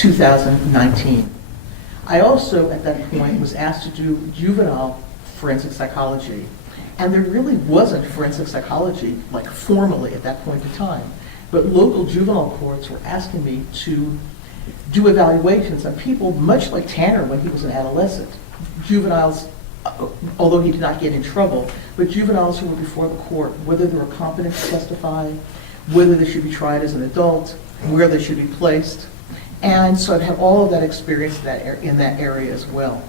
2019. I also, at that point, was asked to do juvenile forensic psychology. And there really wasn't forensic psychology, like formally at that point in time. But local juvenile courts were asking me to do evaluations on people much like Tanner when he was an adolescent. Juveniles, although he did not get in trouble, but juveniles who were before the court, whether they were competent to testify, whether they should be tried as an adult, where they should be placed. And so I've had all of that experience in that area as well.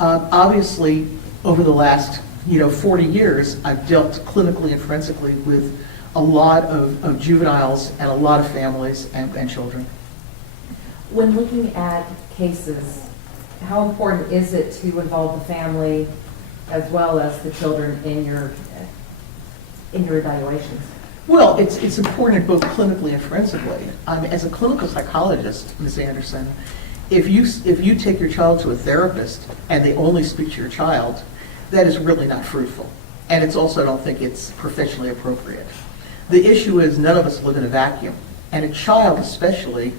Obviously, over the last 40 years, I've dealt clinically and forensically with a lot of juveniles and a lot of families and children. When looking at cases, how important is it to involve the family as well as the children in your evaluations? Well, it's important both clinically and forensically. As a clinical psychologist, Ms. Anderson, if you take your child to a therapist and they only speak to your child, that is really not fruitful. And it's also, I don't think it's professionally appropriate. The issue is none of us live in a vacuum. And a child especially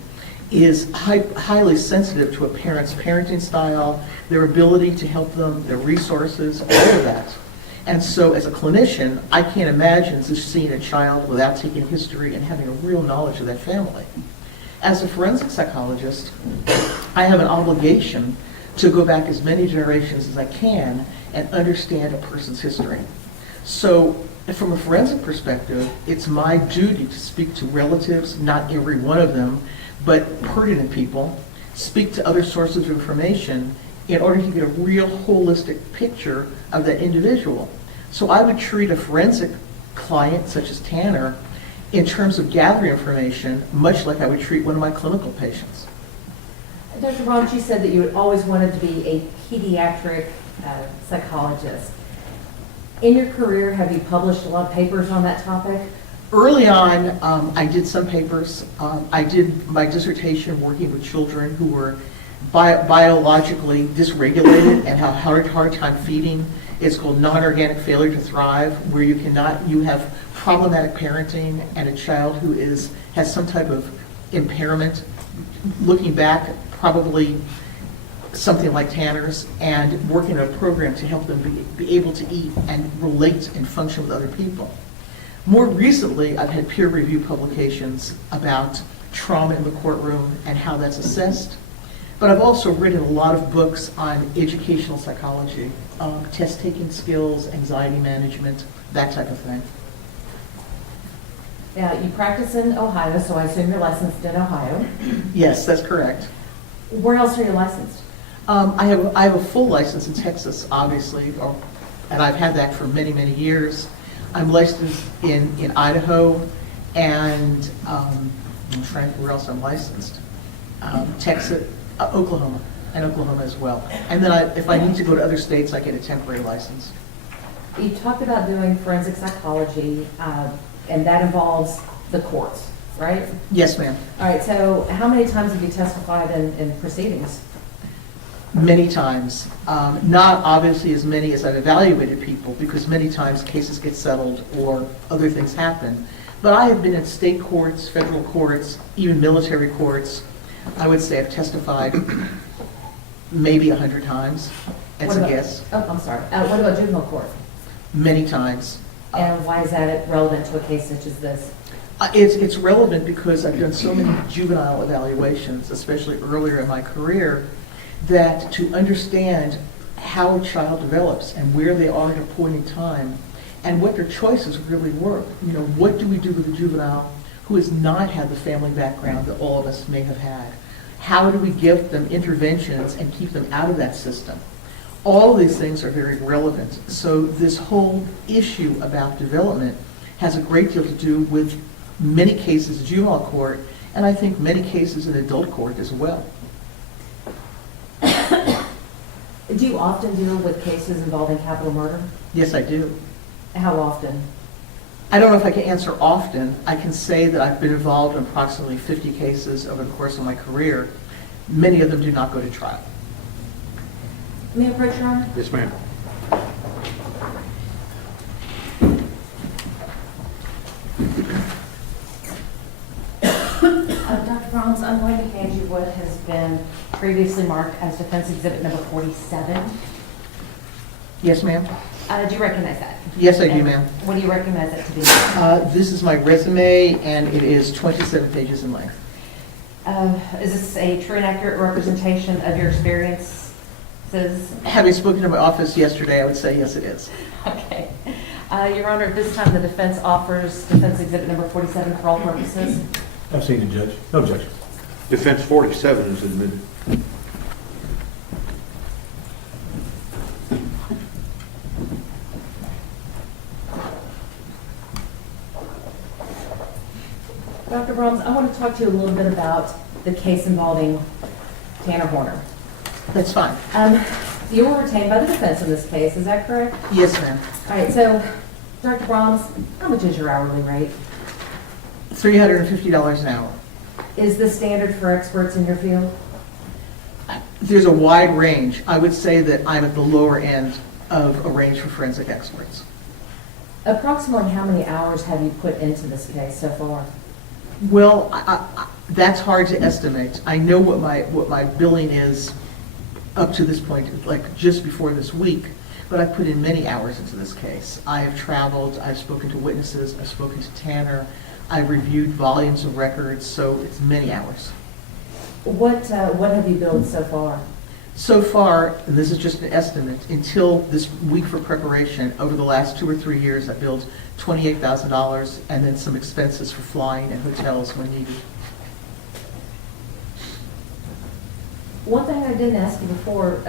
is highly sensitive to a parent's parenting style, their ability to help them, their resources, all of that. And so as a clinician, I can't imagine just seeing a child without taking history and having a real knowledge of that family. As a forensic psychologist, I have an obligation to go back as many generations as I can and understand a person's history. So from a forensic perspective, it's my duty to speak to relatives, not every one of them, but pertinent people, speak to other sources of information in order to get a real holistic picture of that individual. So I would treat a forensic client such as Tanner in terms of gathering information much like I would treat one of my clinical patients. Dr. Braun, you said that you had always wanted to be a pediatric psychologist. In your career, have you published a lot of papers on that topic? Early on, I did some papers. I did my dissertation working with children who were biologically dysregulated and have hard time feeding. It's called non-organic failure to thrive, where you have problematic parenting and a child who has some type of impairment. Looking back, probably something like Tanner's, and working on a program to help them be able to eat and relate and function with other people. More recently, I've had peer review publications about trauma in the courtroom and how that's assessed. But I've also written a lot of books on educational psychology, test-taking skills, anxiety management, that type of thing. You practice in Ohio, so I assume you're licensed in Ohio. Yes, that's correct. Where else are you licensed? I have a full license in Texas, obviously, and I've had that for many, many years. I'm licensed in Idaho, and I'm trying to think where else I'm licensed. Texas, Oklahoma, and Oklahoma as well. And then if I need to go to other states, I get a temporary license. You talked about doing forensic psychology, and that involves the courts, right? Yes, ma'am. All right, so how many times have you testified in proceedings? Many times. Not obviously as many as I've evaluated people, because many times cases get settled or other things happen. But I have been in state courts, federal courts, even military courts. I would say I've testified maybe 100 times. That's a guess. Oh, I'm sorry. What about juvenile court? Many times. And why is that relevant to a case such as this? It's relevant because I've done so many juvenile evaluations, especially earlier in my career, that to understand how a child develops and where they are at a point in time and what their choices really were. What do we do with a juvenile who has not had the family background that all of us may have had? How do we give them interventions and keep them out of that system? All of these things are very relevant. So this whole issue about development has a great deal to do with many cases in juvenile court, and I think many cases in adult court as well. Do you often deal with cases involving capital murder? Yes, I do. How often? I don't know if I can answer often. I can say that I've been involved in approximately 50 cases over the course of my career. Many of them do not go to trial. May I approach, Your Honor? Yes, ma'am. Dr. Brahms, I'm going to hand you what has been previously marked as defense exhibit number 47. Yes, ma'am? Do you recognize that? Yes, I do, And ma'am. What do you recognize it to be? This is my resume, and it is 27 pages in length. Is this a true and accurate representation of your experiences? Having spoken to my office yesterday, I would say yes, it is. Okay. Your Honor, at this time, the defense offers defense exhibit number 47 for all purposes. I've seen it, Judge. No objection. Defense 47 is admitted. Dr. Brahms, I want to talk to you a little bit about the case involving Tanner Horner. That's fine. You were retained by the defense in this case, is that correct? Yes, ma'am. All right, so, Dr. Brahms, how much is your hourly rate? $350 an hour. Is this standard for experts in your field? There's a wide range. I would say that I'm at the lower end of a range for forensic experts. Approximately how many hours have you put into this case so far? Well, that's hard to estimate. I know what my billing is up to this point, like just before this week, but I've put in many hours into this case. I have traveled, I've spoken to witnesses, I've spoken to Tanner, I've reviewed volumes of records, so it's many hours. What have you billed so far? So far, and this is just an estimate, until this week for preparation, over the last 2 or 3 years, I billed $28,000 and then some expenses for flying and hotels when needed. One thing I didn't ask you before,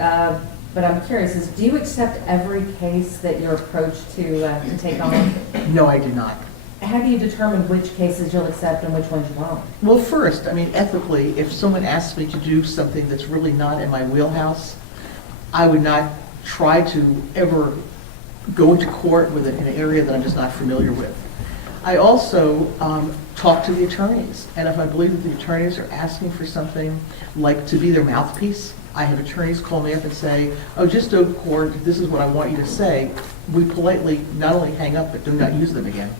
but I'm curious, is do you accept every case that you're approached to take on? No, I did not. How do you determine which cases you'll accept and which ones you won't? Well, first, I mean, ethically, if someone asks me to do something that's really not in my wheelhouse, I would not try to ever go into court with it in an area that I'm just not familiar with. I also talk to the attorneys, and if I believe that the attorneys are asking for something like to be their mouthpiece, I have attorneys call me up and say, oh, just go to court, this is what I want you to say. We politely not only hang up, but do not use them again.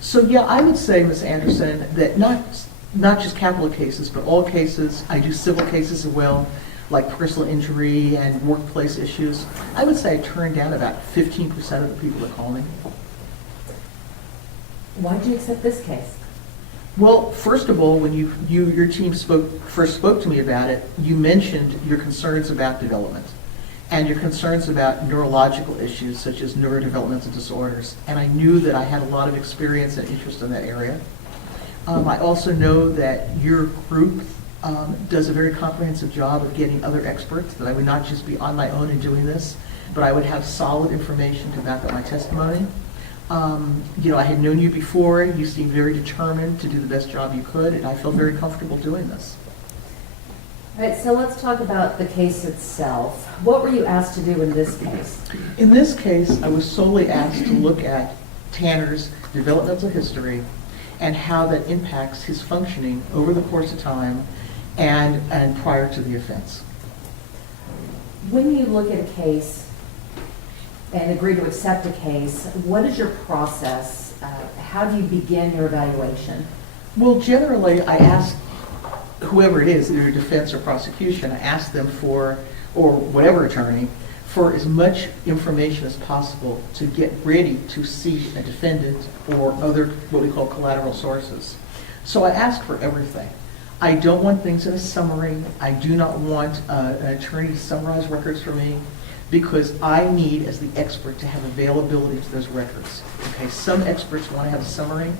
So yeah, I would say, Ms. Anderson, that not just capital cases, but all cases, I do civil cases as well, like personal injury and workplace issues. I would say I turn down about 15% of the people that call me. Why did you accept this case? Well, first of all, when your team first spoke to me about it, you mentioned your concerns about development and your concerns about neurological issues such as neurodevelopmental disorders. And I knew that I had a lot of experience and interest in that area. I also know that your group does a very comprehensive job of getting other experts, that I would not just be on my own in doing this, but I would have solid information to back up my testimony. I had known you before. You seemed very determined to do the best job you could, and I felt very comfortable doing this. All right, so let's talk about the case itself. What were you asked to do in this case? In this case, I was solely asked to look at Tanner's developmental history and how that impacts his functioning over the course of time and prior to the offense. When you look at a case and agree to accept a case, what is your process? How do you begin your evaluation? Well, generally, I ask whoever it is, either defense or prosecution, I ask them for, or whatever attorney, for as much information as possible to get ready to see a defendant or other, what we call collateral sources. So I ask for everything. I don't want things in a summary. I do not want an attorney to summarize records for me, because I need, as the expert, to have availability to those records. Okay, some experts want to have a summary.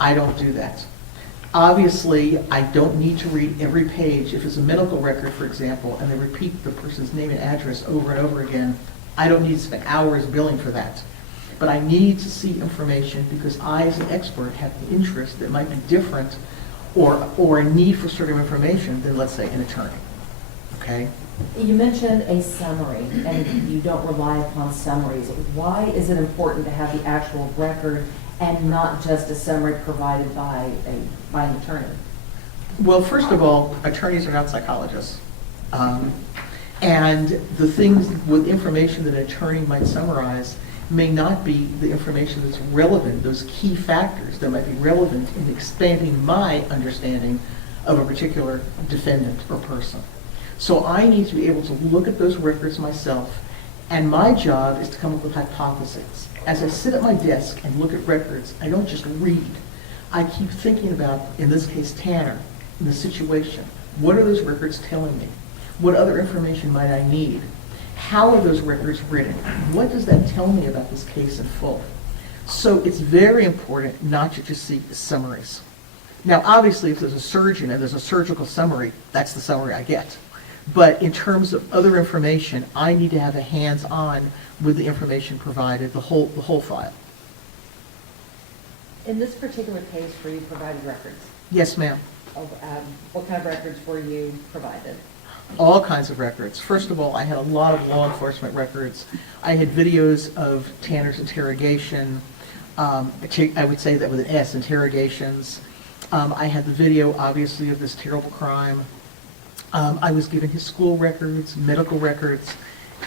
I don't do that. Obviously, I don't need to read every page. If it's a medical record, for example, and they repeat the person's name and address over and over again, I don't need to spend hours billing for that. But I need to see information because I, as an expert, have an interest that might be different or a need for certain information than, let's say, an attorney. Okay? You mentioned a summary, and you don't rely upon summaries. Why is it important to have the actual record and not just a summary provided by an attorney? Well, first of all, attorneys are not psychologists. And the things with information that an attorney might summarize may not be the information that's relevant, those key factors that might be relevant in expanding my understanding of a particular defendant or person. So I need to be able to look at those records myself, and my job is to come up with hypotheses. As I sit at my desk and look at records, I don't just read. I keep thinking about, in this case, Tanner, in the situation. What are those records telling me? What other information might I need? How are those records written? What does that tell me about this case in full? So it's very important not to just see summaries. Now, obviously, if there's a surgeon and there's a surgical summary, that's the summary I get. But in terms of other information, I need to have a hands-on with the information provided, the whole file. In this particular case where you provided records, Yes, ma'am. what kind of records were you provided? All kinds of records. First of all, I had a lot of law enforcement records. I had videos of Tanner's interrogation. I would say that with an S, interrogations. I had the video, obviously, of this terrible crime. I was given his school records, medical records,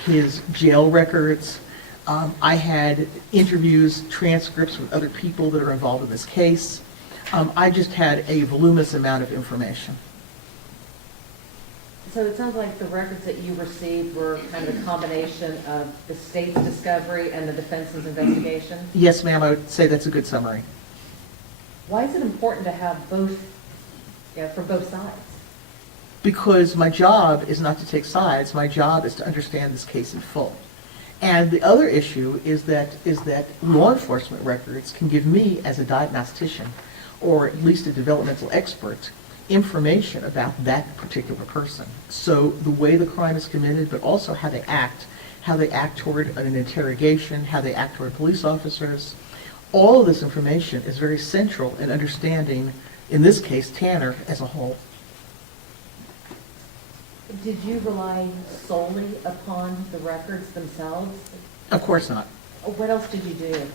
his jail records. I had interviews, transcripts with other people that are involved in this case. I just had a voluminous amount of information. So it sounds like the records that you received were kind of a combination of the state's discovery and the defense's investigation? Yes, ma'am, I would say that's a good summary. Why is it important to have both, for both sides? Because my job is not to take sides. My job is to understand this case in full. And the other issue is that law enforcement records can give me, as a diagnostician, or at least a developmental expert, information about that particular person. So the way the crime is committed, but also how they act toward an interrogation, how they act toward police officers. All of this information is very central in understanding, in this case, Tanner as a whole. Did you rely solely upon the records themselves? Of course not. What else did you do?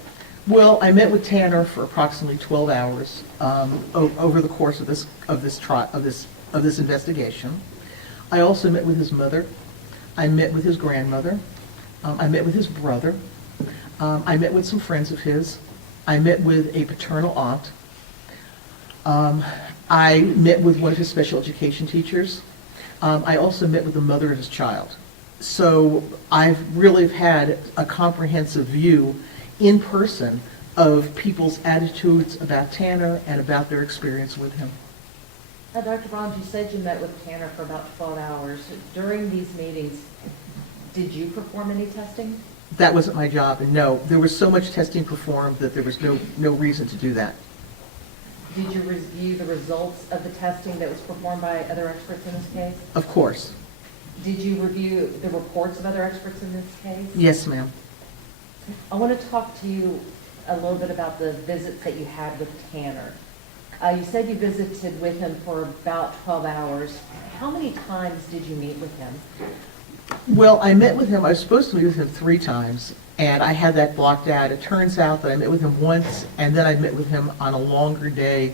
Well, I met with Tanner for approximately 12 hours over the course of this investigation. I also met with his mother. I met with his grandmother. I met with his brother. I met with some friends of his. I met with a paternal aunt. I met with one of his special education teachers. I also met with the mother of his child. So I've really had a comprehensive view in person of people's attitudes about Tanner and about their experience with him. Now, Dr. Brahms, you said you met with Tanner for about 12 hours. During these meetings, did you perform any testing? That wasn't my job, and no, there was so much testing performed that there was no reason to do that. Did you review the results of the testing that was performed by other experts in this case? Of course. Did you review the reports of other experts in this case? Yes, ma'am. I want to talk to you a little bit about the visits that you had with Tanner. You said you visited with him for about 12 hours. How many times did you meet with him? Well, I met with him, I was supposed to meet with him 3 times, and I had that blocked out. It turns out that I met with him once, and then I met with him on a longer day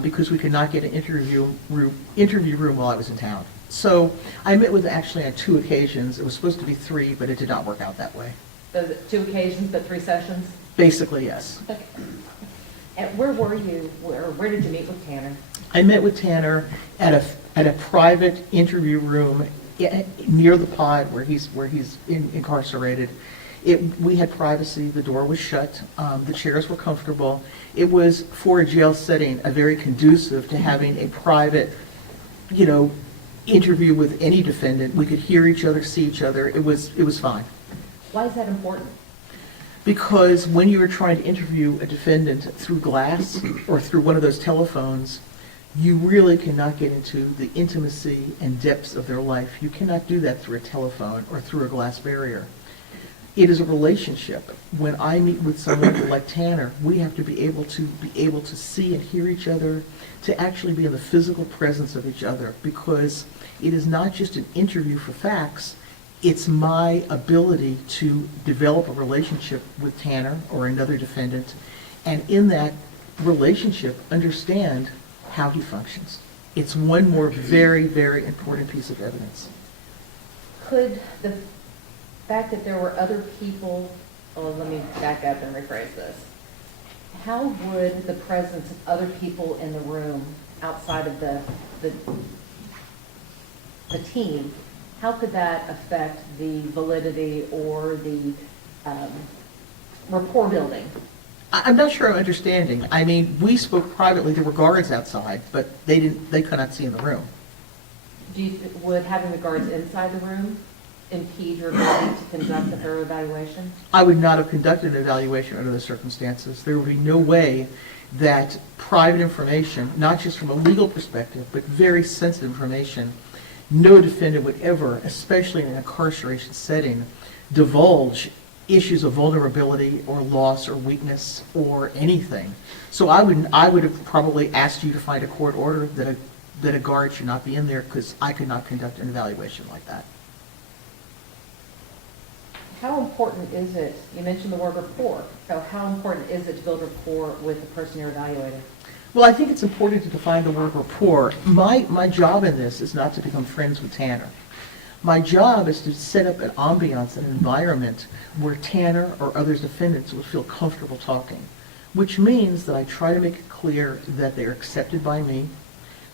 because we could not get an interview room while I was in town. So I met with him actually on 2 occasions. It was supposed to be 3, but it did not work out that way. Those 2 occasions, but 3 sessions? Basically, yes. Okay. And where were you, where did you meet with Tanner? I met with Tanner at a private interview room near the pod where he's incarcerated. We had privacy. The door was shut. The chairs were comfortable. It was, for a jail setting, a very conducive to having a private, interview with any defendant. We could hear each other, see each other. It was fine. Why is that important? Because when you are trying to interview a defendant through glass or through one of those telephones, you really cannot get into the intimacy and depths of their life. You cannot do that through a telephone or through a glass barrier. It is a relationship. When I meet with someone like Tanner, we have to be able to see and hear each other, to actually be in the physical presence of each other, because it is not just an interview for facts. It's my ability to develop a relationship with Tanner or another defendant, and in that relationship, understand how he functions. It's one more very, very important piece of evidence. Could the fact that there were other people, let me back up and rephrase this. How would the presence of other people in the room outside of the team, how could that affect the validity or the rapport building? I'm not sure I'm understanding. I mean, we spoke privately, there were guards outside, but they could not see in the room. Would having the guards inside the room impede your ability to conduct a thorough evaluation? I would not have conducted an evaluation under those circumstances. There would be no way that private information, not just from a legal perspective, but very sensitive information, no defendant would ever, especially in an incarceration setting, divulge issues of vulnerability or loss or weakness or anything. So I would have probably asked you to find a court order that a guard should not be in there, because I could not conduct an evaluation like that. How important is it, you mentioned the word rapport, so how important is it to build rapport with the person you're evaluating? Well, I think it's important to define the word rapport. My job in this is not to become friends with Tanner. My job is to set up an ambiance, an environment where Tanner or other defendants will feel comfortable talking, which means that I try to make it clear that they're accepted by me,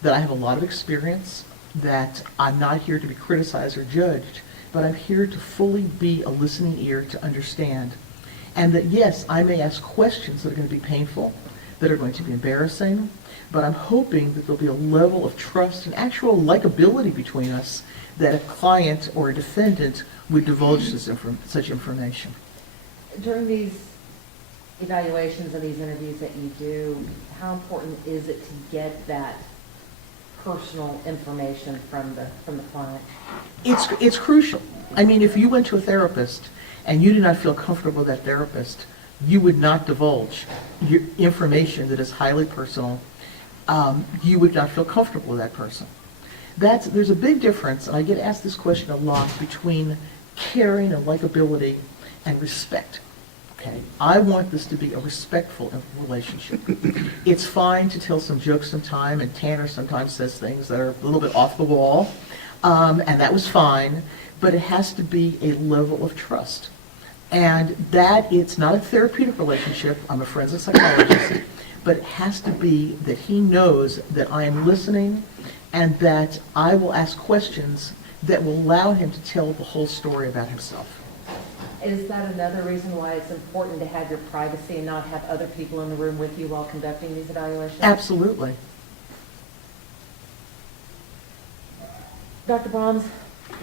that I have a lot of experience, that I'm not here to be criticized or judged, but I'm here to fully be a listening ear to understand. And that, yes, I may ask questions that are going to be painful, that are going to be embarrassing, but I'm hoping that there'll be a level of trust and actual likability between us that a client or a defendant would divulge such information. During these evaluations and these interviews that you do, how important is it to get that personal information from the client? It's crucial. I mean, if you went to a therapist and you did not feel comfortable with that therapist, you would not divulge your information that is highly personal. You would not feel comfortable with that person. There's a big difference, and I get asked this question a lot, between caring and likability and respect. Okay, I want this to be a respectful relationship. It's fine to tell some jokes sometime, and Tanner sometimes says things that are a little bit off the wall, and that was fine, but it has to be a level of trust. And that it's not a therapeutic relationship, I'm a forensic psychologist, but it has to be that he knows that I am listening and that I will ask questions that will allow him to tell the whole story about himself. Is that another reason why it's important to have your privacy and not have other people in the room with you while conducting these evaluations? Absolutely. Dr. Brahms,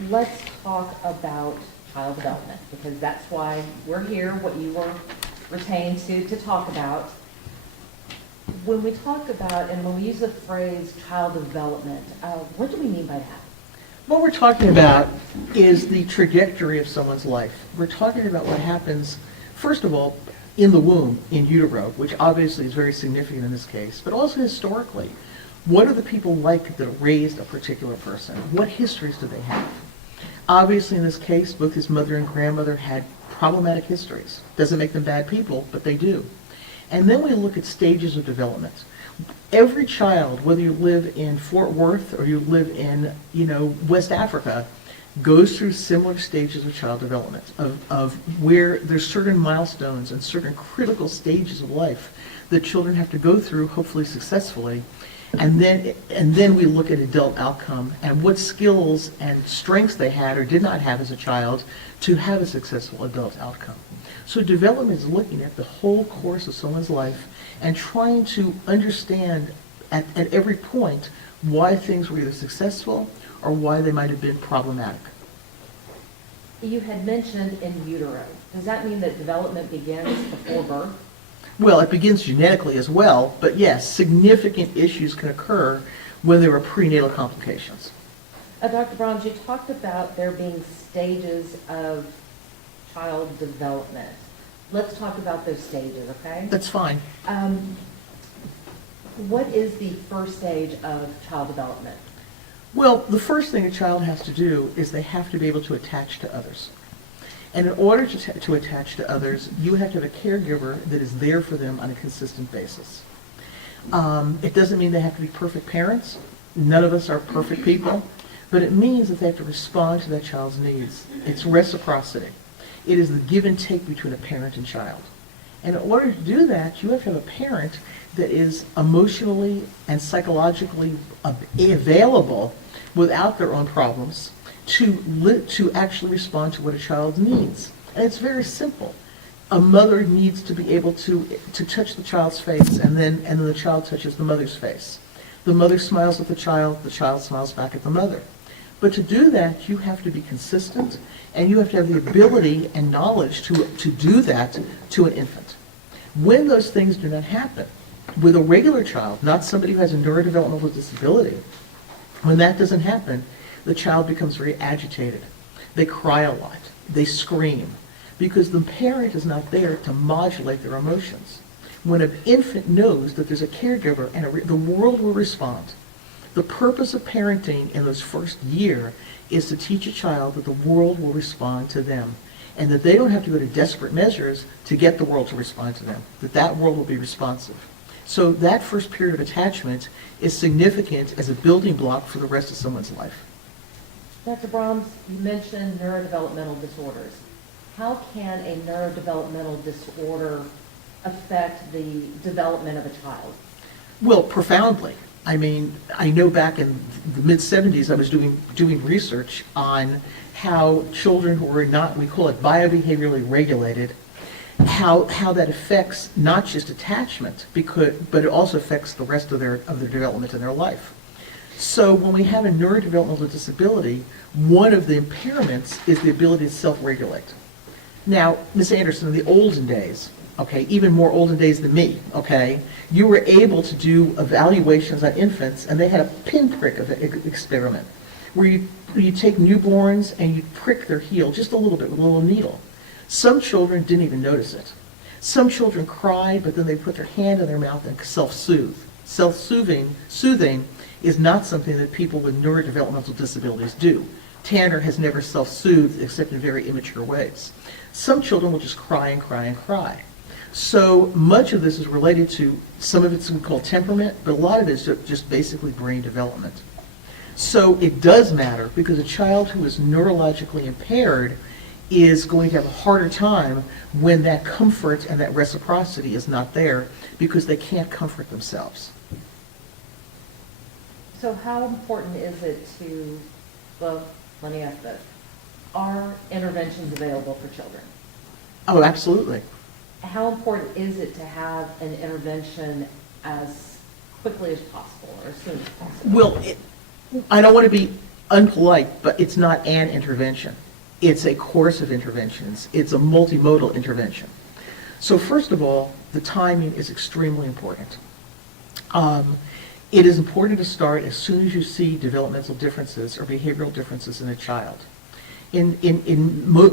let's talk about child development, because that's why we're here, what you were retained to talk about. When we talk about, and when we use the phrase child development, what do we mean by that? What we're talking about is the trajectory of someone's life. We're talking about what happens, first of all, in the womb, in utero, which obviously is very significant in this case, but also historically. What are the people like that raised a particular person? What histories do they have? Obviously, in this case, both his mother and grandmother had problematic histories. Doesn't make them bad people, but they do. And then we look at stages of development. Every child, whether you live in Fort Worth or you live in, West Africa, goes through similar stages of child development, of where there's certain milestones and certain critical stages of life that children have to go through, hopefully successfully. And then we look at adult outcome and what skills and strengths they had or did not have as a child to have a successful adult outcome. So development is looking at the whole course of someone's life and trying to understand at every point why things were either successful or why they might have been problematic. You had mentioned in utero. Does that mean that development begins before birth? Well, it begins genetically as well, but yes, significant issues can occur when there are prenatal complications. Dr. Brahms, you talked about there being stages of child development. Let's talk about those stages, okay? That's fine. What is the first stage of child development? Well, the first thing a child has to do is they have to be able to attach to others. And in order to attach to others, you have to have a caregiver that is there for them on a consistent basis. It doesn't mean they have to be perfect parents. None of us are perfect people. But it means that they have to respond to that child's needs. It's reciprocity. It is the give and take between a parent and child. And in order to do that, you have to have a parent that is emotionally and psychologically available without their own problems to actually respond to what a child needs. And it's very simple. A mother needs to be able to touch the child's face, and then the child touches the mother's face. The mother smiles at the child smiles back at the mother. But to do that, you have to be consistent, and you have to have the ability and knowledge to do that to an infant. When those things do not happen, with a regular child, not somebody who has a neurodevelopmental disability, when that doesn't happen, the child becomes very agitated. They cry a lot. They scream, because the parent is not there to modulate their emotions. When an infant knows that there's a caregiver and the world will respond, the purpose of parenting in those first year is to teach a child that the world will respond to them, and that they don't have to go to desperate measures to get the world to respond to them, that world will be responsive. So that first period of attachment is significant as a building block for the rest of someone's life. Dr. Brahms, you mentioned neurodevelopmental disorders. How can a neurodevelopmental disorder affect the development of a child? Well, profoundly. I mean, I know back in the mid-'70s I was doing research on how children who are not, we call it biobehaviorally regulated, how that affects not just attachment, but it also affects the rest of their development in their life. So when we have a neurodevelopmental disability, one of the impairments is the ability to self-regulate. Now, Ms. Anderson, in the olden days, okay, even more olden days than me, okay, you were able to do evaluations on infants, and they had a pinprick of an experiment where you take newborns and you prick their heel just a little bit with a little needle. Some children didn't even notice it. Some children cried, but then they put their hand in their mouth and self-soothe. Soothing is not something that people with neurodevelopmental disabilities do. Tanner has never self-soothed except in very immature ways. Some children will just cry and cry and cry. So much of this is related to, some of it's we call temperament, but a lot of it is just basically brain development. So it does matter, because a child who is neurologically impaired is going to have a harder time when that comfort and that reciprocity is not there, because they can't comfort themselves. So how important is it to, well, let me ask this. Are interventions available for children? Oh, absolutely. How important is it to have an intervention as quickly as possible or as soon as possible? Well, I don't want to be unpolite, but it's not an intervention. It's a course of interventions. It's a multimodal intervention. So first of all, the timing is extremely important. It is important to start as soon as you see developmental differences or behavioral differences in a child. In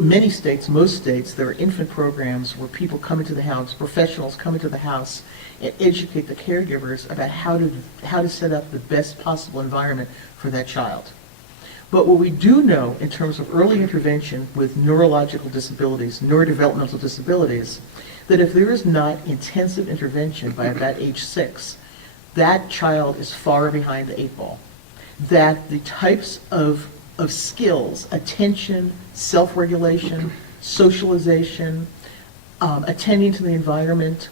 many states, most states, there are infant programs where people come into the house, professionals come into the house and educate the caregivers about how to set up the best possible environment for that child. But what we do know in terms of early intervention with neurological disabilities, neurodevelopmental disabilities, that if there is not intensive intervention by about age 6, that child is far behind the 8 ball. That the types of skills, attention, self-regulation, socialization, attending to the environment,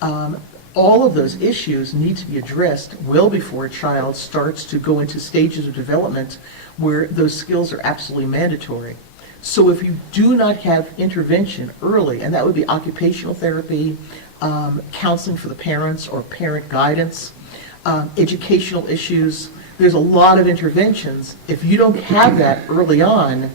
all of those issues need to be addressed well before a child starts to go into stages of development where those skills are absolutely mandatory. So if you do not have intervention early, and that would be occupational therapy, counseling for the parents or parent guidance, educational issues, there's a lot of interventions. If you don't have that early on,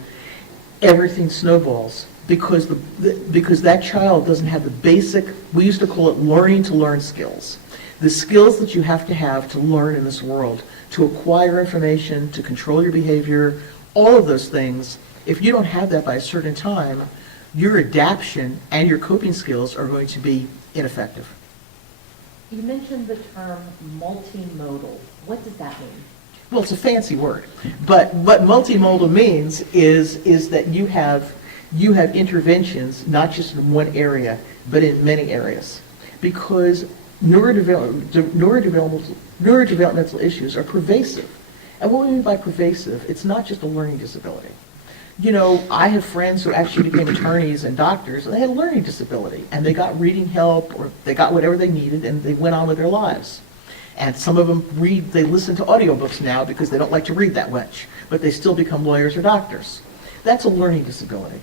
everything snowballs, because that child doesn't have the basic, we used to call it learning to learn skills. The skills that you have to learn in this world, to acquire information, to control your behavior, all of those things, if you don't have that by a certain time, your adaptation and your coping skills are going to be ineffective. You mentioned the term multimodal. What does that mean? Well, it's a fancy word, but what multimodal means is that you have interventions not just in one area, but in many areas, because neurodevelopmental issues are pervasive. And what we mean by pervasive, it's not just a learning disability. You know, I have friends who actually became attorneys and doctors, and they had a learning disability, and they got reading help, or they got whatever they needed, and they went on with their lives. And some of them they listen to audiobooks now because they don't like to read that much, but they still become lawyers or doctors. That's a learning disability.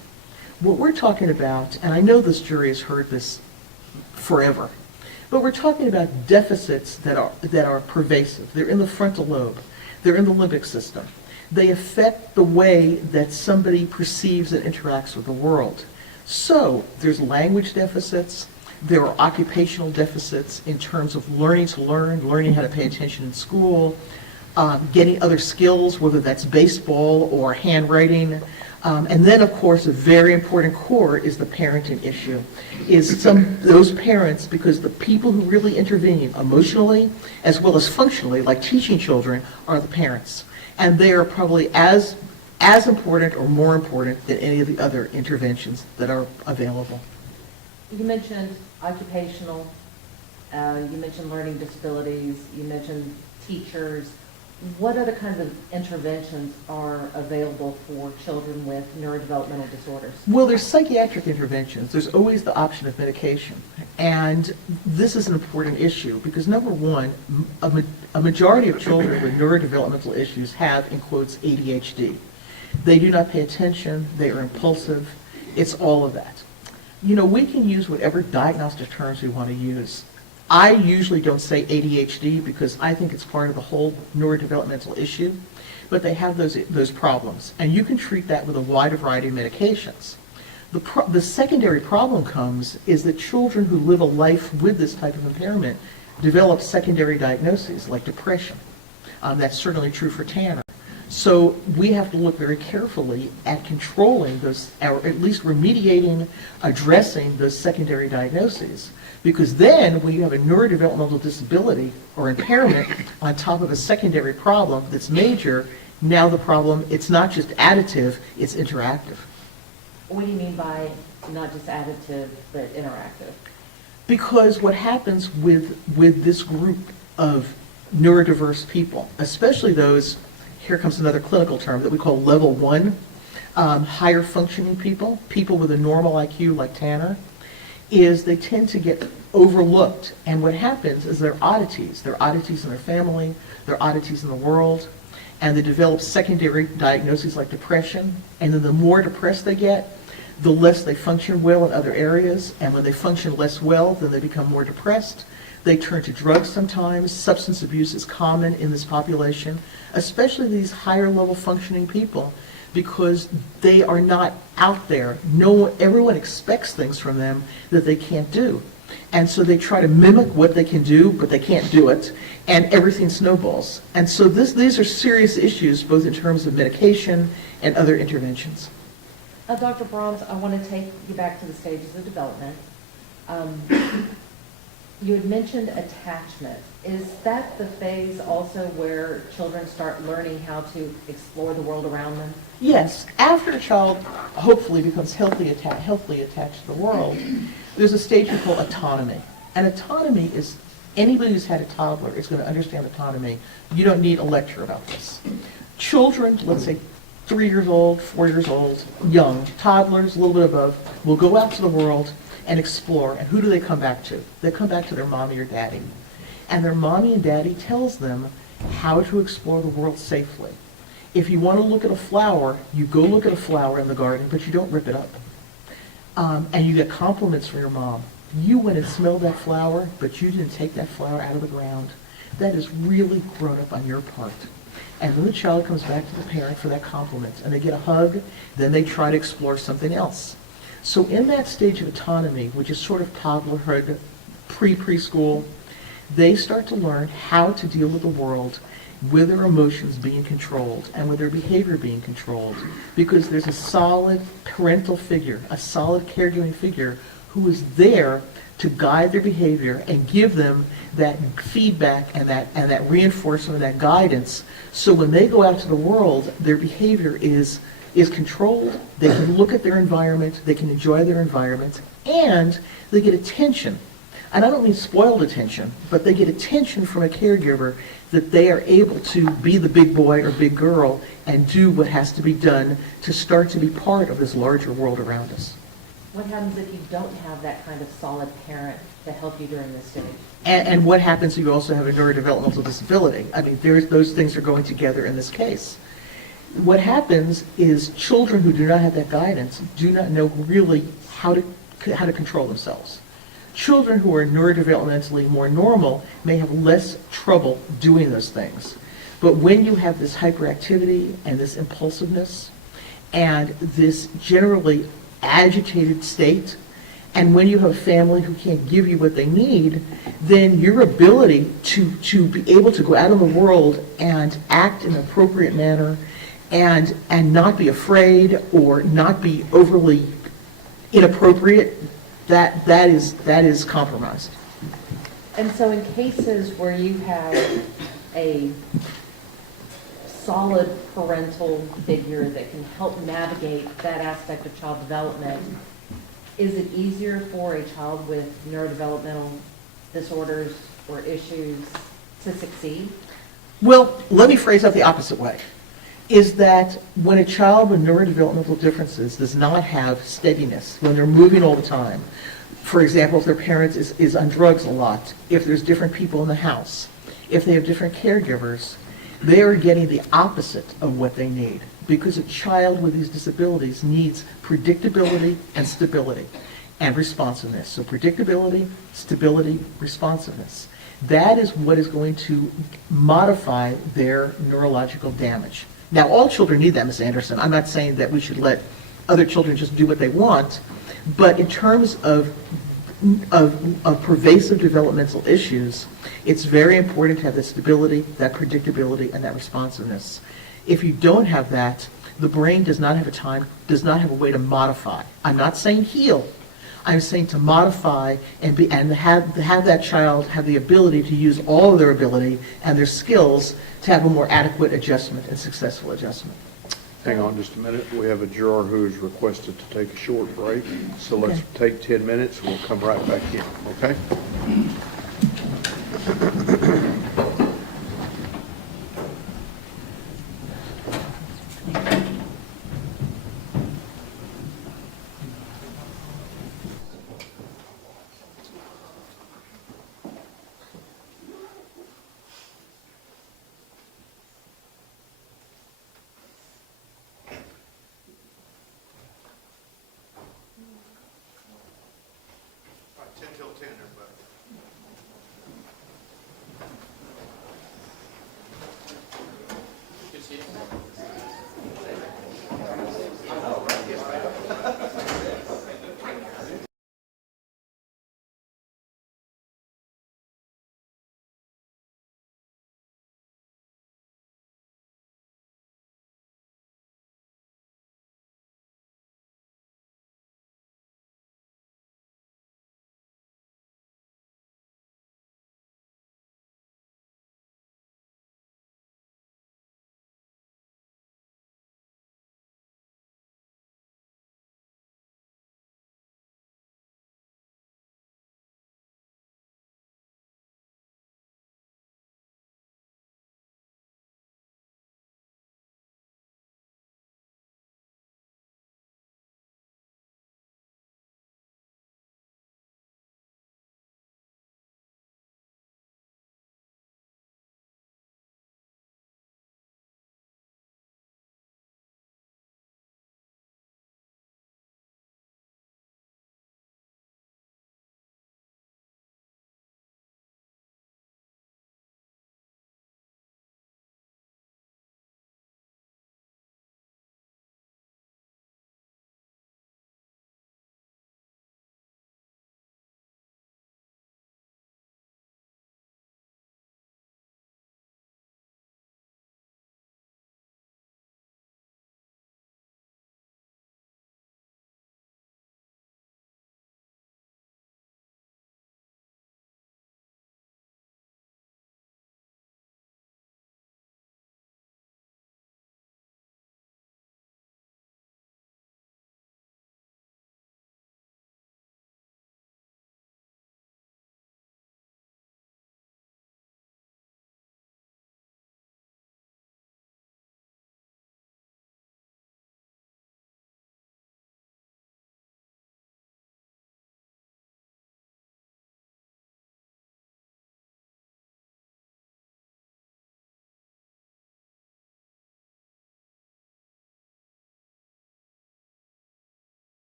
What we're talking about, and I know this jury has heard this forever, but we're talking about deficits that are pervasive. They're in the frontal lobe. They're in the limbic system. They affect the way that somebody perceives and interacts with the world. So there's language deficits. There are occupational deficits in terms of learning to learn, learning how to pay attention in school, getting other skills, whether that's baseball or handwriting. And then, of course, a very important core is the parenting issue. Those parents, because the people who really intervene emotionally as well as functionally, like teaching children, are the parents. And they are probably as important or more important than any of the other interventions that are available. You mentioned occupational, you mentioned learning disabilities, you mentioned teachers. What other kinds of interventions are available for children with neurodevelopmental disorders? Well, there's psychiatric interventions. There's always the option of medication. And this is an important issue because, number one, a majority of children with neurodevelopmental issues have, in quotes, ADHD. They do not pay attention. They are impulsive. It's all of that. You know, we can use whatever diagnostic terms we want to use. I usually don't say ADHD because I think it's part of the whole neurodevelopmental issue, but they have those problems. And you can treat that with a wide variety of medications. The secondary problem comes is that children who live a life with this type of impairment develop secondary diagnoses like depression. That's certainly true for Tanner. So we have to look very carefully at controlling those, or at least remediating, addressing those secondary diagnoses. Because then when you have a neurodevelopmental disability or impairment on top of a secondary problem that's major, now the problem, it's not just additive, it's interactive. What do you mean by not just additive, but interactive? Because what happens with this group of neurodiverse people, especially those, here comes another clinical term that we call level 1, higher functioning people, people with a normal IQ like Tanner, is they tend to get overlooked. And what happens is they're oddities. They're oddities in their family, they're oddities in the world, and they develop secondary diagnoses like depression. And then the more depressed they get, the less they function well in other areas. And when they function less well, then they become more depressed. They turn to drugs sometimes. Substance abuse is common in this population, especially these higher level functioning people, because they are not out there. Everyone expects things from them that they can't do. And so they try to mimic what they can do, but they can't do it, and everything snowballs. And so these are serious issues, both in terms of medication and other interventions. Dr. Brahms, I want to take you back to the stages of development. You had mentioned attachment. Is that the phase also where children start learning how to explore the world around them? Yes, after a child hopefully becomes healthily attached to the world, there's a stage we call autonomy. And autonomy is, anybody who's had a toddler is going to understand autonomy. You don't need a lecture about this. Children, let's say 3 years old, 4 years old, young, toddlers, a little bit above, will go out to the world and explore. And who do they come back to? They come back to their mommy or daddy. And their mommy and daddy tells them how to explore the world safely. If you want to look at a flower, you go look at a flower in the garden, but you don't rip it up. And you get compliments from your mom. You went and smelled that flower, but you didn't take that flower out of the ground. That is really grown up on your part. And then the child comes back to the parent for that compliment, and they get a hug, then they try to explore something else. So in that stage of autonomy, which is sort of toddlerhood, preschool, they start to learn how to deal with the world with their emotions being controlled and with their behavior being controlled, because there's a solid parental figure, a solid caregiving figure who is there to guide their behavior and give them that feedback and that reinforcement, that guidance, so when they go out to the world, their behavior is controlled, they can look at their environment, they can enjoy their environment, and they get attention. and I don't mean spoiled attention, but they get attention from a caregiver that they are able to be the big boy or big girl and do what has to be done to start to be part of this larger world around us. What happens if you don't have that kind of solid parent to help you during this stage? And what happens if you also have a neurodevelopmental disability? I mean, those things are going together in this case. What happens is children who do not have that guidance do not know really how to control themselves. Children who are neurodevelopmentally more normal may have less trouble doing those things. But when you have this hyperactivity and this impulsiveness and this generally agitated state, and when you have a family who can't give you what they need, then your ability to be able to go out in the world and act in an appropriate manner and not be afraid or not be overly inappropriate, that is compromised. And so in cases where you have a solid parental figure that can help navigate that aspect of child development, is it easier for a child with neurodevelopmental disorders or issues to succeed? Well, let me phrase that the opposite way, is that when a child with neurodevelopmental differences does not have steadiness, when they're moving all the time, for example, if their parent is on drugs a lot, if there's different people in the house, if they have different caregivers, they are getting the opposite of what they need, because a child with these disabilities needs predictability and stability and responsiveness. So predictability, stability, responsiveness. That is what is going to modify their neurological damage. Now, all children need that, Ms. Anderson. I'm not saying that we should let other children just do what they want, but in terms of pervasive developmental issues, it's very important to have that stability, that predictability, and that responsiveness. If you don't have that, the brain does not have a way to modify. I'm not saying heal. I'm saying to modify and have that child have the ability to use all of their ability and their skills to have a more adequate adjustment and successful adjustment. Hang on just a minute. We have a juror who's requested to take a short break. So let's take 10 minutes. We'll come right back in, okay?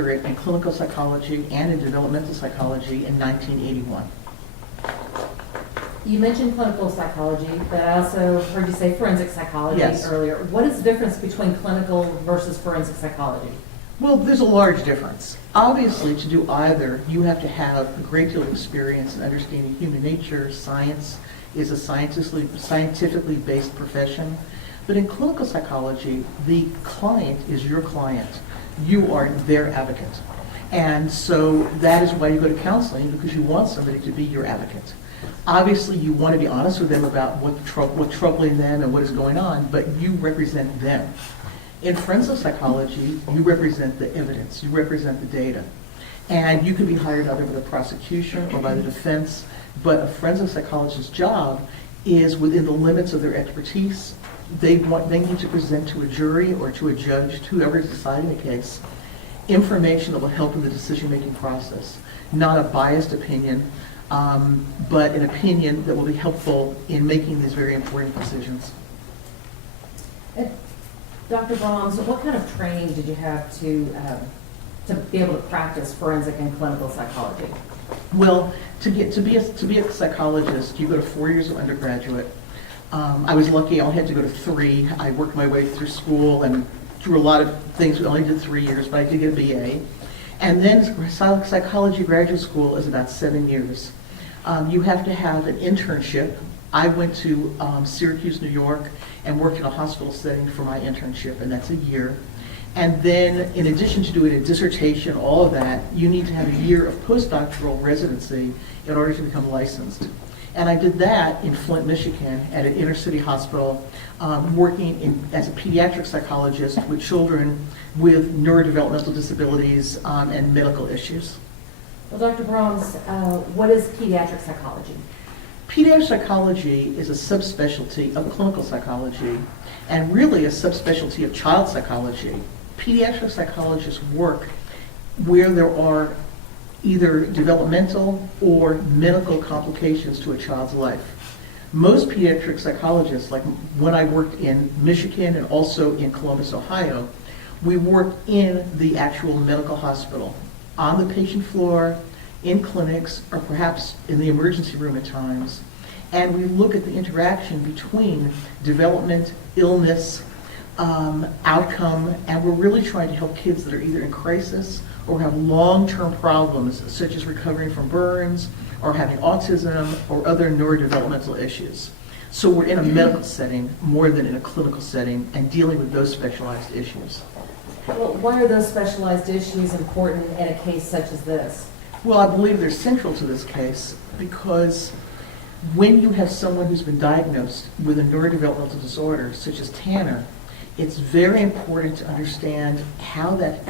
doctorate in clinical psychology and in developmental psychology in 1981. You mentioned clinical psychology, but I also heard you say forensic psychology Yes. earlier. What is the difference between clinical versus forensic psychology? Well, there's a large difference. Obviously, to do either, you have to have a great deal of experience in understanding human nature. Science is a scientifically based profession. But in clinical psychology, the client is your client. You are their advocate. And so that is why you go to counseling, because you want somebody to be your advocate. Obviously, you want to be honest with them about what's troubling them and what is going on, but you represent them. In forensic psychology, you represent the evidence, you represent the data. And you can be hired either by the prosecution or by the defense, but a forensic psychologist's job is within the limits of their expertise. They need to present to a jury or to a judge, to whoever is deciding the case, information that will help in the decision-making process. Not a biased opinion, but an opinion that will be helpful in making these very important decisions. Dr. Brahms, what kind of training did you have to be able to practice forensic and clinical psychology? Well, to be a psychologist, you go to 4 years of undergraduate. I was lucky; I only had to go to 3. I worked my way through school and through a lot of things. We only did 3 years, but I did get a BA. And then psychology graduate school is about 7 years. You have to have an internship. I went to Syracuse, New York, and worked in a hospital setting for my internship, and that's a year. And then, in addition to doing a dissertation, all of that, you need to have a year of postdoctoral residency in order to become licensed. And I did that in Flint, Michigan, at an inner city hospital, working as a pediatric psychologist with children with neurodevelopmental disabilities and medical issues. Well, Dr. Brahms, what is pediatric psychology? Pediatric psychology is a subspecialty of clinical psychology and really a subspecialty of child psychology. Pediatric psychologists work where there are either developmental or medical complications to a child's life. Most pediatric psychologists, like when I worked in Michigan and also in Columbus, Ohio, we work in the actual medical hospital, on the patient floor, in clinics, or perhaps in the emergency room at times. And we look at the interaction between development, illness, outcome, and we're really trying to help kids that are either in crisis or have long-term problems, such as recovering from burns, or having autism, or other neurodevelopmental issues. So we're in a medical setting more than in a clinical setting and dealing with those specialized issues. Well, why are those specialized issues important in a case such as this? Well, I believe they're central to this case because when you have someone who's been diagnosed with a neurodevelopmental disorder, such as Tanner, it's very important to understand how that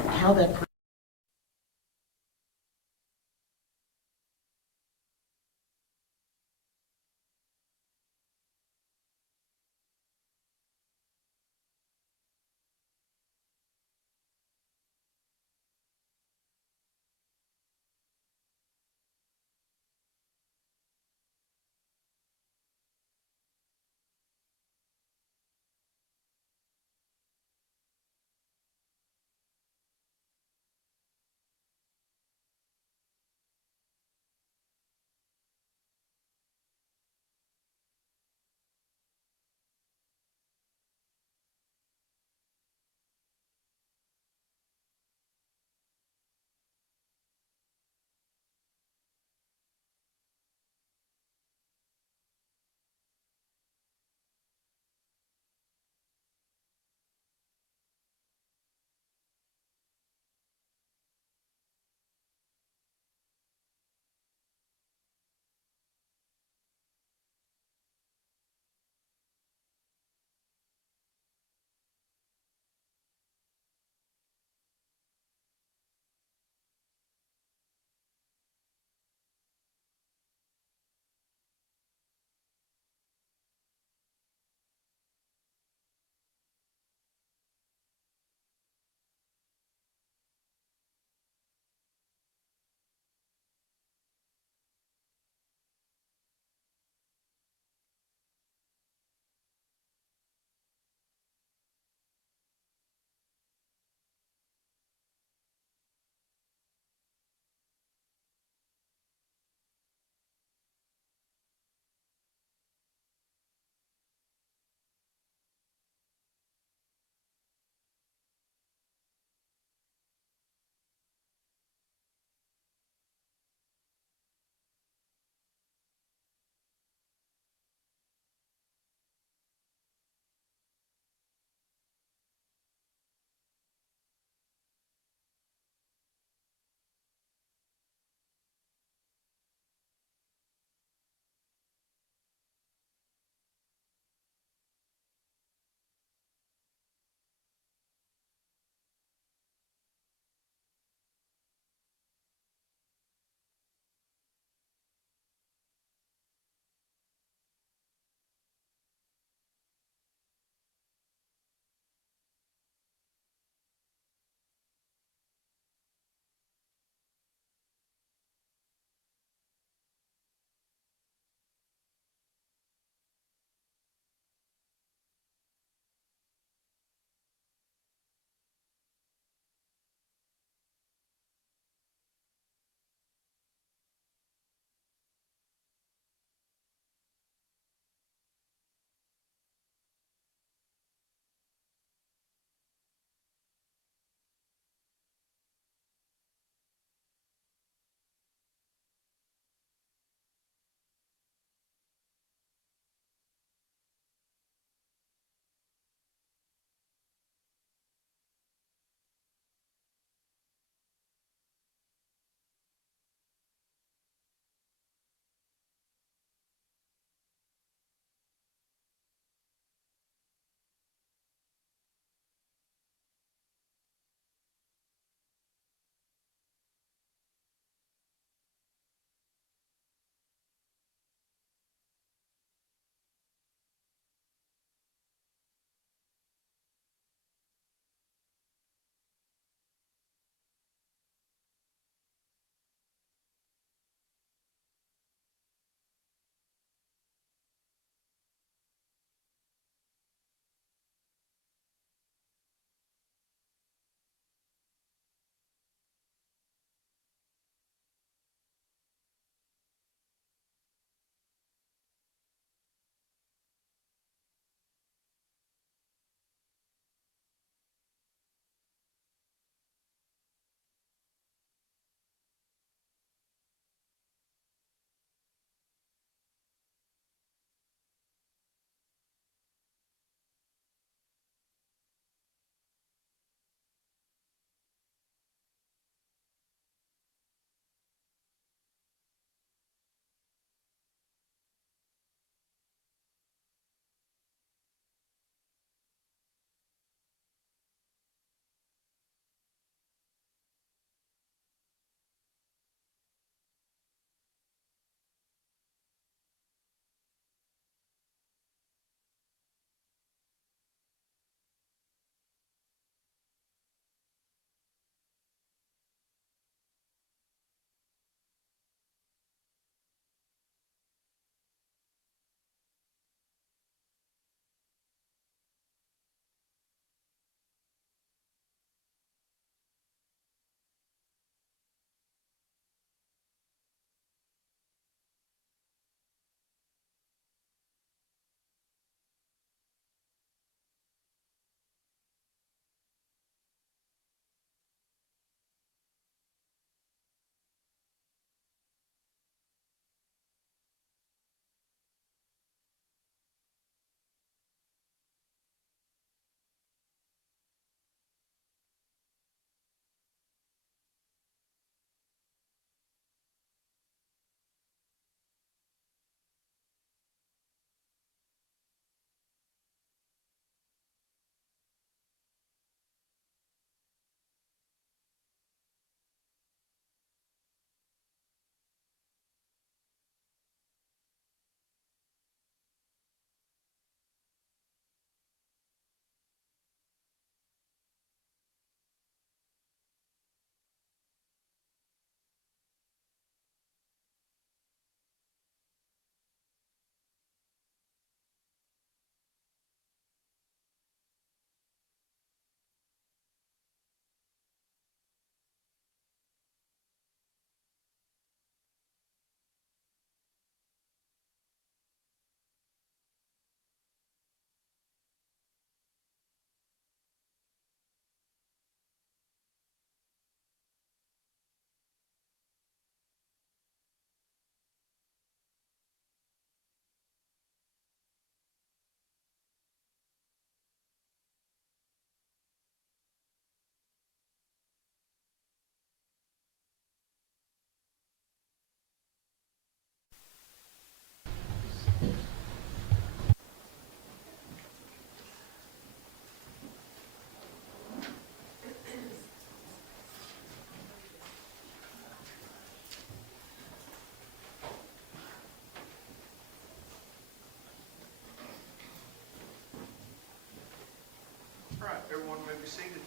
may be seated.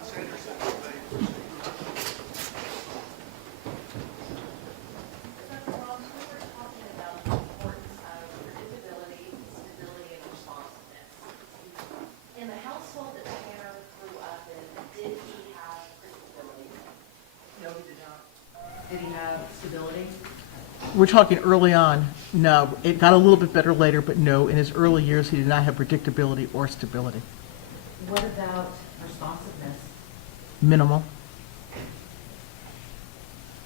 Ms. Anderson, you may proceed. Dr. Ross, we were talking about the importance of predictability, stability, and responsiveness. In the household that Tanner grew up in, did he have predictability? No, he did not. Did he have stability? We're talking early on. No, it got a little bit better later, but no, in his early years, he did not have predictability or stability. What about responsiveness? Minimal.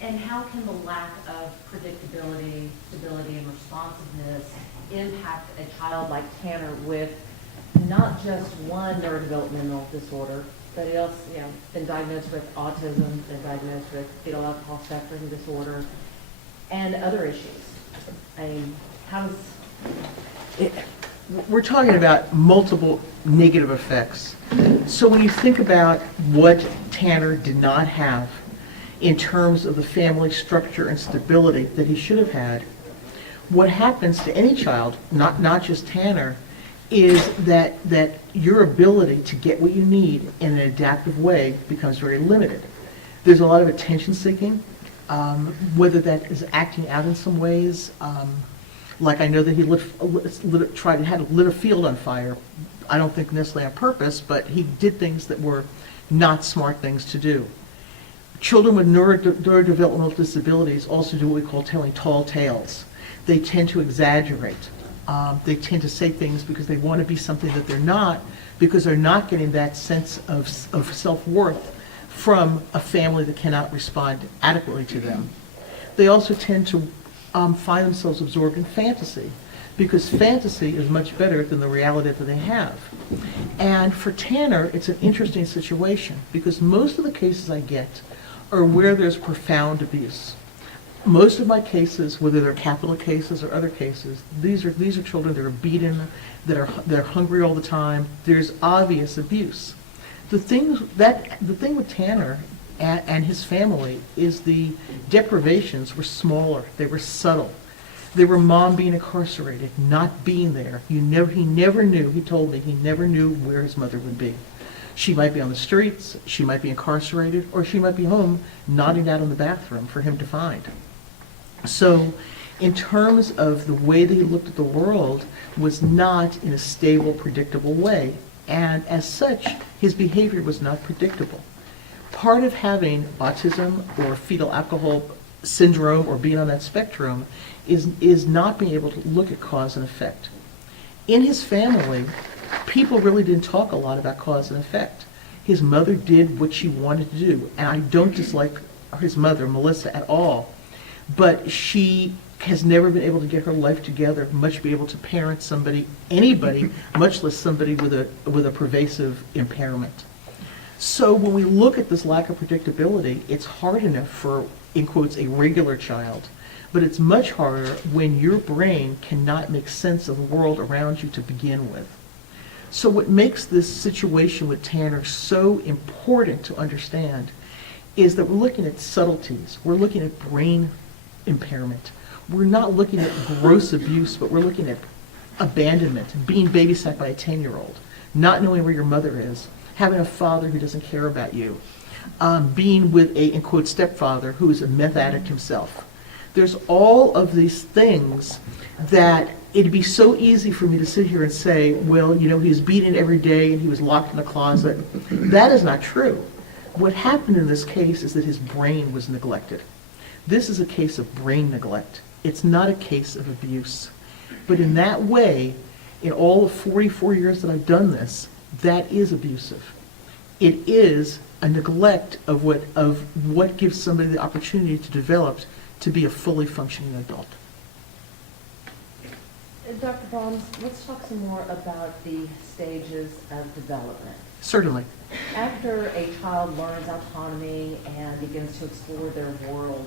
And how can the lack of predictability, stability, and responsiveness impact a child like Tanner with not just one neurodevelopmental disorder, but he also, been diagnosed with autism, been diagnosed with fetal alcohol spectrum disorder, and other issues? I mean, how does... We're talking about multiple negative effects. So when you think about what Tanner did not have in terms of the family structure and stability that he should have had, what happens to any child, not just Tanner, is that your ability to get what you need in an adaptive way becomes very limited. There's a lot of attention seeking, whether that is acting out in some ways. Like I know that he had to lit a field on fire. I don't think necessarily on purpose, but he did things that were not smart things to do. Children with neurodevelopmental disabilities also do what we call telling tall tales. They tend to exaggerate. They tend to say things because they want to be something that they're not, because they're not getting that sense of self-worth from a family that cannot respond adequately to them. They also tend to find themselves absorbed in fantasy, because fantasy is much better than the reality that they have. And for Tanner, it's an interesting situation, because most of the cases I get are where there's profound abuse. Most of my cases, whether they're capital cases or other cases, these are children that are beaten, they're hungry all the time. There's obvious abuse. The thing with Tanner and his family is the deprivations were smaller. They were subtle. They were mom being incarcerated, not being there. He never knew. He told me he never knew where his mother would be. She might be on the streets, she might be incarcerated, or she might be home nodding out in the bathroom for him to find. So in terms of the way that he looked at the world was not in a stable, predictable way. And as such, his behavior was not predictable. Part of having autism or fetal alcohol syndrome or being on that spectrum is not being able to look at cause and effect. In his family, people really didn't talk a lot about cause and effect. His mother did what she wanted to do, and I don't dislike his mother, Melissa, at all, but she has never been able to get her life together, much be able to parent somebody, anybody, much less somebody with a pervasive impairment. So when we look at this lack of predictability, it's hard enough for, in quotes, a regular child, but it's much harder when your brain cannot make sense of the world around you to begin with. So what makes this situation with Tanner so important to understand is that we're looking at subtleties. We're looking at brain impairment. We're not looking at gross abuse, but we're looking at abandonment, being babysat by a 10-year-old, not knowing where your mother is, having a father who doesn't care about you, being with a, in quote, stepfather who is a meth addict himself. There's all of these things that it'd be so easy for me to sit here and say, well, he was beaten every day and he was locked in a closet. That is not true. What happened in this case is that his brain was neglected. This is a case of brain neglect. It's not a case of abuse. But in that way, in all the 44 years that I've done this, that is abusive. It is a neglect of what gives somebody the opportunity to develop to be a fully functioning adult. Dr. Baums, let's talk some more about the stages of development. Certainly. After a child learns autonomy and begins to explore their world,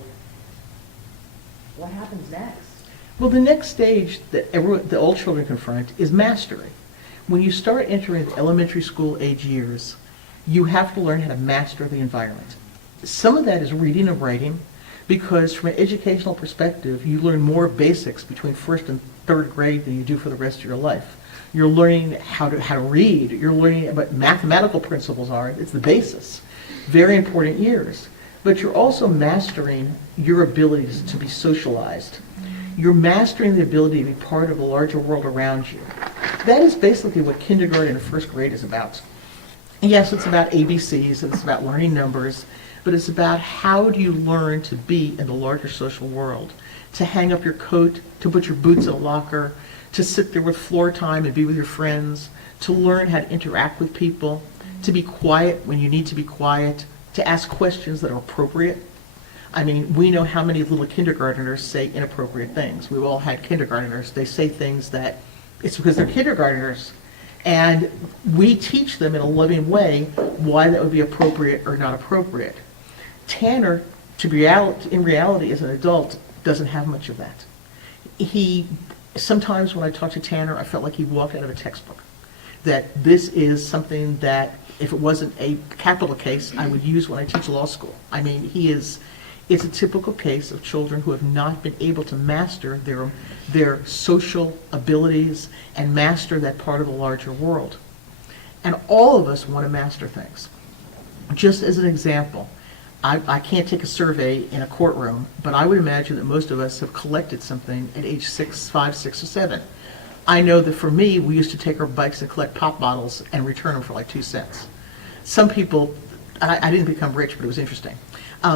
what happens next? Well, the next stage that all children confront is mastery. When you start entering the elementary school age years, you have to learn how to master the environment. Some of that is reading and writing. Because from an educational perspective, you learn more basics between first and third grade than you do for the rest of your life. You're learning how to read. You're learning what mathematical principles are. It's the basis. Very important years. But you're also mastering your abilities to be socialized. You're mastering the ability to be part of the larger world around you. That is basically what kindergarten and first grade is about. Yes, it's about ABCs and it's about learning numbers, but it's about how do you learn to be in the larger social world, to hang up your coat, to put your boots in a locker, to sit there with floor time and be with your friends, to learn how to interact with people, to be quiet when you need to be quiet, to ask questions that are appropriate. I mean, we know how many little kindergarteners say inappropriate things. We've all had kindergarteners. They say things that it's because they're kindergarteners. And we teach them in a loving way why that would be appropriate or not appropriate. Tanner, in reality, as an adult, doesn't have much of that. Sometimes when I talk to Tanner, I felt like he walked out of a textbook. That this is something that, if it wasn't a capital case, I would use when I teach law school. I mean, it's a typical case of children who have not been able to master their social abilities and master that part of the larger world. And all of us want to master things. Just as an example, I can't take a survey in a courtroom, but I would imagine that most of us have collected something at age 5, 6, or 7. I know that for me, we used to take our bikes and collect pop bottles and return them for like 2 cents. Some people, I didn't become rich, but it was interesting.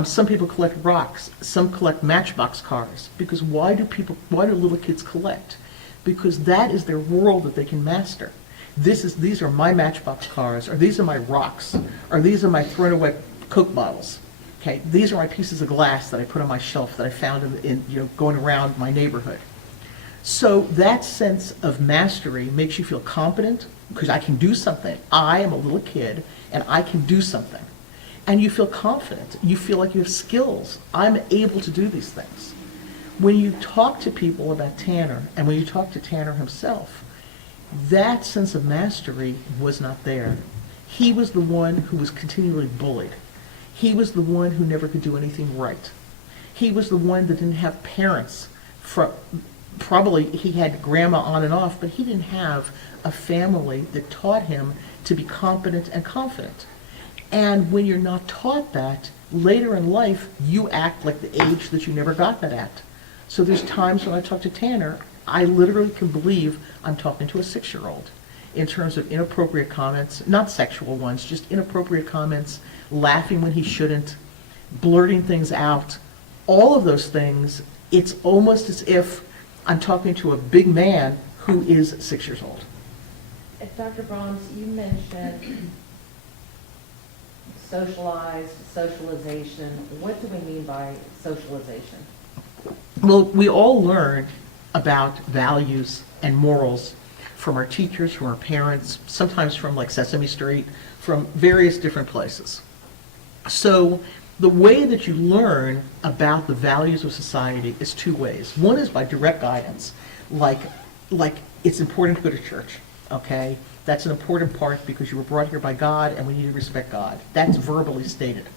Some people collect rocks. Some collect Matchbox cars. Because why do little kids collect? Because that is their world that they can master. These are my Matchbox cars, or these are my rocks, or these are my thrown away Coke bottles. Okay, these are my pieces of glass that I put on my shelf that I found in going around my neighborhood. So that sense of mastery makes you feel competent because I can do something. I am a little kid and I can do something. And you feel confident. You feel like you have skills. I'm able to do these things. When you talk to people about Tanner, and when you talk to Tanner himself, that sense of mastery was not there. He was the one who was continually bullied. He was the one who never could do anything right. He was the one that didn't have parents. Probably he had grandma on and off, but he didn't have a family that taught him to be competent and confident. And when you're not taught that, later in life, you act like the age that you never got that at. So there's times when I talk to Tanner, I literally can believe I'm talking to a 6-year-old in terms of inappropriate comments, not sexual ones, just inappropriate comments, laughing when he shouldn't, blurting things out, all of those things. It's almost as if I'm talking to a big man who is 6 years old. Dr. Brahms, you mentioned socialization. What do we mean by socialization? Well, we all learn about values and morals from our teachers, from our parents, sometimes from like Sesame Street, from various different places. So the way that you learn about the values of society is 2 ways. One is by direct guidance, like it's important to go to church, okay? That's an important part because you were brought here by God and we need to respect God. That's verbally stated.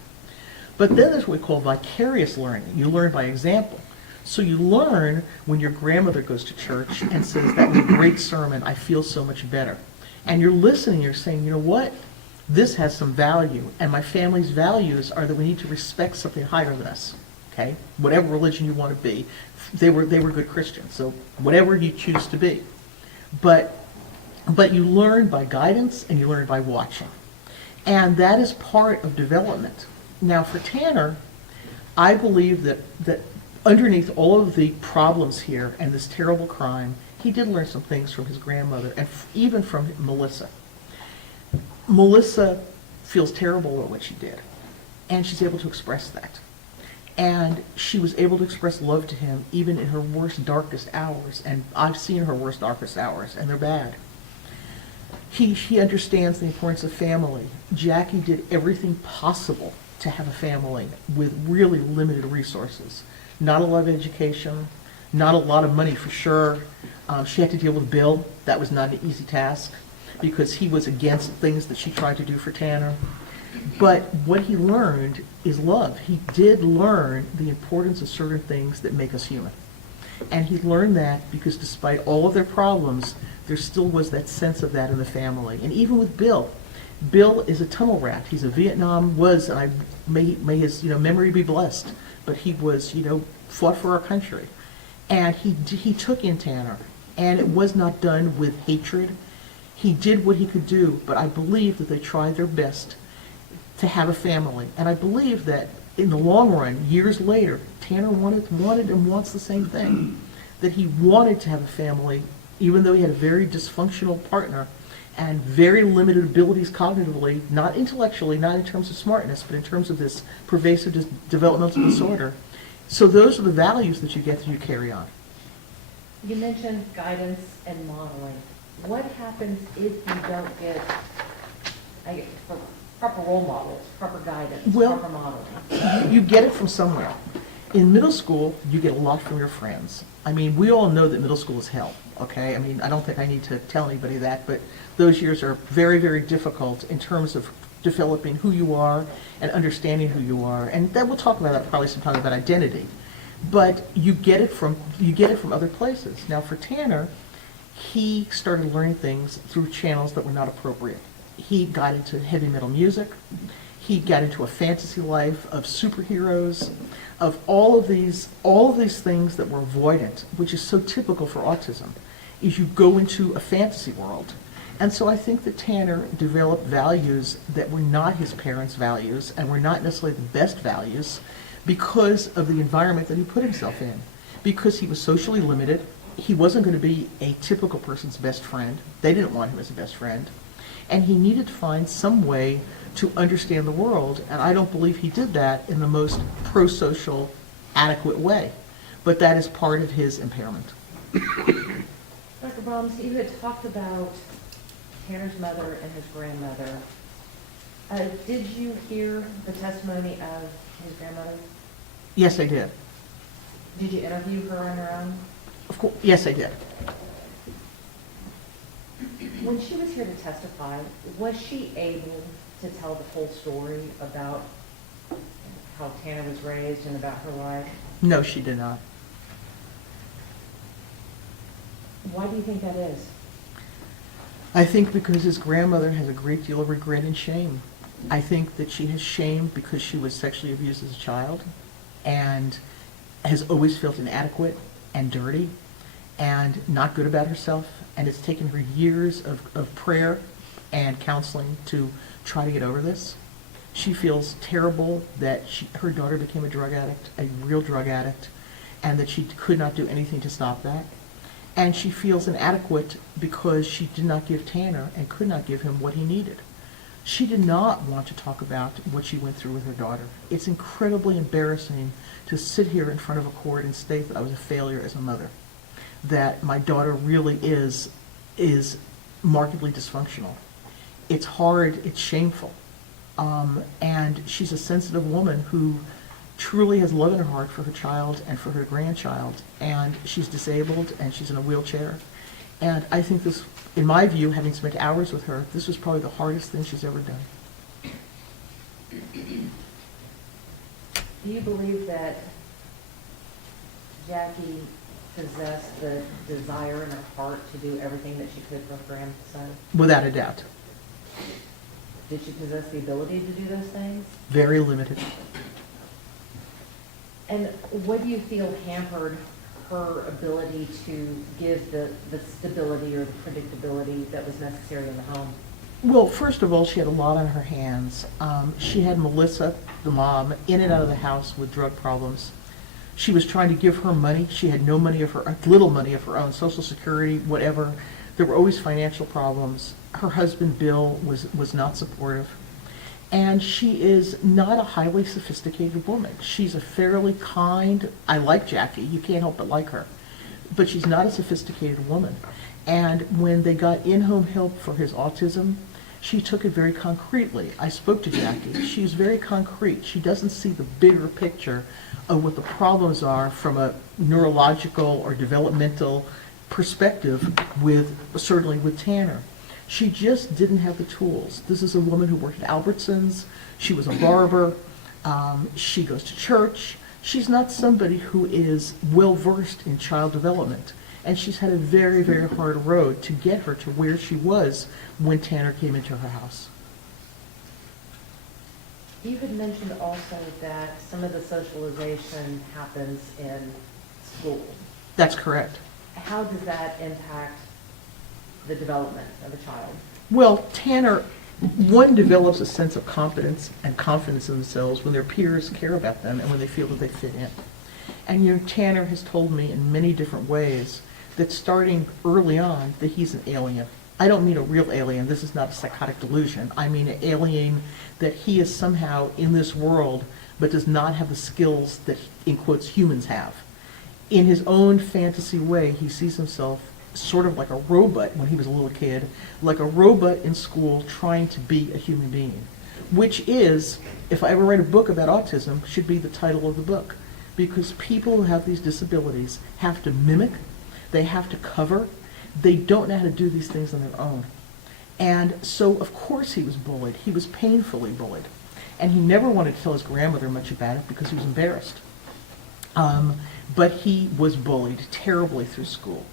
But then there's what we call vicarious learning. You learn by example. So you learn when your grandmother goes to church and says, that was a great sermon, I feel so much better. And you're listening, you're saying, you know what? This has some value, and my family's values are that we need to respect something higher than us, okay? Whatever religion you want to be. They were good Christians, so whatever you choose to be. But you learn by guidance and you learn by watching. And that is part of development. Now for Tanner, I believe that underneath all of the problems here and this terrible crime, he did learn some things from his grandmother and even from Melissa. Melissa feels terrible about what she did, and she's able to express that. And she was able to express love to him even in her worst, darkest hours. And I've seen her worst, darkest hours, and they're bad. She understands the importance of family. Jackie did everything possible to have a family with really limited resources. Not a lot of education, not a lot of money for sure. She had to deal with Bill. That was not an easy task because he was against things that she tried to do for Tanner. But what he learned is love. He did learn the importance of certain things that make us human. And he learned that because despite all of their problems, there still was that sense of that in the family. And even with Bill, Bill is a tunnel rat. He's a and I may his memory be blessed, but he was fought for our country, and he took in Tanner, and it was not done with hatred. He did what he could do, but I believe that they tried their best to have a family, and I believe that in the long run, years later, Tanner wanted and wants the same thing, that he wanted to have a family, even though he had a very dysfunctional partner and very limited abilities cognitively, not intellectually, not in terms of smartness, but in terms of this pervasive developmental disorder. So those are the values that you get that you carry on. You mentioned guidance and modeling. What happens if you don't get proper role models, proper guidance, Well, proper modeling? You get it from somewhere. In middle school, you get a lot from your friends. I mean, we all know that middle school is hell, okay? I mean, I don't think I need to tell anybody that, but those years are very, very difficult in terms of developing who you are and understanding who you are. And then we'll talk about that probably sometime, about identity. But you get it from other places. Now for Tanner, he started learning things through channels that were not appropriate. He got into heavy metal music. He got into a fantasy life of superheroes, of all of these things that were avoidant, which is so typical for autism, is you go into a fantasy world. And so I think that Tanner developed values that were not his parents' values and were not necessarily the best values because of the environment that he put himself in. Because he was socially limited, he wasn't going to be a typical person's best friend. They didn't want him as a best friend. And he needed to find some way to understand the world, and I don't believe he did that in the most pro-social, adequate way. But that is part of his impairment. Dr. Brahms, you had talked about Tanner's mother and his grandmother. Did you hear the testimony of his grandmother? Yes, I did. Did you interview her on your own? Of course, yes, I did. When she was here to testify, was she able to tell the whole story about how Tanner was raised and about her life? No, she did not. Why do you think that is? I think because his grandmother has a great deal of regret and shame. I think that she has shame because she was sexually abused as a child and has always felt inadequate and dirty and not good about herself, and it's taken her years of prayer and counseling to try to get over this. She feels terrible that her daughter became a drug addict, a real drug addict, and that she could not do anything to stop that. And she feels inadequate because she did not give Tanner and could not give him what he needed. She did not want to talk about what she went through with her daughter. It's incredibly embarrassing to sit here in front of a court and state that I was a failure as a mother, that my daughter really is markedly dysfunctional. It's hard, it's shameful. And she's a sensitive woman who truly has love in her heart for her child and for her grandchild, and she's disabled and she's in a wheelchair. And I think this, in my view, having spent hours with her, this was probably the hardest thing she's ever done. Do you believe that Jackie possessed the desire in her heart to do everything that she could for her grandson? Without a doubt. Did she possess the ability to do those things? Very limited. And what do you feel hampered her ability to give the stability or the predictability that was necessary in the home? Well, first of all, she had a lot on her hands. She had Melissa, the mom, in and out of the house with drug problems. She was trying to give her money. She had no money of her, little money of her own, Social Security, whatever. There were always financial problems. Her husband, Bill, was not supportive. And she is not a highly sophisticated woman. She's a fairly kind, I like Jackie, you can't help but like her, but she's not a sophisticated woman. And when they got in-home help for his autism, she took it very concretely. I spoke to Jackie. She's very concrete. She doesn't see the bigger picture of what the problems are from a neurological or developmental perspective certainly with Tanner. She just didn't have the tools. This is a woman who worked at Albertsons. She was a barber. She goes to church. She's not somebody who is well-versed in child development. And she's had a very, very hard road to get her to where she was when Tanner came into her house. You had mentioned also that some of the socialization happens in school. That's correct. How does that impact the development of a child? Well, Tanner, one develops a sense of competence and confidence in themselves when their peers care about them and when they feel that they fit in. And Tanner has told me in many different ways that starting early on that he's an alien. I don't mean a real alien. This is not a psychotic delusion. I mean an alien that he is somehow in this world but does not have the skills that, in quotes, humans have. In his own fantasy way, he sees himself sort of like a robot when he was a little kid, like a robot in school trying to be a human being, which is, if I ever write a book about autism, should be the title of the book. Because people who have these disabilities have to mimic, they have to cover, they don't know how to do these things on their own. And so, of course, he was bullied. He was painfully bullied. And he never wanted to tell his grandmother much about it because he was embarrassed. But he was bullied terribly through school.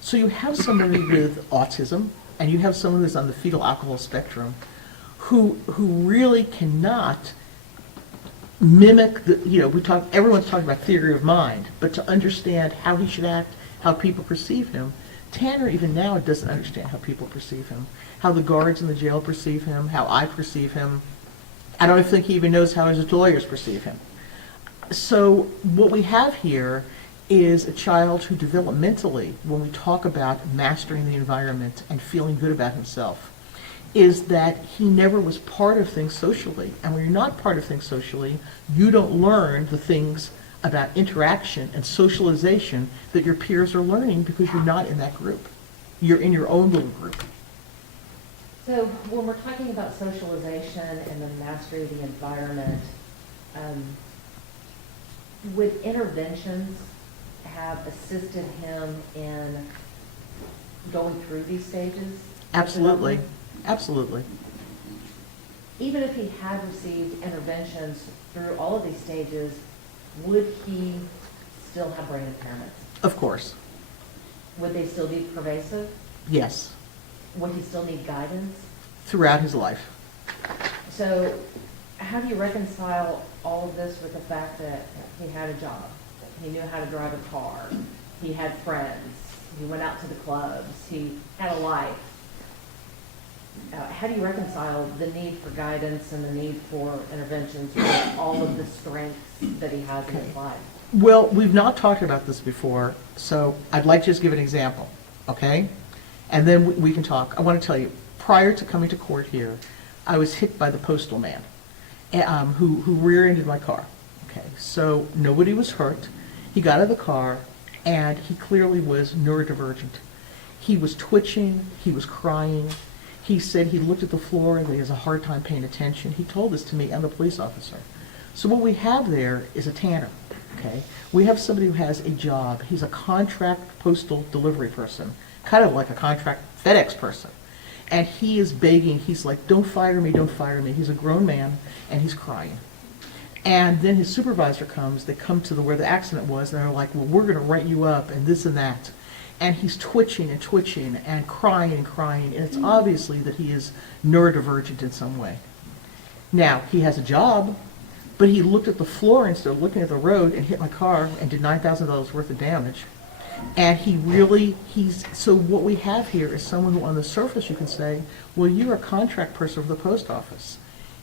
So you have somebody with autism, and you have someone who's on the fetal alcohol spectrum, who really cannot mimic the, everyone's talking about theory of mind, but to understand how he should act, how people perceive him. Tanner even now doesn't understand how people perceive him, how the guards in the jail perceive him, how I perceive him. I don't think he even knows how his lawyers perceive him. So what we have here is a child who developmentally, when we talk about mastering the environment and feeling good about himself, is that he never was part of things socially. And when you're not part of things socially, you don't learn the things about interaction and socialization that your peers are learning because you're not in that group. You're in your own little group. So when we're talking about socialization and the mastery of the environment, would interventions have assisted him in going through these stages? Absolutely. Absolutely. Even if he had received interventions through all of these stages, would he still have brain impairments? Of course. Would they still be pervasive? Yes. Would he still need guidance? Throughout his life. So how do you reconcile all of this with the fact that he had a job? He knew how to drive a car. He had friends. He went out to the clubs. He had a life. How do you reconcile the need for guidance and the need for interventions with all of the strengths that he has in his life? Well, we've not talked about this before, so I'd like to just give an example, okay? And then we can talk. I want to tell you, prior to coming to court here, I was hit by the postal man who rear-ended my car. Okay, so nobody was hurt. He got out of the car, and he clearly was neurodivergent. He was twitching. He was crying. He said he looked at the floor and he has a hard time paying attention. He told this to me and the police officer. So what we have there is a Tanner, okay? We have somebody who has a job. He's a contract postal delivery person, kind of like a contract FedEx person. And he is begging, he's like, don't fire me, don't fire me. He's a grown man, and he's crying. And then his supervisor comes, they come to where the accident was, and they're like, well, we're going to write you up, and this and that. And he's twitching and twitching and crying, and it's obviously that he is neurodivergent in some way. Now, he has a job, but he looked at the floor instead of looking at the road and hit my car and did $9,000 worth of damage. And so what we have here is someone who on the surface you can say, well, you're a contract person for the post office.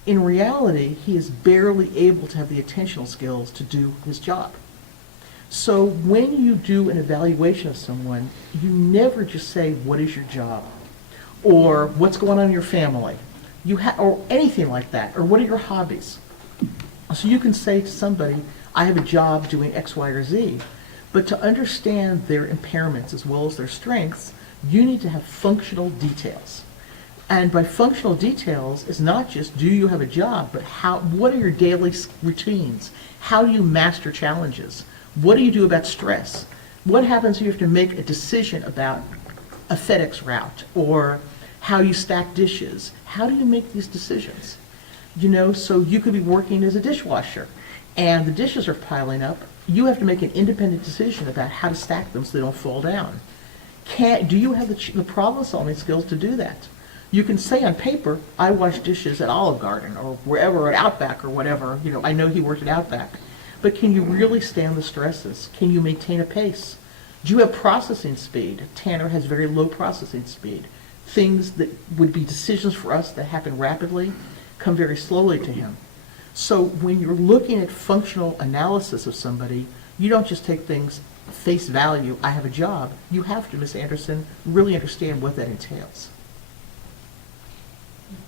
In reality, he is barely able to have the attentional skills to do his job. So when you do an evaluation of someone, you never just say, what is your job? Or what's going on in your family? Or anything like that. Or what are your hobbies? So you can say to somebody, I have a job doing X, Y, or Z. But to understand their impairments as well as their strengths, you need to have functional details. And by functional details, it's not just do you have a job, but what are your daily routines? How do you master challenges? What do you do about stress? What happens if you have to make a decision about a FedEx route or how you stack dishes. How do you make these decisions? So you could be working as a dishwasher, and the dishes are piling up. You have to make an independent decision about how to stack them so they don't fall down. Do you have the problem-solving skills to do that? You can say on paper, I wash dishes at Olive Garden or wherever, at Outback or whatever. I know he worked at Outback. But can you really stand the stresses? Can you maintain a pace? Do you have processing speed? Tanner has very low processing speed. Things that would be decisions for us that happen rapidly come very slowly to him. So when you're looking at functional analysis of somebody, you don't just take things face value, I have a job. You have to, Ms. Anderson, really understand what that entails.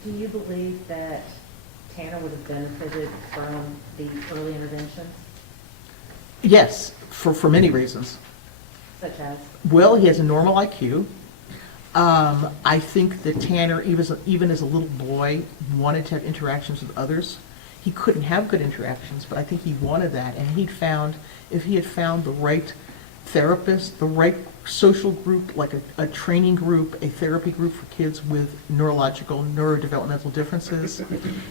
Do you believe that Tanner would have benefited from the early interventions, Yes, for many reasons. such as? Well, he has a normal IQ. I think that Tanner, even as a little boy, wanted to have interactions with others. He couldn't have good interactions, but I think he wanted that. And if he had found the right therapist, the right social group, like a training group, a therapy group for kids with neurodevelopmental differences,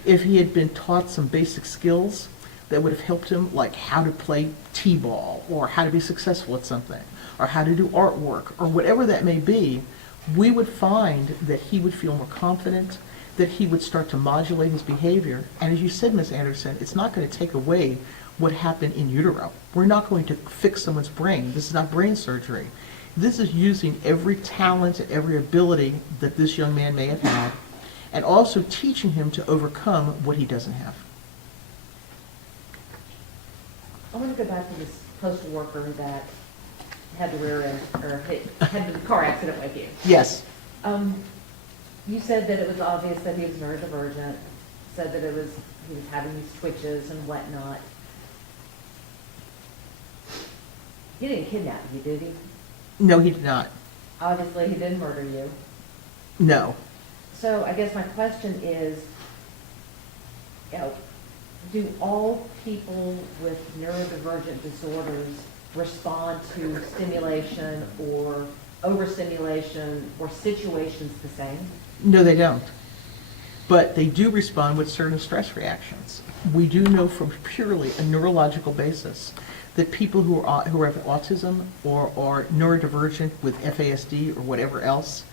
if he had been taught some basic skills that would have helped him, like how to play t-ball, or how to be successful at something, or how to do artwork, or whatever that may be, we would find that he would feel more confident, that he would start to modulate his behavior. And as you said, Ms. Anderson, it's not going to take away what happened in utero. We're not going to fix someone's brain. This is not brain surgery. This is using every talent and every ability that this young man may have had, and also teaching him to overcome what he doesn't have. I want to go back to this postal worker that had the rear end, or had the car accident with you. Yes. You said that it was obvious that he was neurodivergent, said that he was having these twitches and whatnot. He didn't kidnap you, did he? No, he did not. Obviously, he didn't murder you. No. So I guess my question is, do all people with neurodivergent disorders respond to stimulation or overstimulation or situations the same? No, they don't. But they do respond with certain stress reactions. We do know from purely a neurological basis that people who have autism or are neurodivergent with FASD or whatever else,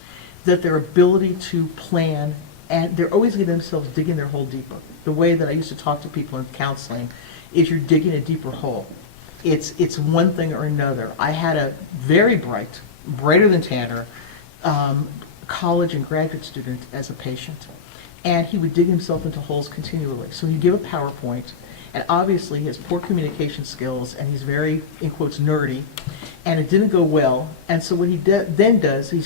that their ability to plan, and they're always getting themselves digging their hole deeper. The way that I used to talk to people in counseling is you're digging a deeper hole. It's one thing or another. I had a very brighter than Tanner, college and graduate student as a patient, and he would dig himself into holes continually. So he'd give a PowerPoint, and obviously he has poor communication skills, and he's very, in quotes, nerdy, and it didn't go well. And so what he then does, he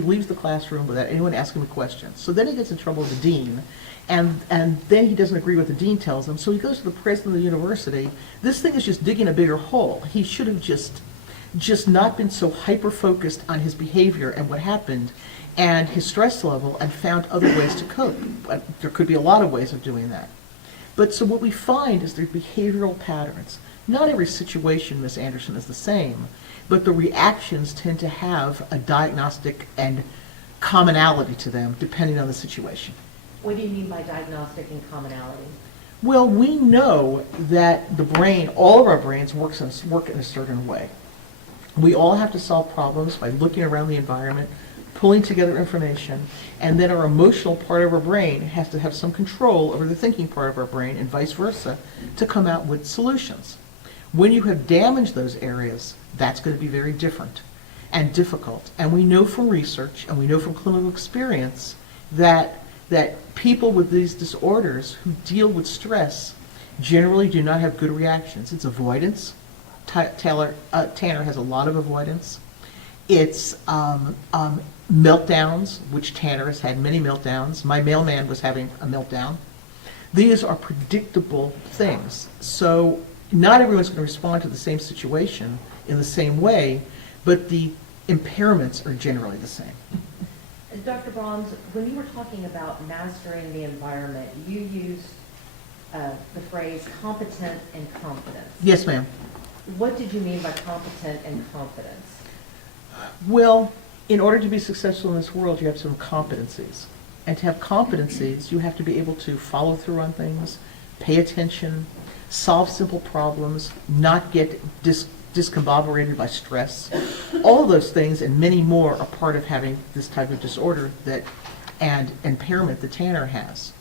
leaves the classroom without anyone asking him a question. So then he gets in trouble with the dean, and then he doesn't agree with what the dean tells him, so he goes to the president of the university. This thing is just digging a bigger hole. He should have just not been so hyper-focused on his behavior and what happened and his stress level, and found other ways to cope. There could be a lot of ways of doing that. But so what we find is their behavioral patterns. Not every situation, Ms. Anderson, is the same, but the reactions tend to have a diagnostic and commonality to them depending on the situation. What do you mean by diagnostic and commonality? Well, we know that the brain, all of our brains work in a certain way. We all have to solve problems by looking around the environment, pulling together information, and then our emotional part of our brain has to have some control over the thinking part of our brain, and vice versa, to come out with solutions. When you have damaged those areas, that's going to be very different and difficult. And we know from research, and we know from clinical experience, that people with these disorders who deal with stress generally do not have good reactions. It's avoidance. Tanner has a lot of avoidance. It's meltdowns, which Tanner has had many meltdowns. My mailman was having a meltdown. These are predictable things. So not everyone's going to respond to the same situation in the same way, but the impairments are generally the same. Dr. Brahms, when you were talking about mastering the environment, you used the phrase competent and confidence. Yes, ma'am. What did you mean by competent and confidence? Well, In order to be successful in this world, you have some competencies. And to have competencies, you have to be able to follow through on things, pay attention, solve simple problems, not get discombobulated by stress. All of those things and many more are part of having this type of disorder and impairment that Tanner has.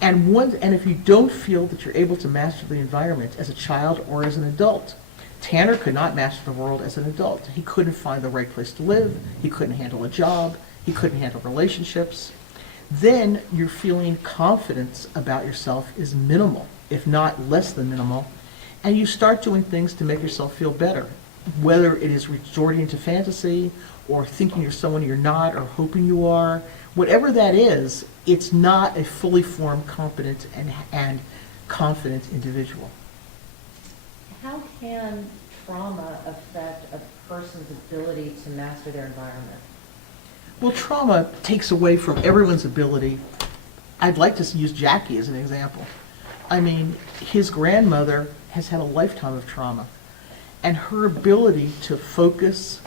And if you don't feel that you're able to master the environment as a child or as an adult, Tanner could not master the world as an adult. He couldn't find the right place to live. He couldn't handle a job. He couldn't handle relationships. Then your feeling confidence about yourself is minimal, if not less than minimal, and you start doing things to make yourself feel better, whether it is resorting to fantasy or thinking you're someone you're not or hoping you are. Whatever that is, it's not a fully formed, competent, and confident individual. How can trauma affect a person's ability to master their environment? Well, trauma takes away from everyone's ability. I'd like to use Jackie as an example. I mean, his grandmother has had a lifetime of trauma, and her ability to focus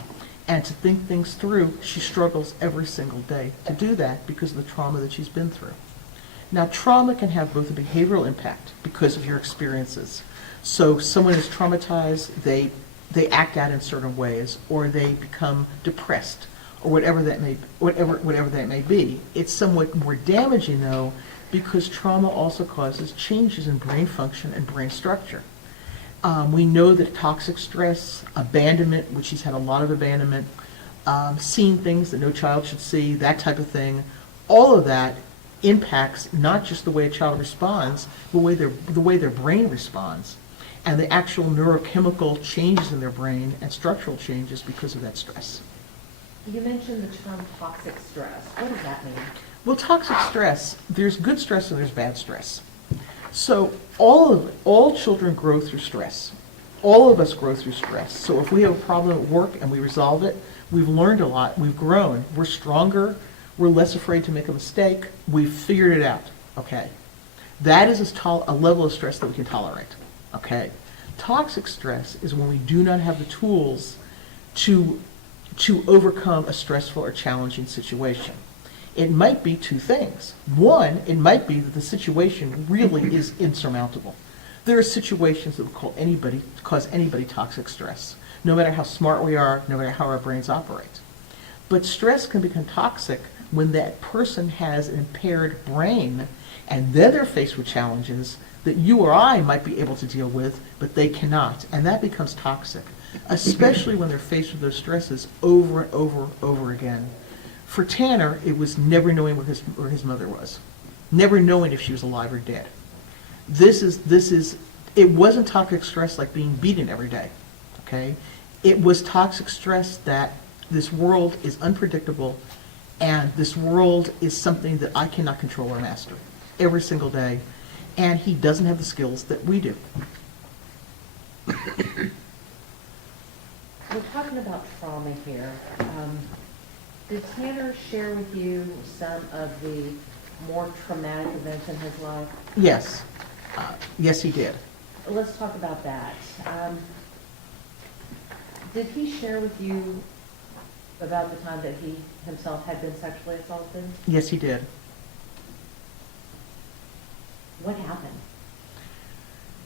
and to think things through, she struggles every single day to do that because of the trauma that she's been through. Now, trauma can have both a behavioral impact because of your experiences. So someone is traumatized, they act out in certain ways, or they become depressed, or whatever that may be. It's somewhat more damaging, though, because trauma also causes changes in brain function and brain structure. We know that toxic stress, abandonment, which he's had a lot of abandonment, seeing things that no child should see, that type of thing, all of that impacts not just the way a child responds, but the way their brain responds, and the actual neurochemical changes in their brain and structural changes because of that stress. You mentioned the term toxic stress. What does that mean? Well, toxic stress, there's good stress and there's bad stress. So all children grow through stress. All of us grow through stress. So if we have a problem at work and we resolve it, we've learned a lot, we've grown, we're stronger, we're less afraid to make a mistake, we've figured it out, okay? That is a level of stress that we can tolerate, okay? Toxic stress is when we do not have the tools to overcome a stressful or challenging situation. It might be two things. One, it might be that the situation really is insurmountable. There are situations that will cause anybody toxic stress, no matter how smart we are, no matter how our brains operate. But stress can become toxic when that person has an impaired brain and then they're faced with challenges that you or I might be able to deal with, but they cannot. And that becomes toxic, especially when they're faced with those stresses over and over again. For Tanner, it was never knowing where his mother was, never knowing if she was alive or dead. It wasn't toxic stress like being beaten every day, okay? It was toxic stress that this world is unpredictable and this world is something that I cannot control or master every single day, and he doesn't have the skills that we do. We're talking about trauma here. Did Tanner share with you some of the more traumatic events in his life? Yes. Yes, he did. Let's talk about that. Did he share with you about the time that he himself had been sexually assaulted? Yes, he did. What happened?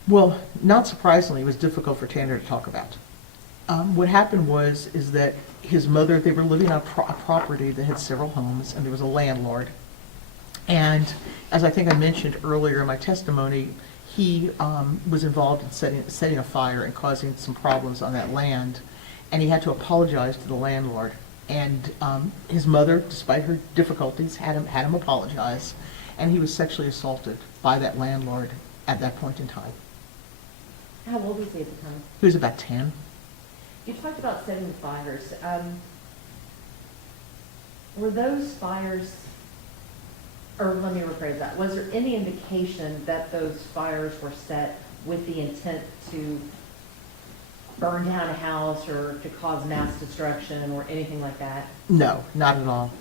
Well, not surprisingly, it was difficult for Tanner to talk about. What happened is that his mother, they were living on a property that had several homes, and there was a landlord. And as I think I mentioned earlier in my testimony, he was involved in setting a fire and causing some problems on that land, and he had to apologize to the landlord. And his mother, despite her difficulties, had him apologize, and he was sexually assaulted by that landlord at that point in time. How old was he at the time? He was about 10. You talked about setting the fires. Were those fires, or let me rephrase that, was there any indication that those fires were set with the intent to burn down a house or to cause mass destruction or anything like that? No, not at all.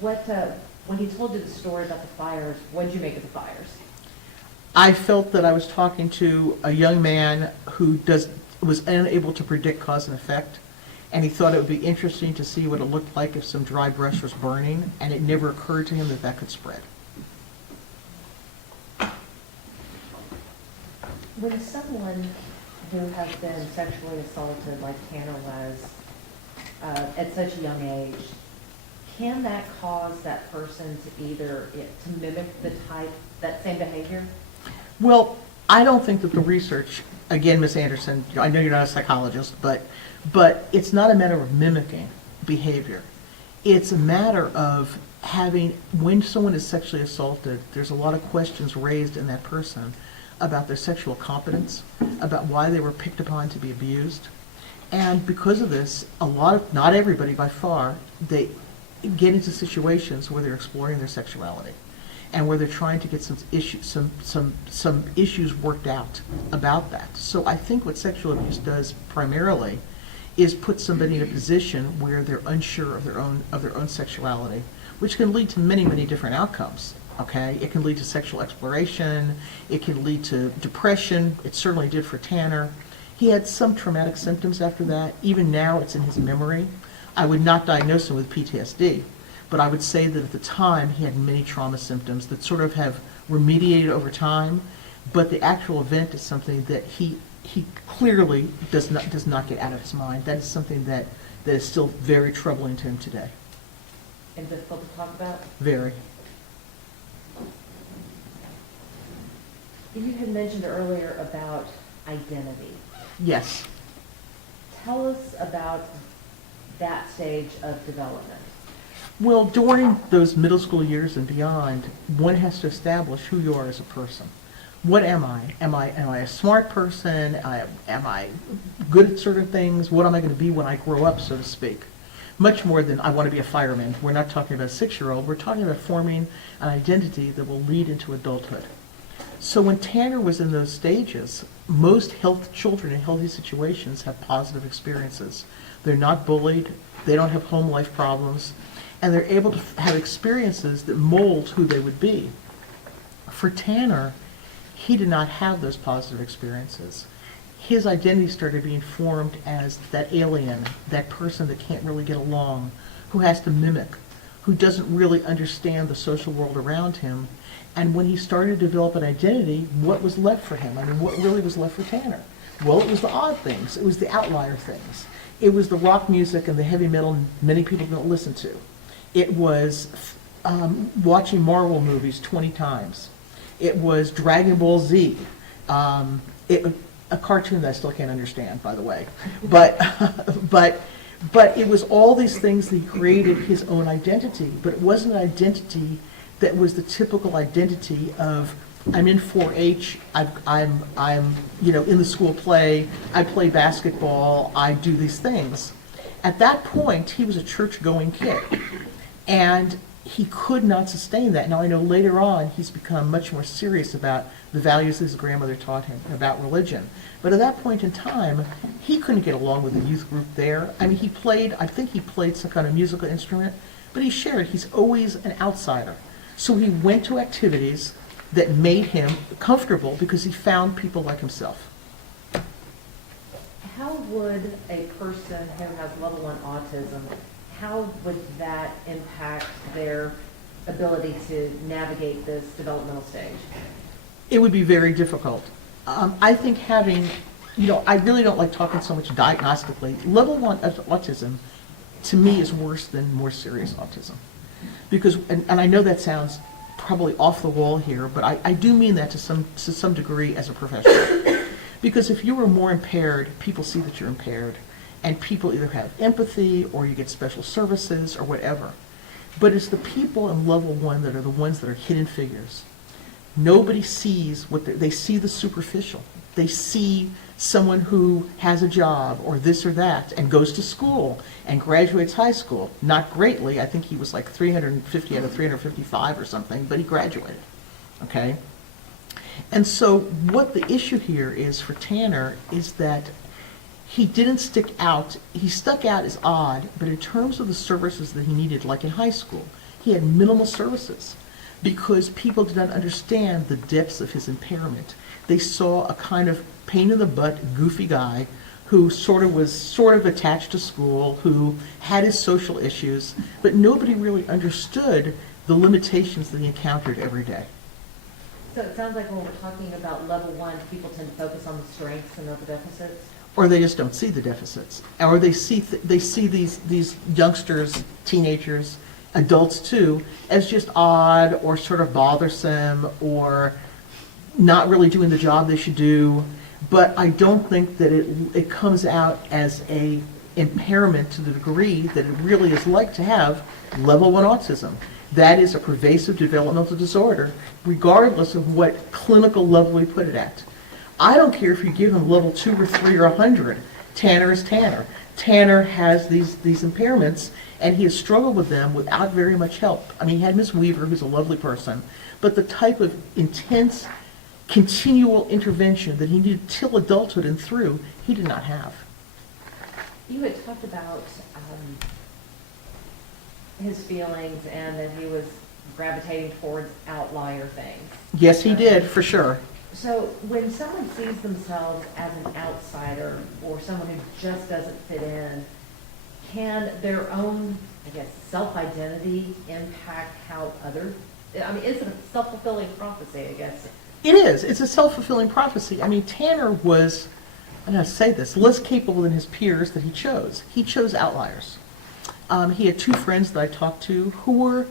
When he told you the story about the fires, what did you make of the fires? I felt that I was talking to a young man who was unable to predict cause and effect, and he thought it would be interesting to see what it looked like if some dry brush was burning, and it never occurred to him that that could spread. When someone who has been sexually assaulted, like Tanner was, at such a young age, can that cause that person to either, to mimic the type, that same behavior? Well, I don't think that the research, again, Ms. Anderson, I know you're not a psychologist, but it's not a matter of mimicking behavior. It's a matter of having, when someone is sexually assaulted, there's a lot of questions raised in that person about their sexual competence, about why they were picked upon to be abused. And because of this, a lot of, not everybody by far, they get into situations where they're exploring their sexuality and where they're trying to get some issues worked out about that. So I think what sexual abuse does primarily is put somebody in a position where they're unsure of their own sexuality, which can lead to many, many different outcomes. Okay, it can lead to sexual exploration, it can lead to depression. It certainly did for Tanner. He had some traumatic symptoms after that. Even now it's in his memory. I would not diagnose him with PTSD, but I would say that at the time he had many trauma symptoms that sort of have remediated over time, but the actual event is something that he clearly does not get out of his mind. That is something that is still very troubling to him today. And difficult to talk about? Very. You had mentioned earlier about identity. Yes. Tell us about that stage of development. Well, during those middle school years and beyond, one has to establish who you are as a person. What am I? Am I a smart person? Am I good at certain things? What am I going to be when I grow up, so to speak? Much more than I want to be a fireman. We're not talking about a 6-year-old. We're talking about forming an identity that will lead into adulthood. So when Tanner was in those stages, most children in healthy situations have positive experiences. They're not bullied, they don't have home life problems, and they're able to have experiences that mold who they would be. For Tanner, he did not have those positive experiences. His identity started being formed as that alien, that person that can't really get along, who has to mimic, who doesn't really understand the social world around him. And when he started to develop an identity, what was left for him? I mean, what really was left for Tanner? Well, it was the odd things. It was the outlier things. It was the rock music and the heavy metal many people don't listen to. It was watching Marvel movies 20 times. It was Dragon Ball Z, a cartoon that I still can't understand, by the way. But it was all these things that he created his own identity. But it wasn't an identity that was the typical identity of, I'm in 4-H, I'm in the school play, I play basketball, I do these things. At that point, he was a church-going kid, and he could not sustain that. Now I know later on he's become much more serious about the values his grandmother taught him about religion. But at that point in time, he couldn't get along with the youth group there. I mean, I think he played some kind of musical instrument, but he shared, he's always an outsider. So he went to activities that made him comfortable because he found people like himself. How would a person who has level 1 autism, how would that impact their ability to navigate this developmental stage? It would be very difficult. I think having, I really don't like talking so much diagnostically. Level 1 autism, to me, is worse than more serious autism. Because, and I know that sounds probably off the wall here, but I do mean that to some degree as a professional. Because if you are more impaired, people see that you're impaired, and people either have empathy or you get special services or whatever. But it's the people in level 1 that are the ones that are hidden figures. Nobody sees they see the superficial. They see someone who has a job or this or that and goes to school and graduates high school. Not greatly. I think he was like 350 out of 355 or something, but he graduated. Okay? And so what the issue here is for Tanner is that he didn't stick out. He stuck out as odd, but in terms of the services that he needed, like in high school, he had minimal services because people did not understand the depths of his impairment. They saw a kind of pain in the butt, goofy guy who was sort of attached to school, who had his social issues, but nobody really understood the limitations that he encountered every day. So it sounds like when we're talking about level one, people tend to focus on the strengths and not the deficits? Or they just don't see the deficits, or they see these youngsters, teenagers, adults too, as just odd or sort of bothersome or not really doing the job they should do. But I don't think that it comes out as a impairment to the degree that it really is like to have level one autism. That is a pervasive developmental disorder, regardless of what clinical level we put it at. I don't care if you give him level 2 or 3 or 100. Tanner is Tanner. Tanner has these impairments, and he has struggled with them without very much help. I mean, he had Miss Weaver, who's a lovely person, but the type of intense, continual intervention that he needed till adulthood and through, he did not have. You had talked about his feelings and that he was gravitating towards outlier things. Yes, he did, for sure. So when someone sees themselves as an outsider or someone who just doesn't fit in, can their own, I guess, self-identity impact how others, I mean, is it a self-fulfilling prophecy, I guess? It is. It's a self-fulfilling prophecy. I mean, Tanner was, I'm going to say this, less capable than his peers that he chose. He chose outliers. He had 2 friends that I talked to who were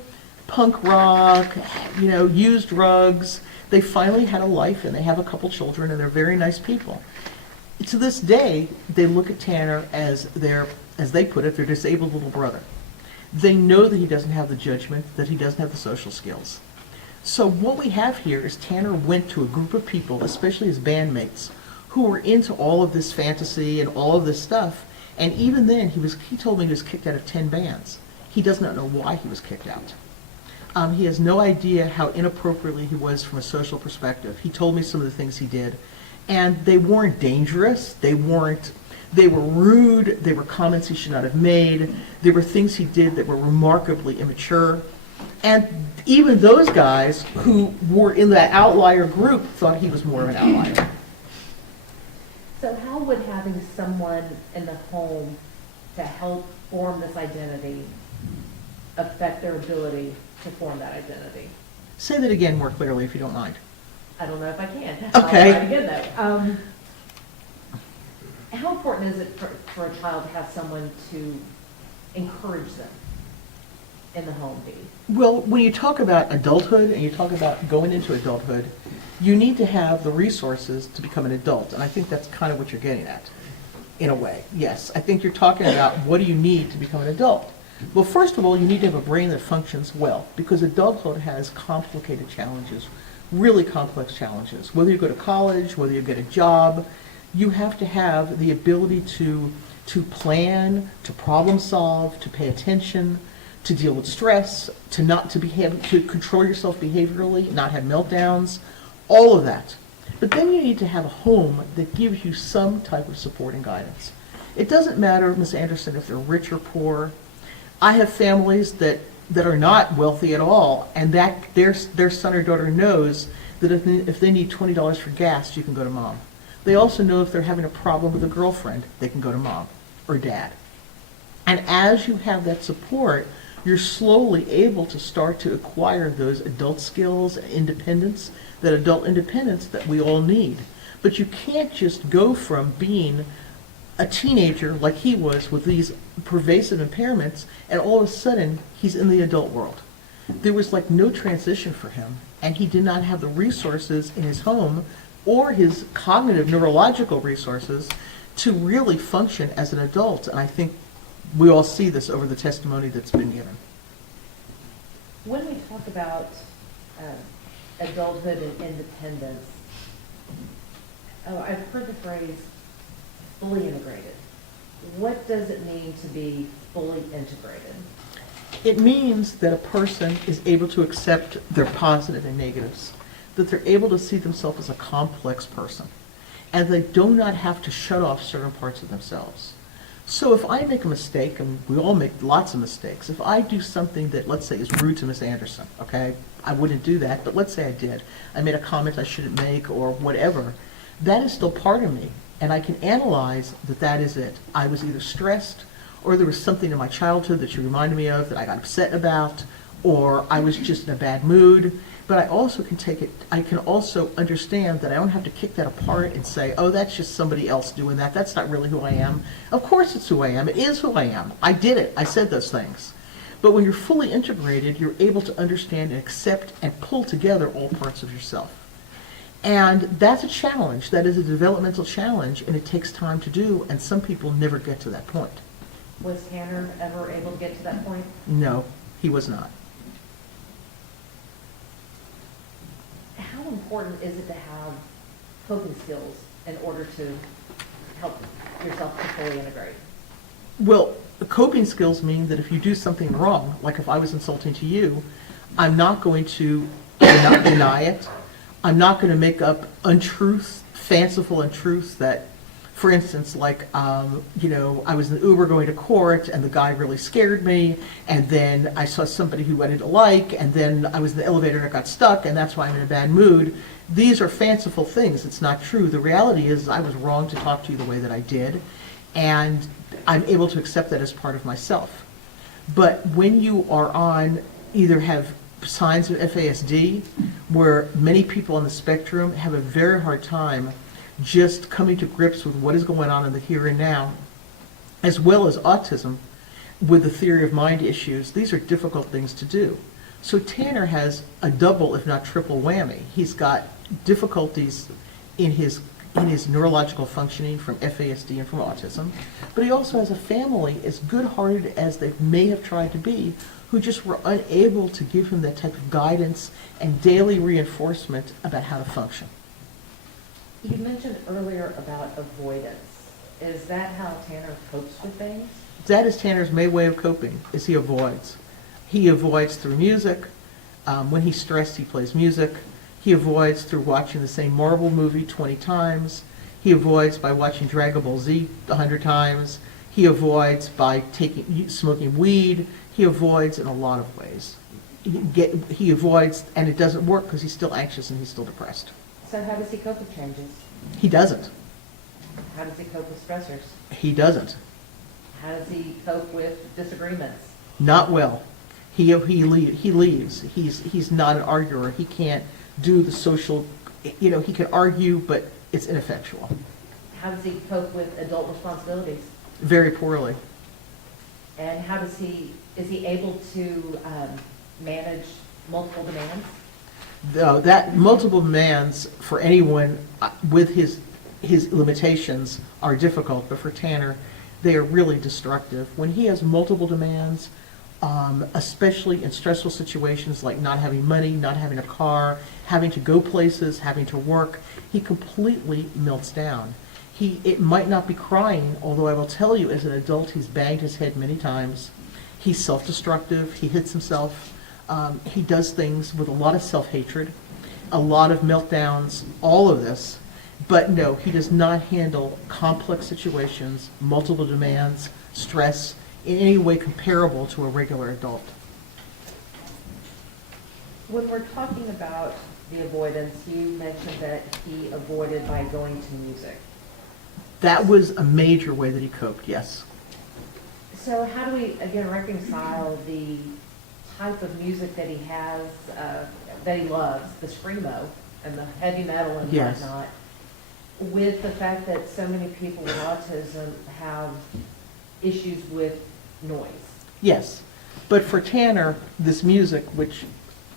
punk rock, used drugs. They finally had a life, and they have a couple children, and they're very nice people. To this day, they look at Tanner as as they put it, their disabled little brother. They know that he doesn't have the judgment, that he doesn't have the social skills. So what we have here is Tanner went to a group of people, especially his bandmates, who were into all of this fantasy and all of this stuff. And even then, he told me he was kicked out of 10 bands. He does not know why he was kicked out. He has no idea how inappropriately he was from a social perspective. He told me some of the things he did, and they weren't dangerous. They were rude. They were comments he should not have made. There were things he did that were remarkably immature. And even those guys who were in that outlier group thought he was more of an outlier. So how would having someone in the home to help form this identity affect their ability to form that identity? Say that again more clearly, if you don't mind. I don't know if I can. Okay. I'll try again, though. How important is it for a child to have someone to encourage them in the home, Dee? Well, when you talk about adulthood and you talk about going into adulthood, you need to have the resources to become an adult. And I think that's kind of what you're getting at, in a way. Yes, I think you're talking about what do you need to become an adult. Well, first of all, you need to have a brain that functions well, because adulthood has complicated challenges, really complex challenges. Whether you go to college, whether you get a job, you have to have the ability to plan, to problem solve, to pay attention, to deal with stress, to control yourself behaviorally, not have meltdowns, all of that. But then you need to have a home that gives you some type of support and guidance. It doesn't matter, Ms. Anderson, if they're rich or poor. I have families that are not wealthy at all, and that their son or daughter knows that if they need $20 for gas, you can go to mom. They also know if they're having a problem with a girlfriend, they can go to mom or dad. And as you have that support, you're slowly able to start to acquire those adult skills and independence, that adult independence that we all need. But you can't just go from being a teenager like he was with these pervasive impairments, and all of a sudden he's in the adult world. There was like no transition for him, and he did not have the resources in his home or his cognitive neurological resources to really function as an adult. And I think we all see this over the testimony that's been given. When we talk about adulthood and independence, I've heard the phrase fully integrated. What does it mean to be fully integrated? It means that a person is able to accept their positive and negatives, that they're able to see themselves as a complex person, and they do not have to shut off certain parts of themselves. So if I make a mistake, and we all make lots of mistakes, if I do something that, let's say, is rude to Miss Anderson, okay, I wouldn't do that, but let's say I did. I made a comment I shouldn't make or whatever. That is still part of me. and I can analyze that that is it. I was either stressed, or there was something in my childhood that she reminded me of that I got upset about, or I was just in a bad mood. But I also can take it, I can also understand that I don't have to kick that apart and say, oh, that's just somebody else doing that. That's not really who I am. Of course it's who I am. It is who I am. I did it. I said those things. But when you're fully integrated, you're able to understand and accept and pull together all parts of yourself. And that's a challenge. That is a developmental challenge, and it takes time to do, and some people never get to that point. Was Tanner ever able to get to that point? No, he was not. How important is it to have coping skills in order to help yourself to fully integrate? Well, the coping skills mean that if you do something wrong, like if I was insulting to you, I'm not going to deny it. I'm not going to make up untruths, fanciful untruths that, for instance, like, I was in the Uber going to court and the guy really scared me, and then I saw somebody who I didn't like, and then I was in the elevator and I got stuck, and that's why I'm in a bad mood. These are fanciful things. It's not true. The reality is I was wrong to talk to you the way that I did, and I'm able to accept that as part of myself. But when you are on, either have signs of FASD, where many people on the spectrum have a very hard time just coming to grips with what is going on in the here and now, as well as autism with the theory of mind issues, these are difficult things to do. So Tanner has a double, if not triple whammy. He's got difficulties in his neurological functioning from FASD and from autism, but he also has a family, as good-hearted as they may have tried to be, who just were unable to give him that type of guidance and daily reinforcement about how to function. You mentioned earlier about avoidance. Is that how Tanner copes with things? That is Tanner's main way of coping, is he avoids. He avoids through music. When he's stressed, he plays music. He avoids through watching the same Marvel movie 20 times. He avoids by watching Dragon Ball Z 100 times. He avoids by smoking weed. He avoids in a lot of ways. He avoids, and it doesn't work because he's still anxious and he's still depressed. So how does he cope with changes? He doesn't. How does he cope with stressors? He doesn't. How does he cope with disagreements? Not well. He leaves. He's not an arguer. He can't do the social, he can argue, but it's ineffectual. How does he cope with adult responsibilities? Very poorly. And how does is he able to manage multiple demands? Though that multiple demands for anyone with his limitations are difficult, but for Tanner, they are really destructive. When he has multiple demands, especially in stressful situations like not having money, not having a car, having to go places, having to work, he completely melts down. It might not be crying, although I will tell you as an adult he's banged his head many times. He's self-destructive, he hits himself, he does things with a lot of self-hatred, a lot of meltdowns, all of this. But no, he does not handle complex situations, multiple demands, stress, in any way comparable to a regular adult. When we're talking about the avoidance, you mentioned that he avoided by going to music. That was a major way that he coped, yes. So how do we, again, reconcile the type of music that he has, that he loves, the screamo and the heavy metal and Yes. whatnot, with the fact that so many people with autism have issues with noise? Yes, but for Tanner, this music, which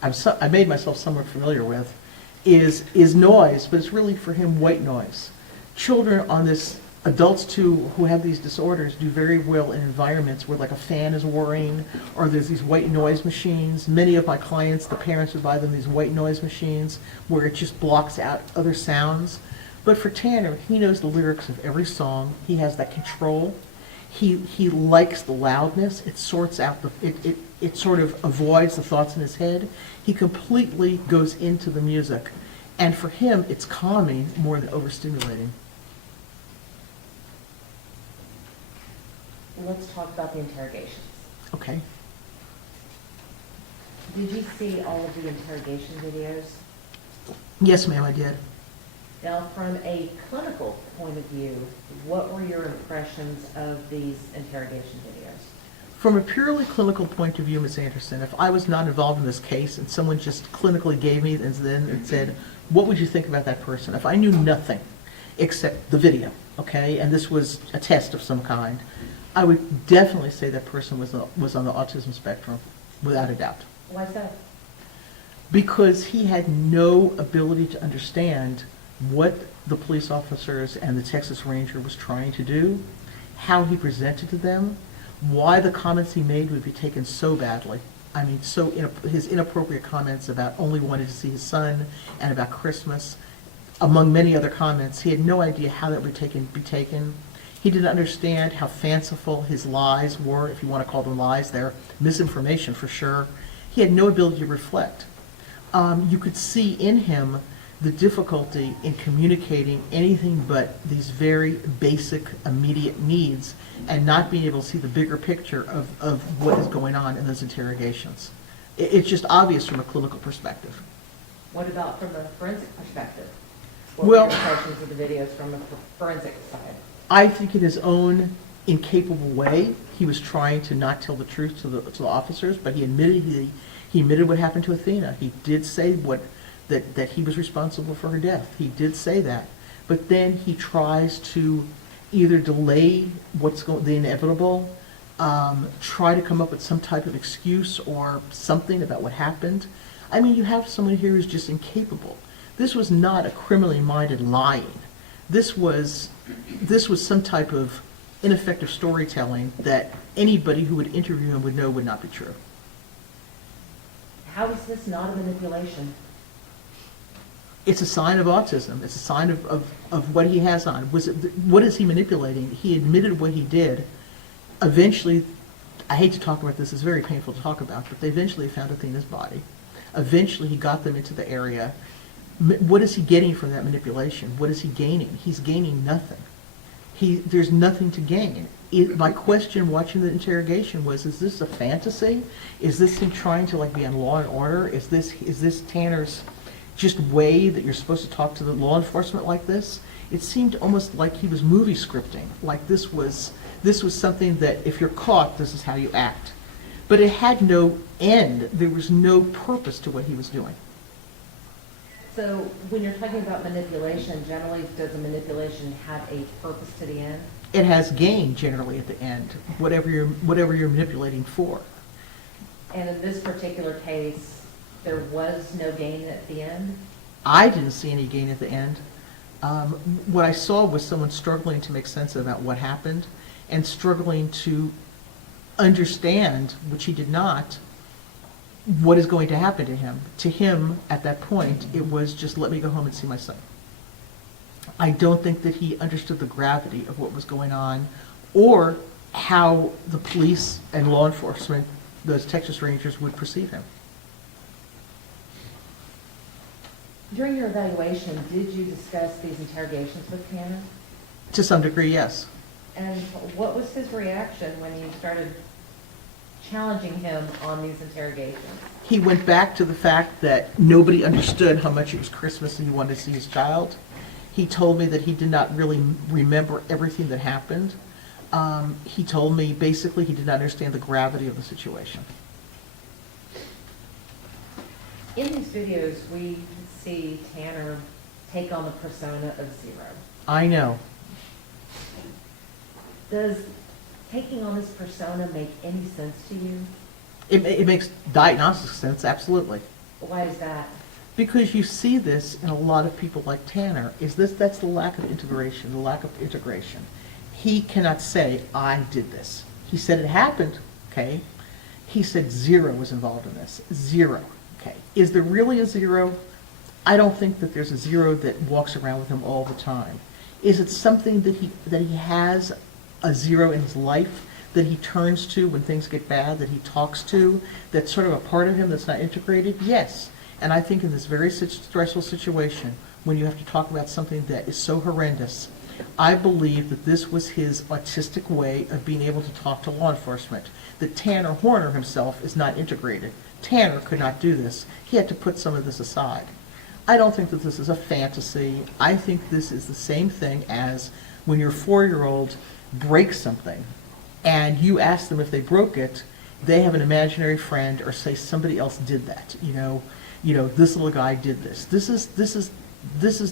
I made myself somewhat familiar with, is noise, but it's really for him white noise. Children on this, adults too, who have these disorders do very well in environments where like a fan is whirring or there's these white noise machines. Many of my clients, the parents would buy them these white noise machines where it just blocks out other sounds. But for Tanner, he knows the lyrics of every song. He has that control. He likes the loudness. It sorts out it sort of avoids the thoughts in his head. He completely goes into the music. And for him, it's calming more than overstimulating. Let's talk about the interrogations. Okay. Did you see all of the interrogation videos? Yes, ma'am, I did. Now, from a clinical point of view, what were your impressions of these interrogation videos? From a purely clinical point of view, Ms. Anderson, if I was not involved in this case and someone just clinically gave me and said, what would you think about that person? If I knew nothing except the video, okay, and this was a test of some kind, I would definitely say that person was on the autism spectrum, without a doubt. Why is that? Because he had no ability to understand what the police officers and the Texas Ranger was trying to do, how he presented to them, why the comments he made would be taken so badly. I mean, his inappropriate comments about only wanting to see his son and about Christmas, among many other comments, he had no idea how that would be taken. He didn't understand how fanciful his lies were, if you want to call them lies. They're misinformation for sure. He had no ability to reflect. You could see in him the difficulty in communicating anything but these very basic, immediate needs and not being able to see the bigger picture of what is going on in those interrogations. It's just obvious from a clinical perspective. What about from a forensic perspective? Well- What were your impressions of the videos from a forensic side? I think in his own incapable way, he was trying to not tell the truth to the officers, but he admitted what happened to Athena. He did say that he was responsible for her death. He did say that. But then he tries to either delay the inevitable, try to come up with some type of excuse or something about what happened. I mean, you have someone here who's just incapable. This was not a criminally minded lying. This was some type of ineffective storytelling that anybody who would interview him would know would not be true. How is this not a manipulation? It's a sign of autism. It's a sign of what he has on. What is he manipulating? He admitted what he did. Eventually, I hate to talk about this, it's very painful to talk about, but they eventually found Athena's body. Eventually, he got them into the area. What is he getting from that manipulation? What is he gaining? He's gaining nothing. There's nothing to gain. My question watching the interrogation was, is this a fantasy? Is this him trying to be on Law and Order? Is this Tanner's just way that you're supposed to talk to the law enforcement like this? It seemed almost like he was movie scripting, like this was something that if you're caught, this is how you act. But it had no end. There was no purpose to what he was doing. So when you're talking about manipulation, generally does a manipulation have a purpose to the end? It has gain generally at the end, whatever you're manipulating for. And in this particular case, there was no gain at the end? I didn't see any gain at the end. What I saw was someone struggling to make sense about what happened and struggling to understand, which he did not, what is going to happen to him. To him, at that point, it was just let me go home and see my son. I don't think that he understood the gravity of what was going on or how the police and law enforcement, those Texas Rangers, would perceive him. During your evaluation, did you discuss these interrogations with Tanner? To some degree, yes. And what was his reaction when you started challenging him on these interrogations? He went back to the fact that nobody understood how much it was Christmas and he wanted to see his child. He told me that he did not really remember everything that happened. He told me basically he did not understand the gravity of the situation. In these videos, we see Tanner take on the persona of Zero. I know. Does taking on this persona make any sense to you? It makes diagnostic sense, absolutely. Why is that? Because you see this in a lot of people like Tanner, that's the lack of integration, the lack of integration. He cannot say, I did this. He said it happened, okay? He said Zero was involved in this. Zero, okay? Is there really a Zero? I don't think that there's a Zero that walks around with him all the time. Is it something that he has a Zero in his life that he turns to when things get bad, that he talks to, that's sort of a part of him that's not integrated? Yes. And I think in this very stressful situation, when you have to talk about something that is so horrendous, I believe that this was his autistic way of being able to talk to law enforcement. That Tanner Horner himself is not integrated. Tanner could not do this. He had to put some of this aside. I don't think that this is a fantasy. I think this is the same thing as when your 4-year-old breaks something and you ask them if they broke it, they have an imaginary friend or say somebody else did that. This little guy did this. This is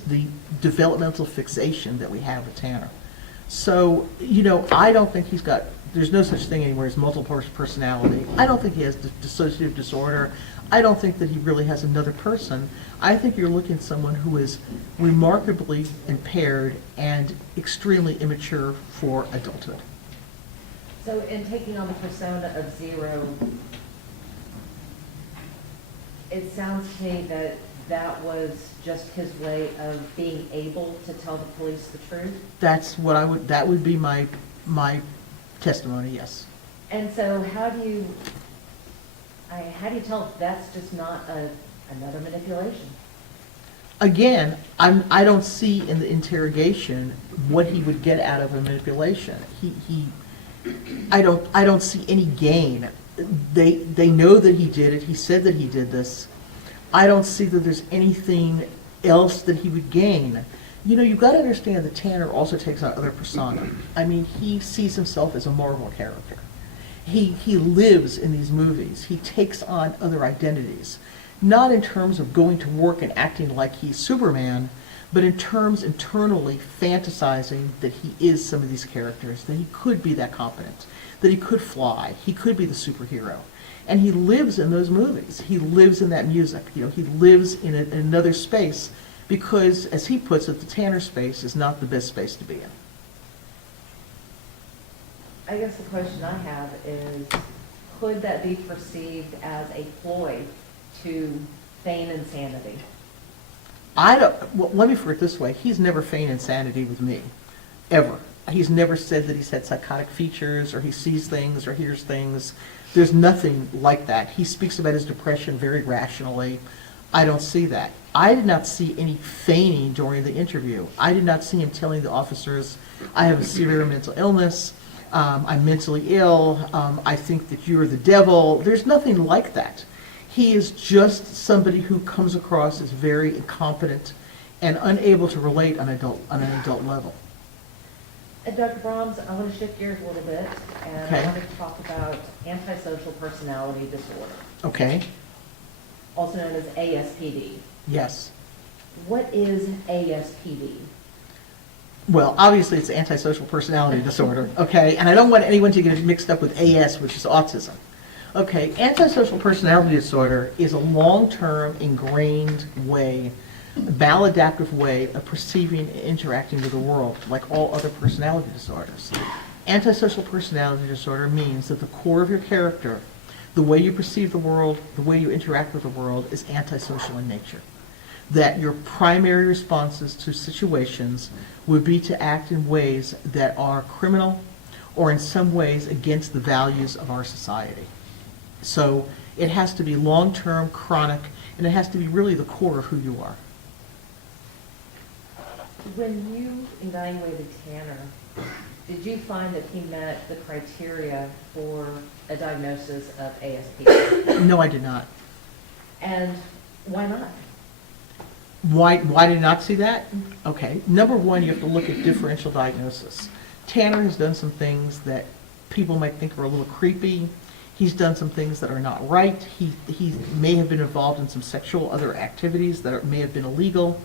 the developmental fixation that we have with Tanner. So, I don't think there's no such thing anymore as multiple personality. I don't think he has dissociative disorder. I don't think that he really has another person. I think you're looking at someone who is remarkably impaired and extremely immature for adulthood. So in taking on the persona of Zero, it sounds to me that that was just his way of being able to tell the police the truth. That would be my testimony, yes. And so how do you tell if that's just not another manipulation? Again, I don't see in the interrogation what he would get out of a manipulation. I don't see any gain. They know that he did it. He said that he did this. I don't see that there's anything else that he would gain. You've got to understand that Tanner also takes on other persona. I mean, he sees himself as a Marvel character. He lives in these movies. He takes on other identities, not in terms of going to work and acting like he's Superman, but in terms internally fantasizing that he is some of these characters, that he could be that competent, that he could fly, he could be the superhero. And he lives in those movies. He lives in that music. He lives in another space because, as he puts it, the Tanner space is not the best space to be in. I guess the question I have is, could that be perceived as a ploy to feign insanity? Let me put it this way. He's never feigned insanity with me, ever. He's never said that he's had psychotic features or he sees things or hears things. There's nothing like that. He speaks about his depression very rationally. I don't see that. I did not see any feigning during the interview. I did not see him telling the officers, I have a severe mental illness, I'm mentally ill, I think that you're the devil. There's nothing like that. He is just somebody who comes across as very incompetent and unable to relate on an adult level. Dr. Brahms, I want to shift gears a little bit, and Okay. I want to talk about antisocial personality disorder, Okay? also known as ASPD. Yes. What is ASPD? Well, obviously it's antisocial personality disorder, okay? And I don't want anyone to get it mixed up with AS, which is autism. Okay, antisocial personality disorder is a long-term ingrained way, a maladaptive way of perceiving and interacting with the world, like all other personality disorders. Antisocial personality disorder means that the core of your character, the way you perceive the world, the way you interact with the world, is antisocial in nature. That your primary responses to situations would be to act in ways that are criminal or in some ways against the values of our society. So it has to be long-term, chronic, and it has to be really the core of who you are. When you evaluated Tanner, did you find that he met the criteria for a diagnosis of ASPD? No, I did not. And why not? Why did I not see that? Okay, number one, you have to look at differential diagnosis. Tanner has done some things that people might think are a little creepy. He's done some things that are not right. He may have been involved in some sexual other activities that may have been illegal.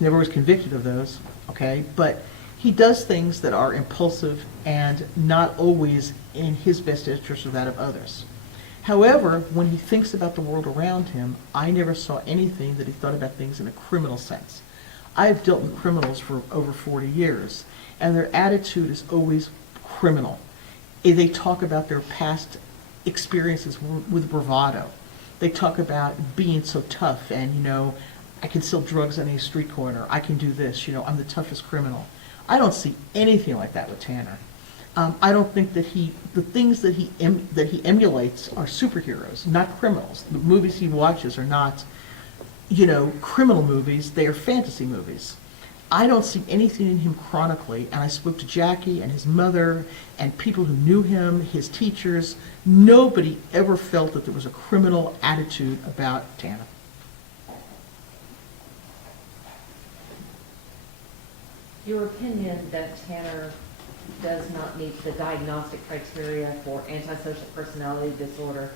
Never was convicted of those, okay? But he does things that are impulsive and not always in his best interest or that of others. However, when he thinks about the world around him, I never saw anything that he thought about things in a criminal sense. I've dealt with criminals for over 40 years, and their attitude is always criminal. They talk about their past experiences with bravado. They talk about being so tough and, I can sell drugs on a street corner. I can do this, I'm the toughest criminal. I don't see anything like that with Tanner. I don't think that the things that he emulates are superheroes, not criminals. The movies he watches are not, criminal movies. They are fantasy movies. I don't see anything in him chronically, and I spoke to Jackie and his mother and people who knew him, his teachers. Nobody ever felt that there was a criminal attitude about Tanner. Your opinion that Tanner does not meet the diagnostic criteria for antisocial personality disorder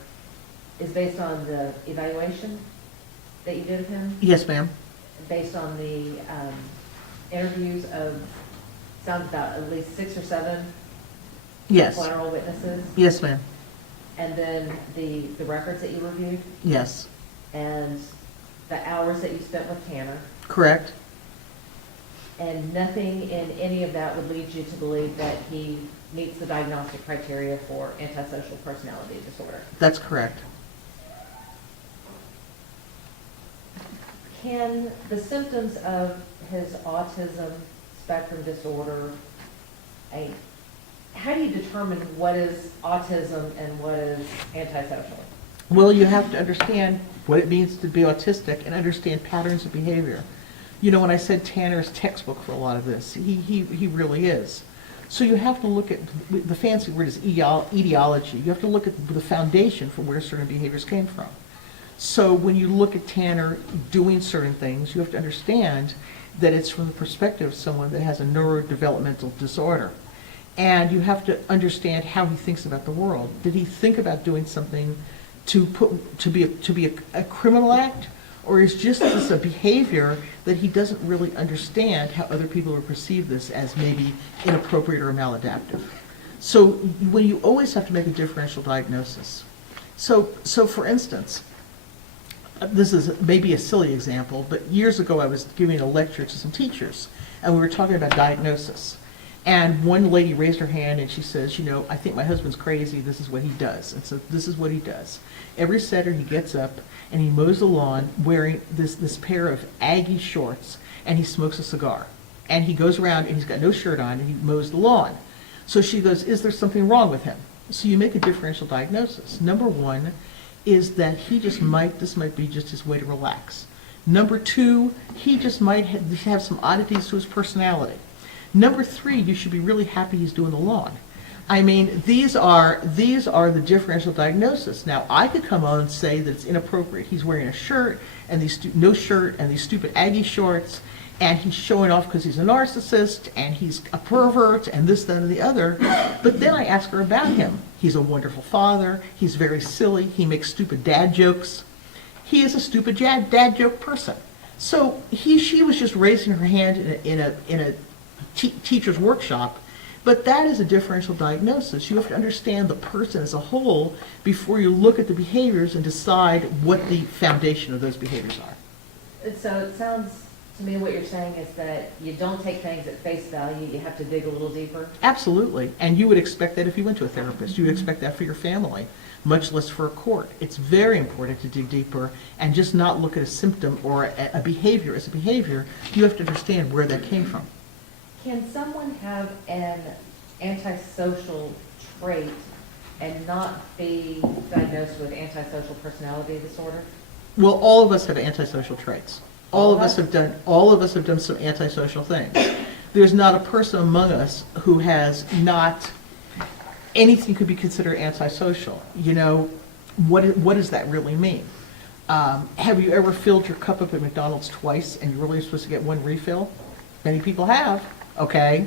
is based on the evaluation that you did of him? Yes, ma'am. Based on the interviews of, sounds about at least 6 or 7 Yes. collateral witnesses? Yes, ma'am. And then the records that you reviewed? Yes. And the hours that you spent with Tanner? Correct. And nothing in any of that would lead you to believe that he meets the diagnostic criteria for antisocial personality disorder? That's correct. Can the symptoms of his autism spectrum disorder, how do you determine what is autism and what is antisocial? Well, you have to understand what it means to be autistic and understand patterns of behavior. You know, when I said Tanner's textbook for a lot of this, he really is. So you have to look at, the fancy word is etiology. You have to look at the foundation for where certain behaviors came from. So when you look at Tanner doing certain things, you have to understand that it's from the perspective of someone that has a neurodevelopmental disorder. And you have to understand how he thinks about the world. Did he think about doing something to be a criminal act? Or is just this a behavior that he doesn't really understand how other people will perceive this as maybe inappropriate or maladaptive? So when you always have to make a differential diagnosis. So for instance, this is maybe a silly example, but years ago I was giving a lecture to some teachers, and we were talking about diagnosis. And one lady raised her hand and she says, you know, I think my husband's crazy, this is what he does. And so this is what he does. Every Saturday he gets up and he mows the lawn wearing this pair of Aggie shorts, and he smokes a cigar. And he goes around and he's got no shirt on and he mows the lawn. So she goes, is there something wrong with him? So you make a differential diagnosis. Number one is that this might be just his way to relax. Number two, he just might have some oddities to his personality. Number three, you should be really happy he's doing the lawn. I mean, these are the differential diagnosis. Now, I could come on and say that it's inappropriate. He's wearing a shirt and no shirt and these stupid Aggie shorts, and he's showing off because he's a narcissist and he's a pervert and this, that, and the other. But then I ask her about him. He's a wonderful father. He's very silly. He makes stupid dad jokes. He is a stupid dad joke person. So she was just raising her hand in a teacher's workshop, but that is a differential diagnosis. You have to understand the person as a whole before you look at the behaviors and decide what the foundation of those behaviors are. So it sounds to me what you're saying is that you don't take things at face value, you have to dig a little deeper? Absolutely, and you would expect that if you went to a therapist. You would expect that for your family, much less for a court. It's very important to dig deeper and just not look at a symptom or a behavior as a behavior. You have to understand where that came from. Can someone have an antisocial trait and not be diagnosed with antisocial personality disorder? Well, all of us have antisocial traits. All of us have done some antisocial things. There's not a person among us who has not anything could be considered antisocial. You know, what does that really mean? Have you ever filled your cup up at McDonald's twice and you're really supposed to get one refill? Many people have. Okay.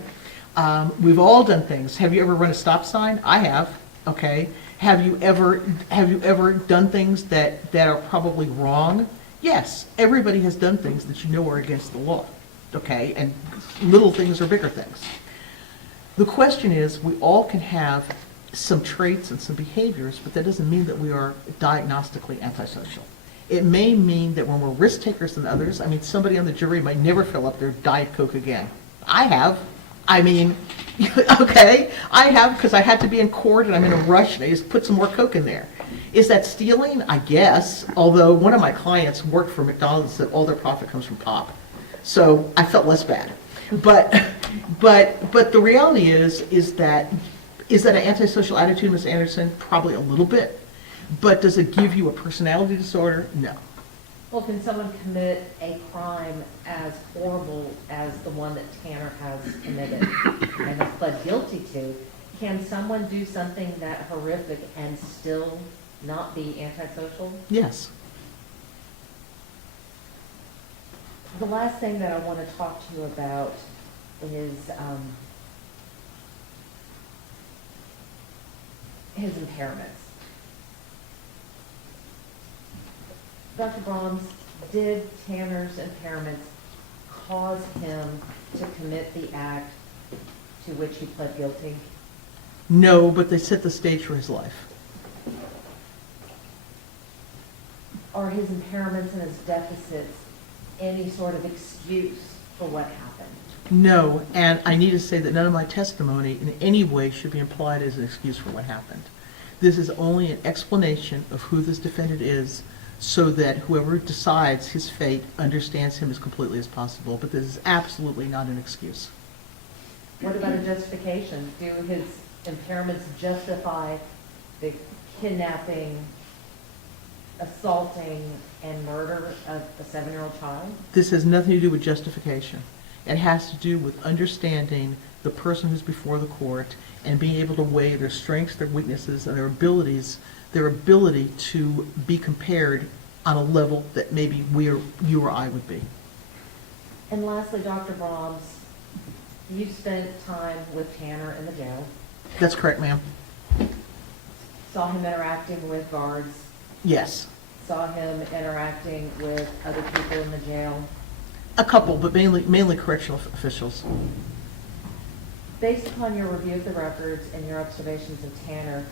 We've all done things. Have you ever run a stop sign? I have. Okay. Have you ever done things that are probably wrong? Yes. Everybody has done things that you know are against the law. Okay. And little things or bigger things. The question is, we all can have some traits and some behaviors, but that doesn't mean that we are diagnostically antisocial. It may mean that when we're risk takers than others, I mean, somebody on the jury might never fill up their Diet Coke again. I have. I mean, okay, I have because I had to be in court and I'm in a rush and I just put some more Coke in there. Is that stealing? I guess. Although one of my clients worked for McDonald's and said all their profit comes from pop. So I felt less bad. But the reality is that an antisocial attitude, Ms. Anderson? Probably a little bit. But does it give you a personality disorder? No. Well, can someone commit a crime as horrible as the one that Tanner has committed and has pled guilty to? Can someone do something that horrific and still not be antisocial? Yes. The last thing that I want to talk to you about his impairments. Dr. Brahms, did Tanner's impairments cause him to commit the act to which he pled guilty? No, but they set the stage for his life. Are his impairments and his deficits any sort of excuse for what happened? No, and I need to say that none of my testimony in any way should be implied as an excuse for what happened. This is only an explanation of who this defendant is so that whoever decides his fate understands him as completely as possible, but this is absolutely not an excuse. What about a justification? Do his impairments justify the kidnapping, assaulting, and murder of a 7-year-old child? This has nothing to do with justification. It has to do with understanding the person who's before the court and being able to weigh their strengths, their weaknesses, and their ability to be compared on a level that maybe you or I would be. And lastly, Dr. Brahms, you spent time with Tanner in the jail, That's correct, ma'am. saw him interacting with guards, Yes. saw him interacting with other people in the jail. A couple, but mainly correctional officials. Based upon your review of the records and your observations of Tanner,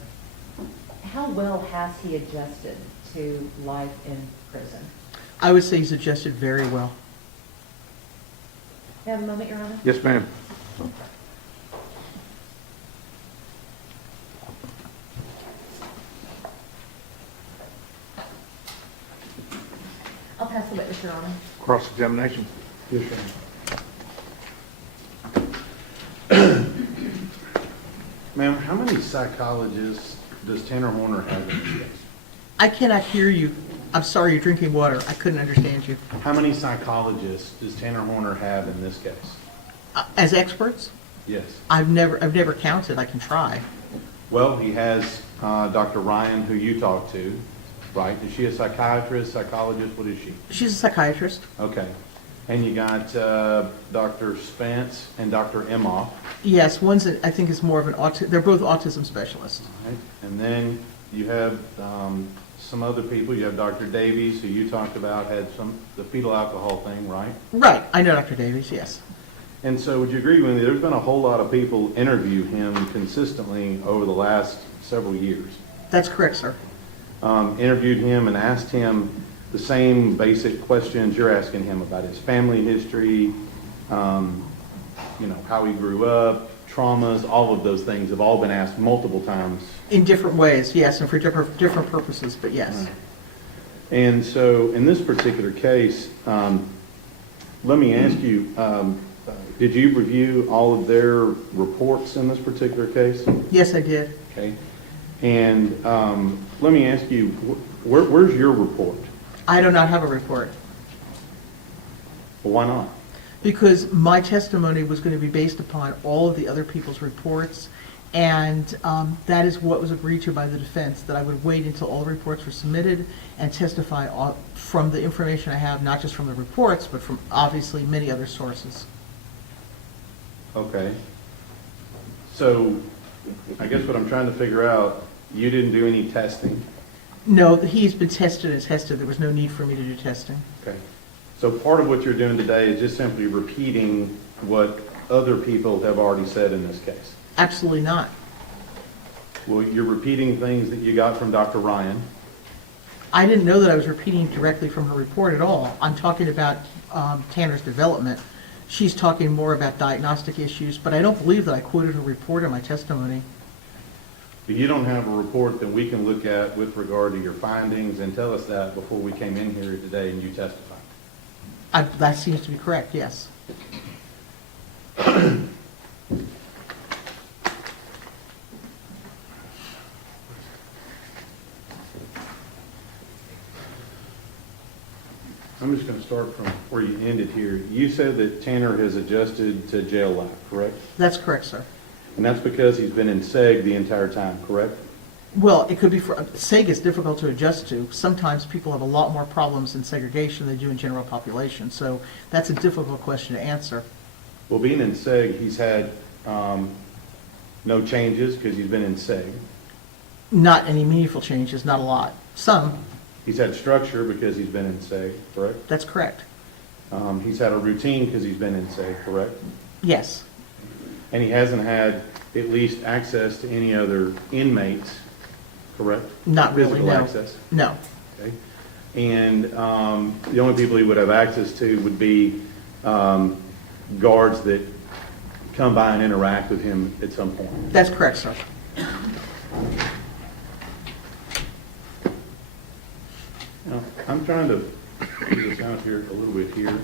how well has he adjusted to life in prison? I would say he's adjusted very well. May I have a moment, Your Honor? Yes, ma'am. I'll pass the witness, Your Honor. Cross-examination. Yes, Ma'am, how many psychologists does Tanner Horner have in this case? I cannot hear you. I'm sorry, you're drinking water. I couldn't understand you. How many psychologists does Tanner Horner have in this case? As experts, Yes. I've never counted. I can try. Well, he has Dr. Ryan, who you talked to, right? Is she a psychiatrist, psychologist? What is she? She's a psychiatrist. Okay. And you got Dr. Spence and Dr. Emhoff. Yes, one's I think is more of an they're both autism specialists. Right. And then you have some other people. You have Dr. Davies, who you talked about, had the fetal alcohol thing, right? Right. I know Dr. Davies. Yes. And so would you agree with me, there's been a whole lot of people interview him consistently over the last several years. That's correct, sir. Interviewed him and asked him the same basic questions you're asking him about his family history, how he grew up, traumas, all of those things have all been asked multiple times. In different ways, yes, and for different purposes, but yes. And so in this particular case, let me ask you, did you review all of their reports in this particular case? Yes, I did. Okay. And let me ask you, where's your report? I do not have a report Well, why not? because my testimony was going to be based upon all of the other people's reports, and that is what was agreed to by the defense, that I would wait until all the reports were submitted and testify from the information I have, not just from the reports, but from obviously many other sources. Okay. So I guess what I'm trying to figure out, you didn't do any testing. No, he's been tested and tested. There was no need for me to do testing. Okay. So part of what you're doing today is just simply repeating what other people have already said in this case. Absolutely not. Well, you're repeating things that you got from Dr. Ryan. I didn't know that I was repeating directly from her report at all. I'm talking about Tanner's development. She's talking more about diagnostic issues, but I don't believe that I quoted her report in my testimony. But you don't have a report that we can look at with regard to your findings and tell us that before we came in here today and you testified. That seems to be correct, yes. I'm just going to start from where you ended here. You said that Tanner has adjusted to jail life, correct? That's correct, sir. And that's because he's been in SEG the entire time, correct? Well, it could be SEG is difficult to adjust to. Sometimes people have a lot more problems in segregation than they do in general population, so that's a difficult question to answer. Well, being in SEG, he's had no changes because he's been in SEG. Not any meaningful changes, not a lot. Some, He's had structure because he's been in SEG, correct? that's correct. He's had a routine because he's been in SEG, correct? Yes, And he hasn't had at least access to any other inmates, correct? not really, Physical no. access, No, okay? And the only people he would have access to would be guards that come by and interact with him at some point. that's correct, sir. Now, I'm trying to figure this out here a little bit here.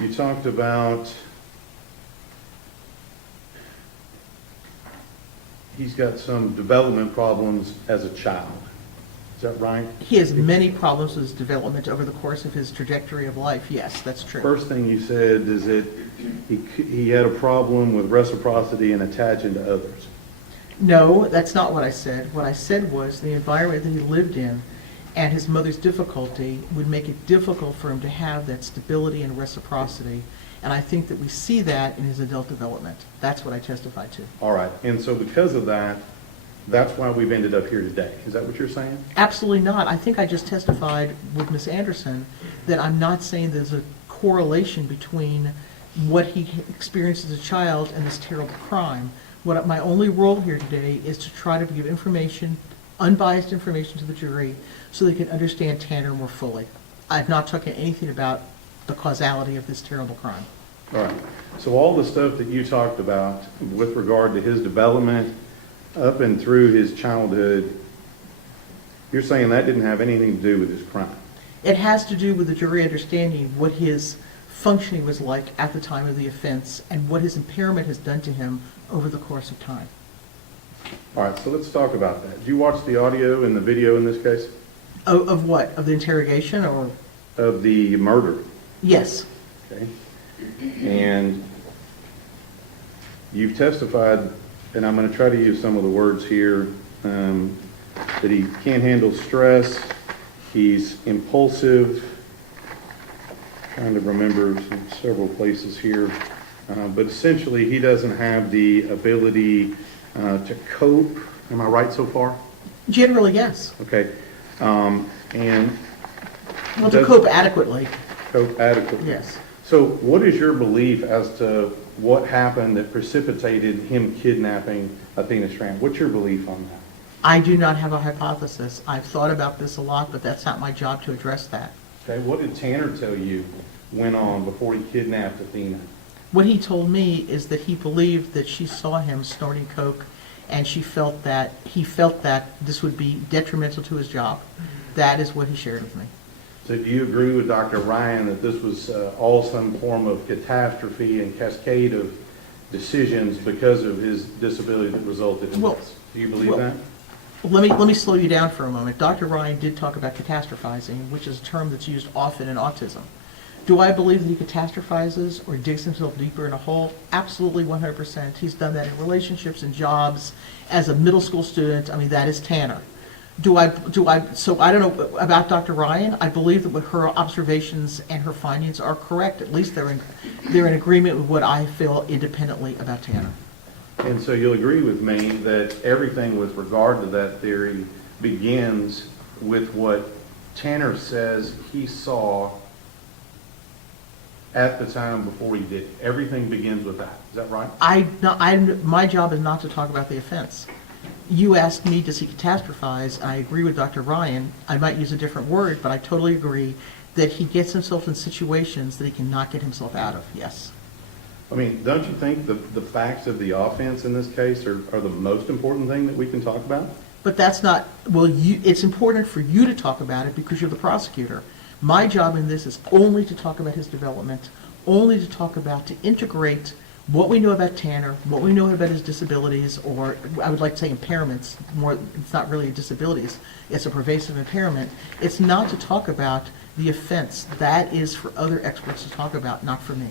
You talked about he's got some development problems as a child. Is that right? He has many problems with his development over the course of his trajectory of life. Yes, that's true. First thing you said is that he had a problem with reciprocity and attaching to others. No, that's not what I said. What I said was the environment that he lived in and his mother's difficulty would make it difficult for him to have that stability and reciprocity. And I think that we see that in his adult development. That's what I testified to. All right, and so because of that, that's why we've ended up here today. Is that what you're saying? Absolutely not. I think I just testified with Ms. Anderson that I'm not saying there's a correlation between what he experienced as a child and this terrible crime. My only role here today is to try to give information, unbiased information to the jury so they can understand Tanner more fully. I've not talked anything about the causality of this terrible crime. All right, so all the stuff that you talked about with regard to his development up and through his childhood, you're saying that didn't have anything to do with his crime? It has to do with the jury understanding what his functioning was like at the time of the offense and what his impairment has done to him over the course of time. All right, so let's talk about that. Did you watch the audio and the video in this case Of what? Of the interrogation or? of the murder? Yes. Okay. And you've testified, and I'm going to try to use some of the words here, that he can't handle stress, he's impulsive, trying to remember several places here, but essentially he doesn't have the ability to cope. Am I right so far? Generally, yes. Okay. And Well, to does- cope adequately, cope adequately. yes. So what is your belief as to what happened that precipitated him kidnapping Athena Strand? What's your belief on that? I do not have a hypothesis. I've thought about this a lot, but that's not my job to address that. Okay, what did Tanner tell you went on before he kidnapped Athena? What he told me is that he believed that she saw him snorting coke, and he felt that this would be detrimental to his job. That is what he shared with me. So do you agree with Dr. Ryan that this was all some form of catastrophe and cascade of decisions because of his disability that resulted in Well- this? Do you believe well- that? Let me slow you down for a moment. Dr. Ryan did talk about catastrophizing, which is a term that's used often in autism. Do I believe that he catastrophizes or digs himself deeper in a hole? Absolutely, 100%. He's done that in relationships and jobs. As a middle school student, I mean, that is Tanner. So I don't know about Dr. Ryan. I believe that what her observations and her findings are correct. At least they're in agreement with what I feel independently about Tanner. And so you'll agree with me that everything with regard to that theory begins with what Tanner says he saw at the time before he did it. Everything begins with that. Is that right? My job is not to talk about the offense. You asked me, does he catastrophize? I agree with Dr. Ryan. I might use a different word, but I totally agree that he gets himself in situations that he cannot get himself out of, yes. I mean, don't you think the facts of the offense in this case are the most important thing that we can talk about? But that's not, it's important for you to talk about it because you're the prosecutor. My job in this is only to talk about his development, only to talk about, to integrate what we know about Tanner, what we know about his disabilities, or I would like to say impairments, more, it's not really disabilities, it's a pervasive impairment. It's not to talk about the offense. That is for other experts to talk about, not for me.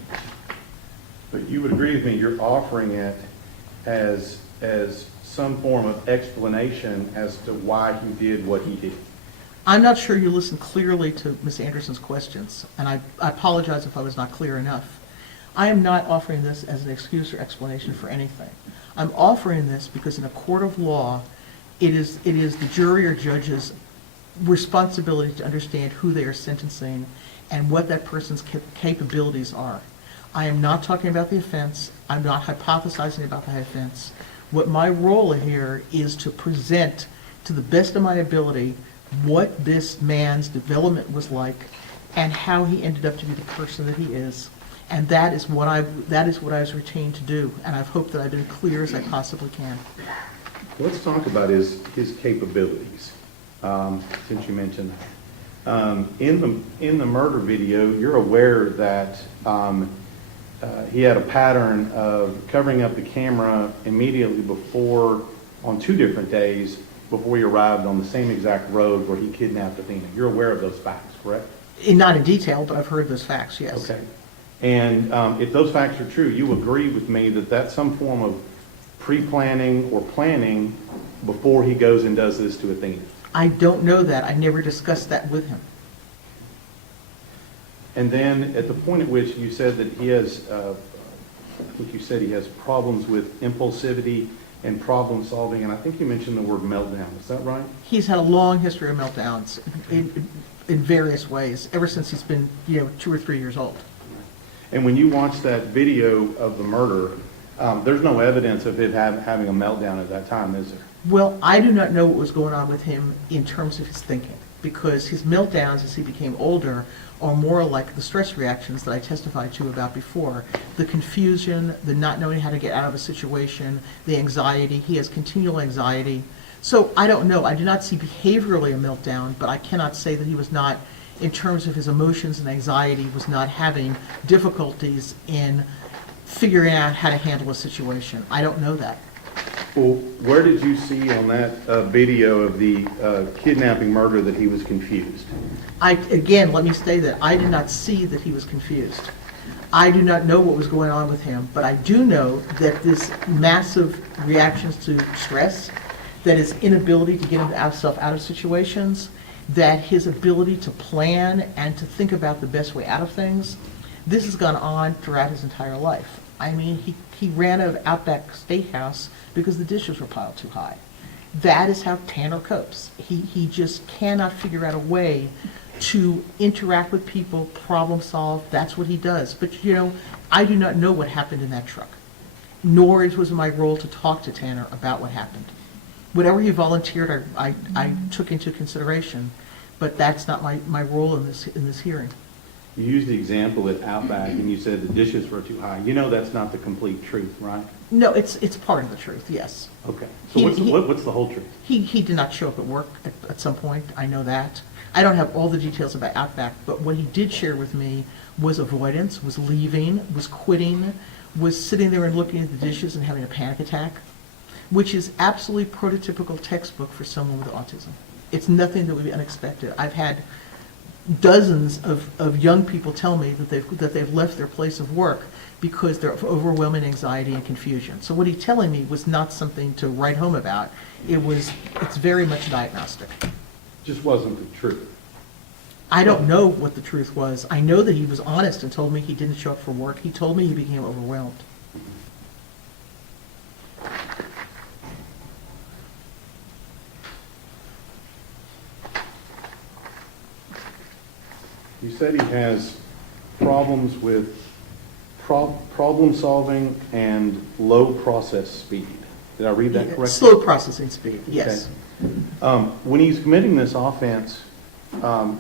But you would agree with me, you're offering it as some form of explanation as to why he did what he did. I'm not sure you listened clearly to Ms. Anderson's questions, and I apologize if I was not clear enough. I am not offering this as an excuse or explanation for anything. I'm offering this because in a court of law, it is the jury or judge's responsibility to understand who they are sentencing and what that person's capabilities are. I am not talking about the offense. I'm not hypothesizing about the offense. What my role here is to present to the best of my ability what this man's development was like and how he ended up to be the person that he is. And that is what I was retained to do, and I've hoped that I've been clear as I possibly can. Let's talk about his capabilities, since you mentioned that. In the murder video, you're aware that he had a pattern of covering up the camera immediately before, on 2 different days, before he arrived on the same exact road where he kidnapped Athena. You're aware of those facts, correct? Not in detail, but I've heard those facts, yes. Okay. And if those facts are true, you agree with me that that's some form of pre-planning or planning before he goes and does this to Athena? I don't know that. I never discussed that with him. And then at the point at which you said that he has, I think you said he has problems with impulsivity and problem solving, and I think you mentioned the word meltdown. Is that right? He's had a long history of meltdowns in various ways, ever since he's been, 2 or 3 years old. And when you watch that video of the murder, there's no evidence of it having a meltdown at that time, is there? Well, I do not know what was going on with him in terms of his thinking, because his meltdowns as he became older are more like the stress reactions that I testified to about before. The confusion, the not knowing how to get out of a situation, the anxiety. He has continual anxiety. So I don't know. I do not see behaviorally a meltdown, but I cannot say that he was not, in terms of his emotions and anxiety, was not having difficulties in figuring out how to handle a situation. I don't know that. Well, where did you see on that video of the kidnapping murder that he was confused? Again, let me say that I did not see that he was confused. I do not know what was going on with him, but I do know that this massive reactions to stress, that his inability to get himself out of situations, that his ability to plan and to think about the best way out of things, this has gone on throughout his entire life. I mean, he ran out of Outback Steakhouse because the dishes were piled too high. That is how Tanner copes. He just cannot figure out a way to interact with people, problem solve. That's what he does. But, I do not know what happened in that truck, nor was it my role to talk to Tanner about what happened. Whatever he volunteered, I took into consideration, but that's not my role in this hearing. You used the example at Outback and you said the dishes were too high. You know that's not the complete truth, right? No, it's part of the truth, yes. Okay. So what's the whole truth? He did not show up at work at some point. I know that. I don't have all the details about Outback, but what he did share with me was avoidance, was leaving, was quitting, was sitting there and looking at the dishes and having a panic attack, which is absolutely prototypical textbook for someone with autism. It's nothing that would be unexpected. I've had dozens of young people tell me that they've left their place of work because they're overwhelming anxiety and confusion. So what he's telling me was not something to write home about. It's very much diagnostic. Just wasn't the truth. I don't know what the truth was. I know that he was honest and told me he didn't show up for work. He told me he became overwhelmed. You said he has problems with problem solving and low process speed. Did I read that correctly? Slow processing speed, yes. Okay. When he's committing this offense,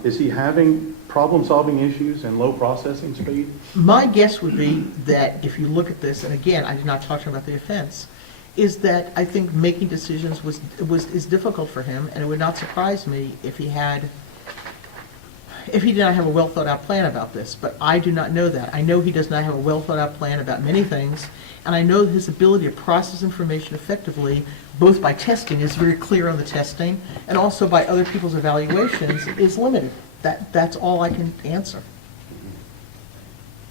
is he having problem solving issues and low processing speed? My guess would be that if you look at this, and again, I did not talk to him about the offense, is that I think making decisions is difficult for him, and it would not surprise me if he did not have a well thought out plan about this, but I do not know that. I know he does not have a well thought out plan about many things, and I know his ability to process information effectively, both by testing, is very clear on the testing, and also by other people's evaluations, is limited. That's all I can answer.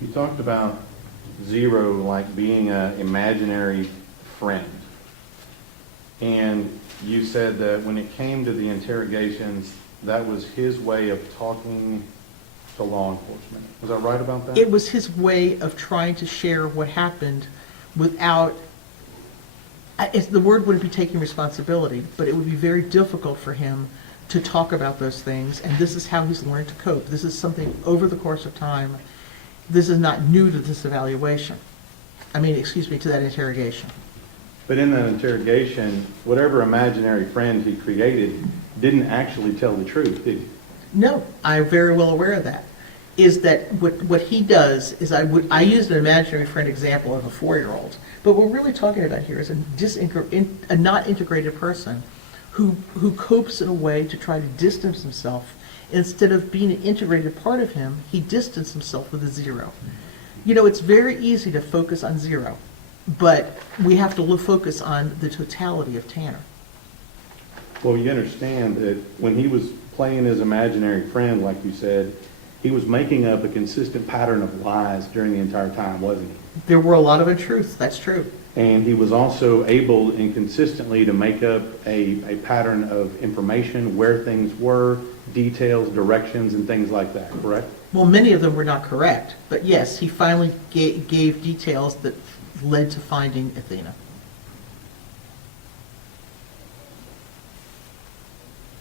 You talked about Zero like being an imaginary friend. And you said that when it came to the interrogations, that was his way of talking to law enforcement. Was I right about that? It was his way of trying to share what happened without, the word wouldn't be taking responsibility, but it would be very difficult for him to talk about those things, and this is how he's learned to cope. This is something over the course of time. This is not new to this evaluation. To that interrogation. But in that interrogation, whatever imaginary friend he created didn't actually tell the truth, did he? No, I'm very well aware of that. Is that what he does is I used an imaginary friend example of a 4-year-old, but what we're really talking about here is a not integrated person who copes in a way to try to distance himself. Instead of being an integrated part of him, he distanced himself with a 0. It's very easy to focus on 0, but we have to focus on the totality of Tanner. Well, you understand that when he was playing his imaginary friend, like you said, he was making up a consistent pattern of lies during the entire time, wasn't he? There were a lot of untruths, that's true. And he was also able and consistently to make up a pattern of information, where things were, details, directions, and things like that, correct? Well, many of them were not correct, but yes, he finally gave details that led to finding Athena.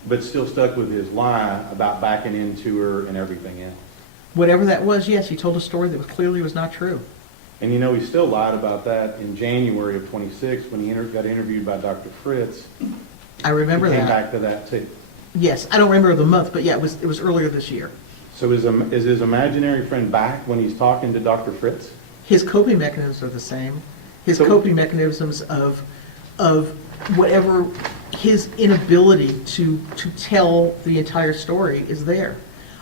But still stuck with his lie about backing into her and everything else. Whatever that was, yes, he told a story that clearly was not true. And he still lied about that in January of 26 when he got interviewed by Dr. Fritz. I remember He that. came back to that too. Yes, I don't remember the month, but yeah, it was earlier this year. So is his imaginary friend back when he's talking to Dr. Fritz? His coping mechanisms are the same. His So- coping mechanisms of whatever his inability to tell the entire story is there.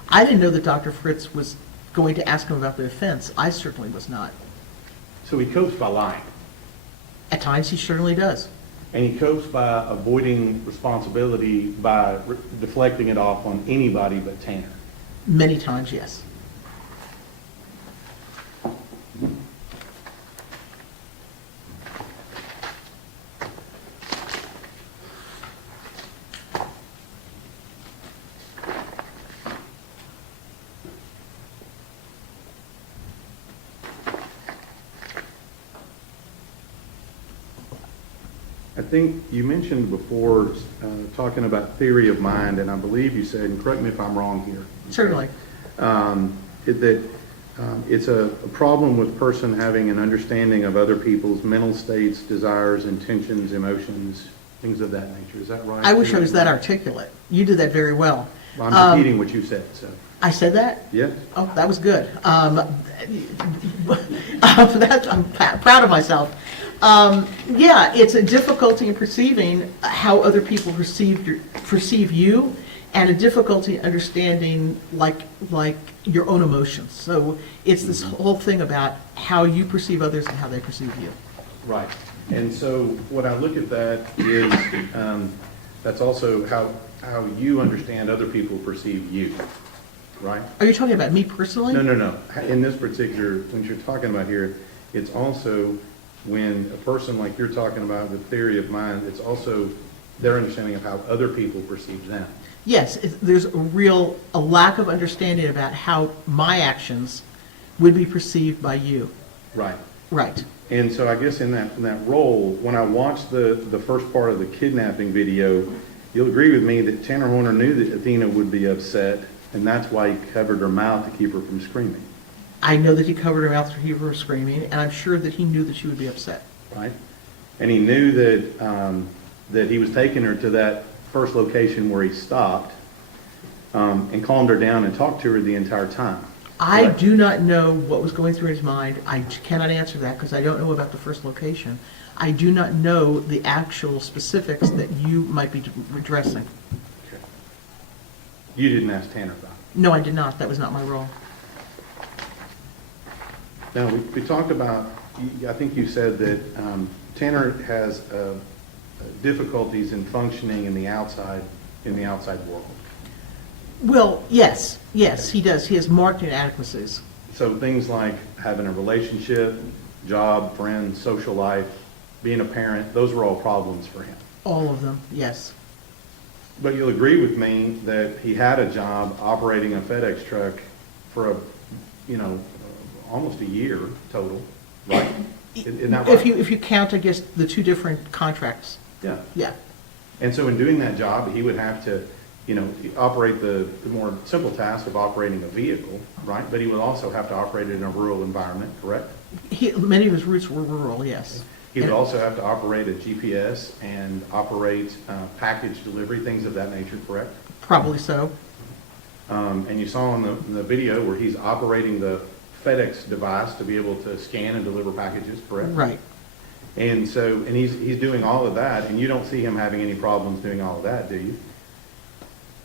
I didn't know that Dr. Fritz was going to ask him about the offense. I certainly was not. So he copes by lying. At times, he certainly does. And he copes by avoiding responsibility by deflecting it off on anybody but Tanner. Many times, yes. I think you mentioned before, talking about theory of mind, and I believe you said, and correct me if I'm wrong here, Certainly. it's a problem with person having an understanding of other people's mental states, desires, intentions, emotions, things of that nature. Is that right? I wish I was that articulate. You did that very well. I'm repeating what you said, so. I said that? Yes. Oh, that was good. I'm proud of myself. Yeah, it's a difficulty in perceiving how other people perceive you, and a difficulty understanding like your own emotions. So it's this whole thing about how you perceive others and how they perceive you. Right. And so what I look at that is, that's also how you understand other people perceive you, right? Are you talking about me personally? No. In this particular, when you're talking about here, it's also when a person like you're talking about with theory of mind, it's also their understanding of how other people perceive them. Yes, there's a lack of understanding about how my actions would be perceived by you. Right. Right. And so I guess in that role, when I watched the first part of the kidnapping video, you'll agree with me that Tanner Horner knew that Athena would be upset, and that's why he covered her mouth to keep her from screaming. I know that he covered her mouth to keep her from screaming, and I'm sure that he knew that she would be upset. Right? And he knew that he was taking her to that first location where he stopped, and calmed her down and talked to her the entire time. I Correct? do not know what was going through his mind. I cannot answer that because I don't know about the first location. I do not know the actual specifics that you might be addressing. Okay. You didn't ask Tanner about it. No, I did not. That was not my role. Now, we talked about, I think you said that Tanner has difficulties in functioning in the outside world. Well, yes, he does. He has marked inadequacies. So things like having a relationship, job, friends, social life, being a parent, those were all problems for him. All of them, yes. But you'll agree with me that he had a job operating a FedEx truck for almost a year total, right? Isn't that right? If you count, I guess, the two different contracts, Yeah. yeah. And so in doing that job, he would have to, operate the more simple task of operating a vehicle, right? But he would also have to operate it in a rural environment, correct? Many of his routes were rural, yes. He would also have to operate a GPS and operate package delivery, things of that nature, correct? Probably so. And you saw in the video where he's operating the FedEx device to be able to scan and deliver packages, correct? Right. And so, and he's doing all of that, and you don't see him having any problems doing all of that, do you?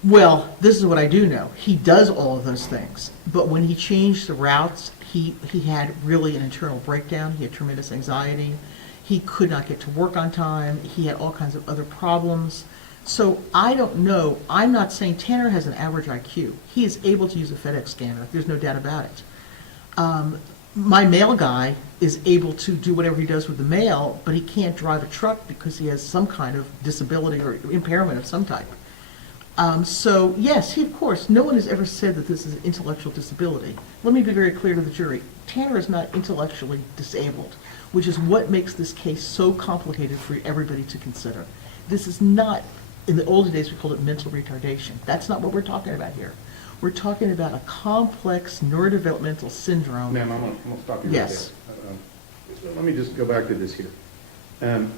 Well, this is what I do know. He does all of those things, but when he changed the routes, he had really an internal breakdown. He had tremendous anxiety. He could not get to work on time. He had all kinds of other problems. So I don't know. I'm not saying Tanner has an average IQ. He is able to use a FedEx scanner. There's no doubt about it. My mail guy is able to do whatever he does with the mail, but he can't drive a truck because he has some kind of disability or impairment of some type. So yes, of course, no one has ever said that this is an intellectual disability. Let me be very clear to the jury. Tanner is not intellectually disabled, which is what makes this case so complicated for everybody to consider. This is not, in the older days we called it mental retardation. That's not what we're talking about here. We're talking about a complex neurodevelopmental syndrome. Ma'am, I'm gonna stop you right Yes. there. Let me just go back to this here.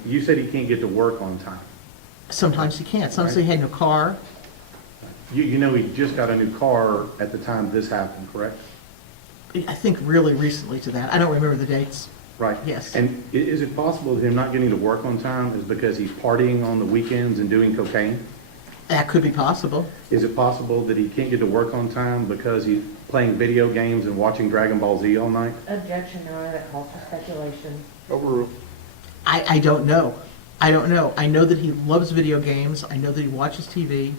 You said he can't get to work on time. Sometimes he can't. Sometimes he had no car. You know he just got a new car at the time this happened, correct? I think really recently to that. I don't remember the dates. Right. Yes. And is it possible that him not getting to work on time is because he's partying on the weekends and doing cocaine? That could be possible. Is it possible that he can't get to work on time because he's playing video games and watching Dragon Ball Z all night? Objection, Your Honor, that calls for speculation. Overruled. I don't know. I don't know. I know that he loves video games. I know that he watches TV.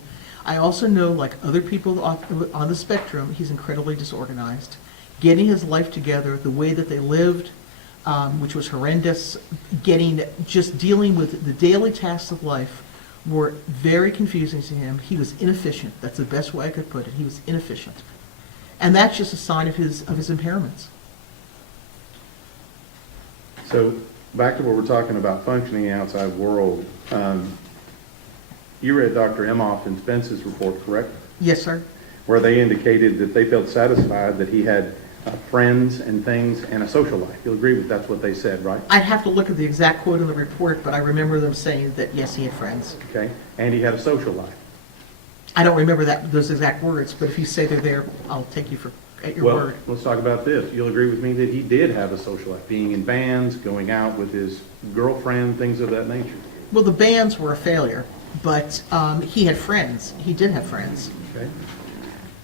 I also know, like other people on the spectrum, he's incredibly disorganized. Getting his life together, the way that they lived, which was horrendous, just dealing with the daily tasks of life were very confusing to him. He was inefficient. That's the best way I could put it. He was inefficient. And that's just a sign of his impairments. So back to what we're talking about functioning in the outside world. You read Dr. Emhoff and Spence's report, correct? Yes, sir. Where they indicated that they felt satisfied that he had friends and things and a social life. You'll agree with that's what they said, right? I'd have to look at the exact quote in the report, but I remember them saying that, yes, he had friends. Okay. And he had a social life. I don't remember those exact words, but if you say they're there, I'll take you at your Well, word. let's talk about this. You'll agree with me that he did have a social life, being in bands, going out with his girlfriend, things of that nature. Well, the bands were a failure, but he had friends. He did have friends. Okay.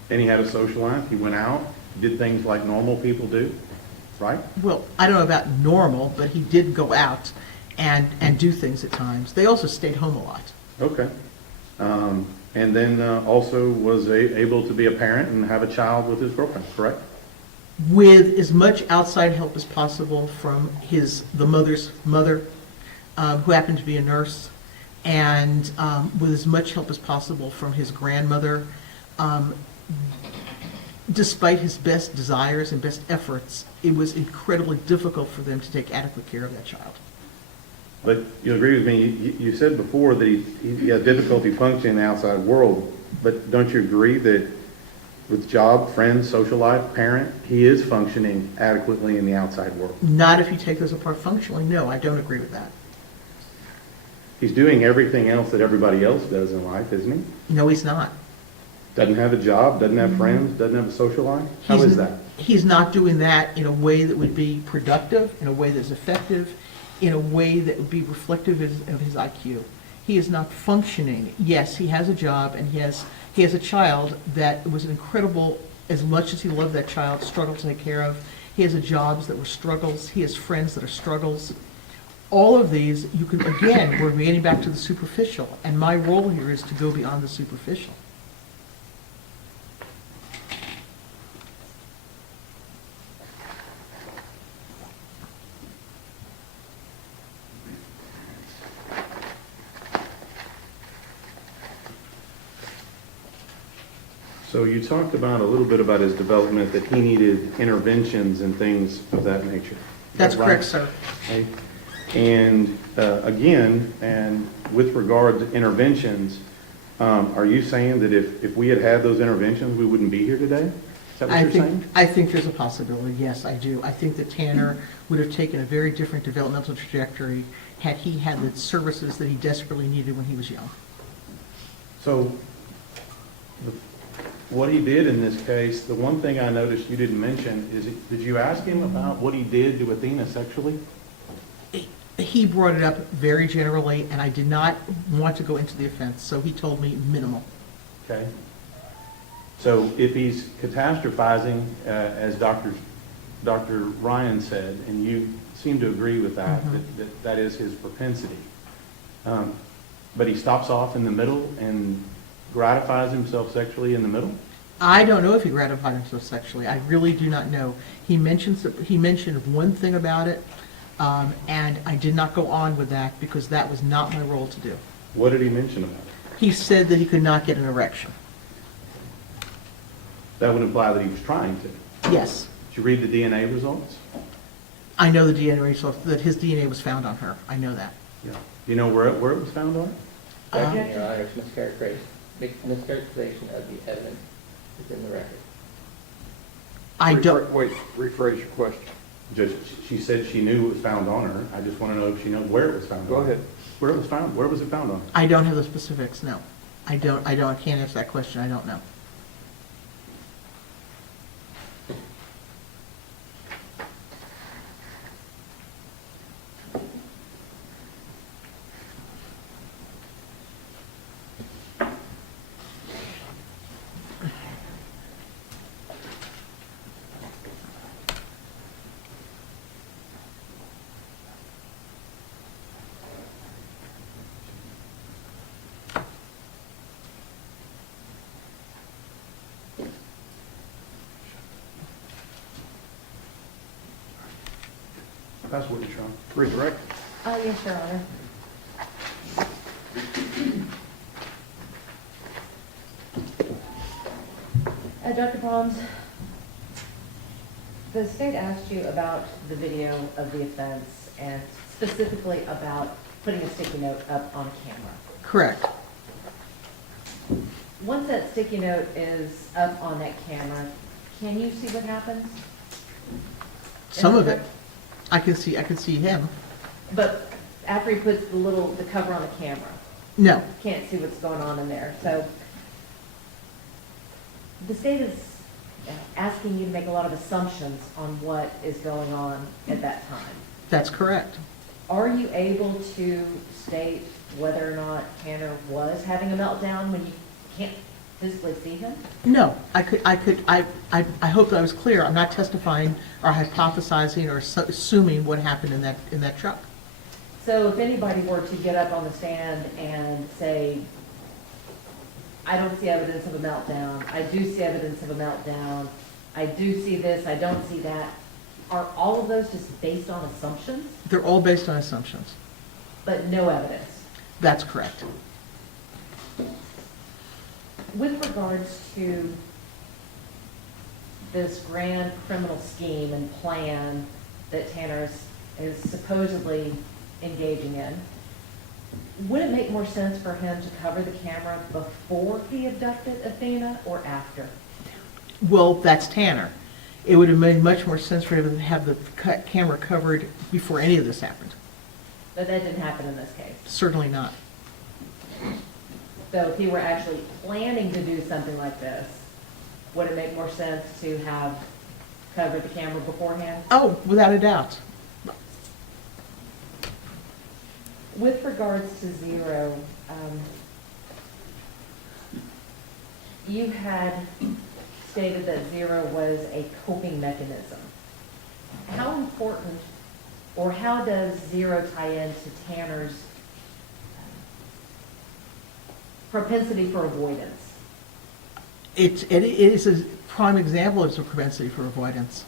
And he had a social life. He went out, did things like normal people do, right? Well, I don't know about normal, but he did go out and do things at times. They also stayed home a lot. Okay. And then also was able to be a parent and have a child with his girlfriend, correct? With as much outside help as possible from the mother's mother, who happened to be a nurse, and with as much help as possible from his grandmother. Despite his best desires and best efforts, it was incredibly difficult for them to take adequate care of that child. But you agree with me, you said before that he has difficulty functioning in the outside world, but don't you agree that with job, friends, social life, parent, he is functioning adequately in the outside world? Not if you take those apart functionally. No, I don't agree with that. He's doing everything else that everybody else does in life, isn't he? No, he's not. Doesn't have a job, doesn't have friends, doesn't have a social life? How is that? He's not doing that in a way that would be productive, in a way that's effective, in a way that would be reflective of his IQ. He is not functioning. Yes, he has a job, and he has a child that was an incredible, as much as he loved that child, struggle to take care of. He has jobs that were struggles. He has friends that are struggles. All of these, we're getting back to the superficial, and my role here is to go beyond the superficial. So you talked about a little bit about his development, that he needed interventions and things of that nature. Is That's that right? correct, sir. Okay. And again, and with regard to interventions, are you saying that if we had had those interventions, we wouldn't be here today? Is that what you're saying? I think there's a possibility, yes, I do. I think that Tanner would have taken a very different developmental trajectory had he had the services that he desperately needed when he was young. So what he did in this case, the one thing I noticed you didn't mention is, did you ask him about what he did to Athena sexually? He brought it up very generally, and I did not want to go into the offense, so he told me minimal. Okay. So if he's catastrophizing, as Dr. Ryan said, and you seem to agree with that, that is his propensity. But he stops off in the middle and gratifies himself sexually in the middle? I don't know if he gratified himself sexually. I really do not know. He mentioned one thing about it, and I did not go on with that because that was not my role to do. What did he mention about it? He said that he could not get an erection. That would imply that he was trying to. Yes. Did you read the DNA results? I know the DNA results, that his DNA was found on her. I know that. Yeah. Do you know where it was found on? Objection, Your Honor, it's mischaracterization of the evidence that's in the record. I don't, Wait, rephrase your question. Judge, she said she knew it was found on her. I just want to know if she knows where it was found on Go her. ahead. Where it was found? Where was it found on? I don't have the specifics, no. I can't answer that question. I don't know. That's what you're trying. Read the record. Yes, Your Honor. Dr. Brahms, the state asked you about the video of the offense and specifically about putting a sticky note up on a camera. Correct. Once that sticky note is up on that camera, can you see what happens? Some of it. I can see him. But after he puts the cover on the camera, No. can't see what's going on in there. So the state is asking you to make a lot of assumptions on what is going on at that time. That's correct. Are you able to state whether or not Tanner was having a meltdown when you can't physically see him? No, I hope that I was clear. I'm not testifying or hypothesizing or assuming what happened in that truck. So if anybody were to get up on the stand and say, I don't see evidence of a meltdown, I do see evidence of a meltdown, I do see this, I don't see that, are all of those just based on assumptions, They're all based on assumptions. but no evidence? That's correct. With regards to this grand criminal scheme and plan that Tanner is supposedly engaging in, would it make more sense for him to cover the camera before he abducted Athena or after? Well, that's Tanner. It would have made much more sense for him to have the camera covered before any of this happened. But that didn't happen in this case. Certainly not. So if he were actually planning to do something like this, would it make more sense to have covered the camera beforehand? Oh, without a doubt. With regards to Zero, you had stated that Zero was a coping mechanism. How important, or how does Zero tie into Tanner's propensity for avoidance? It is a prime example of a propensity for avoidance.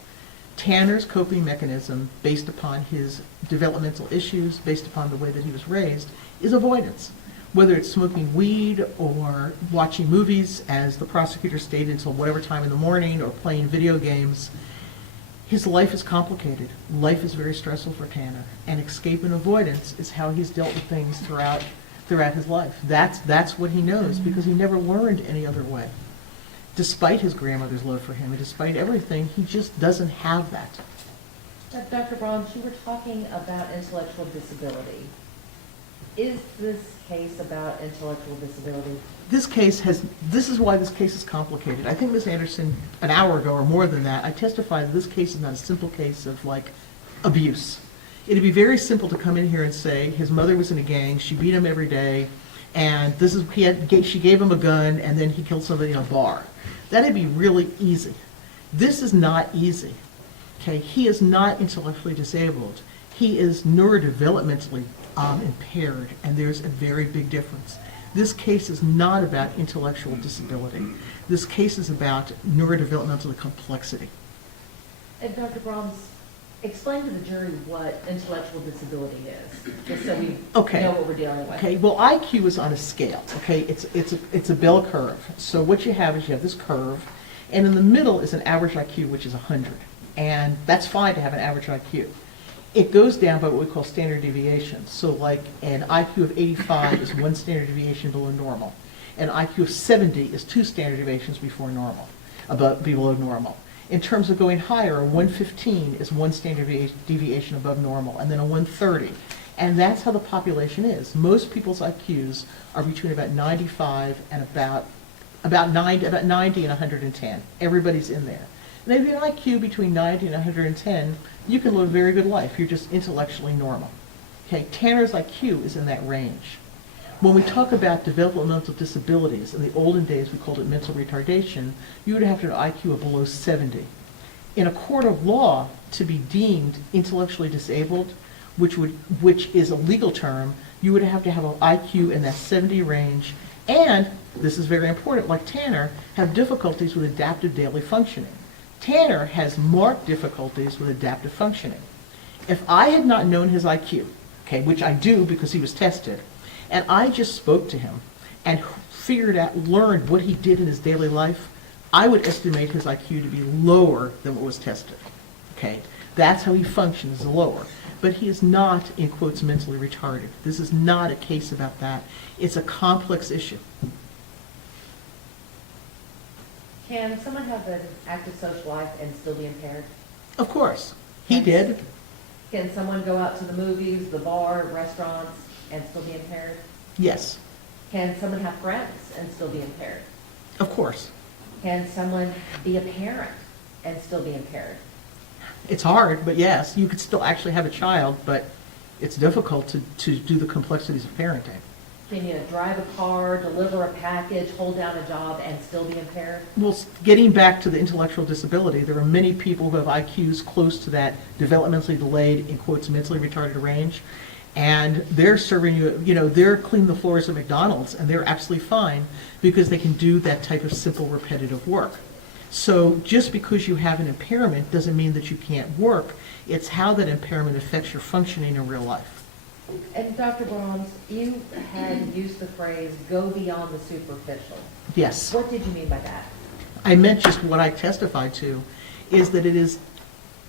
Tanner's coping mechanism, based upon his developmental issues, based upon the way that he was raised, is avoidance. whether it's smoking weed or watching movies, as the prosecutor stated, until whatever time in the morning, or playing video games. His life is complicated. Life is very stressful for Tanner, and escape and avoidance is how he's dealt with things throughout his life. That's what he knows, because he never learned any other way. Despite his grandmother's love for him, and despite everything, he just doesn't have that. Dr. Brahms, you were talking about intellectual disability. Is this case about intellectual disability? This is why this case is complicated. I think Ms. Anderson, an hour ago or more than that, I testified that this case is not a simple case of like abuse. It'd be very simple to come in here and say his mother was in a gang, she beat him every day, and she gave him a gun, and then he killed somebody in a bar. That'd be really easy. This is not easy. Okay, he is not intellectually disabled. He is neurodevelopmentally impaired, and there's a very big difference. This case is not about intellectual disability. This case is about neurodevelopmental complexity. And Dr. Brahms, explain to the jury what intellectual disability is, just so we know what we're dealing with. Okay, well, IQ is on a scale, okay? It's a bell curve. So what you have is you have this curve, and in the middle is an average IQ, which is 100. And that's fine to have an average IQ. It goes down by what we call standard deviations. So like an IQ of 85 is one standard deviation below normal. An IQ of 70 is two standard deviations below normal. In terms of going higher, a 115 is one standard deviation above normal, and then a 130. And that's how the population is. Most people's IQs are between about 95 and about 90 and 110. Everybody's in there. And if you have an IQ between 90 and 110, you can live a very good life. You're just intellectually normal. Okay, Tanner's IQ is in that range. When we talk about developmental disabilities, in the olden days we called it mental retardation, you would have to have an IQ of below 70. In a court of law, to be deemed intellectually disabled, which is a legal term, you would have to have an IQ in that 70 range, and, this is very important, like Tanner, have difficulties with adaptive daily functioning. Tanner has marked difficulties with adaptive functioning. If I had not known his IQ, okay, which I do because he was tested, and I just spoke to him and learned what he did in his daily life, I would estimate his IQ to be lower than what was tested. Okay, that's how he functions, lower. But he is not, in quotes, mentally retarded. This is not a case about that. It's a complex issue. Can someone have an active social life and still be impaired? Of course, he did. Can someone go out to the movies, the bar, restaurants, and still be impaired? Yes, Can someone have friends and still be impaired? of course. Can someone be a parent and still be impaired? It's hard, but yes, you could still actually have a child, but it's difficult to do the complexities of parenting. Can you drive a car, deliver a package, hold down a job, and still be impaired? Well, getting back to the intellectual disability, there are many people who have IQs close to that developmentally delayed, in quotes, mentally retarded range, and they're serving they're cleaning the floors at McDonald's, and they're absolutely fine because they can do that type of simple, repetitive work. So just because you have an impairment doesn't mean that you can't work. It's how that impairment affects your functioning in real life. And Dr. Brahms, you had used the phrase, go beyond the superficial. Yes. What did you mean by that? I meant just what I testified to, is that it is,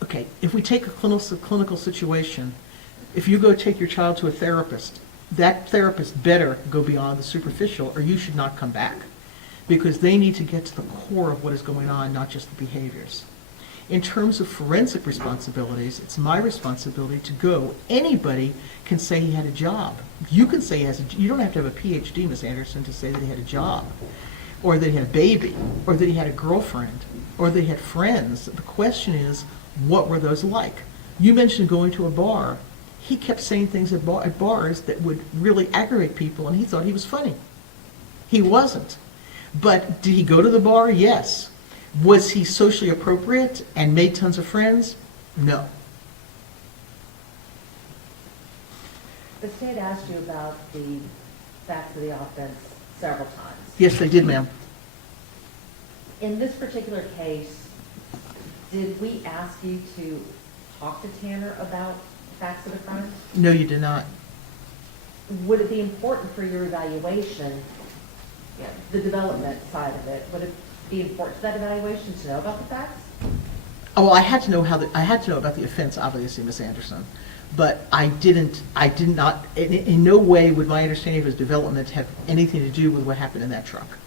okay, if we take a clinical situation, if you go take your child to a therapist, that therapist better go beyond the superficial or you should not come back, because they need to get to the core of what is going on, not just the behaviors. In terms of forensic responsibilities, it's my responsibility to go. Anybody can say he had a job. You can say he has you don't have to have a PhD, Ms. Anderson, to say that he had a job, or that he had a baby, or that he had a girlfriend, or that he had friends. The question is, what were those like? You mentioned going to a bar. He kept saying things at bars that would really aggravate people, and he thought he was funny. He wasn't. But did he go to the bar? Yes. Was he socially appropriate and made tons of friends? No. The state asked you about the facts of the offense several times. Yes, they did, ma'am. In this particular case, did we ask you to talk to Tanner about the facts of the crime? No, you did not. would it be important for your evaluation, you know, the development side of it, would it be important to that evaluation to know about the facts? Oh, well, I had to know I had to know about the offense, obviously, Ms. Anderson. But I did not, in no way would my understanding of his development have anything to do with what happened in that truck.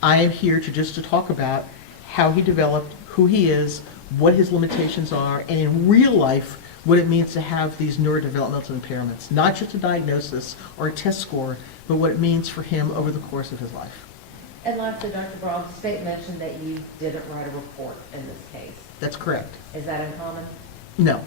I am here just to talk about how he developed, who he is, what his limitations are, and in real life, what it means to have these neurodevelopmental impairments. Not just a diagnosis or a test score, but what it means for him over the course of his life. And lastly, Dr. Brown, the state mentioned that you didn't write a report in this case. That's correct. Is that uncommon? No.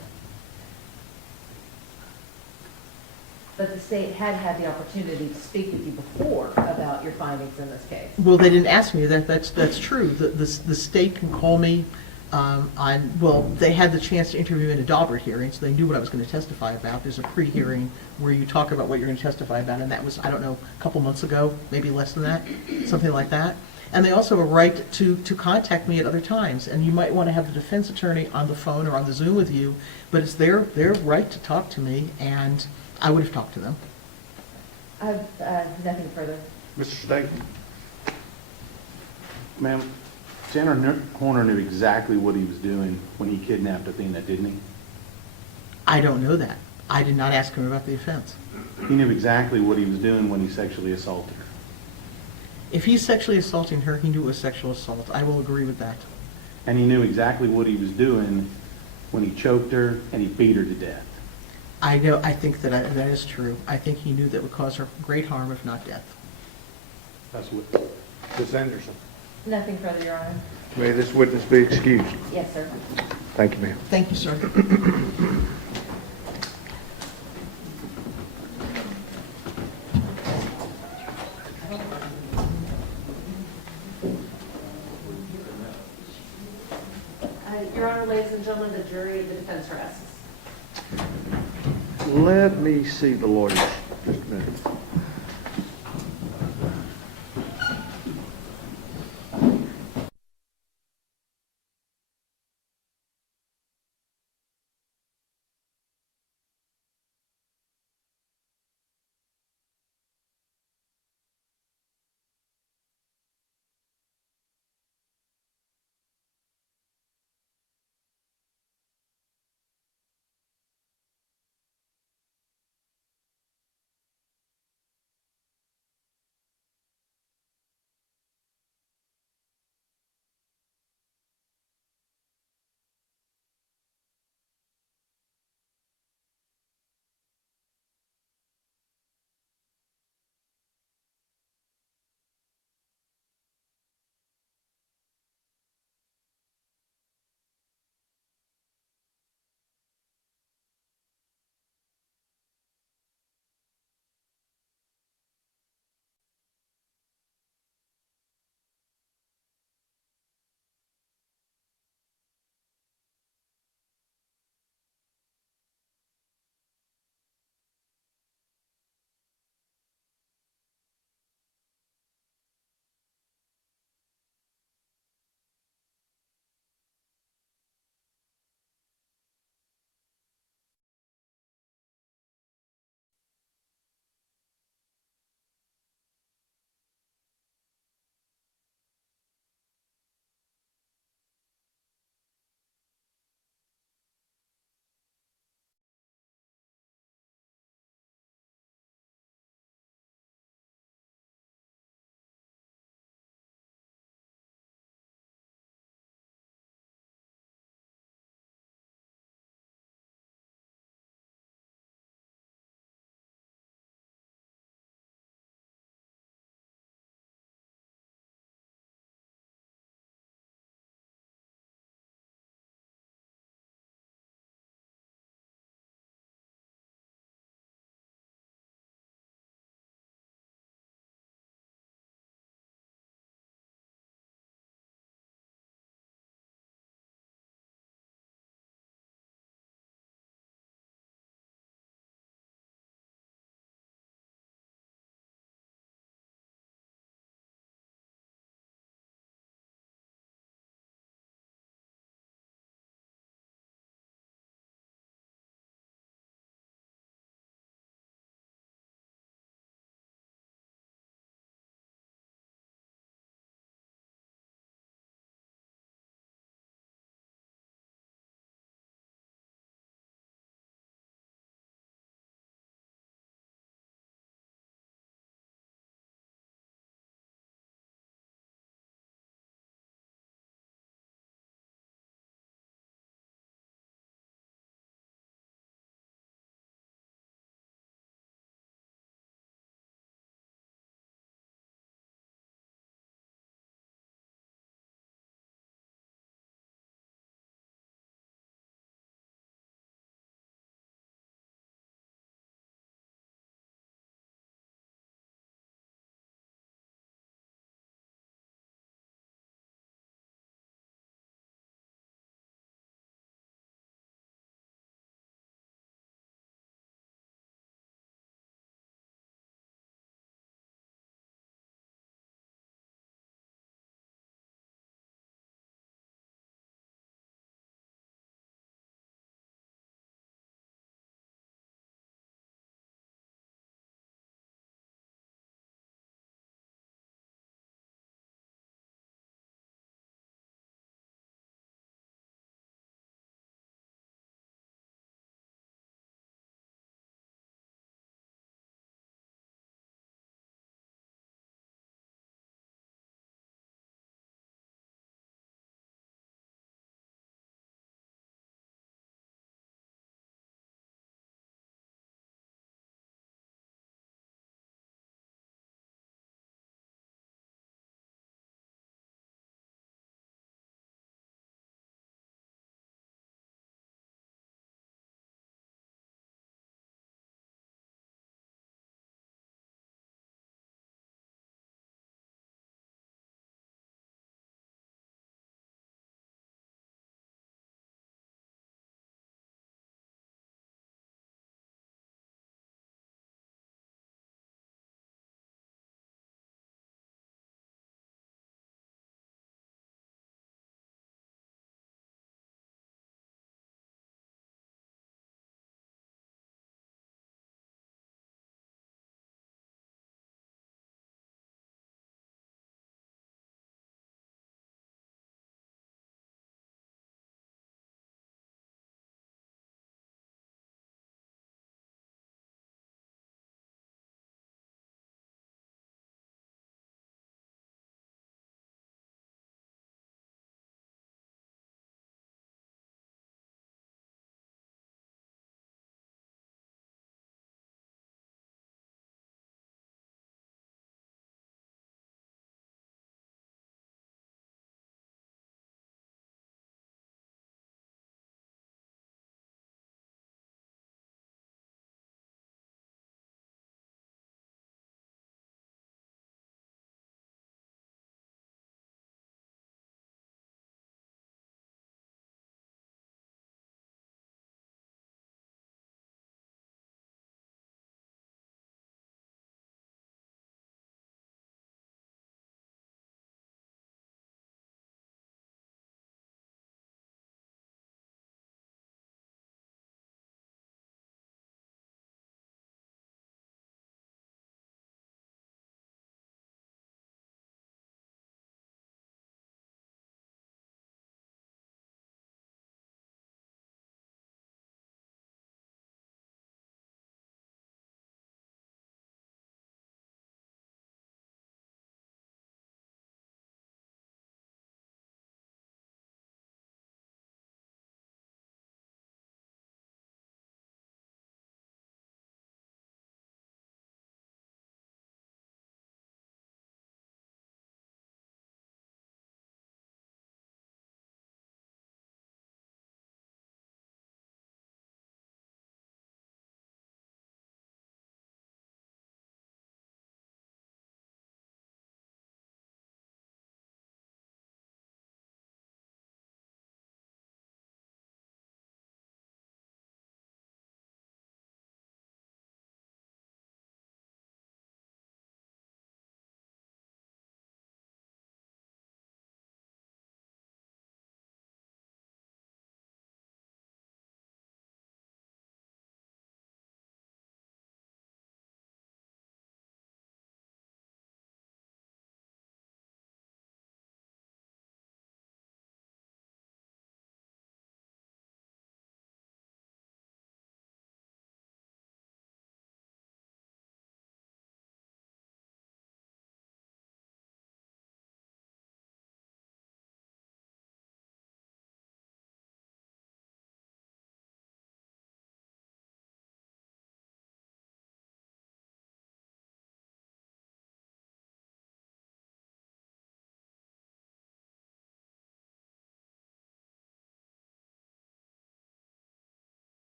But the state had the opportunity to speak with you before about your findings in this case. Well, they didn't ask me. That's true. The state can call me well, they had the chance to interview in a Daubert hearing, so they knew what I was going to testify about. There's a pre-hearing where you talk about what you're going to testify about, and that was, I don't know, a couple months ago, maybe less than that, something like that. And they also have a right to contact me at other times, and you might want to have the defense attorney on the phone or on the Zoom with you, but it's their right to talk to me, and I would have talked to them. I have nothing further. Mr. State? Ma'am, Tanner Horner knew exactly what he was doing when he kidnapped Athena, didn't he? I don't know that. I did not ask him about the offense. He knew exactly what he was doing when he sexually assaulted her. If he's sexually assaulting her, he knew it was sexual assault. I will agree with that. And he knew exactly what he was doing when he choked her and he beat her to death. I know. I think that that is true. I think he knew that would cause her great harm, if not death. That's what. Ms. Anderson? Nothing further, Your Honor. May this witness be excused? Yes, sir. Thank you, ma'am. Thank you, sir. Your Honor, ladies and gentlemen, the jury of the defense rests. Let me see the lawyers just a minute.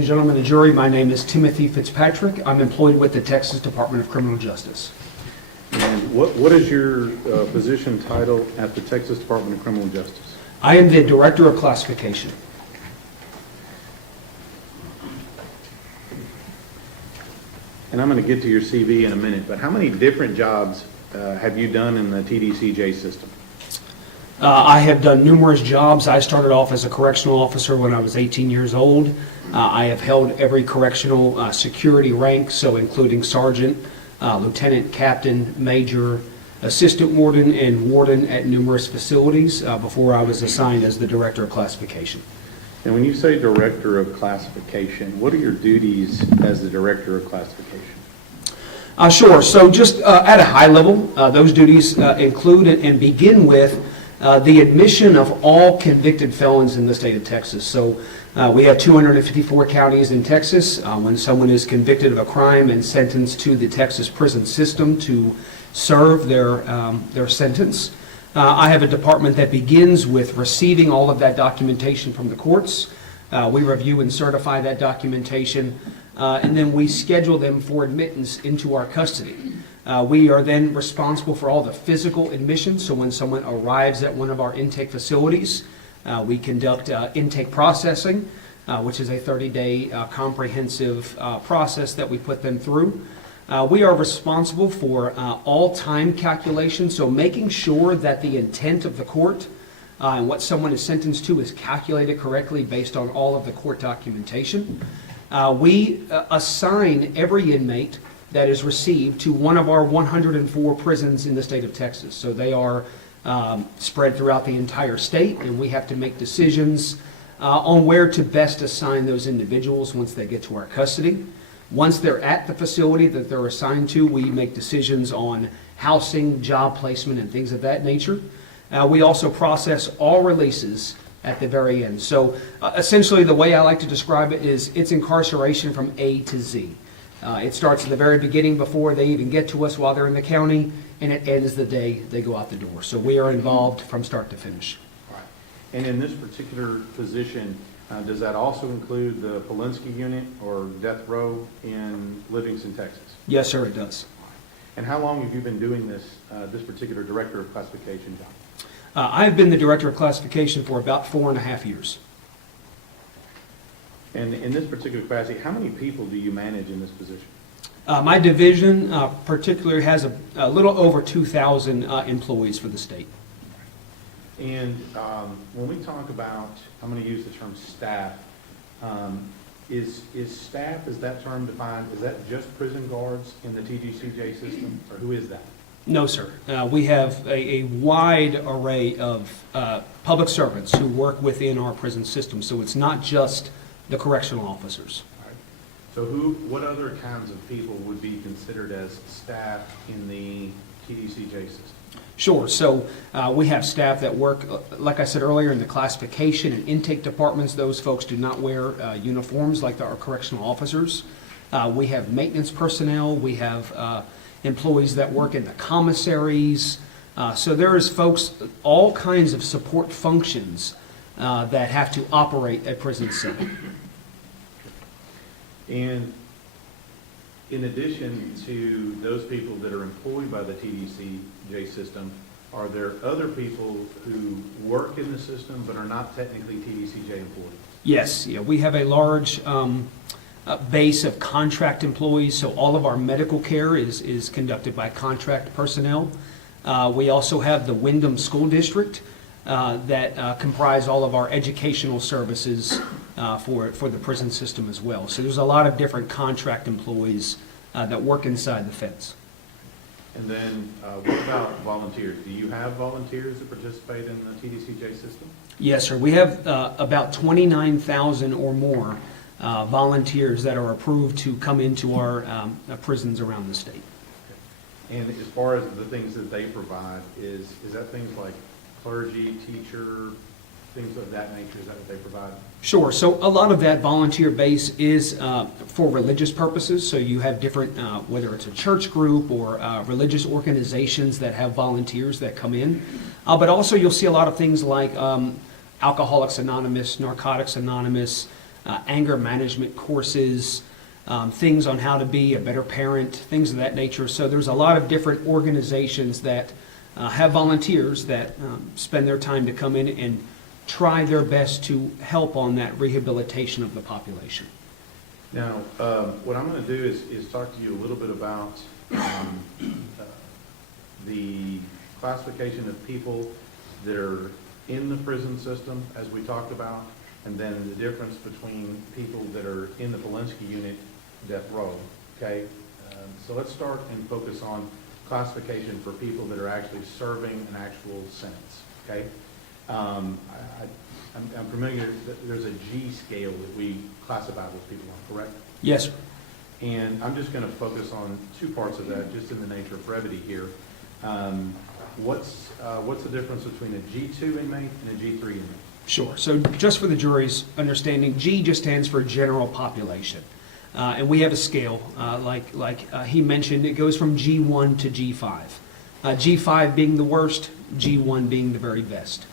Gentlemen of the jury, my name is Timothy Fitzpatrick. I'm employed with the Texas Department of Criminal Justice. And what is your position title at the Texas Department of Criminal Justice? I am the Director of Classification. And I'm going to get to your CV in a minute, but how many different jobs have you done in the TDCJ system? I have done numerous jobs. I started off as a correctional officer when I was 18 years old. I have held every correctional security rank, so including sergeant, lieutenant, captain, major, assistant warden, and warden at numerous facilities before I was assigned as the Director of Classification. And when you say Director of Classification, what are your duties as the Director of Classification? Sure. So just at a high level, those duties include and begin with the admission of all convicted felons in the state of Texas. So we have 254 counties in Texas. When someone is convicted of a crime and sentenced to the Texas prison system to serve their sentence, I have a department that begins with receiving all of that documentation from the courts. We review and certify that documentation, and then we schedule them for admittance into our custody. We are then responsible for all the physical admissions, so when someone arrives at one of our intake facilities, we conduct intake processing, which is a 30-day comprehensive process that we put them through. We are responsible for all time calculations, so making sure that the intent of the court and what someone is sentenced to is calculated correctly based on all of the court documentation. We assign every inmate that is received to one of our 104 prisons in the state of Texas. So they are spread throughout the entire state, and we have to make decisions on where to best assign those individuals once they get to our custody. Once they're at the facility that they're assigned to, we make decisions on housing, job placement, and things of that nature. We also process all releases at the very end. So essentially the way I like to describe it is it's incarceration from A to Z. It starts at the very beginning before they even get to us while they're in the county, and it ends the day they go out the door. So we are involved from start to finish. Right. And in this particular position, does that also include the Polinsky unit or death row in Livingston, Texas? Yes, sir, it does. And how long have you been doing this particular Director of Classification job? I've been the Director of Classification for about 4.5 years. And in this particular capacity, how many people do you manage in this position? My division particularly has a little over 2,000 employees for the state. And when we talk about, I'm going to use the term staff, is staff, is that term defined, is that just prison guards in the TGCJ system, or who is that? No, sir. We have a wide array of public servants who work within our prison system, so it's not just the correctional officers. All right. So what other kinds of people would be considered as staff in the TDCJ system? Sure. So we have staff that work, like I said earlier, in the classification and intake departments. Those folks do not wear uniforms like our correctional officers. We have maintenance personnel. We have employees that work in the commissaries. So there is folks, all kinds of support functions that have to operate at prison setting. And in addition to those people that are employed by the TDCJ system, are there other people who work in the system but are not technically TDCJ employees? Yes, yeah, we have a large base of contract employees, so all of our medical care is conducted by contract personnel. We also have the Wyndham School District that comprise all of our educational services for the prison system as well. So there's a lot of different contract employees that work inside the fence. And then what about volunteers? Do you have volunteers that participate in the TDCJ system? Yes, sir. We have about 29,000 or more volunteers that are approved to come into our prisons around the state. And as far as the things that they provide, is that things like clergy, teacher, things of that nature? Is that what they provide? Sure. So a lot of that volunteer base is for religious purposes. So you have different, whether it's a church group or religious organizations that have volunteers that come in. But also you'll see a lot of things like Alcoholics Anonymous, Narcotics Anonymous, anger management courses, things on how to be a better parent, things of that nature. So there's a lot of different organizations that have volunteers that spend their time to come in and try their best to help on that rehabilitation of the population. Now, what I'm going to do is talk to you a little bit about the classification of people that are in the prison system, as we talked about, and then the difference between people that are in the Polinsky unit, death row, okay? So let's start and focus on classification for people that are actually serving an actual sentence, okay? I'm familiar that there's a G scale that we classify those people on, correct? Yes, sir. And I'm just going to focus on two parts of that, just in the nature of brevity here. What's the difference between a G2 inmate and a G3 inmate? Sure. So just for the jury's understanding, G just stands for general population. And we have a scale, like he mentioned, it goes from G1 to G5. G5 being the worst, G1 being the very best.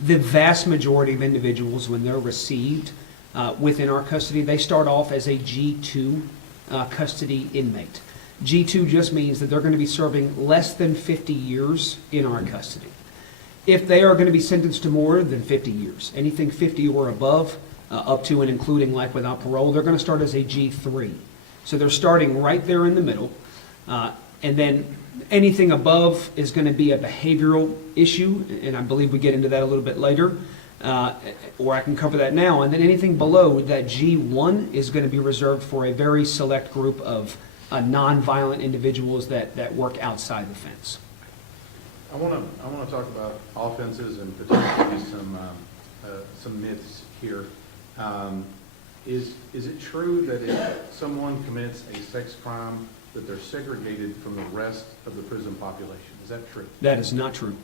The vast majority of individuals, when they're received within our custody, they start off as a G2 custody inmate. G2 just means that they're going to be serving less than 50 years in our custody. If they are going to be sentenced to more than 50 years, anything 50 or above, up to and including life without parole, they're going to start as a G3. So they're starting right there in the middle. And then anything above is going to be a behavioral issue, and I believe we get into that a little bit later, or I can cover that now. And then anything below that G1 is going to be reserved for a very select group of non-violent individuals that work outside the fence. I want to talk about offenses and potentially some myths here. Is it true that if someone commits a sex crime, that they're segregated from the rest of the prison population? Is that true? That is not true.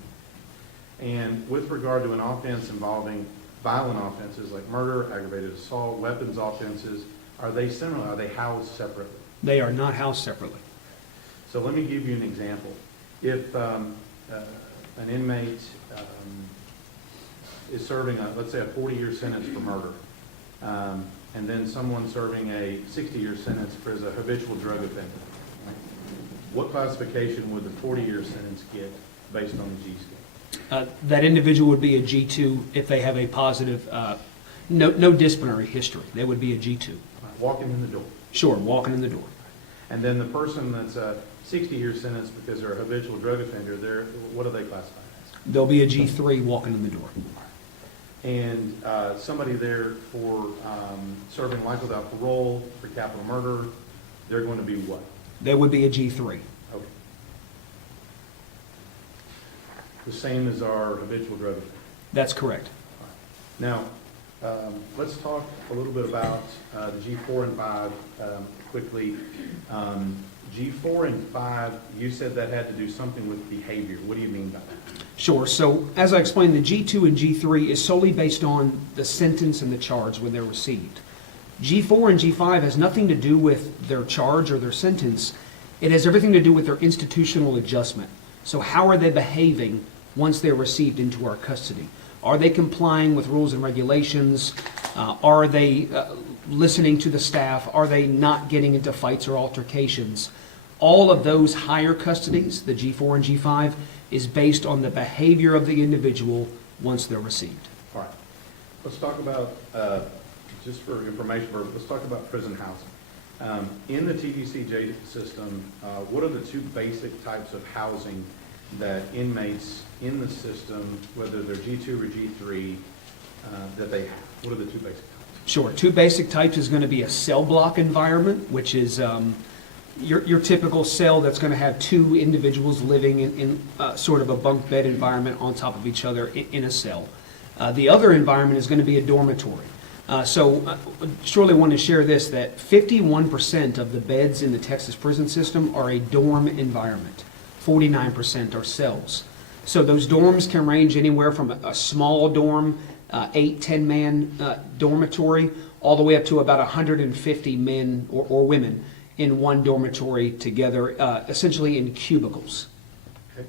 And with regard to an offense involving violent offenses like murder, aggravated assault, weapons offenses, are they similar? Are they housed separately? They are not housed separately. So let me give you an example. If an inmate is serving, let's say, a 40-year sentence for murder, and then someone serving a 60-year sentence for as a habitual drug offender, what classification would the 40-year sentence get based on the G scale? That individual would be a G2 if they have a positive, no disciplinary history. They would be a G2. Walking in the door. Sure, walking in the door. And then the person that's a 60-year sentence because they're a habitual drug offender, what are they classified as? They'll be a G3 walking in the door. And somebody there for serving life without parole, for capital murder, they're going to be what? They would be a G3. Okay. The same as our habitual drug offender. That's correct. Now, let's talk a little bit about the G4 and 5 quickly. G4 and 5, you said that had to do something with behavior. What do you mean by that? Sure. So as I explained, the G2 and G3 is solely based on the sentence and the charge when they're received. G4 and G5 has nothing to do with their charge or their sentence. It has everything to do with their institutional adjustment. So how are they behaving once they're received into our custody? Are they complying with rules and regulations? Are they listening to the staff? Are they not getting into fights or altercations? All of those higher custodies, the G4 and G5, is based on the behavior of the individual once they're received. All right. Let's talk about, just for information purposes, let's talk about prison housing. In the TDCJ system, what are the two basic types of housing that inmates in the system, whether they're G2 or G3, that they have? What are the two basic types? Sure. Two basic types is going to be a cell block environment, which is your typical cell that's going to have two individuals living in sort of a bunk bed environment on top of each other in a cell. The other environment is going to be a dormitory. Surely want to share this, that 51% of the beds in the Texas prison system are a dorm environment. 49% are cells. So those dorms can range anywhere from a small dorm, 8-10-man dormitory, all the way up to about 150 men or women in one dormitory together, essentially in cubicles. Okay.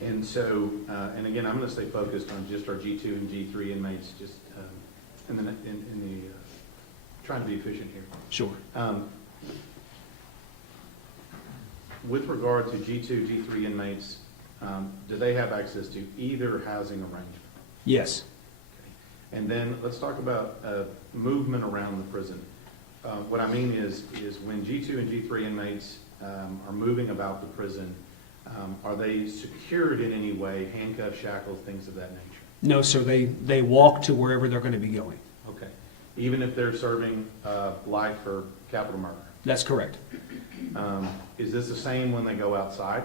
And so, and again, I'm going to stay focused on just our G2 and G3 inmates, just in the trying to be efficient here. Sure. With regard to G2, G3 inmates, do they have access to either housing arrangement? Yes. And then let's talk about movement around the prison. What I mean is when G2 and G3 inmates are moving about the prison, are they secured in any way, handcuffs, shackles, things of that nature? No, sir, they walk to wherever they're going to be going. Okay. Even if they're serving life for capital murder? That's correct. Is this the same when they go outside?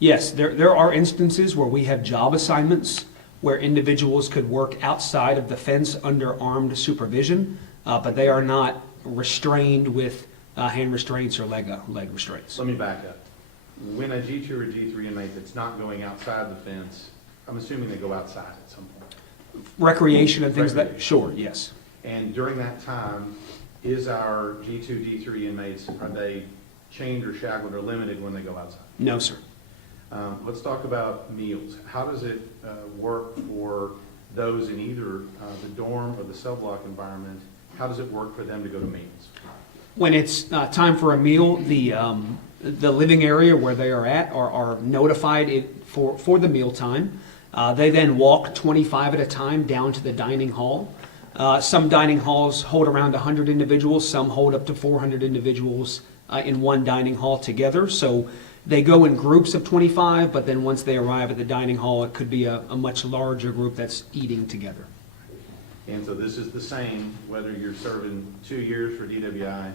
Yes, there are instances where we have job assignments where individuals could work outside of the fence under armed supervision, but they are not restrained with hand restraints or leg restraints. Let me back up. When a G2 or G3 inmate that's not going outside the fence, I'm assuming they go outside at some point. Recreation and things Recreation. that, sure, yes. And during that time, is our G2, G3 inmates, are they chained or shackled or limited when they go outside? No, sir. Let's talk about meals. How does it work for those in either the dorm or the cell block environment? How does it work for them to go to meals? When it's time for a meal, the living area where they are at are notified for the meal time. They then walk 25 at a time down to the dining hall. Some dining halls hold around 100 individuals. Some hold up to 400 individuals in one dining hall together. So they go in groups of 25, but then once they arrive at the dining hall, it could be a much larger group that's eating together. And so this is the same whether you're serving 2 years for DWI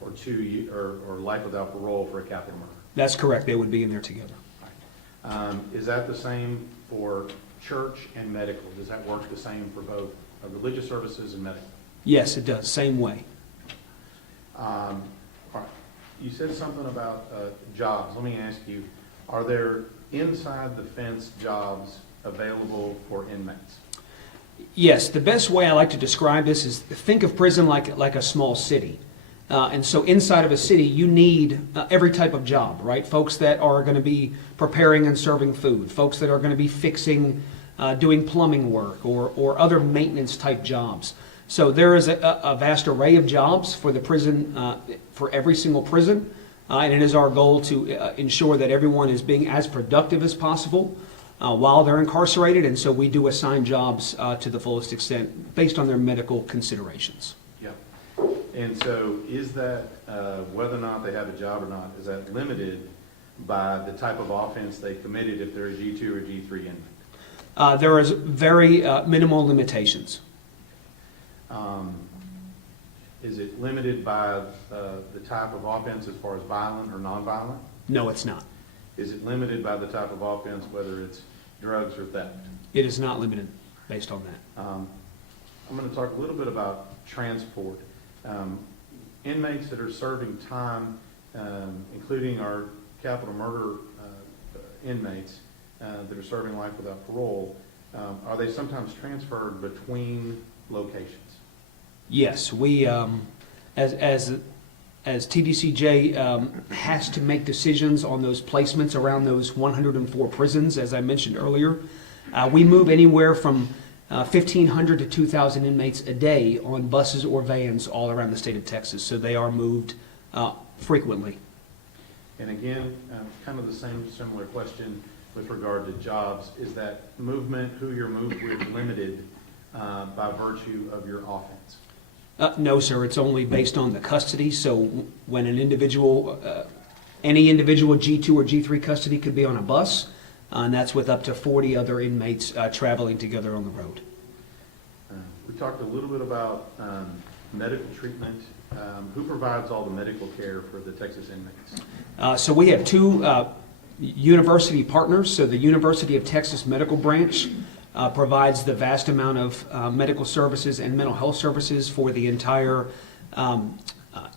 or life without parole for a capital murder. That's correct. They would be in there together. Is that the same for church and medical? Does that work the same for both religious services and medical? Yes, it does. Same way. All right. You said something about jobs. Let me ask you, are there inside the fence jobs available for inmates? Yes, the best way I like to describe this is think of prison like a small city. And so inside of a city, you need every type of job, right? Folks that are going to be preparing and serving food, folks that are going to be fixing, doing plumbing work or other maintenance type jobs. So there is a vast array of jobs for the prison, for every single prison. And it is our goal to ensure that everyone is being as productive as possible while they're incarcerated. And so we do assign jobs to the fullest extent based on their medical considerations. Yep. And so is that, whether or not they have a job or not, is that limited by the type of offense they committed if they're a G2 or G3 inmate? There is very minimal limitations. Is it limited by the type of offense as far as violent or nonviolent? No, it's not. Is it limited by the type of offense, whether it's drugs or theft? It is not limited based on that. I'm going to talk a little bit about transport. Inmates that are serving time, including our capital murder inmates that are serving life without parole, are they sometimes transferred between locations? Yes, we as TDCJ has to make decisions on those placements around those 104 prisons, as I mentioned earlier. We move anywhere from 1,500 to 2,000 inmates a day on buses or vans all around the state of Texas, so they are moved frequently. And again, kind of the same similar question with regard to jobs. Is that movement, who you're moved with, limited by virtue of your offense? No, sir. It's only based on the custody. So when an individual, any individual G2 or G3 custody could be on a bus, and that's with up to 40 other inmates traveling together on the road. We talked a little bit about medical treatment. Who provides all the medical care for the Texas inmates? So we have two university partners. So the University of Texas Medical Branch provides the vast amount of medical services and mental health services for the entire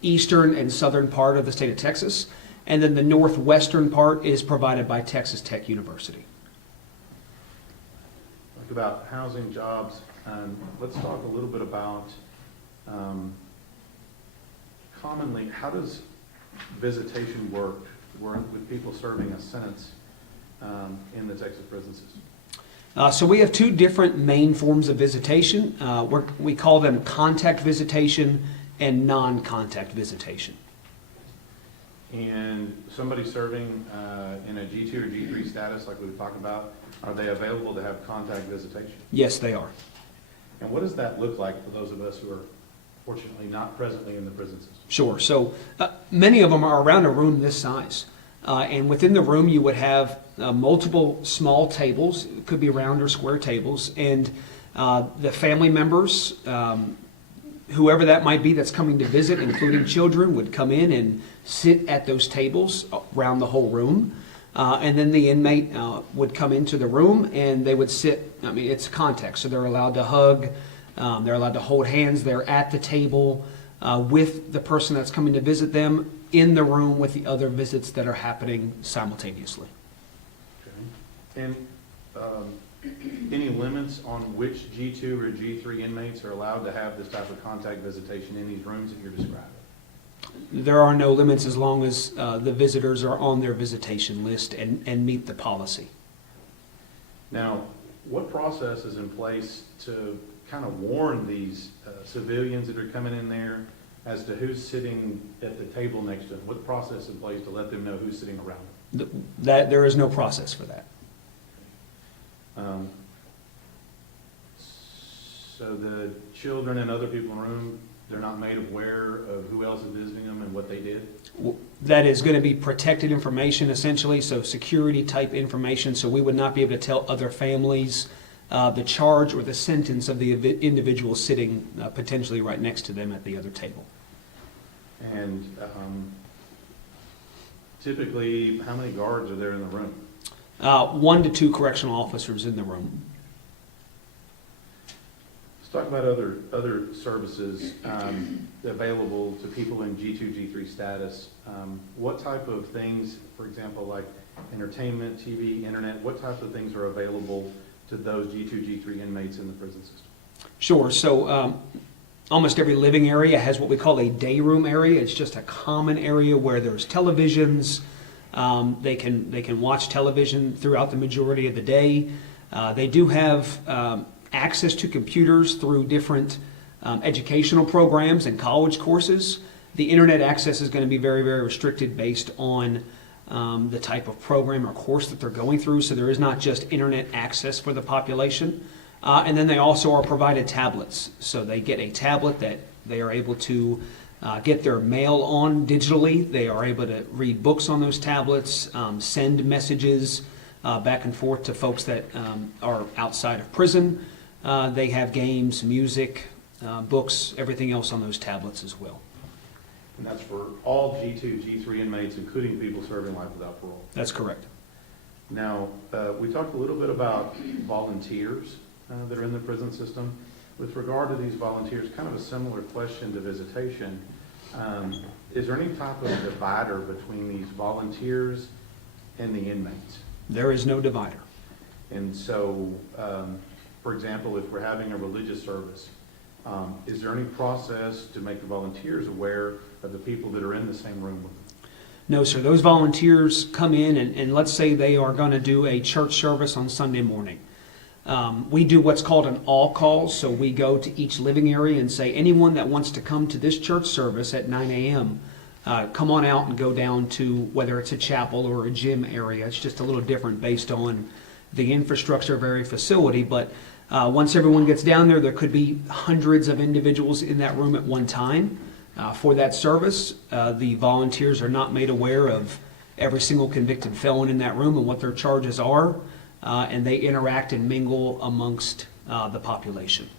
eastern and southern part of the state of Texas. And then the northwestern part is provided by Texas Tech University. Talk about housing, jobs. Let's talk a little bit about commonly, how does visitation work with people serving a sentence in the Texas prison system? So we have two different main forms of visitation. We call them contact visitation and non-contact visitation. And somebody serving in a G2 or G3 status, like we've talked about, are they available to have contact visitation? Yes, they are. And what does that look like for those of us who are fortunately not presently in the prison system? Sure. So many of them are around a room this size. And within the room, you would have multiple small tables. It could be round or square tables. And the family members, whoever that might be that's coming to visit, including children, would come in and sit at those tables around the whole room. And then the inmate would come into the room and they would sit. I mean, it's context, so they're allowed to hug, they're allowed to hold hands, they're at the table with the person that's coming to visit them in the room with the other visits that are happening simultaneously. Okay. And any limits on which G2 or G3 inmates are allowed to have this type of contact visitation in these rooms that you're describing? There are no limits as long as the visitors are on their visitation list and meet the policy. Now, what process is in place to kind of warn these civilians that are coming in there as to who's sitting at the table next to them? What process in place to let them know who's sitting around them? There is no process for that. So the children and other people in the room, they're not made aware of who else is visiting them and what they did? That is going to be protected information essentially, so security type information, so we would not be able to tell other families the charge or the sentence of the individual sitting potentially right next to them at the other table. And typically, how many guards are there in the room? 1 to 2 correctional officers in the room. Let's talk about other services available to people in G2, G3 status. What type of things, for example, like entertainment, TV, internet, what types of things are available to those G2, G3 inmates in the prison system? Sure. So almost every living area has what we call a day room area. It's just a common area where there's televisions. They can watch television throughout the majority of the day. They do have access to computers through different educational programs and college courses. The internet access is going to be very, very restricted based on the type of program or course that they're going through. So there is not just internet access for the population. And then they also are provided tablets. So they get a tablet that they are able to get their mail on digitally. They are able to read books on those tablets, send messages back and forth to folks that are outside of prison. They have games, music, books, everything else on those tablets as well. And that's for all G2, G3 inmates, including people serving life without parole. That's correct. Now, we talked a little bit about volunteers that are in the prison system. With regard to these volunteers, kind of a similar question to visitation. Is there any type of divider between these volunteers and the inmates? There is no divider. And so, for example, if we're having a religious service, is there any process to make the volunteers aware of the people that are in the same room with them? No, sir. Those volunteers come in and let's say they are going to do a church service on Sunday morning. We do what's called an all call, so we go to each living area and say, anyone that wants to come to this church service at 9 a.m., come on out and go down to whether it's a chapel or a gym area. It's just a little different based on the infrastructure of every facility, but once everyone gets down there, there could be hundreds of individuals in that room at one time. For that service, the volunteers are not made aware of every single convicted felon in that room and what their charges are, and they interact and mingle amongst the population.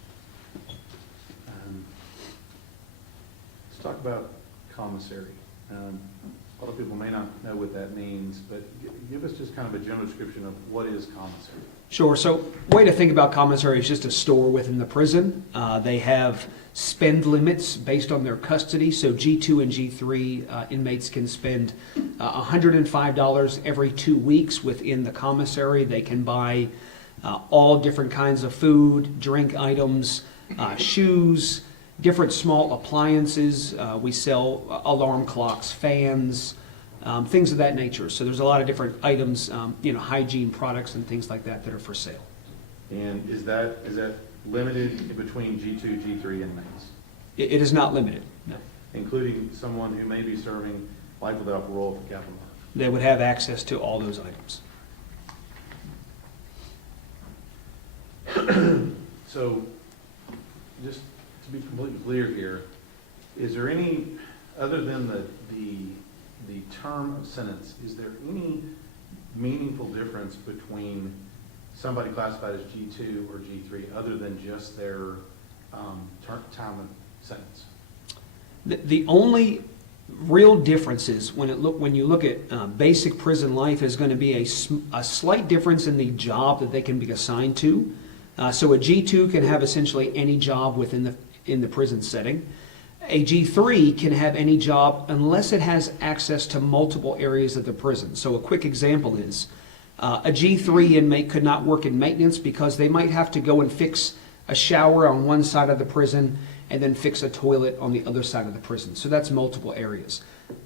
Let's talk about commissary. A lot of people may not know what that means, but give us just kind of a general description of what is commissary. Sure. So, way to think about commissary is just a store within the prison. They have spend limits based on their custody. So, G2 and G3 inmates can spend $105 every 2 weeks within the commissary. They can buy all different kinds of food, drink items, shoes, different small appliances. We sell alarm clocks, fans, things of that nature. So there's a lot of different items, hygiene products and things like that that are for sale. And is that limited between G2, G3 inmates, It is not limited, no. including someone who may be serving life without parole for capital murder? They would have access to all those items. So, just to be completely clear here, is there any, other than the term of sentence, is there any meaningful difference between somebody classified as G2 or G3 other than just their time of sentence? The only real difference is when you look at basic prison life is going to be a slight difference in the job that they can be assigned to. So a G2 can have essentially any job within the prison setting. A G3 can have any job unless it has access to multiple areas of the prison. So a quick example is a G3 inmate could not work in maintenance because they might have to go and fix a shower on one side of the prison and then fix a toilet on the other side of the prison. So that's multiple areas.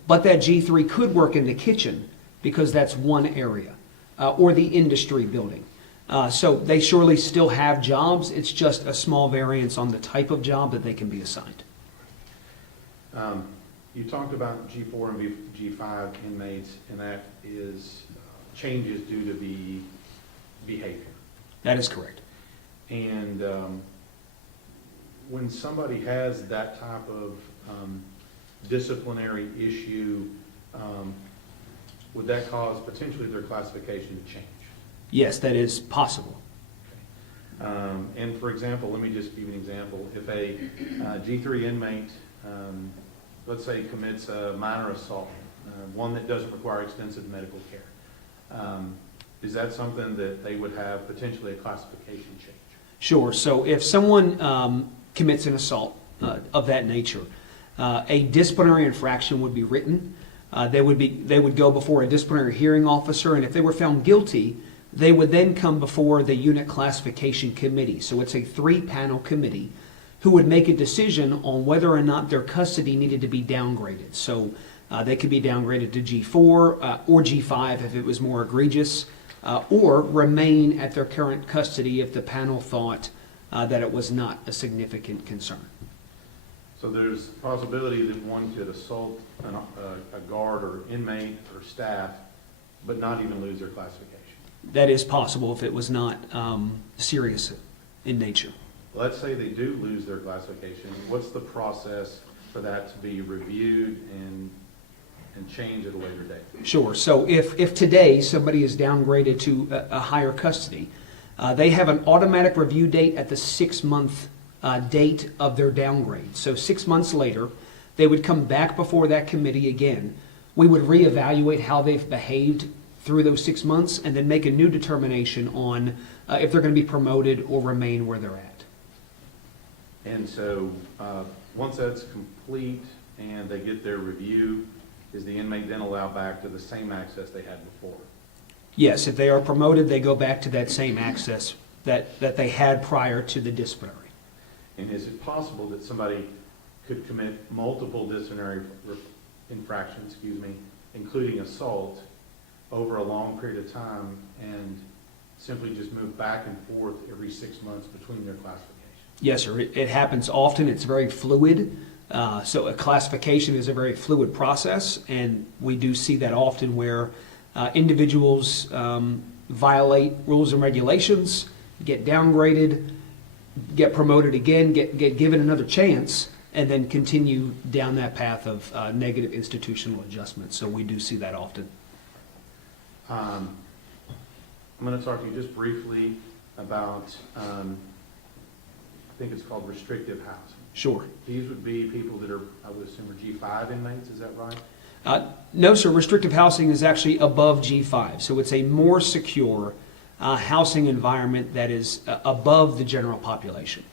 But that G3 could work in the kitchen because that's one area, or the industry building. So they surely still have jobs. It's just a small variance on the type of job that they can be assigned. You talked about G4 and G5 inmates, and that is changes due to the behavior. That is correct. And when somebody has that type of disciplinary issue, would that cause potentially their classification to change? Yes, that is possible. And for example, let me just give you an example. If a G3 inmate, let's say, commits a minor assault, one that doesn't require extensive medical care, is that something that they would have potentially a classification change? Sure. So if someone commits an assault of that nature, a disciplinary infraction would be written. They would go before a disciplinary hearing officer, and if they were found guilty, they would then come before the unit classification committee. So it's a 3-panel committee who would make a decision on whether or not their custody needed to be downgraded. So they could be downgraded to G4 or G5 if it was more egregious, or remain at their current custody if the panel thought that it was not a significant concern. So there's a possibility that one could assault a guard or inmate or staff, but not even lose their classification. That is possible if it was not serious in nature. Let's say they do lose their classification. What's the process for that to be reviewed and changed at a later date? Sure. So if today somebody is downgraded to a higher custody, they have an automatic review date at the 6-month date of their downgrade. So 6 months later, they would come back before that committee again. We would reevaluate how they've behaved through those 6 months and then make a new determination on if they're going to be promoted or remain where they're at. And so once that's complete and they get their review, is the inmate then allowed back to the same access they had before? Yes, if they are promoted, they go back to that same access that they had prior to the disciplinary. And is it possible that somebody could commit multiple disciplinary infractions, including assault, over a long period of time and simply just move back and forth every 6 months between their classifications? Yes, sir. It happens often. It's very fluid. So a classification is a very fluid process, and we do see that often where individuals violate rules and regulations, get downgraded, get promoted again, get given another chance, and then continue down that path of negative institutional adjustment. So we do see that often. I'm going to talk to you just briefly about, I think it's called restrictive housing. Sure. These would be people that are, I would assume, are G5 inmates, is that right? No, sir. Restrictive housing is actually above G5. So it's a more secure housing environment that is above the general population.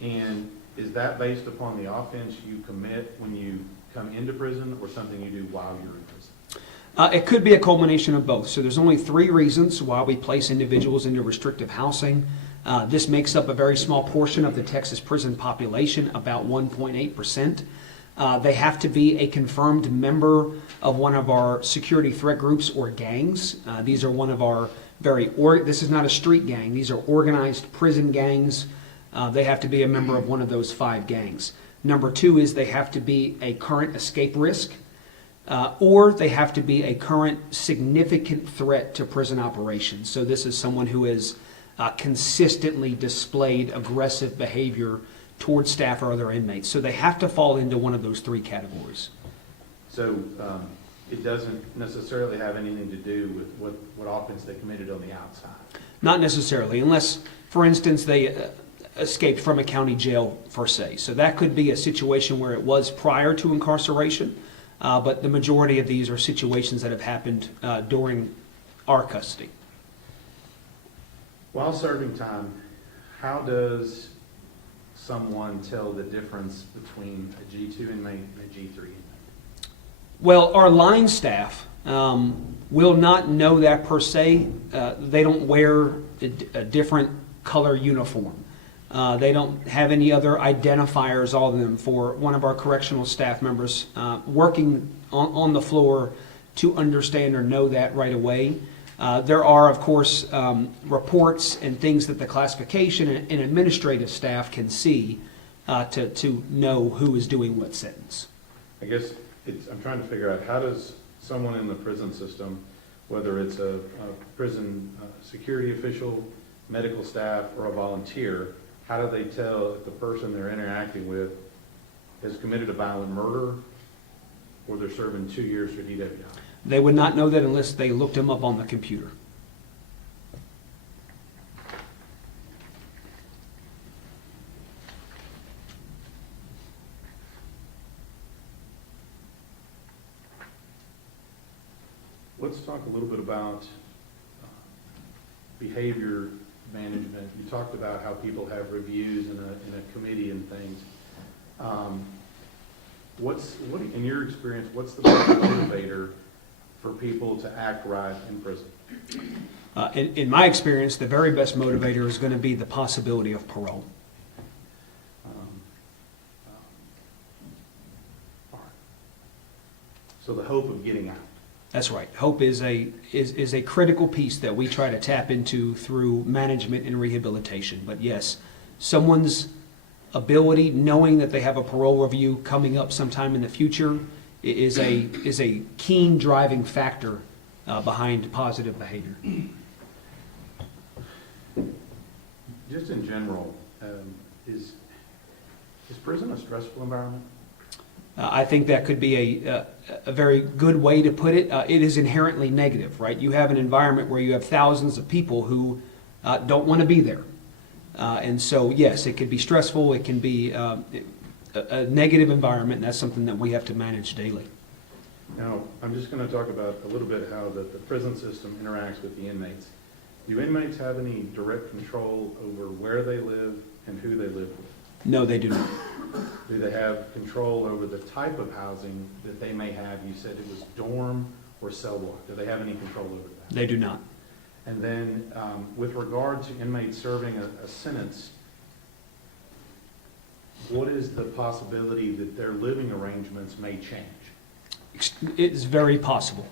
And is that based upon the offense you commit when you come into prison or something you do while you're in prison? It could be a culmination of both. So there's only 3 reasons why we place individuals into restrictive housing. This makes up a very small portion of the Texas prison population, about 1.8%. They have to be a confirmed member of one of our security threat groups or gangs. These are one of our this is not a street gang. These are organized prison gangs. They have to be a member of one of those 5 gangs. Number 2 is they have to be a current escape risk, or they have to be a current significant threat to prison operations. So this is someone who has consistently displayed aggressive behavior towards staff or other inmates. So they have to fall into one of those 3 categories. So it doesn't necessarily have anything to do with what offense they committed on the outside? Not necessarily, unless, for instance, they escaped from a county jail, per se. So that could be a situation where it was prior to incarceration, but the majority of these are situations that have happened during our custody. While serving time, how does someone tell the difference between a G2 inmate and a G3 inmate? Well, our line staff will not know that per se. They don't wear a different color uniform. They don't have any other identifiers other than for one of our correctional staff members working on the floor to understand or know that right away. There are, of course, reports and things that the classification and administrative staff can see to know who is doing what sentence. I guess I'm trying to figure out, how does someone in the prison system, whether it's a prison security official, medical staff, or a volunteer, how do they tell if the person they're interacting with has committed a violent murder or they're serving 2 years for DWI? They would not know that unless they looked him up on the computer. Let's talk a little bit about behavior management. You talked about how people have reviews in a committee and things. In your experience, what's the best motivator for people to act right in prison? In my experience, the very best motivator is going to be the possibility of parole. All right. So the hope of getting out. That's right. Hope is a critical piece that we try to tap into through management and rehabilitation. But yes, someone's ability, knowing that they have a parole review coming up sometime in the future, is a keen driving factor behind positive behavior. Just in general, is prison a stressful environment? I think that could be a very good way to put it. It is inherently negative, right? You have an environment where you have thousands of people who don't want to be there. And so, yes, it could be stressful. It can be a negative environment, and that's something that we have to manage daily. Now, I'm just going to talk about a little bit how the prison system interacts with the inmates. Do inmates have any direct control over where they live and who they live with? No, they do not. Do they have control over the type of housing that they may have? You said it was dorm or cell block. Do they have any control over that? They do not. And then with regard to inmates serving a sentence, what is the possibility that their living arrangements may change? It's very possible.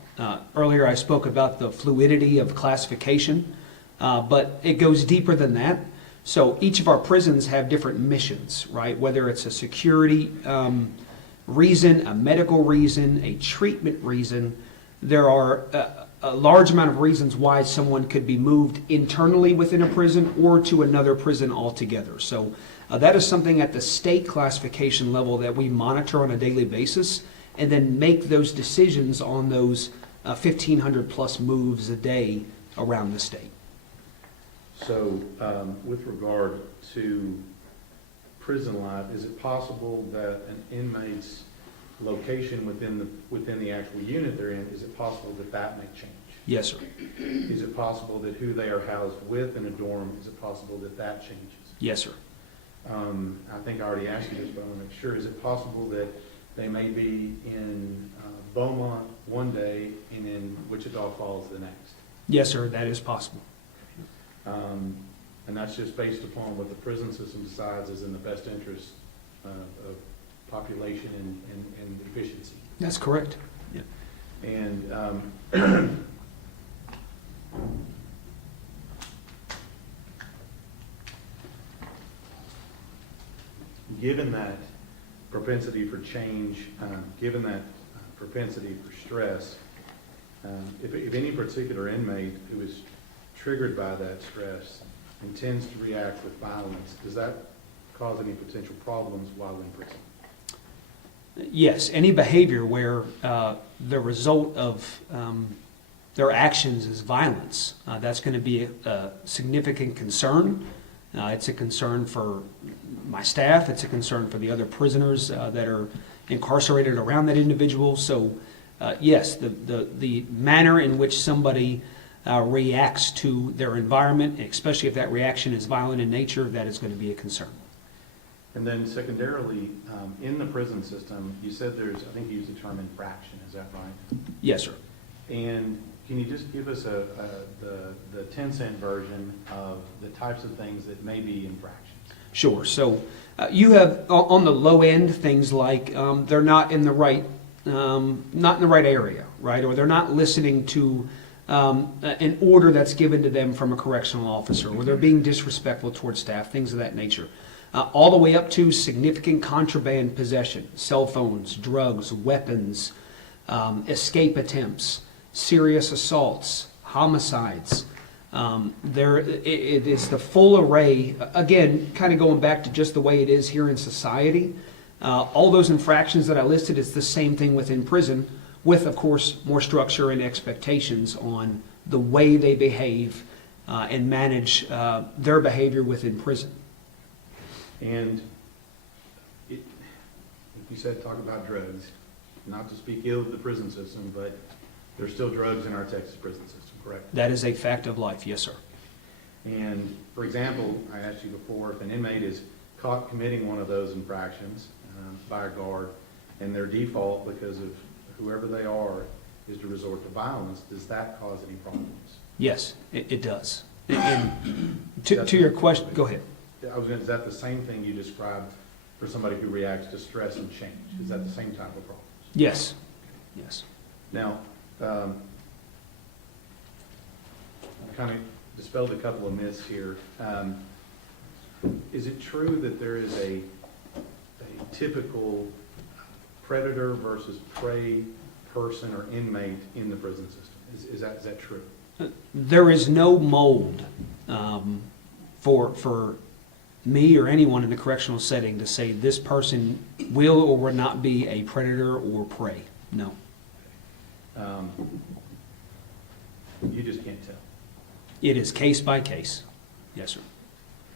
Earlier I spoke about the fluidity of classification, but it goes deeper than that. So each of our prisons have different missions, right? Whether it's a security reason, a medical reason, a treatment reason, there are a large amount of reasons why someone could be moved internally within a prison or to another prison altogether. So that is something at the state classification level that we monitor on a daily basis and then make those decisions on those 1,500 plus moves a day around the state. So with regard to prison life, is it possible that an inmate's location within the actual unit they're in, is it possible that that may change? Yes, sir. Is it possible that who they are housed with in a dorm, is it possible that that changes? Yes, sir. I think I already asked you this, but I want to make sure. Is it possible that they may be in Beaumont one day and in Wichita Falls the next? Yes, sir, that is possible. And that's just based upon what the prison system decides is in the best interest of population and efficiency. That's correct. Yeah. And given that propensity for change, given that propensity for stress, if any particular inmate who is triggered by that stress and tends to react with violence, does that cause any potential problems while in prison? Yes, any behavior where the result of their actions is violence, that's going to be a significant concern. It's a concern for my staff. It's a concern for the other prisoners that are incarcerated around that individual. So, yes, the manner in which somebody reacts to their environment, especially if that reaction is violent in nature, that is going to be a concern. And then secondarily, in the prison system, you said I think you used the term infraction, is that right? Yes, sir. And can you just give us the 10-cent version of the types of things that may be infractions? Sure. So you have on the low end things like they're not in the right area, right, or they're not listening to an order that's given to them from a correctional officer, or they're being disrespectful towards staff, things of that nature. All the way up to significant contraband possession, cell phones, drugs, weapons, escape attempts, serious assaults, homicides. It is the full array, again, kind of going back to just the way it is here in society. All those infractions that I listed, it's the same thing within prison, with, of course, more structure and expectations on the way they behave and manage their behavior within prison. And like you said, talk about drugs, not to speak ill of the prison system, but there's still drugs in our Texas prison system, correct? That is a fact of life, yes, sir. And for example, I asked you before, if an inmate is caught committing one of those infractions by a guard, and their default, because of whoever they are, is to resort to violence, does that cause any problems? Yes, it does. And to your question, go ahead. Is that the same thing you described for somebody who reacts to stress and change? Is that the same type of problem? Yes, yes. Now, I kind of dispelled a couple of myths here. Is it true that there is a typical predator versus prey person or inmate in the prison system? Is that true? There is no mold for me or anyone in the correctional setting to say this person will or will not be a predator or prey. No. You just can't tell. It is case by case. Yes, sir.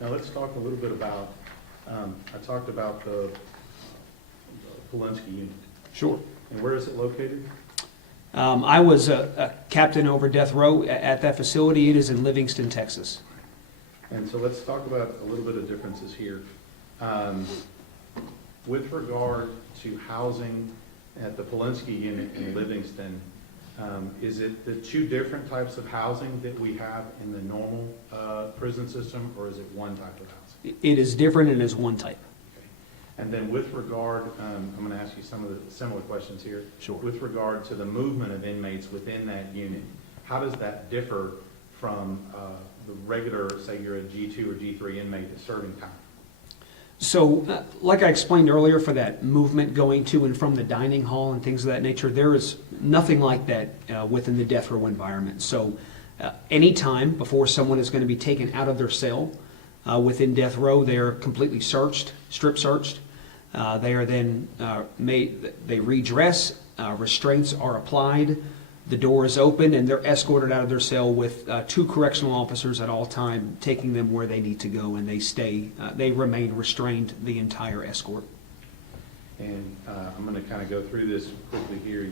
Now let's talk a little bit about, I talked about the Polinsky unit. Sure. And where is it located? I was a captain over death row at that facility. It is in Livingston, Texas. And so let's talk about a little bit of differences here. With regard to housing at the Polinsky unit in Livingston, is it the two different types of housing that we have in the normal prison system, or is it one type of housing? It is different and is one type. Okay. And then with regard, I'm going to ask you some of the similar questions here. Sure. With regard to the movement of inmates within that unit, how does that differ from the regular, say you're a G2 or G3 inmate that's serving time? So, like I explained earlier, for that movement going to and from the dining hall and things of that nature, there is nothing like that within the death row environment. So, any time before someone is going to be taken out of their cell within death row, they are completely searched, strip searched. They are then they redress, restraints are applied, the door is open, and they're escorted out of their cell with two correctional officers at all time, taking them where they need to go, and they remain restrained the entire escort. And I'm going to kind of go through this quickly here.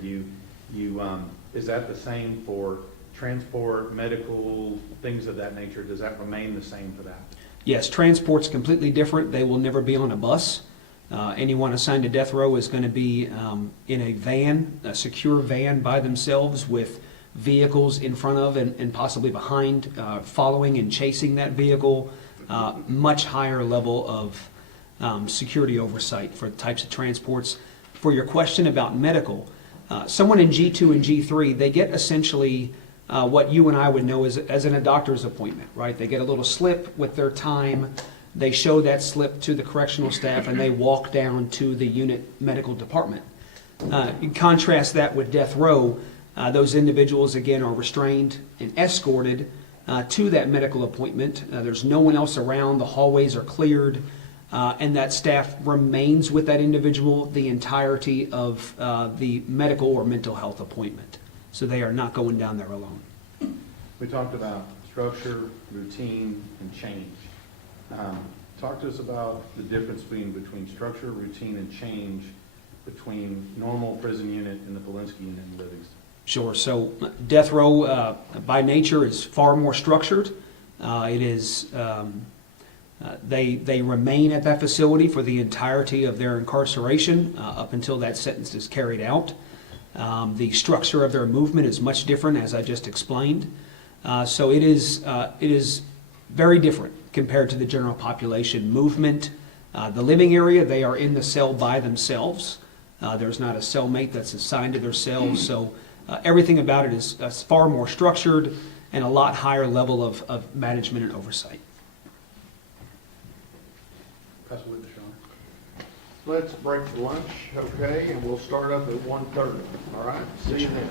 Is that the same for transport, medical, things of that nature? Does that remain the same for that? Yes, transport's completely different. They will never be on a bus. Anyone assigned to death row is going to be in a van, a secure van by themselves with vehicles in front of and possibly behind, following and chasing that vehicle. Much higher level of security oversight for types of transports. For your question about medical, someone in G2 and G3, they get essentially what you and I would know as in a doctor's appointment, right? They get a little slip with their time. They show that slip to the correctional staff, and they walk down to the unit medical department. You contrast that with death row. Those individuals, again, are restrained and escorted to that medical appointment. There's no one else around. The hallways are cleared, and that staff remains with that individual the entirety of the medical or mental health appointment. So they are not going down there alone. We talked about structure, routine, and change. Talk to us about the difference between structure, routine, and change between normal prison unit and the Polinsky unit in Livingston. Sure. So death row, by nature, is far more structured. It is they remain at that facility for the entirety of their incarceration up until that sentence is carried out. The structure of their movement is much different, as I just explained. So it is very different compared to the general population movement. The living area, they are in the cell by themselves. There's not a cellmate that's assigned to their cells. So everything about it is far more structured and a lot higher level of management and oversight. Pass it with Sean. Let's break for lunch, okay, and we'll start up at 1:30, all right? See you then.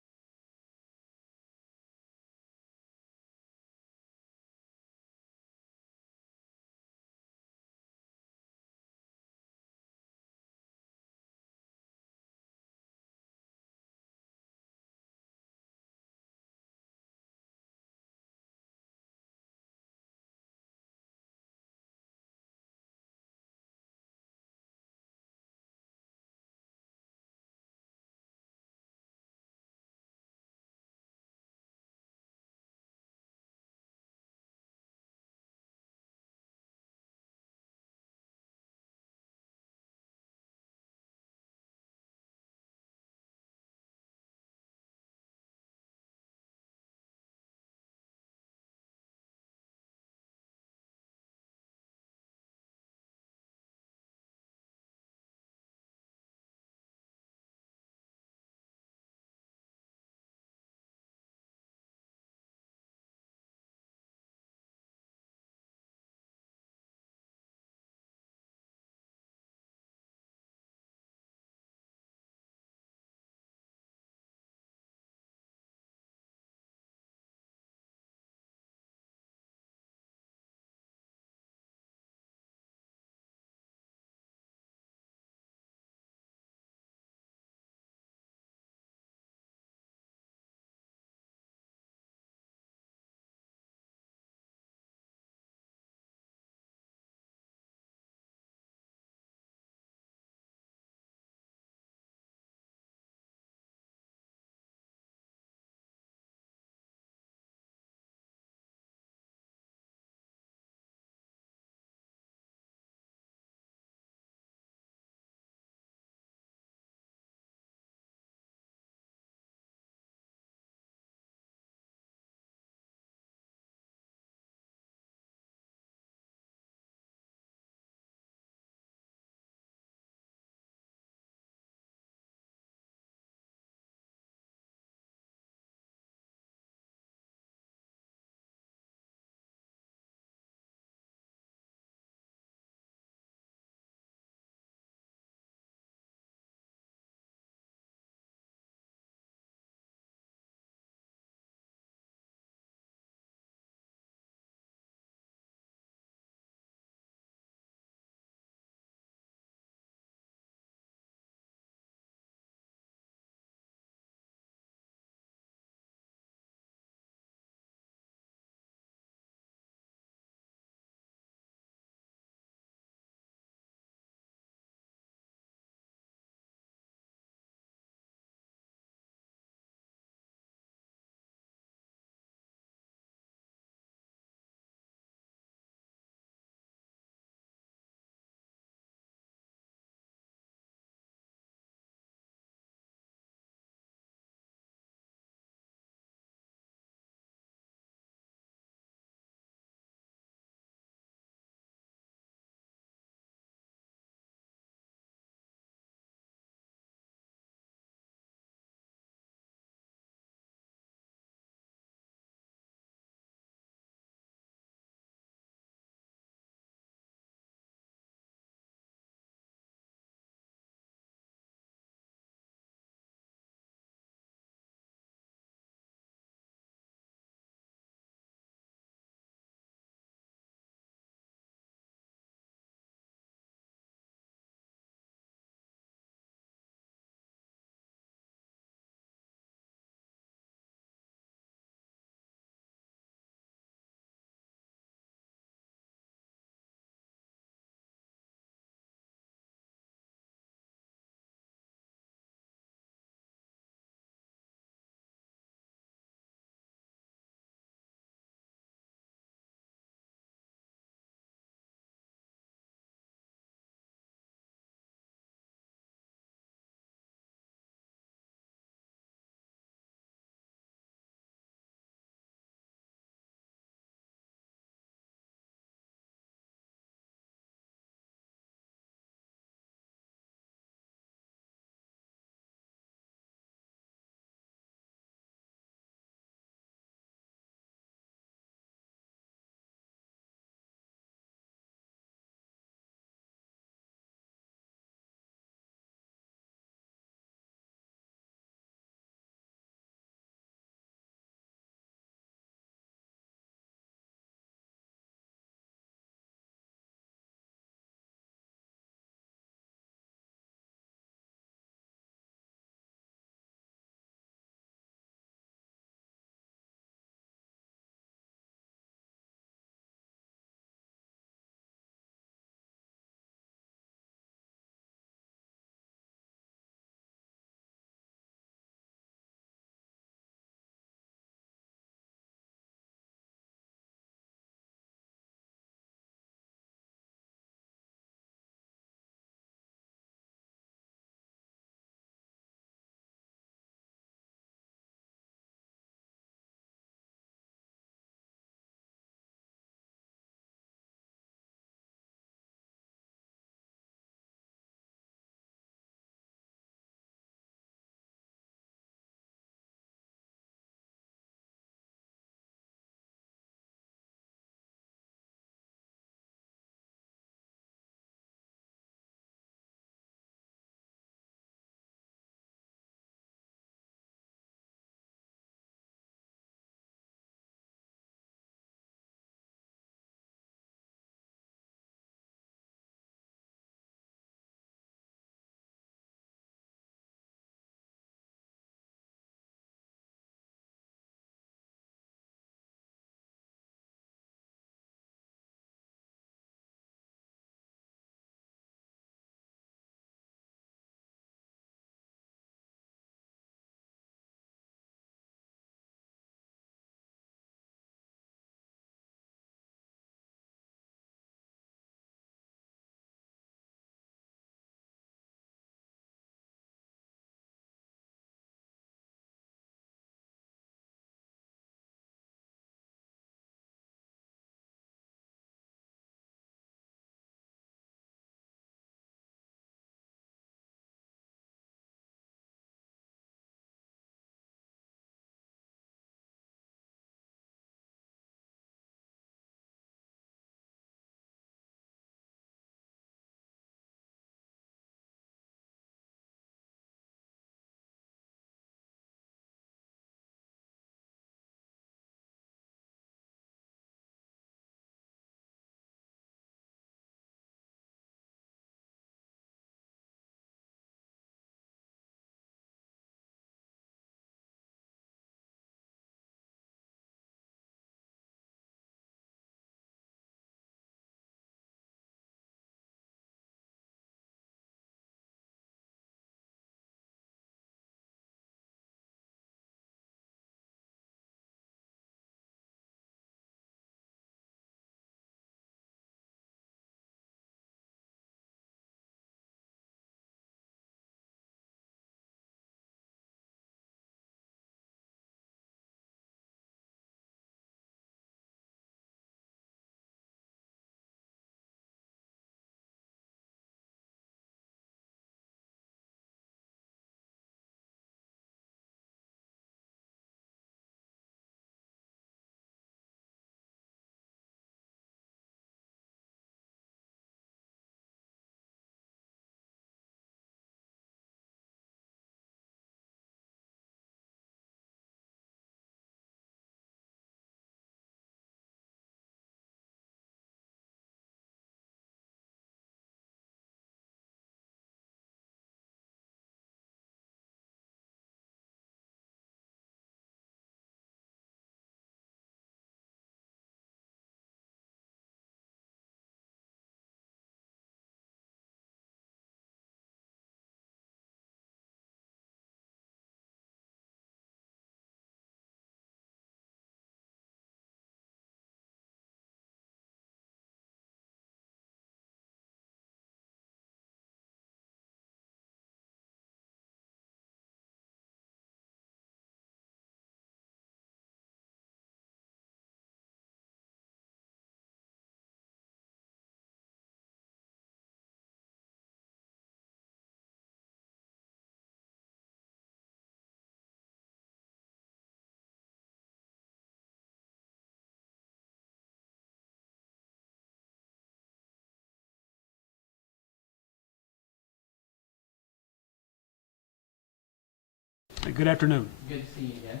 Good afternoon. Good to see you again.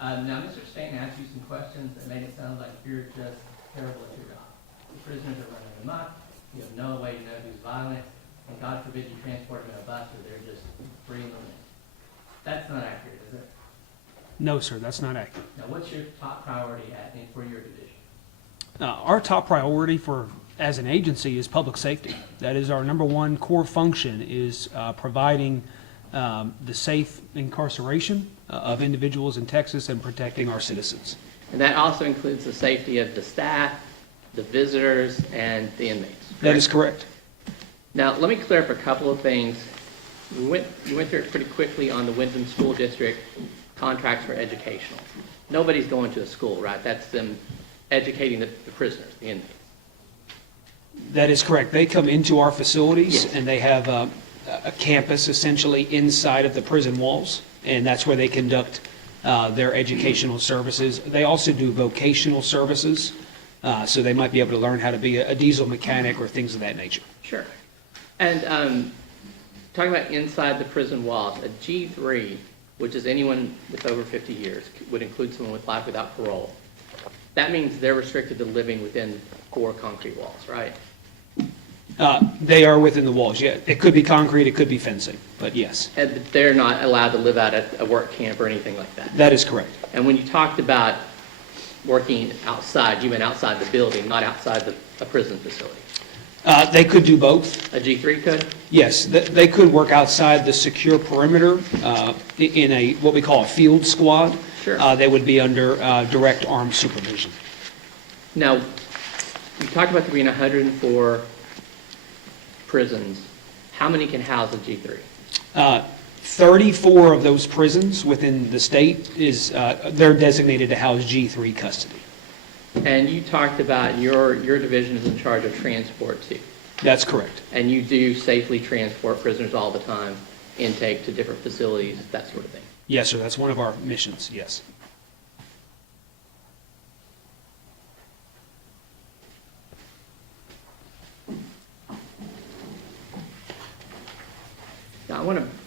Now, Mr. Stanton asked you some questions that made it sound like you're just terrible at your job. The prisoners are running amok, you have no way to know who's violent, and God forbid you transport them in a bus or they're just free and roaming. That's not accurate, is it? No, sir, that's not accurate. Now, what's your top priority for your division? Our top priority as an agency is public safety. That is our number one core function, is providing the safe incarceration of individuals in Texas and protecting our citizens. And that also includes the safety of the staff, the visitors, and the inmates. Correct? That is correct. Now, let me clear up a couple of things. You went through it pretty quickly on the Wyndham School District contracts for educational. Nobody's going to a school, right? That's them educating the prisoners, the inmates. That is correct. They come into our facilities, Yes. and they have a campus essentially inside of the prison walls, and that's where they conduct their educational services. They also do vocational services, so they might be able to learn how to be a diesel mechanic or things of that nature. Sure. And talking about inside the prison walls, a G3, which is anyone with over 50 years, would include someone with life without parole. That means they're restricted to living within 4 concrete walls, right? They are within the walls, yeah. It could be concrete, it could be fencing, but yes, And they're not allowed to live out at a work camp or anything like that. that is correct. And when you talked about working outside, you meant outside the building, not outside a prison facility. They could do both. A G3 could? Yes, they could work outside the secure perimeter in what we call a field squad. Sure. They would be under direct armed supervision. Now, you talked about there being 104 prisons. How many can house a G3? 34 of those prisons within the state they're designated to house G3 custody. And you talked about your division is in charge of transport too. That's correct. And you do safely transport prisoners all the time, intake to different facilities, that sort of thing. Yes, sir, that's one of our missions, yes. Now,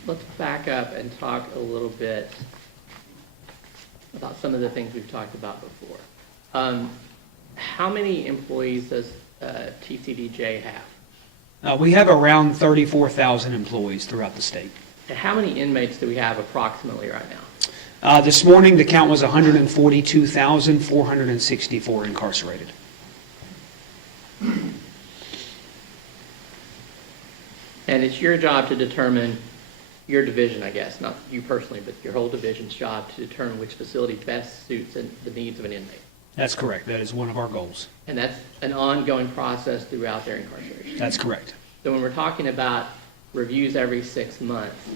let's back up and talk a little bit about some of the things we've talked about before. How many employees does TCDJ have? We have around 34,000 employees throughout the state. And how many inmates do we have approximately right now? This morning, the count was 142,464 incarcerated. And it's your job to determine, your division, I guess, not you personally, but your whole division's job to determine which facility best suits the needs of an inmate. That's correct. That is one of our goals. And that's an ongoing process throughout their incarceration. That's correct. So when we're talking about reviews every 6 months,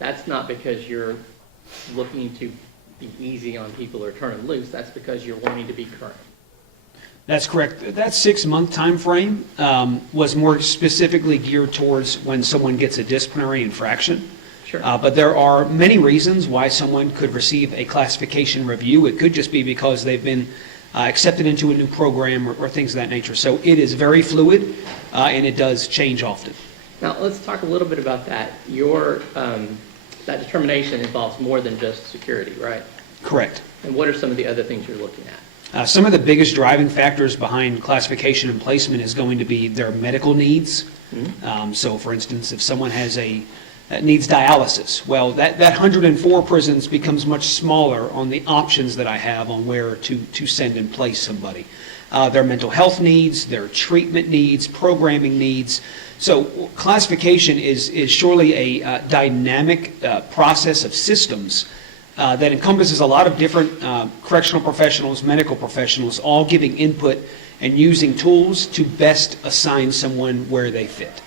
that's not because you're looking to be easy on people or turn them loose. That's because you're wanting to be current. That's correct. That 6-month time frame was more specifically geared towards when someone gets a disciplinary infraction. Sure. But there are many reasons why someone could receive a classification review. It could just be because they've been accepted into a new program or things of that nature. So it is very fluid, and it does change often. Now, let's talk a little bit about that. That determination involves more than just security, right? Correct. And what are some of the other things you're looking at? Some of the biggest driving factors behind classification and placement is going to be their medical needs. So, for instance, if someone needs dialysis, well, that 104 prisons becomes much smaller on the options that I have on where to send and place somebody. Their mental health needs, their treatment needs, programming needs. So classification is surely a dynamic process of systems that encompasses a lot of different correctional professionals, medical professionals, all giving input and using tools to best assign someone where they fit.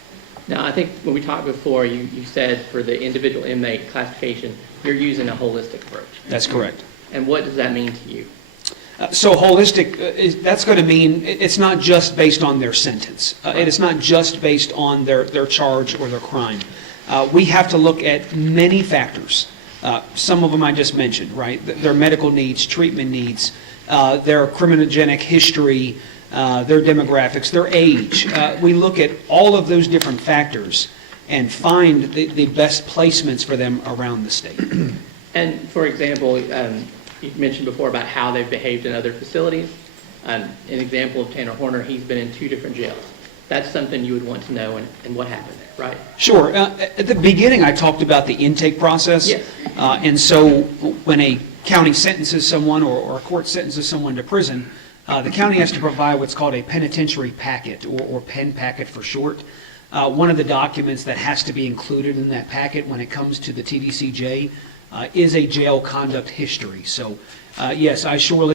Now, I think when we talked before, you said for the individual inmate classification, you're using a holistic approach. That's correct. And what does that mean to you? So holistic, that's going to mean it's not just based on their sentence. It is not just based on their charge or their crime. We have to look at many factors. Some of them I just mentioned, right? Their medical needs, treatment needs, their criminogenic history, their demographics, their age. We look at all of those different factors and find the best placements for them around the state. And for example, you mentioned before about how they've behaved in other facilities. An example of Tanner Horner, he's been in 2 different jails. That's something you would want to know and what happened there, right? Sure. At the beginning, I talked about the intake process. Yes. And so when a county sentences someone or a court sentences someone to prison, the county has to provide what's called a penitentiary packet, or PEN packet for short. One of the documents that has to be included in that packet when it comes to the TDCJ is a jail conduct history. So, yes, I surely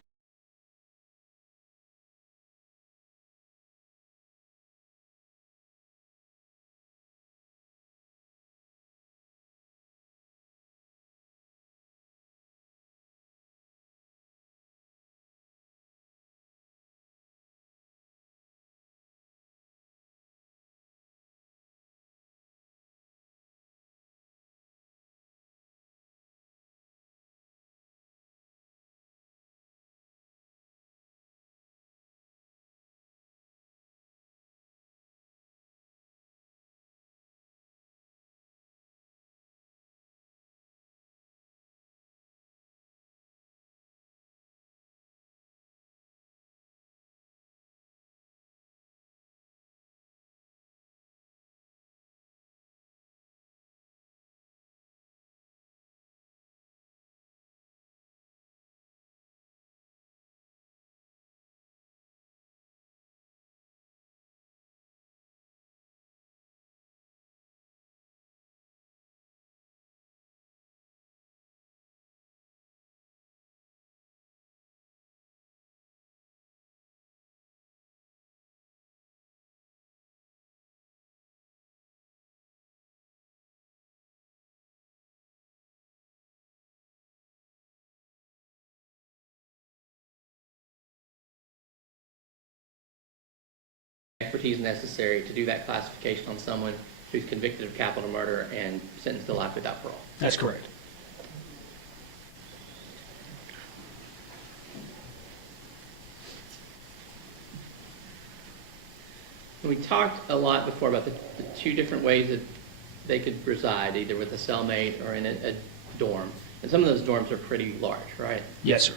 expertise necessary to do that classification on someone who's convicted of capital murder and sentenced to life without parole. That's correct. We talked a lot before about the 2 different ways that they could reside, either with a cellmate or in a dorm. And some of those dorms are pretty large, right? Yes, sir.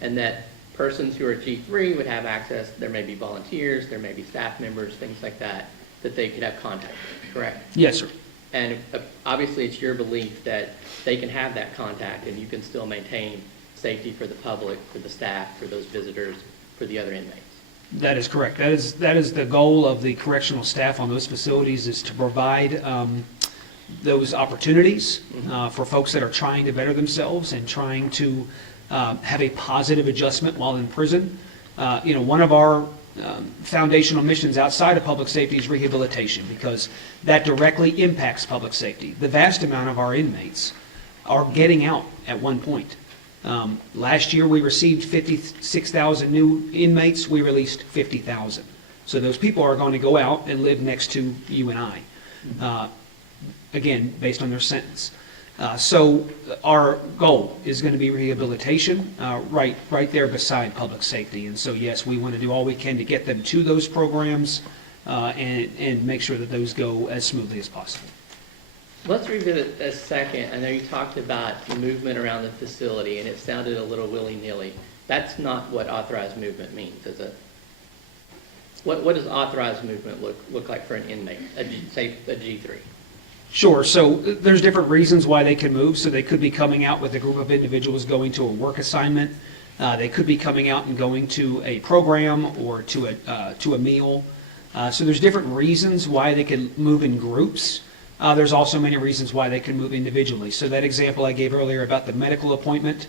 And that persons who are G3 would have access, there may be volunteers, there may be staff members, things like that, that they could have contact with, correct? Yes, sir. And obviously it's your belief that they can have that contact and you can still maintain safety for the public, for the staff, for those visitors, for the other inmates. That is correct. That is the goal of the correctional staff on those facilities, is to provide those opportunities for folks that are trying to better themselves and trying to have a positive adjustment while in prison. One of our foundational missions outside of public safety is rehabilitation, because that directly impacts public safety. The vast amount of our inmates are getting out at one point. Last year we received 56,000 new inmates. We released 50,000. So those people are going to go out and live next to you and I, again, based on their sentence. So our goal is going to be rehabilitation, right there beside public safety. And so, yes, we want to do all we can to get them to those programs and make sure that those go as smoothly as possible. Let's revisit a second. I know you talked about movement around the facility, and it sounded a little willy-nilly. That's not what authorized movement means, is it? What does authorized movement look like for an inmate, say a G3? Sure. So there's different reasons why they can move. So they could be coming out with a group of individuals going to a work assignment. They could be coming out and going to a program or to a meal. So there's different reasons why they can move in groups. There's also many reasons why they can move individually. So that example I gave earlier about the medical appointment,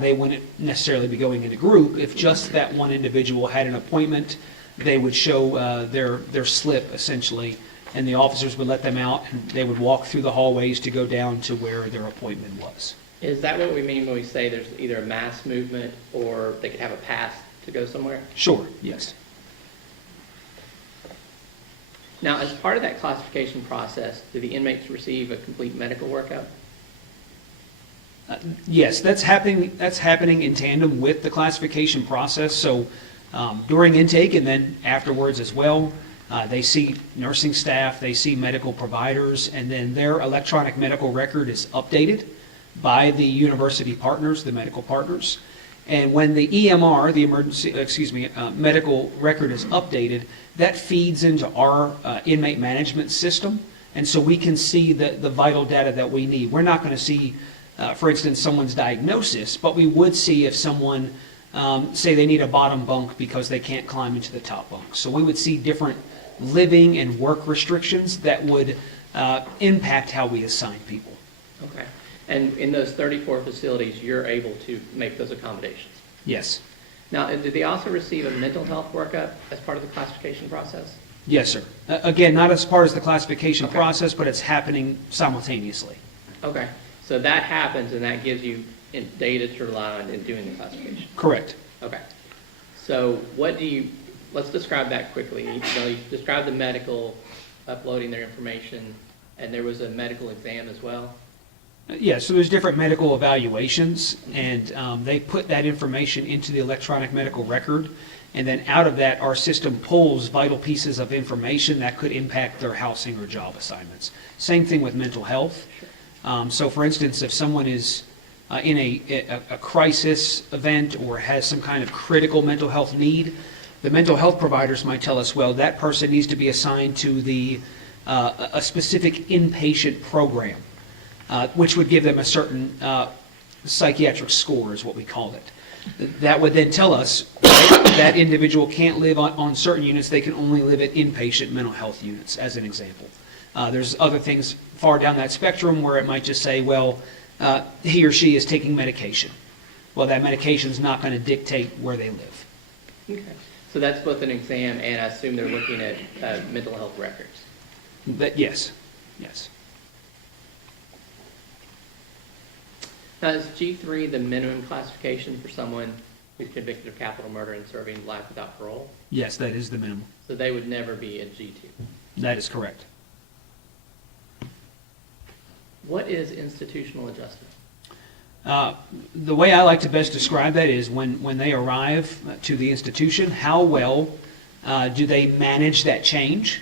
they wouldn't necessarily be going in a group. If just that one individual had an appointment, they would show their slip, essentially, and the officers would let them out, and they would walk through the hallways to go down to where their appointment was. Is that what we mean when we say there's either a mass movement or they could have a pass to go somewhere? Sure, yes. Now, as part of that classification process, do the inmates receive a complete medical workup? Yes, that's happening in tandem with the classification process. So during intake and then afterwards as well, They see nursing staff, they see medical providers, and then their electronic medical record is updated by the university partners, the medical partners. And when the EMR, the medical record is updated, that feeds into our inmate management system. And so we can see the vital data that we need. We're not going to see, for instance, someone's diagnosis, but we would see if someone, say they need a bottom bunk because they can't climb into the top bunk. So we would see different living and work restrictions that would impact how we assign people. Okay. And in those 34 facilities, you're able to make those accommodations? Yes. Now, did they also receive a mental health workup as part of the classification process? Yes, sir. Again, not as part of the classification Okay. process, but it's happening simultaneously. Okay. So that happens, and that gives you data to rely on in doing the classification? Correct. Okay. So let's describe that quickly. You described the medical uploading their information, and there was a medical exam as well? Yeah, so there's different medical evaluations, and they put that information into the electronic medical record, and then out of that, our system pulls vital pieces of information that could impact their housing or job assignments. Same thing with mental health. So for instance, if someone is in a crisis event or has some kind of critical mental health need, the mental health providers might tell us, well, that person needs to be assigned to a specific inpatient program. Which would give them a certain psychiatric score, is what we called it. That would then tell us that individual can't live on certain units, they can only live at inpatient mental health units, as an example. There's other things far down that spectrum where it might just say, well, he or she is taking medication. Well, that medication is not going to dictate where they live. Okay. So that's both an exam, and I assume they're looking at mental health records? Yes. Now, is G3 the minimum classification for someone who's convicted of capital murder and serving life without parole? Yes, that is the minimum. So they would never be at G2? That is correct. What is institutional adjustment? The way I like to best describe that is when they arrive to the institution, how well do they manage that change?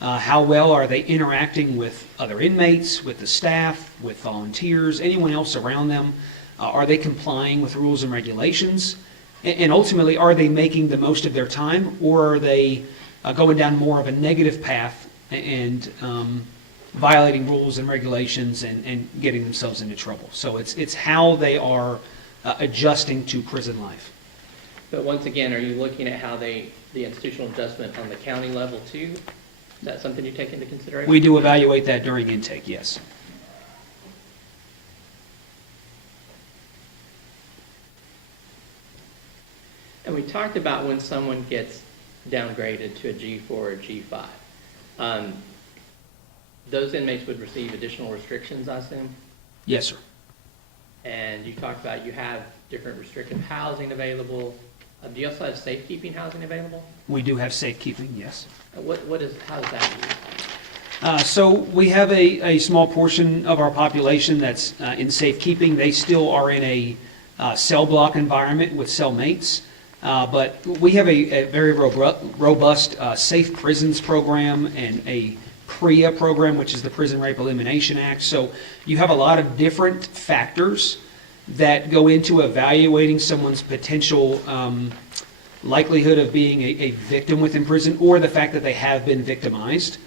How well are they interacting with other inmates, with the staff, with volunteers, anyone else around them? Are they complying with rules and regulations? And ultimately, are they making the most of their time, or are they going down more of a negative path and violating rules and regulations and getting themselves into trouble? So it's how they are adjusting to prison life. But once again, are you looking at how the institutional adjustment on the county level too? Is that something you take into consideration? We do evaluate that during intake, yes. And we talked about when someone gets downgraded to a G4 or G5. Those inmates would receive additional restrictions, I assume? Yes, sir. And you talked about you have different restrictive housing available. Do you also have safekeeping housing available? We do have safekeeping, yes. How is that used? So we have a small portion of our population that's in safekeeping. They still are in a cell block environment with cellmates. But we have a very robust Safe Prisons program and a PREA program, which is the Prison Rape Elimination Act. So you have a lot of different factors that go into evaluating someone's potential likelihood of being a victim within prison, or the fact that they have been victimized.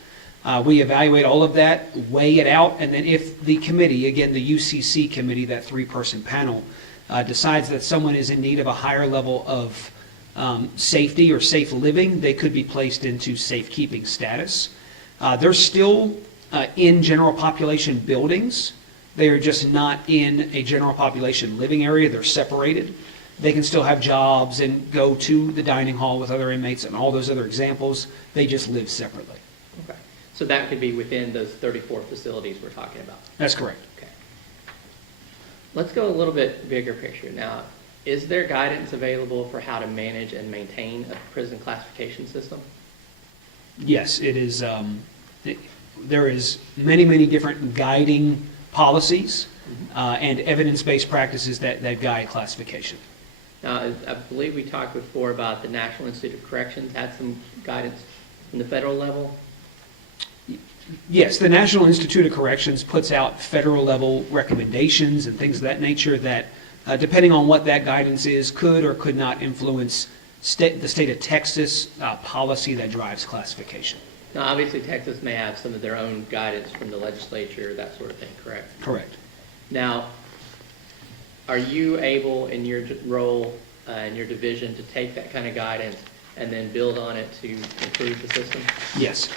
We evaluate all of that, weigh it out, and then if the committee, again, the UCC committee, that 3-person panel, decides that someone is in need of a higher level of safety or safe living, they could be placed into safekeeping status. They're still in general population buildings. They are just not in a general population living area. They're separated. They can still have jobs and go to the dining hall with other inmates and all those other examples. They just live separately. Okay. So that could be within those 34 facilities we're talking about? That's correct. Okay. Let's go a little bit bigger picture. Now, is there guidance available for how to manage and maintain a prison classification system? Yes, it is. There is many different guiding policies and evidence-based practices that guide classification. Now, I believe we talked before about the National Institute of Corrections had some guidance in the federal level? Yes, the National Institute of Corrections puts out federal level recommendations and things of that nature that, depending on what that guidance is, could or could not influence the state of Texas policy that drives classification. Now, obviously, Texas may have some of their own guidance from the legislature, that sort of thing, correct? Correct. Now, are you able, in your role, in your division, to take that kind of guidance and then build on it to improve the system? Yes.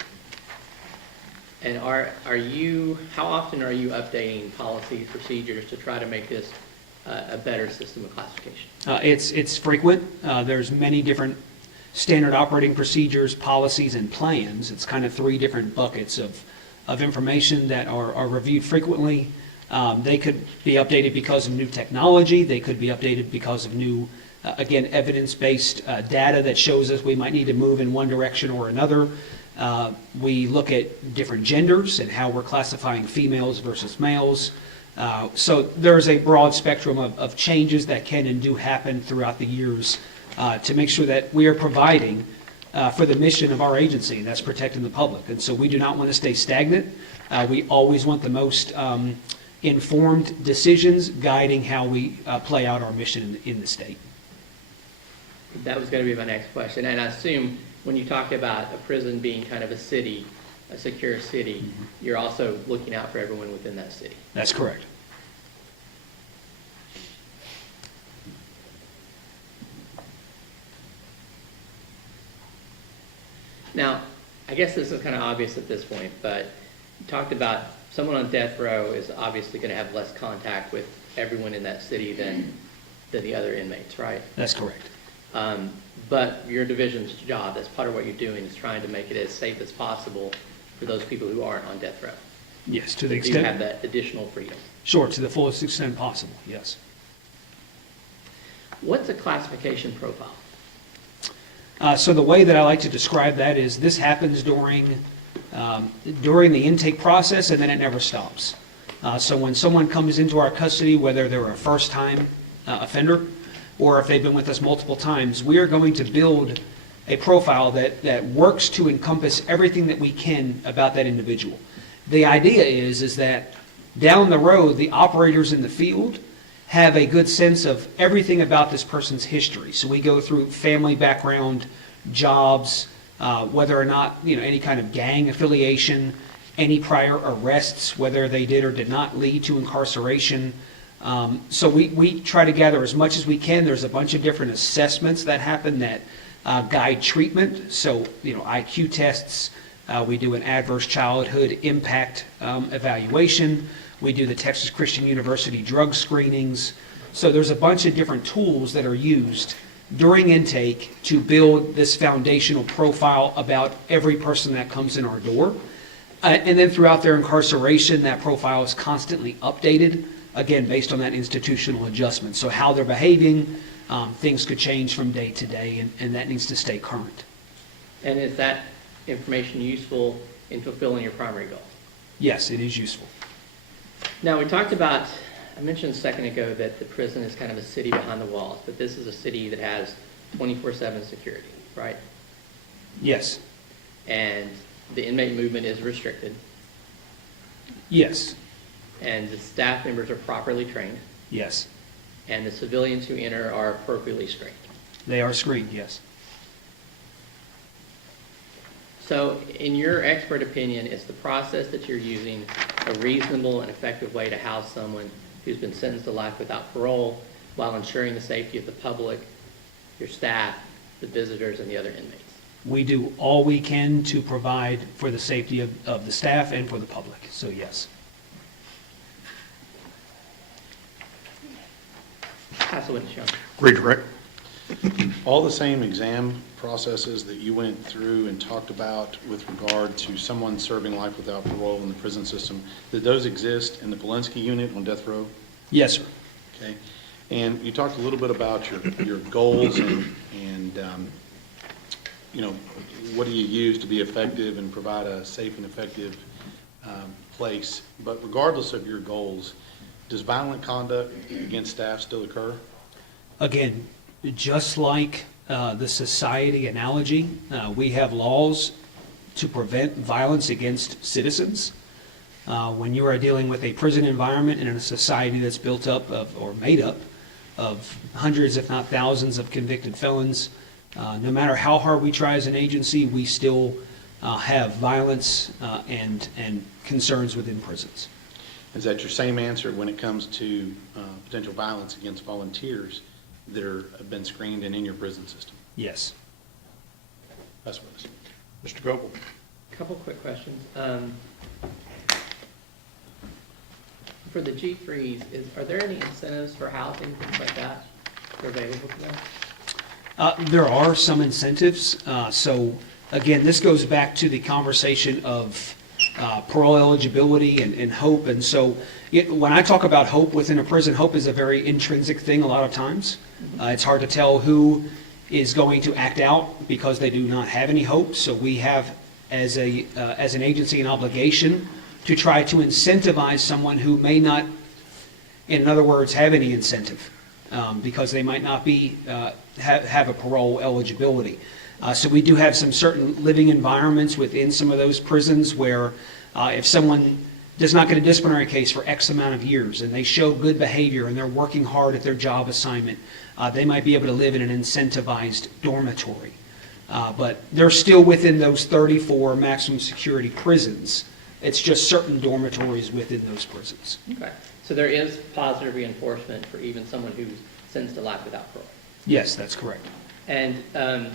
And how often are you updating policies, procedures to try to make this a better system of classification? It's frequent. There's many different standard operating procedures, policies, and plans. It's kind of three different buckets of information that are reviewed frequently. They could be updated because of new technology. They could be updated because of new, again, evidence-based data that shows us we might need to move in one direction or another. We look at different genders and how we're classifying females versus males. So there's a broad spectrum of changes that can and do happen throughout the years to make sure that we are providing for the mission of our agency, and that's protecting the public. And so we do not want to stay stagnant. We always want the most informed decisions guiding how we play out our mission in the state. That was going to be my next question. And I assume when you talk about a prison being kind of a city, a secure city, you're also looking out for everyone within that city. That's correct. Now, I guess this is kind of obvious at this point, but you talked about someone on death row is obviously going to have less contact with everyone in that city than the other inmates, right? That's correct. But your division's job, that's part of what you're doing, is trying to make it as safe as possible for those people who aren't on death row. Yes, to the You extent. have that additional freedom. Sure, to the fullest extent possible, yes. What's a classification profile? So the way that I like to describe that is this happens during the intake process, and then it never stops. So when someone comes into our custody, whether they're a first-time offender or if they've been with us multiple times, we are going to build a profile that works to encompass everything that we can about that individual. The idea is that down the road, the operators in the field have a good sense of everything about this person's history. So we go through family background, jobs, whether or not, any kind of gang affiliation, any prior arrests, whether they did or did not lead to incarceration. So we try to gather as much as we can. There's a bunch of different assessments that happen that guide treatment. So, IQ tests. We do an adverse childhood impact evaluation. We do the Texas Christian University drug screenings. So there's a bunch of different tools that are used during intake to build this foundational profile about every person that comes in our door. And then throughout their incarceration, that profile is constantly updated, again, based on that institutional adjustment. So how they're behaving, things could change from day to day, and that needs to stay current. And is that information useful in fulfilling your primary goal? Yes, it is useful. Now, I mentioned a second ago that the prison is kind of a city behind the walls, but this is a city that has 24/7 security, right? Yes. And the inmate movement is restricted, Yes. and the staff members are properly trained, Yes. and the civilians who enter are appropriately screened. They are screened, yes. So, in your expert opinion, is the process that you're using a reasonable and effective way to house someone who's been sentenced to life without parole while ensuring the safety of the public, your staff, the visitors, and the other inmates? We do all we can to provide for the safety of the staff and for the public, so yes. Councilman Sean. Great, Rick. All the same exam processes that you went through and talked about with regard to someone serving life without parole in the prison system, did those exist in the Polinsky unit on death row? Yes, sir. Okay. And you talked a little bit about your goals and what do you use to be effective and provide a safe and effective place. But regardless of your goals, does violent conduct against staff still occur? Again, just like the society analogy, we have laws to prevent violence against citizens. When you are dealing with a prison environment and in a society that's built up of, or made up of hundreds, if not thousands, of convicted felons, no matter how hard we try as an agency, we still have violence and concerns within prisons. Is that your same answer when it comes to potential violence against volunteers that have been screened and in your prison system? Yes. That's what it is. Mr. Goble? Couple quick questions. For the G3s, are there any incentives for housing, things like that, that are available to them? There are some incentives. So again, this goes back to the conversation of parole eligibility and hope. And so when I talk about hope within a prison, hope is a very intrinsic thing a lot of times. It's hard to tell who is going to act out because they do not have any hope. So we have, as an agency, an obligation to try to incentivize someone who may not, in other words, have any incentive because they might not be have a parole eligibility. So we do have some certain living environments within some of those prisons where if someone does not get a disciplinary case for X amount of years and they show good behavior and they're working hard at their job assignment, they might be able to live in an incentivized dormitory. But they're still within those 34 maximum security prisons. It's just certain dormitories within those prisons. Okay. So there is positive reinforcement for even someone who's sentenced to life without parole? Yes, that's correct. And I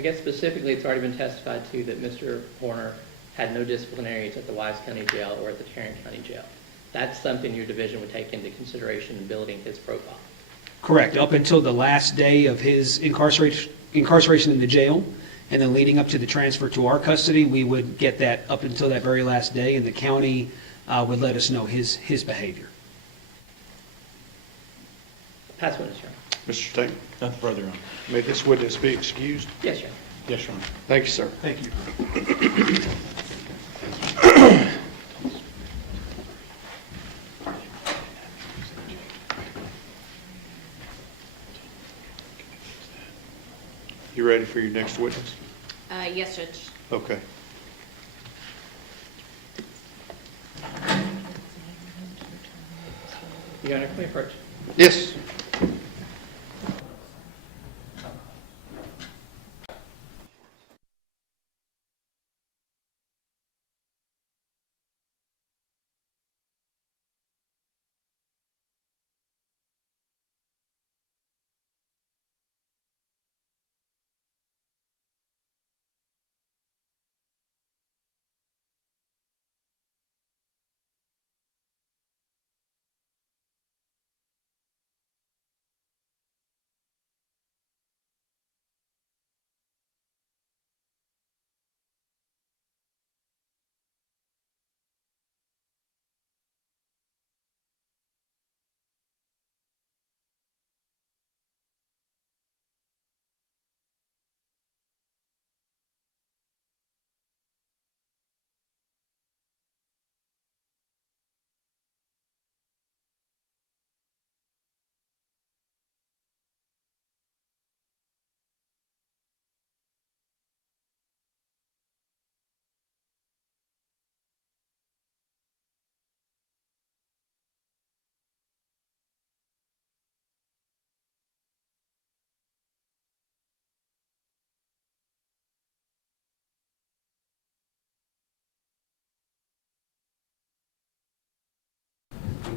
guess specifically, it's already been testified to that Mr. Horner had no disciplinaries at the Wise County Jail or at the Tarrant County Jail. That's something your division would take into consideration in building his profile. Correct. Up until the last day of his incarceration in the jail, and then leading up to the transfer to our custody, we would get that up until that very last day, and the county would let us know his behavior. Pass witness, Your Honor. Mr. Stain? Nothing further on. May this witness be excused? Yes, Your Honor. Yes, Your Honor. Thank you, sir. Thank you. You ready for your next witness? Yes, Judge. Okay. Your Honor, can we approach? Yes.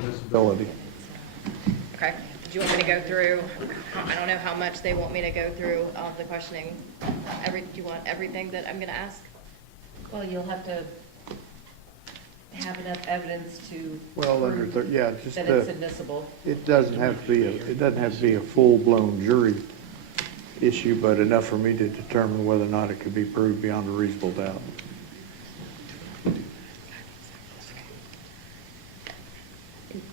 Disability. Okay, do you want me to go through, I don't know how much they want me to go through of the questioning. Do you want everything that I'm gonna ask? Well, you'll have to have enough evidence to Well, under, prove yeah, just, that it's admissible. it doesn't have to be a full-blown jury issue, but enough for me to determine whether or not it could be proved beyond a reasonable doubt.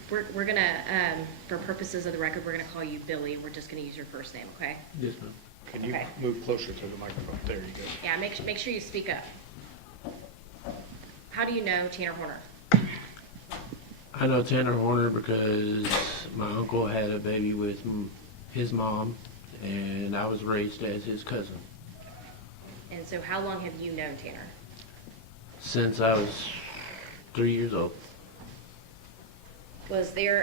We're gonna, for purposes of the record, we're gonna call you Billy. We're just gonna use your first name, okay? Yes, ma'am. Can you Okay. move closer to the microphone? There you go. Yeah, make sure you speak up. How do you know Tanner Horner? I know Tanner Horner because my uncle had a baby with his mom, and I was raised as his cousin. And so how long have you known Tanner? Since I was 3 years old. Was there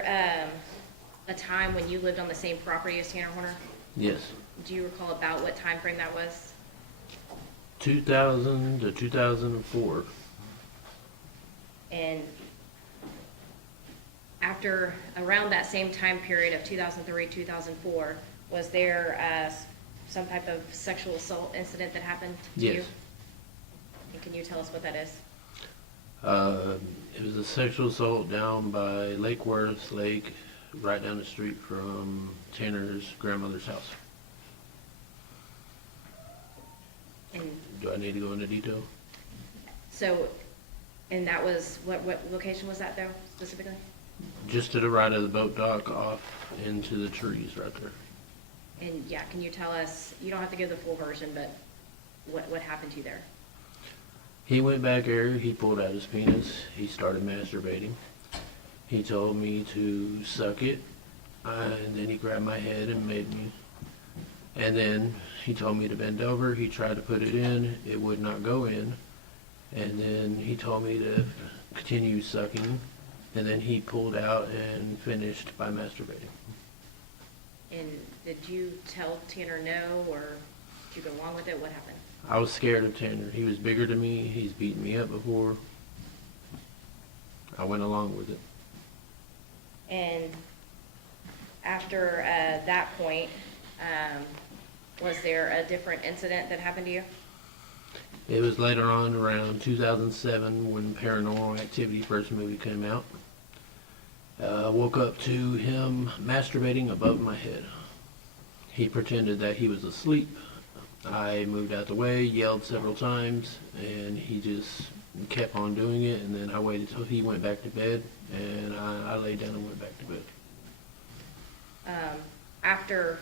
a time when you lived on the same property as Tanner Horner? Yes. Do you recall about what time frame that was? 2000 to 2004. And after, around that same time period of 2003, 2004, was there some type of sexual assault incident that happened to you? Yes. And can you tell us what that is? It was a sexual assault down by Lake Worth Lake, right down the street from Tanner's grandmother's house. And Do I need to go into detail? so, and that was, what location was that though, specifically? Just to the right of the boat dock off into the trees right there. And yeah, can you tell us, you don't have to give the full version, but what happened to you there? He went back there, he pulled out his penis, he started masturbating. He told me to suck it, and then he grabbed my head and made me. And then he told me to bend over, he tried to put it in, it would not go in. And then he told me to continue sucking, and then he pulled out and finished by masturbating. And did you tell Tanner no, or did you go along with it? What happened? I was scared of Tanner. He was bigger than me, he's beaten me up before. I went along with it. And after that point, was there a different incident that happened to you? It was later on around 2007 when Paranormal Activity first movie came out. I woke up to him masturbating above my head. He pretended that he was asleep. I moved out the way, yelled several times, and he just kept on doing it. And then I waited till he went back to bed, and I laid down and went back to bed. After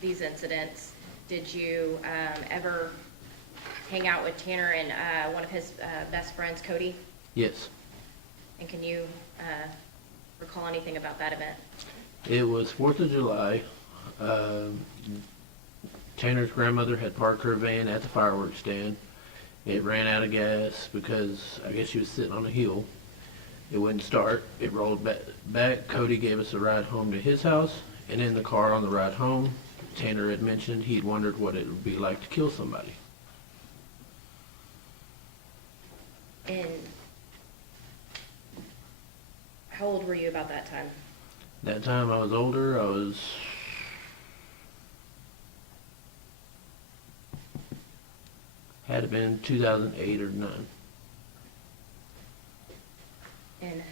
these incidents, did you ever hang out with Tanner and one of his best friends, Cody? Yes. And can you recall anything about that event? It was 4th of July. Tanner's grandmother had parked her van at the fireworks stand. It ran out of gas because I guess she was sitting on a hill. It wouldn't start. It rolled back. Cody gave us a ride home to his house, and in the car on the ride home, Tanner had mentioned he'd wondered what it would be like to kill somebody. And how old were you about that time? That time I was older. Had it been 2008 or 9. And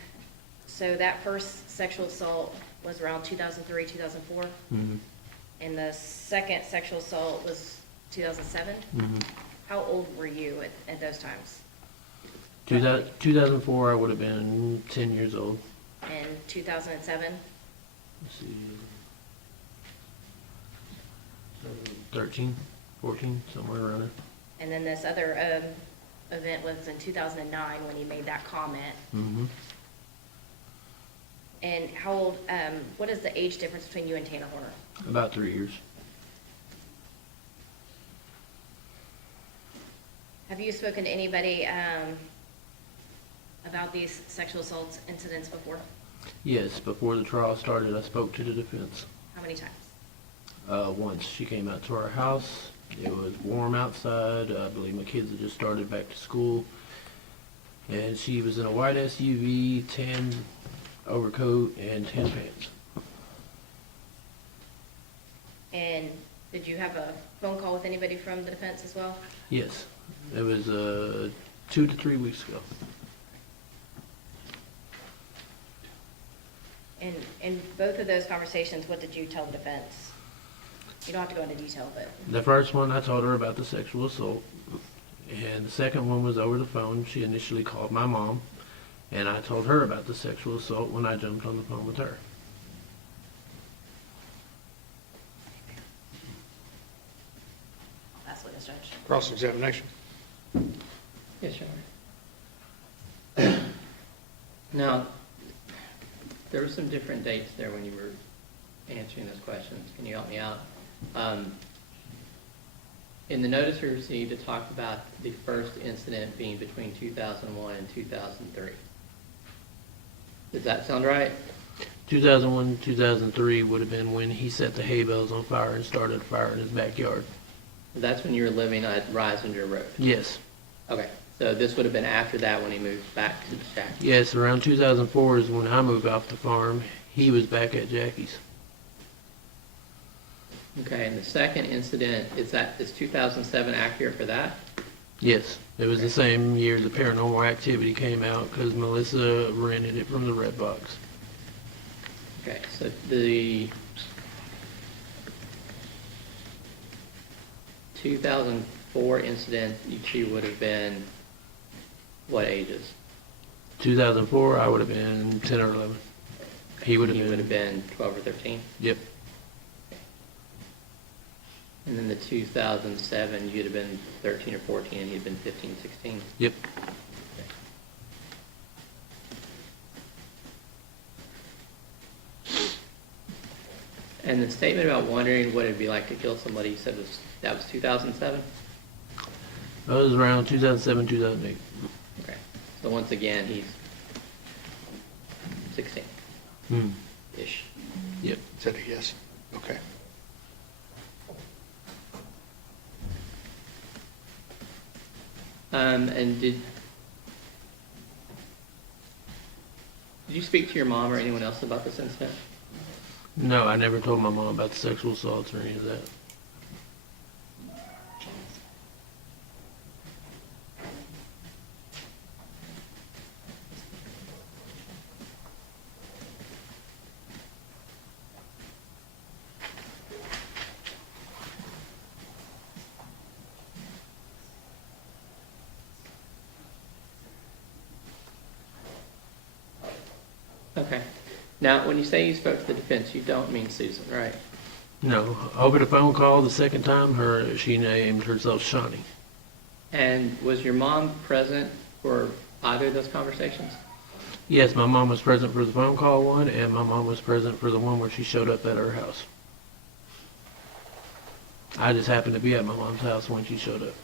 so that first sexual assault was around 2003, 2004? Mm-hmm. And the second sexual assault was 2007? Mm-hmm. How old were you at those times? 2004, I would have been 10 years old. And 2007? Let's see. 13, 14, somewhere around there. And then this other event was in 2009 when you made that comment. Mm-hmm. And how old, what is the age difference between you and Tanner Horner? About 3 years. Have you spoken to anybody about these sexual assault incidents before? Yes, before the trial started, I spoke to the defense. How many times? Once she came out to our house. It was warm outside. I believe my kids had just started back to school. And she was in a white SUV, tan overcoat, and tan pants. And did you have a phone call with anybody from the defense as well? Yes, it was 2 to 3 weeks ago. And in both of those conversations, what did you tell the defense? You don't have to go into detail, but. The first one, I told her about the sexual assault. And the second one was over the phone. She initially called my mom, and I told her about the sexual assault when I jumped on the phone with her. That's what it's judge. Cross-examination. Yes, Your Honor. Now, there were some different dates there when you were answering those questions. Can you help me out? In the notice we received, it talked about the first incident being between 2001 and 2003. Does that sound right? 2001, 2003 would have been when he set the hay bales on fire and started a fire in his backyard. That's when you were living at Risinger Road. Yes. Okay, so this would have been after that when he moved back to the shack. Yes, around 2004 is when I moved off the farm. He was back at Jackie's. Okay, and the second incident, is 2007 accurate for that? Yes, it was the same year the Paranormal Activity came out because Melissa rented it from the Red Box. Okay, so the 2004 incident, you two would have been what ages? 2004, I would have been 10 or 11. He would have been 12 or 13? Yep. And then the 2007, you'd have been 13 or 14, and he'd been 15, 16? Yep. And the statement about wondering what it'd be like to kill somebody, you said that was 2007? That was around 2007, 2008. Okay. So once again, he's 16-ish. Yep. Is that a yes? Okay. And did you speak to your mom or anyone else about this incident? No, I never told my mom about the sexual assaults or any of that. Okay. Now, when you say you spoke to the defense, you don't mean Susan, right? No, over the phone call the second time, she named herself Shawnee. And was your mom present for either of those conversations? Yes, my mom was present for the phone call one, and my mom was present for the one where she showed up at her house. I just happened to be at my mom's house when she showed up.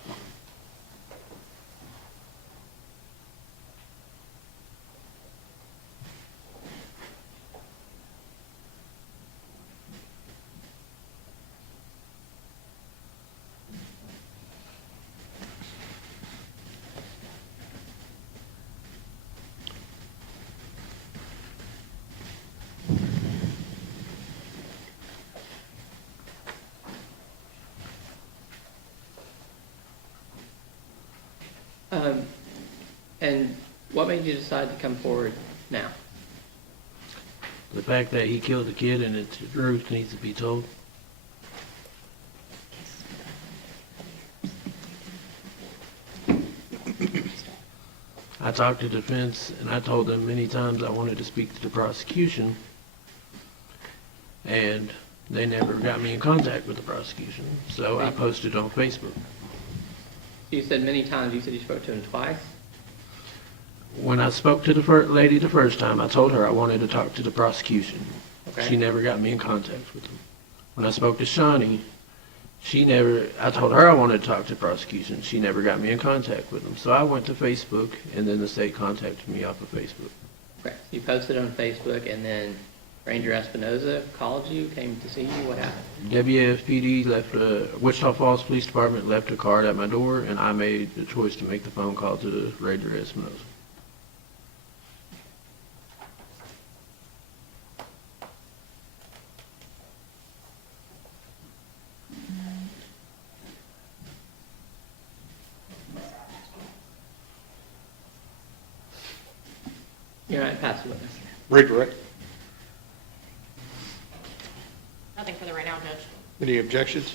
And what made you decide to come forward now? The fact that he killed the kid and it's the truth needs to be told. I talked to defense and I told them many times I wanted to speak to the prosecution, and they never got me in contact with the prosecution, so I posted on Facebook. You said many times, you said you spoke to him twice? When I spoke to the lady the first time, I told her I wanted to talk to the prosecution. Okay. She never got me in contact with them. When I spoke to Shawnee, I told her I wanted to talk to the prosecution. She never got me in contact with them. So I went to Facebook, and then the state contacted me off of Facebook. Okay. You posted on Facebook, and then Ranger Espinoza called you, came to see you. What happened? WFPD Wichita Falls Police Department left a card at my door, and I made the choice to make the phone call to Ranger Espinoza. You're right, pass the witness. Redirect. Nothing for the right now, Judge. Any objections?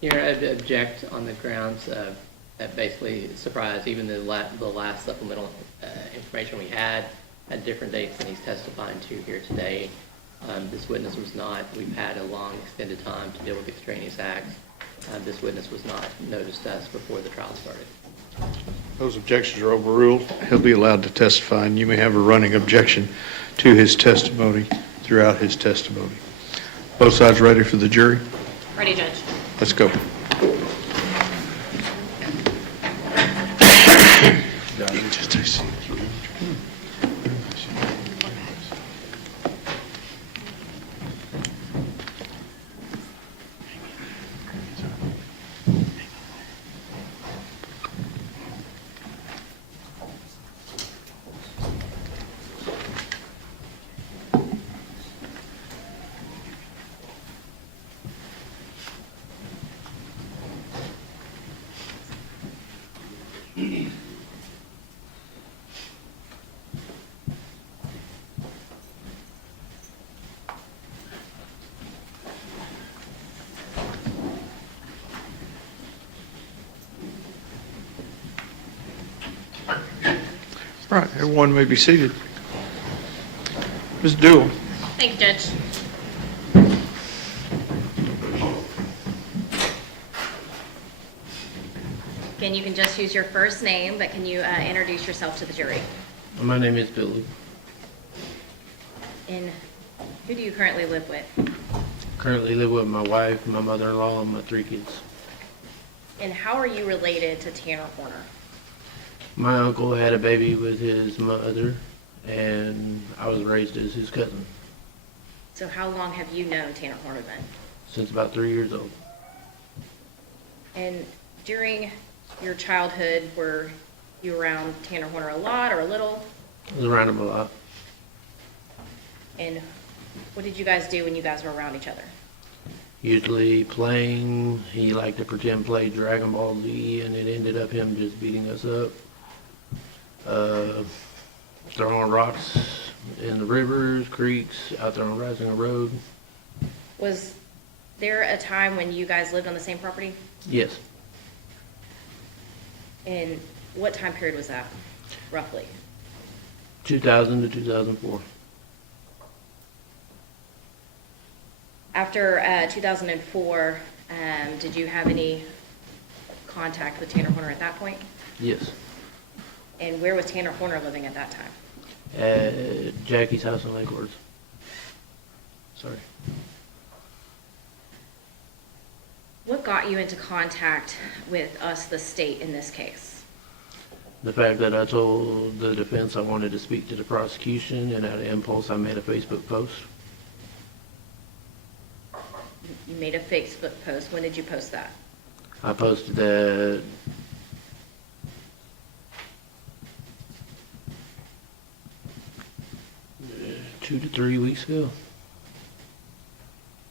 You're object on the grounds of that basically surprise, even the last supplemental information we had different dates than he's testifying to here today. This witness was not, we've had a long extended time to deal with extraneous acts. This witness was not noticed to us before the trial started. Those objections are overruled. He'll be allowed to testify, and you may have a running objection to his testimony throughout his testimony. Both sides ready for the jury? Ready, Judge? Let's go. Right, everyone may be seated. Ms. Dewell. Thank you, Judge. Again, you can just use your first name, but can you introduce yourself to the jury? My name is Billy. And who do you currently live with? Currently live with my wife, my mother-in-law, and my 3 kids. And how are you related to Tanner Horner? My uncle had a baby with his mother, and I was raised as his cousin So how long have you known Tanner Horner then? since about 3 years old. And during your childhood, were you around Tanner Horner a lot or a little? I was around him a lot. And what did you guys do when you guys were around each other? Usually playing, he liked to pretend play Dragon Ball Z, and it ended up him just beating us up. Throwing rocks in the rivers, creeks, out there on Rising Road. Was there a time when you guys lived on the same property? Yes, And what time period was that, roughly? 2000 to 2004. After 2004, did you have any contact with Tanner Horner at that point? Yes, And where was Tanner Horner living at that time? at Jackie's house in Lake Worth. Sorry. What got you into contact with us, the state, in this case? The fact that I told the defense I wanted to speak to the prosecution, and out of impulse, I made a Facebook post. You made a Facebook post. When did you post that? I posted that 2 to 3 weeks ago.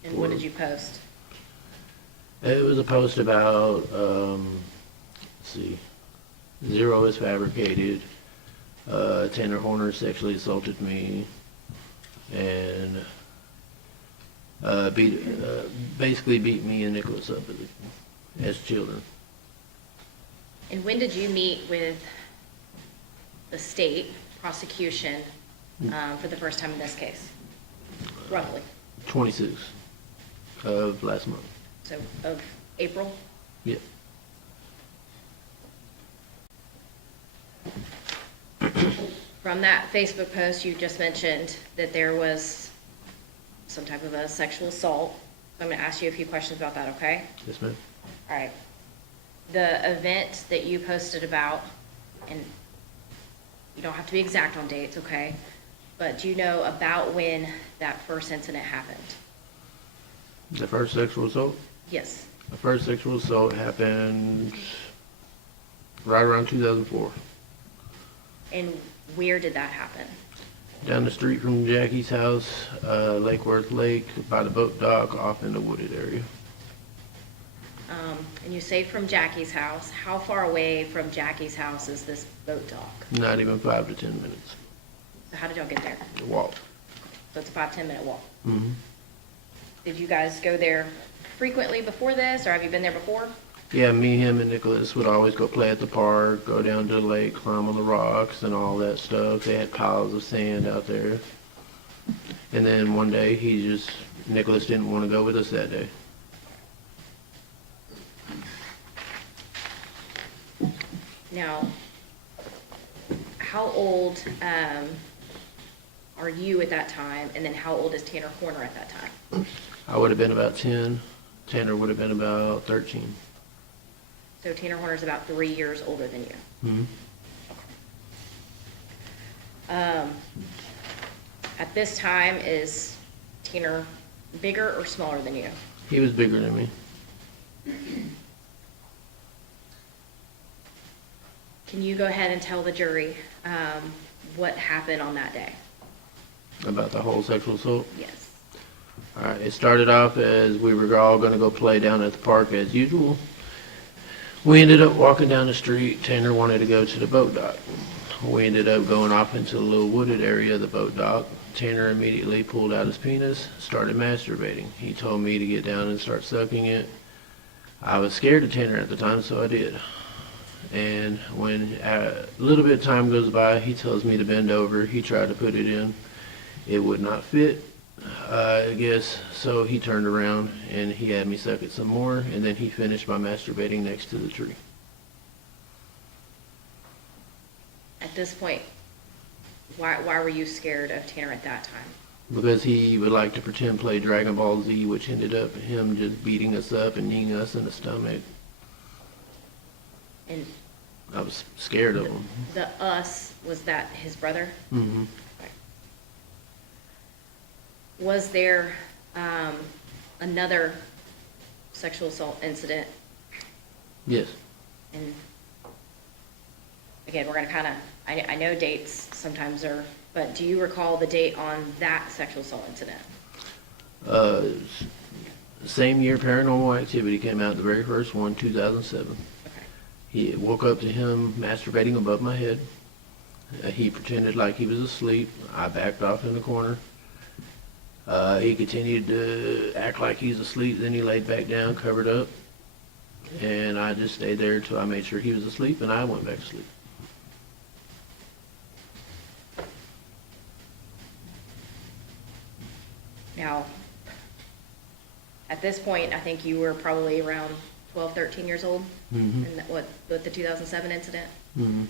And what did you post? It was a post about, let's see, Zero is fabricated, Tanner Horner sexually assaulted me, and basically beat me and Nicholas up as children. And when did you meet with the state prosecution for the first time in this case? Roughly. 26 of last month. So of April? Yeah. From that Facebook post, you just mentioned that there was some type of a sexual assault. So I'm going to ask you a few questions about that, okay? Yes, ma'am. All right. The event that you posted about, and you don't have to be exact on dates, okay? But do you know about when that first incident happened? The first sexual assault? Yes. The first sexual assault happened right around 2004. And where did that happen? Down the street from Jackie's house, Lake Worth Lake, by the boat dock, off in the wooded area. And you say from Jackie's house. How far away from Jackie's house is this boat dock? Not even 5 to 10 minutes. So how did y'all get there? Walk. So it's a 5-10 minute walk. Mm-hmm. Did you guys go there frequently before this, or have you been there before? Yeah, me, him, and Nicholas would always go play at the park, go down to the lake, climb on the rocks and all that stuff. They had piles of sand out there. And then one day, Nicholas didn't want to go with us that day. Now, how old are you at that time, and then how old is Tanner Horner at that time? I would have been about 10, Tanner would have been about 13. So Tanner Horner's about 3 years older than you. Mhm. At this time, is Tanner bigger or smaller than you? He was bigger than me. Can you go ahead and tell the jury what happened on that day? About the whole sexual assault. Yes. All right, it started off as we were all going to go play down at the park as usual. We ended up walking down the street. Tanner wanted to go to the boat dock. We ended up going off into a little wooded area of the boat dock. Tanner immediately pulled out his penis, started masturbating. He told me to get down and start sucking it. I was scared of Tanner at the time, so I did. And when a little bit of time goes by, he tells me to bend over. He tried to put it in. It would not fit, I guess, so he turned around and he had me suck it some more, and then he finished by masturbating next to the tree. At this point, why were you scared of Tanner at that time? Because he would like to pretend play Dragon Ball Z, which ended up him just beating us up and kneeing us in the stomach. And I was scared of him. the us, was that his brother? Hmm. Was there another sexual assault incident? Yes. And again, we're going to kind of, I know dates sometimes are, but do you recall the date on that sexual assault incident? Same year Paranormal Activity came out, the very first one, 2007. Okay. He woke up to him masturbating above my head. He pretended like he was asleep. I backed off in the corner. He continued to act like he's asleep. Then he laid back down, covered up. And I just stayed there until I made sure he was asleep, and I went back to sleep. Now, at this point, I think you were probably around 12, 13 years old, Mm-hmm. and with the 2007 incident. Mm-hmm.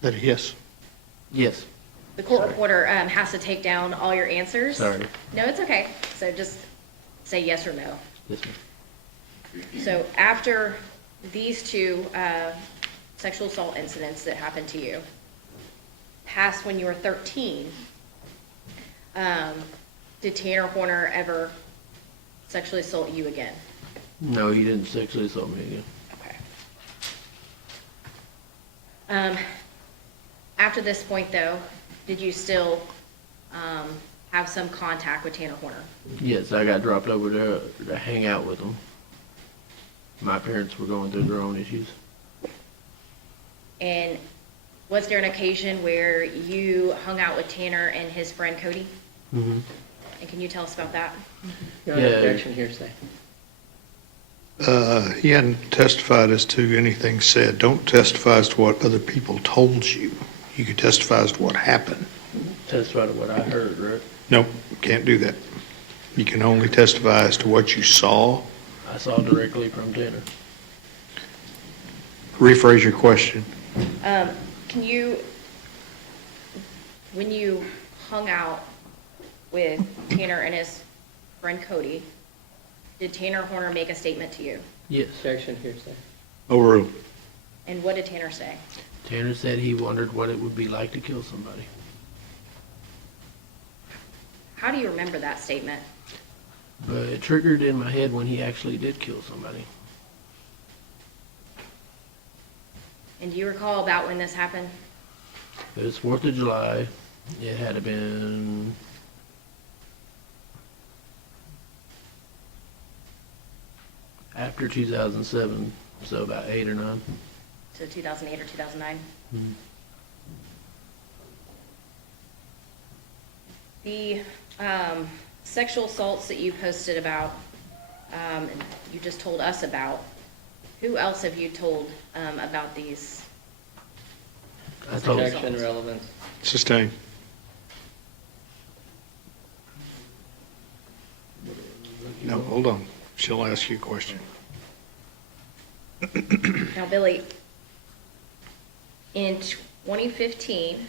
That yes. Yes. The court reporter has to take down all your answers. Sorry. No, it's okay. So just say yes or no. Yes, ma'am. So after these two sexual assault incidents that happened to you, past when you were 13, did Tanner Horner ever sexually assault you again? No, he didn't sexually assault me again. Okay. After this point, though, did you still have some contact with Tanner Horner? Yes, I got dropped over there to hang out with him. My parents were going through their own issues. And was there an occasion where you hung out with Tanner and his friend Cody? Mm-hmm. And can you tell us about that? No Yeah. objection, hearsay. He hadn't testified as to anything said. Don't testify as to what other people told you. You could testify as to what happened. Testify to what I heard, right? Nope, can't do that. You can only testify as to what you saw. I saw directly from Tanner. Rephrase your question. Can you, when you hung out with Tanner and his friend Cody, did Tanner Horner make a statement to you? Yes. Objection, hearsay. Overruled. And what did Tanner say? Tanner said he wondered what it would be like to kill somebody. How do you remember that statement? But it triggered in my head when he actually did kill somebody. And do you recall about when this happened? It was 4th of July. It had been after 2007, so about 8 or 9. So 2008 or 2009? Mhm. The sexual assaults that you posted about, you just told us about, who else have you told about these? I told Objection, relevance. Sustained. No, hold on. She'll ask you a question. Now, Billy, in 2015,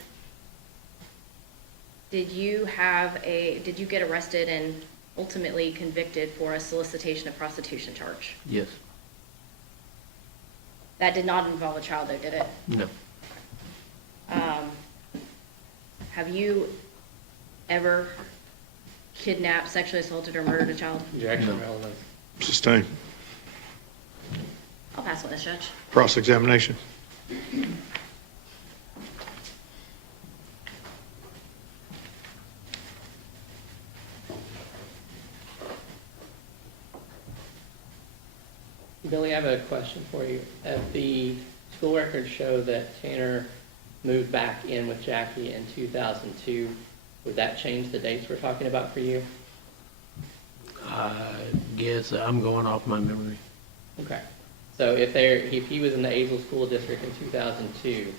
did you get arrested and ultimately convicted for a solicitation of prostitution charge. Yes. That did not involve a child though, did it? No. Have you ever kidnapped, sexually assaulted, or murdered a child? Objection, relevance. Sustain. I'll pass witness, Judge. Cross-examination. Billy, I have a question for you. The school records show that Tanner moved back in with Jackie in 2002. Would that change the dates we're talking about for you? I guess I'm going off my memory. Okay. So if he was in the Azle School District in 2002,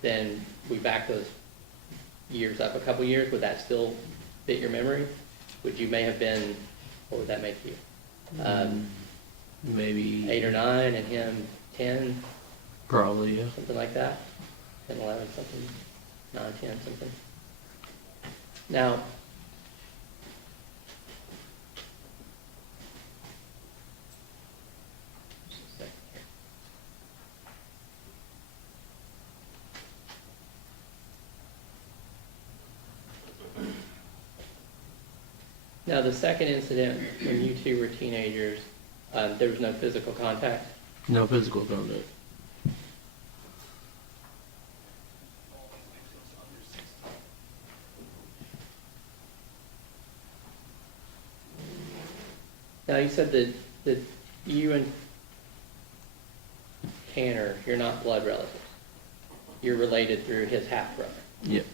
then we back those years up a couple years. Would that still fit your memory? Would you may have been, what would that make you? Maybe 8 or 9 and him 10, probably, yeah. something like that? 10, 11, something, 9, 10, something. Now, just a second here. Now, the second incident, when you two were teenagers, there was no physical contact? No physical contact. Now, you said that you and Tanner, you're not blood relatives. You're related through his half-brother. Yep.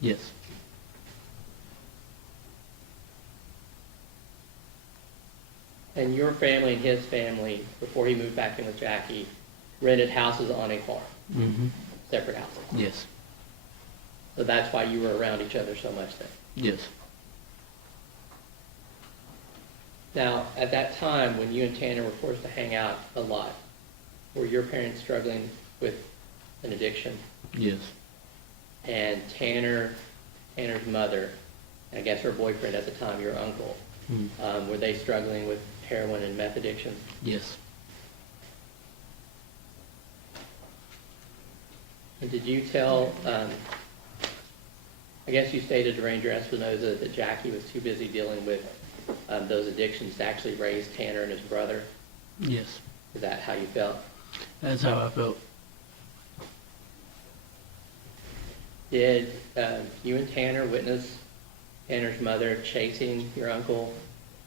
Yes. And your family and his family, before he moved back in with Jackie, rented houses on a farm, Mm-hmm. separate houses. Yes. So that's why you were around each other so much then. Yes. Now, at that time, when you and Tanner were forced to hang out a lot, were your parents struggling with an addiction? Yes. And Tanner's mother, and I guess her boyfriend at the time, your uncle, Mm. were they struggling with heroin and meth addiction? Yes. And did you tell, I guess you stated to Ranger Espinoza that Jackie was too busy dealing with those addictions to actually raise Tanner and his brother? Yes. Is that how you felt? That's how I felt. Did you and Tanner witness Tanner's mother chasing your uncle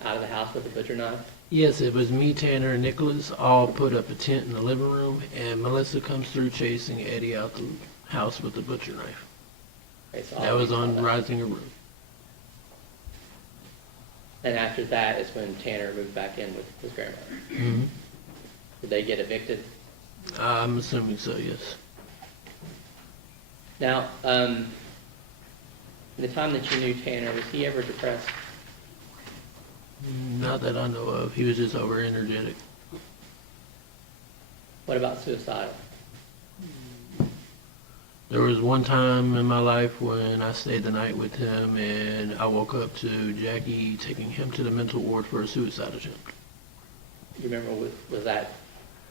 out of the house with a butcher knife? Yes, it was me, Tanner, and Nicholas all put up a tent in the living room, and Melissa comes through chasing Eddie out the house with a butcher knife. Okay, so That all was of you on saw that. Risinger Road. And after that is when Tanner moved back in with his grandmother. Mm-hmm. Did they get evicted? I'm assuming so, yes. Now, in the time that you knew Tanner, was he ever depressed? Not that I know of. He was just over energetic. What about suicidal? There was one time in my life when I stayed the night with him, and I woke up to Jackie taking him to the mental ward for a suicide attempt. You remember, was that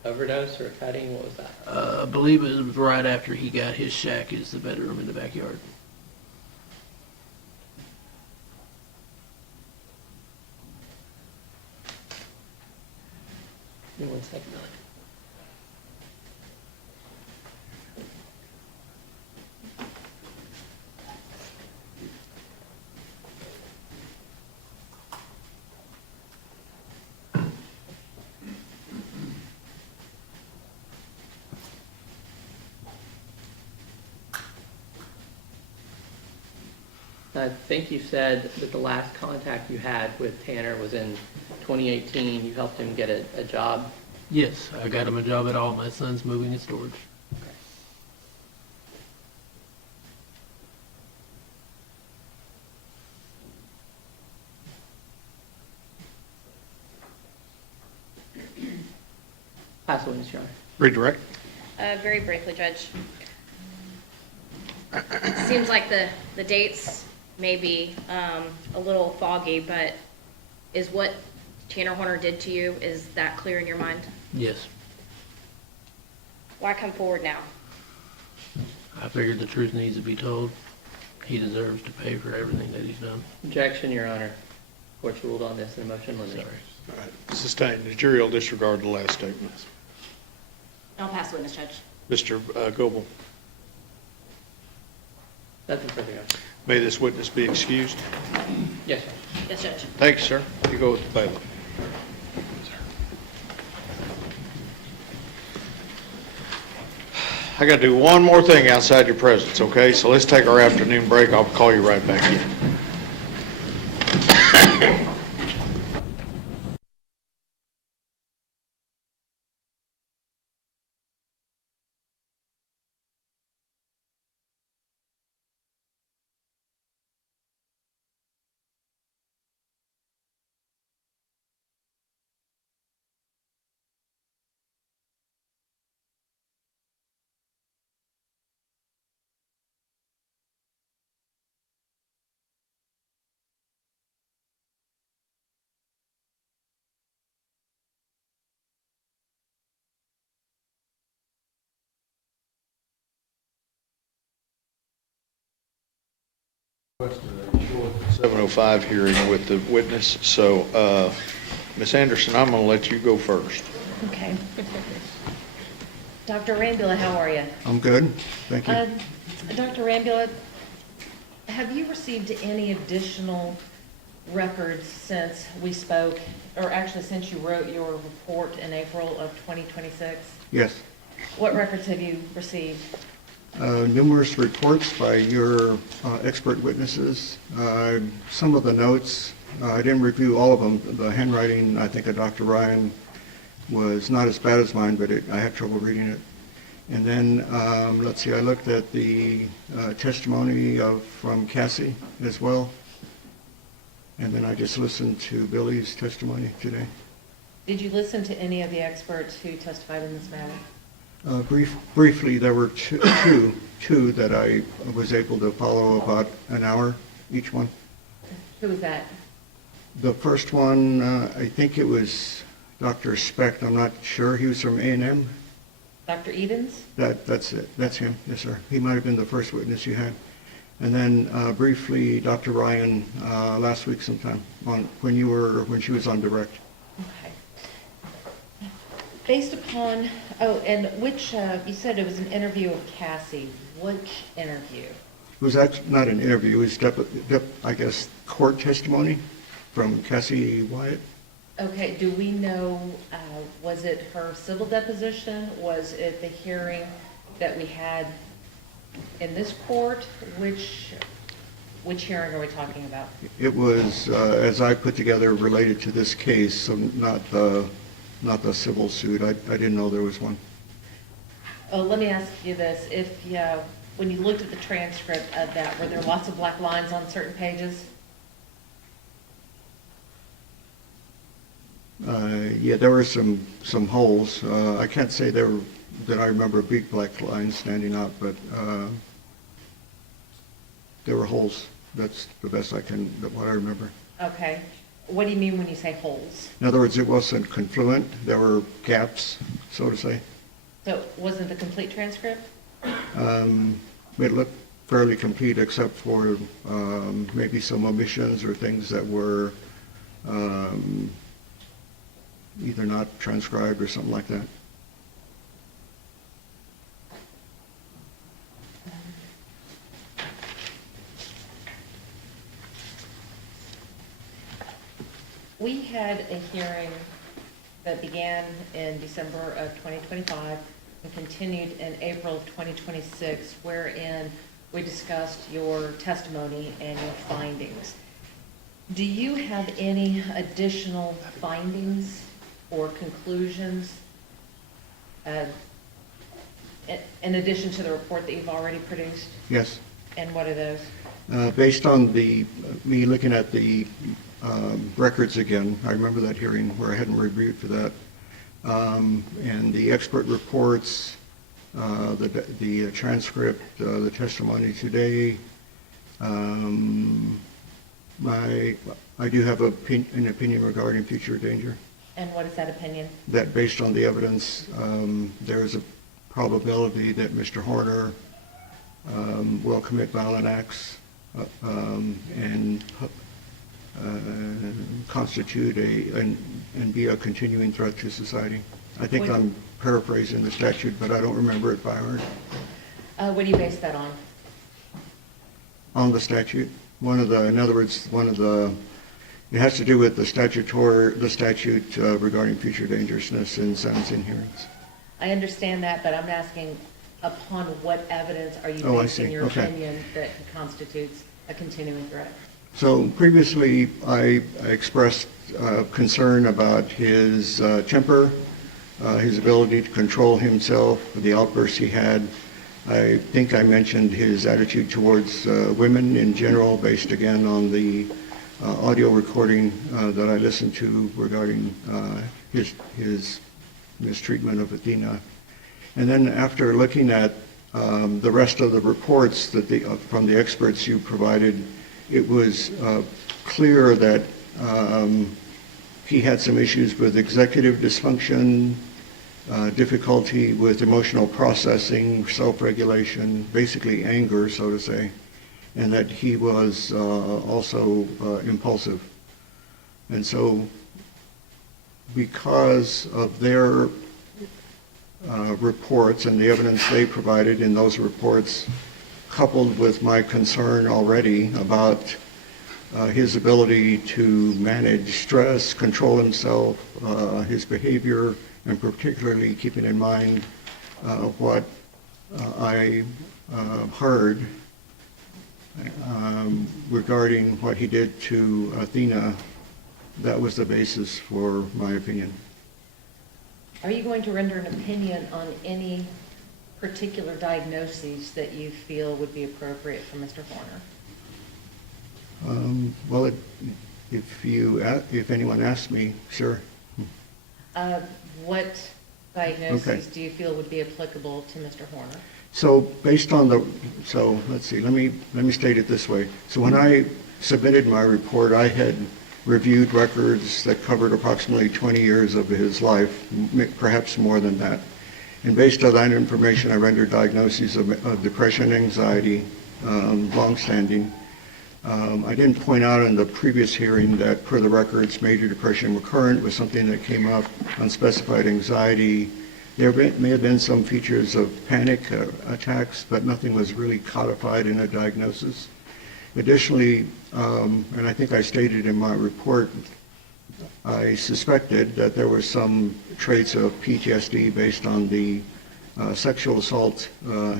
overdose or cutting? What was that? I believe it was right after he got his shack, is the bedroom in the backyard. Give me 1 second. I think you said that the last contact you had with Tanner was in 2018. You helped him get a job. Yes, I got him a job at all my son's moving and storage. Pass the witness, Your Honor. Redirect. Very briefly, Judge. Seems like the dates maybe a little foggy, but is what Tanner Horner did to you, is that clear in your mind? Yes. Why come forward now? I figured the truth needs to be told. He deserves to pay for everything that he's done. Objection, Your Honor. Court's ruled on this in a motion Sorry. limited. All right, sustained. The jury will disregard the last statement. I'll pass the witness, Judge. Mr. Goebel, Nothing further, Your Honor. may this witness be excused? Yes, sir. Yes, Judge. Thank you, sir. You go with the bailiff. I got to do one more thing outside your presence, okay? So let's take our afternoon break. I'll call you right back in. Requested a short 7:05 hearing with the witness. So, Ms. Anderson, I'm going to let you go first. Okay. Dr. Rambula, how are you? I'm good, thank you. Dr. Rambula, have you received any additional records since we spoke, or actually since you wrote your report in April of 2026? Yes, What records have you received? numerous reports by your expert witnesses. Some of the notes, I didn't review all of them. The handwriting, I think, of Dr. Ryan was not as bad as mine, but I had trouble reading it. And then, let's see, I looked at the testimony from Cassie as well. And then I just listened to Billy's testimony today. Did you listen to any of the experts who testified in this matter? Briefly, there were two that I was able to follow about an hour, each one. Who was that? The first one, I think it was Dr. Specht, I'm not sure, he was from A&M. Dr. Edens? That's it, that's him, yes, sir. He might have been the first witness you had. And then briefly, Dr. Ryan, last week sometime, when she was on direct. Okay. Based upon, and which, you said it was an interview of Cassie. Which interview? It was actually not an interview, it was, I guess, court testimony from Cassie Wyatt. Okay, do we know, was it her civil deposition? Was it the hearing that we had in this court? Which hearing are we talking about? It was, as I put together, related to this case, so not the civil suit. I didn't know there was one. Oh, let me ask you this. When you looked at the transcript of that, were there lots of black lines on certain pages? Yeah, there were some holes. I can't say that I remember big black lines standing out, but there were holes. That's the best what I remember. Okay. What do you mean when you say holes? In other words, it wasn't confluent. There were gaps, so to say. So it wasn't the complete transcript? It looked fairly complete except for maybe some omissions or things that were either not transcribed or something like that. We had a hearing that began in December of 2025 and continued in April of 2026, wherein we discussed your testimony and your findings. Do you have any additional findings or conclusions in addition to the report that you've already produced? Yes. And what are those? Based on me looking at the records again, I remember that hearing where I hadn't reviewed for that, and the expert reports, the transcript, the testimony today, I do have an opinion regarding future danger, And what is that opinion? that based on the evidence, there is a probability that Mr. Horner will commit violent acts and constitute and be a continuing threat to society. I think I'm paraphrasing the statute, but I don't remember it by heart. What do you base that on? On the statute, in other words, it has to do with the statute regarding future dangerousness in sentencing hearings. I understand that, but I'm asking upon what evidence are you Oh, I basing see. your Okay. opinion that constitutes a continuing threat? So previously, I expressed concern about his temper, his ability to control himself, the outbursts he had. I think I mentioned his attitude towards women in general, based again on the audio recording that I listened to regarding his mistreatment of Athena. And then after looking at the rest of the reports that from the experts you provided, it was clear that he had some issues with executive dysfunction, difficulty with emotional processing, self-regulation, basically anger, so to say, and that he was also impulsive. And so because of their reports and the evidence they provided in those reports, coupled with my concern already about his ability to manage stress, control himself, his behavior, and particularly keeping in mind what I heard regarding what he did to Athena, that was the basis for my opinion. Are you going to render an opinion on any particular diagnoses that you feel would be appropriate for Mr. Horner? Well, if anyone asks me, sure. What diagnoses Okay. do you feel would be applicable to Mr. Horner? So based on let's see, let me state it this way. So when I submitted my report, I had reviewed records that covered approximately 20 years of his life, perhaps more than that. And based on that information, I rendered diagnoses of depression, anxiety, longstanding. I didn't point out in the previous hearing that per the records, major depression recurrent was something that came up, unspecified anxiety. There may have been some features of panic attacks, but nothing was really codified in a diagnosis. Additionally, and I think I stated in my report, I suspected that there were some traits of PTSD based on the sexual assault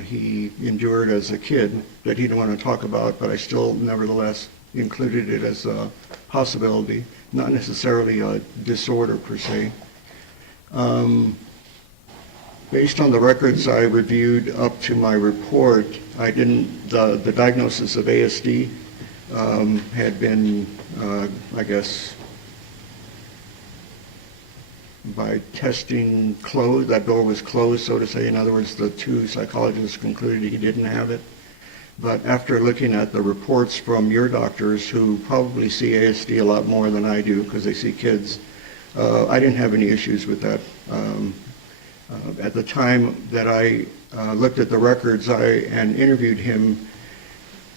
he endured as a kid that he didn't want to talk about, but I still nevertheless included it as a possibility, not necessarily a disorder per se. Based on the records I reviewed up to my report, the diagnosis of ASD had been, I guess, by testing closed, that door was closed, so to say. In other words, the two psychologists concluded he didn't have it. But after looking at the reports from your doctors, who probably see ASD a lot more than I do because they see kids, I didn't have any issues with that. At the time that I looked at the records and interviewed him,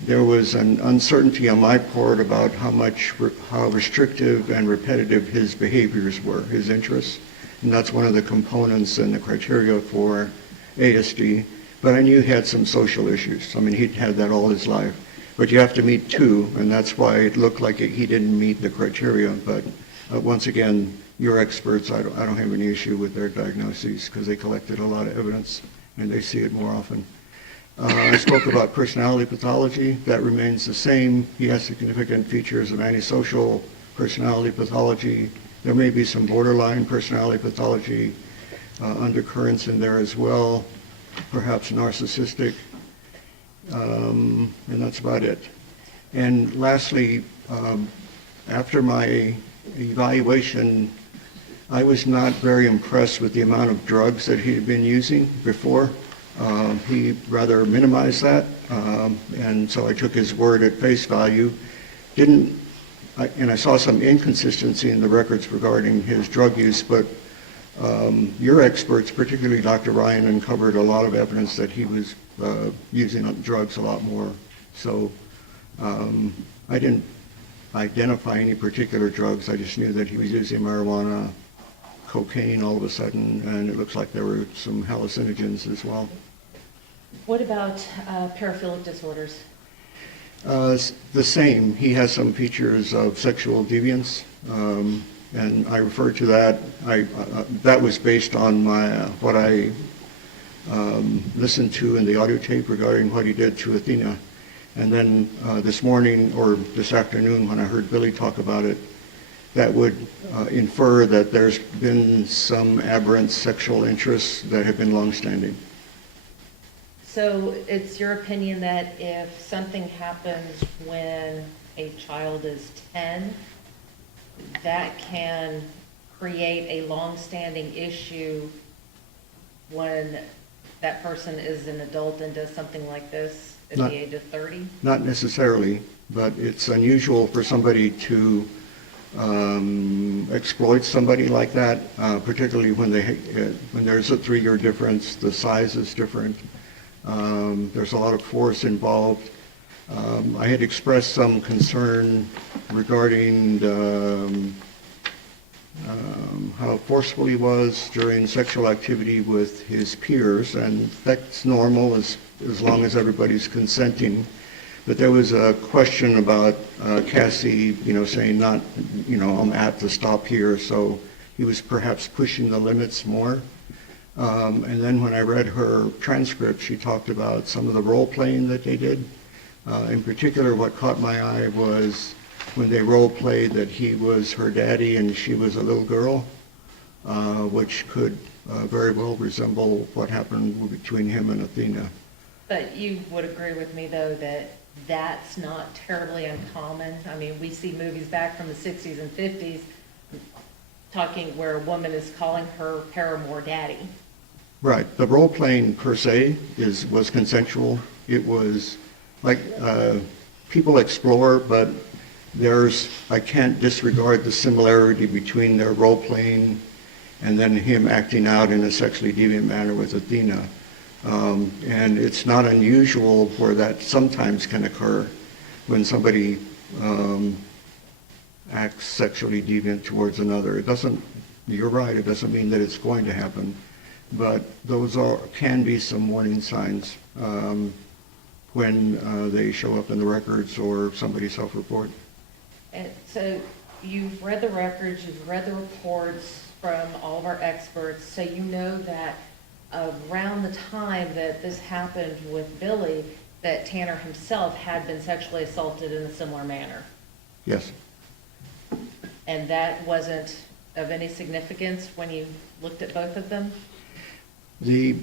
there was an uncertainty on my part about how restrictive and repetitive his behaviors were, his interests. And that's one of the components and the criteria for ASD. But I knew he had some social issues. I mean, he'd had that all his life. But you have to meet two, and that's why it looked like he didn't meet the criteria. But once again, your experts, I don't have any issue with their diagnoses because they collected a lot of evidence and they see it more often. I spoke about personality pathology. That remains the same. He has significant features of antisocial personality pathology. There may be some borderline personality pathology undercurrents in there as well, perhaps narcissistic, and that's about it. And lastly, after my evaluation, I was not very impressed with the amount of drugs that he had been using before. He rather minimized that. And so I took his word at face value. And I saw some inconsistency in the records regarding his drug use, but your experts, particularly Dr. Ryan, uncovered a lot of evidence that he was using drugs a lot more. So I didn't identify any particular drugs. I just knew that he was using marijuana, cocaine all of a sudden, and it looks like there were some hallucinogens as well. What about paraphilic disorders? The same. He has some features of sexual deviance, and I refer to that. That was based on what I listened to in the audio tape regarding what he did to Athena. And then this morning or this afternoon when I heard Billy talk about it, that would infer that there's been some aberrant sexual interests that have been longstanding. So it's your opinion that if something happens when a child is 10, that can create a long-standing issue when that person is an adult and does something like this at the age of 30? Not necessarily, but it's unusual for somebody to exploit somebody like that, particularly when there's a 3-year difference, the size is different. There's a lot of force involved. I had expressed some concern regarding how forceful he was during sexual activity with his peers, and that's normal as long as everybody's consenting. But there was a question about Cassie, saying not, I'm apt to stop here, so he was perhaps pushing the limits more. And then when I read her transcript, she talked about some of the role-playing that they did. In particular, what caught my eye was when they role-played that he was her daddy and she was a little girl, which could very well resemble what happened between him and Athena. But you would agree with me, though, that that's not terribly uncommon. I mean, we see movies back from the 60s and 50s talking where a woman is calling her paramour daddy. Right. The role-playing per se was consensual. It was like people explore, but I can't disregard the similarity between their role-playing and then him acting out in a sexually deviant manner with Athena. And it's not unusual where that sometimes can occur when somebody acts sexually deviant towards another. You're right, it doesn't mean that it's going to happen, but those can be some warning signs when they show up in the records or somebody self-report. And so you've read the records, you've read the reports from all of our experts, so you know that around the time that this happened with Billy, that Tanner himself had been sexually assaulted in a similar manner. Yes. And that wasn't of any significance when you looked at both of them? The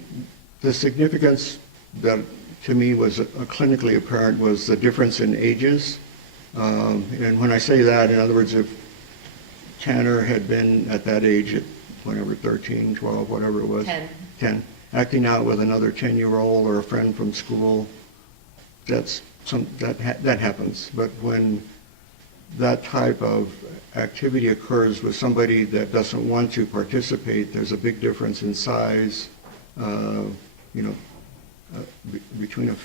significance that to me was clinically apparent was the difference in ages. And when I say that, in other words, if Tanner had been at that age at whenever, 13, 12, whatever it was. 10. Acting out with another 10-year-old or a friend from school, that happens. But when that type of activity occurs with somebody that doesn't want to participate, there's a big difference in size, between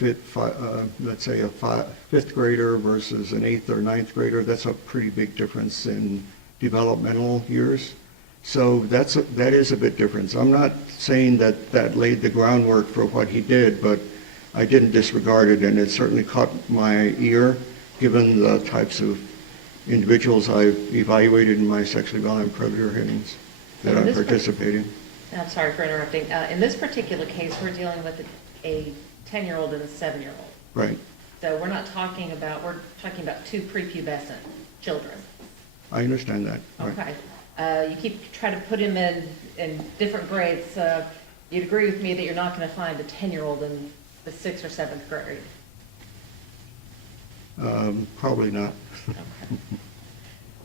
let's say a fifth grader versus an 8th or 9th grader. That's a pretty big difference in developmental years. So that is a bit different. I'm not saying that laid the groundwork for what he did, but I didn't disregard it, and it certainly caught my ear, given the types of individuals I've evaluated in my sexually violent predator hearings that I'm participating. I'm sorry for interrupting. In this particular case, we're dealing with a 10-year-old and a 7-year-old. Right. So we're talking about two prepubescent children. I understand that. Right. Okay. You keep trying to put him in different grades. You'd agree with me that you're not going to find a 10-year-old in the 6th or 7th grade? Probably not.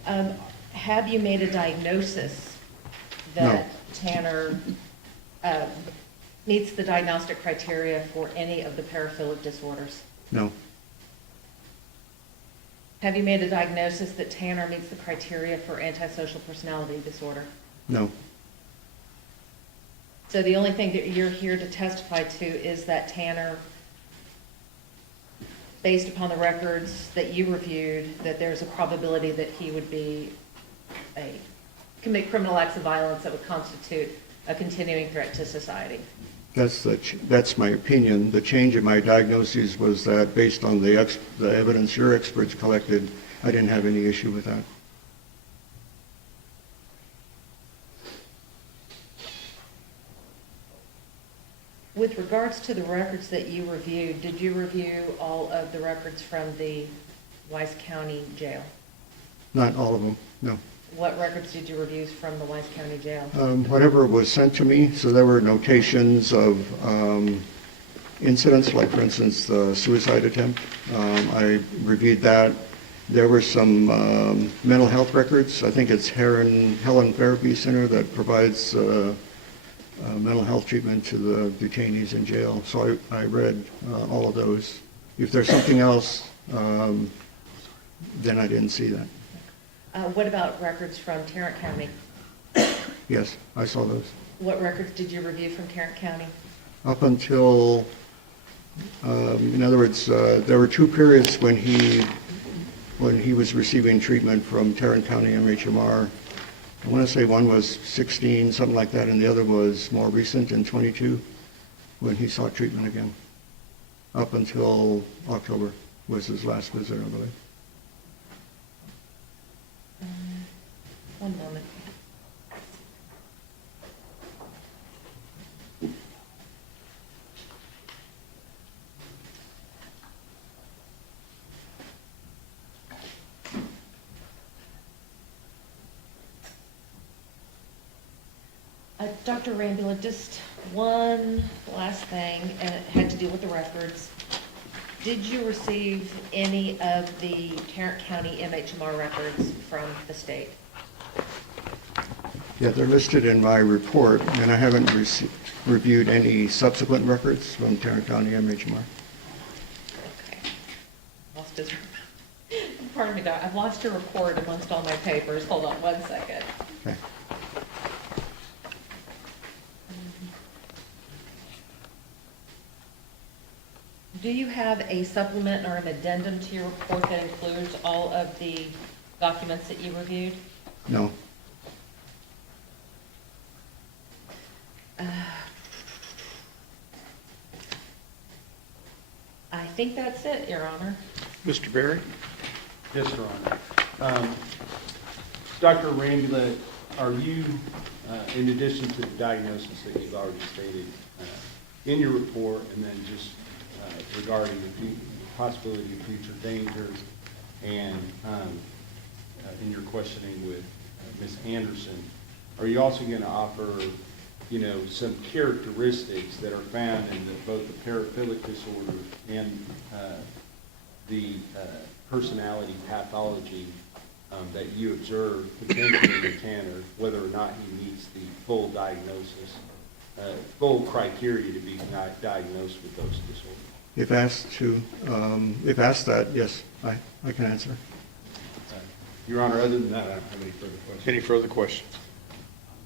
Okay. Have you made a diagnosis that Tanner meets the diagnostic criteria for any of the paraphilic disorders? No, Have you made a diagnosis that Tanner meets the criteria for antisocial personality disorder? no, So the only thing that you're here to testify to is that Tanner, based upon the records that you reviewed, that there's a probability that he would commit criminal acts of violence that would constitute a continuing threat to society. that's my opinion. The change in my diagnosis was that based on the evidence your experts collected, I didn't have any issue with that. With regards to the records that you reviewed, did you review all of the records from the Wise County Jail? Not all of them, no. What records did you review from the Wise County Jail? Whatever was sent to me, so there were notations of incidents, like for instance, the suicide attempt. I reviewed that. There were some mental health records. I think it's Helen Therapy Center that provides mental health treatment to the detainees in jail. So I read all of those. If there's something else, then I didn't see that. What about records from Tarrant County? Yes, I saw those. What records did you review from Tarrant County? Up until, in other words, there were 2 periods when he was receiving treatment from Tarrant County MHMR. I want to say one was 16, something like that, and the other was more recent in 22, when he sought treatment again. Up until October was his last visit, I believe. One moment. Dr. Rambula, just one last thing, and it had to do with the records. Did you receive any of the Tarrant County MHMR records from the state? Yeah, they're listed in my report, and I haven't reviewed any subsequent records from Tarrant County MHMR. Okay. Lost his, pardon me, Doc, I've lost your report amongst all my papers. Hold on one second. Okay. Do you have a supplement or an addendum to your report that includes all of the documents that you reviewed? No. I think that's it, Your Honor. Mr. Berry? Yes, Your Honor. Dr. Rambula, are you, in addition to the diagnosis that you've already stated in your report, and then just regarding the possibility of future dangers, and in your questioning with Ms. Anderson, are you also going to offer, some characteristics that are found in both the paraphilic disorder and the personality pathology that you observed potentially in Tanner, whether or not he meets the full diagnosis, full criteria to be diagnosed with those disorders? If asked that, yes, I can answer. Your Honor, other than that, I don't have any further questions. Any further questions?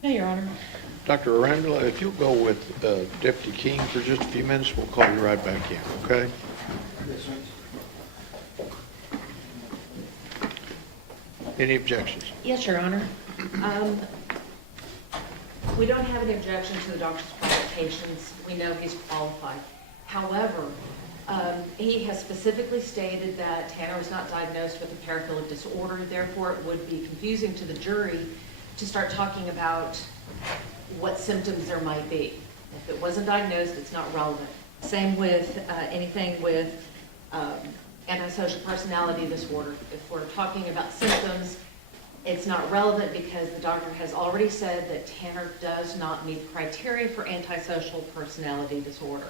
No, Your Honor. Dr. Arambula, if you'll go with Deputy King for just a few minutes, we'll call you right back in, okay? Any objections? Yes, Your Honor. We don't have any objection to the doctor's qualifications. We know he's qualified. However, he has specifically stated that Tanner was not diagnosed with a paraphilic disorder, therefore it would be confusing to the jury to start talking about what symptoms there might be. If it wasn't diagnosed, it's not relevant. Same with anything with antisocial personality disorder. If we're talking about symptoms, it's not relevant because the doctor has already said that Tanner does not meet criteria for antisocial personality disorder.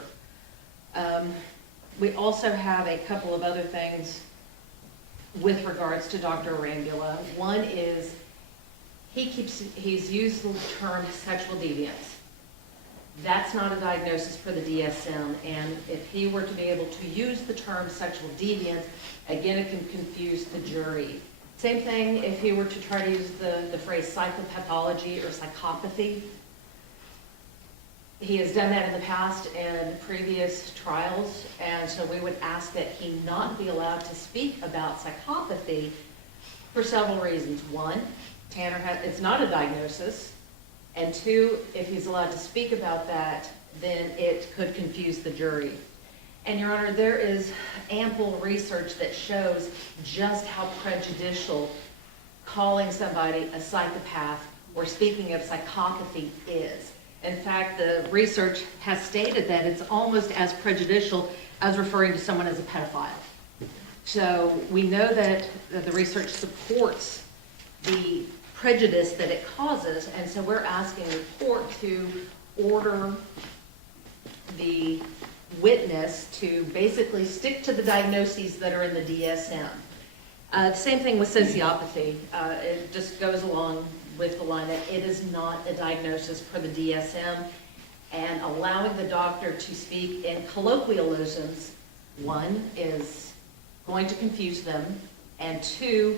We also have a couple of other things with regards to Dr. Arambula. One is he's used the term sexual deviance. That's not a diagnosis for the DSM, and if he were to be able to use the term sexual deviance, again, it can confuse the jury. Same thing if he were to try to use the phrase psychopathology or psychopathy. He has done that in the past in previous trials, and so we would ask that he not be allowed to speak about psychopathy for several reasons. One, it's not a diagnosis. And two, if he's allowed to speak about that, then it could confuse the jury. And Your Honor, there is ample research that shows just how prejudicial calling somebody a psychopath or speaking of psychopathy is. In fact, the research has stated that it's almost as prejudicial as referring to someone as a pedophile. So we know that the research supports the prejudice that it causes, and so we're asking the court to order the witness to basically stick to the diagnoses that are in the DSM. The same thing with sociopathy. It just goes along with the line that it is not a diagnosis for the DSM, and allowing the doctor to speak in colloquialisms, one, is going to confuse them, and two,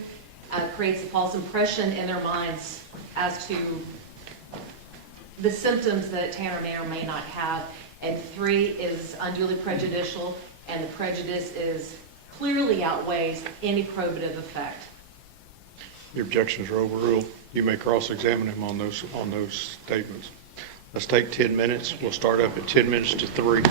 creates a false impression in their minds as to the symptoms that Tanner may or may not have, and three, is unduly prejudicial, and the prejudice clearly outweighs any probative effect. The objections are overruled. You may cross-examine him on those statements. Let's take 10 minutes. We'll start up at 10 minutes to 3.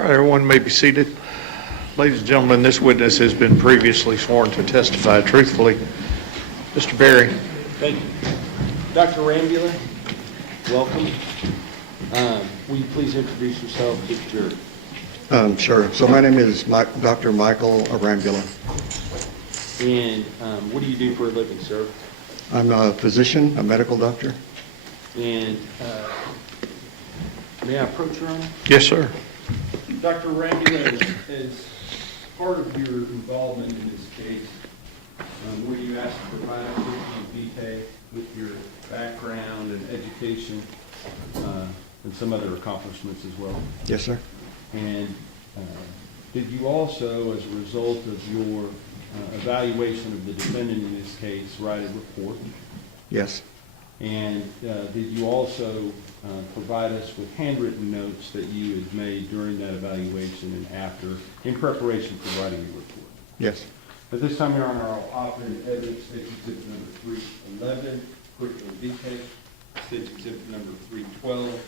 All right, everyone may be seated. Ladies and gentlemen, this witness has been previously sworn to testify truthfully. Mr. Berry. Thank you. Dr. Rambula, welcome. Will you please introduce yourself to the jury? Sure. So my name is Dr. Michael Arambula. And what do you do for a living, sir? I'm a physician, a medical doctor. And may I approach, Your Honor? Yes, sir. Dr. Rambula, as part of your involvement in this case, were you asked to provide a curriculum vitae with your background and education and some other accomplishments as well? Yes, sir. And did you also, as a result of your evaluation of the defendant in this case, write a report? Yes. And did you also provide us with handwritten notes that you had made during that evaluation and after, in preparation for writing your report? Yes. At this time, Your Honor, I'll offer in evidence State's Exhibit number 311, curriculum vitae, State's Exhibit number 312,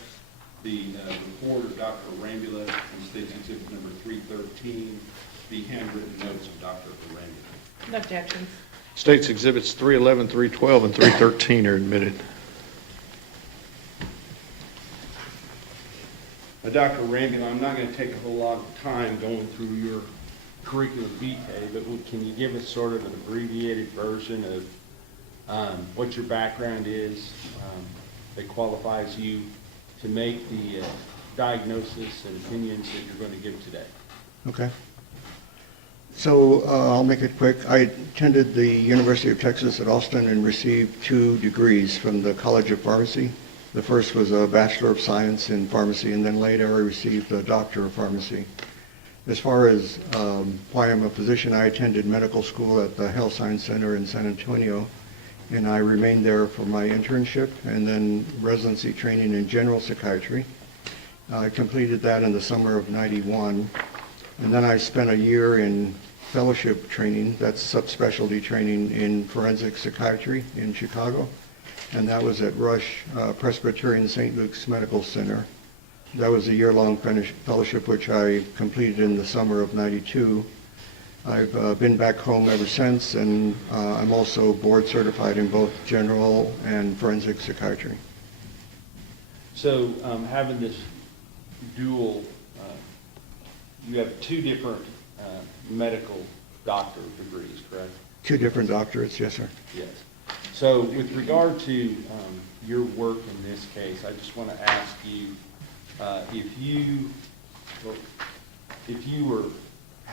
the report of Dr. Arambula, and State's Exhibit number 313, the handwritten notes of Dr. Arambula. No objections. State's Exhibits 311, 312, and 313 are admitted. Dr. Arambula, I'm not going to take a whole lot of time going through your curriculum vitae, but can you give us sort of an abbreviated version of what your background is that qualifies you to make the diagnosis and opinions that you're going to give today? Okay. So I'll make it quick. I attended the University of Texas at Austin and received 2 degrees from the College of Pharmacy. The first was a Bachelor of Science in Pharmacy, and then later I received a Doctor of Pharmacy. As far as why I'm a physician, I attended medical school at the Health Science Center in San Antonio, and I remained there for my internship and then residency training in general psychiatry. I completed that in the summer of '91, and then I spent a year in fellowship training, that's subspecialty training in forensic psychiatry in Chicago, and that was at Rush Presbyterian St. Luke's Medical Center. That was a year-long fellowship which I completed in the summer of '92. I've been back home ever since, and I'm also board certified in both general and forensic psychiatry. So having this dual, you have 2 different medical doctor degrees, correct? 2 different doctorates, yes, sir. Yes. So with regard to your work in this case, I just want to ask you how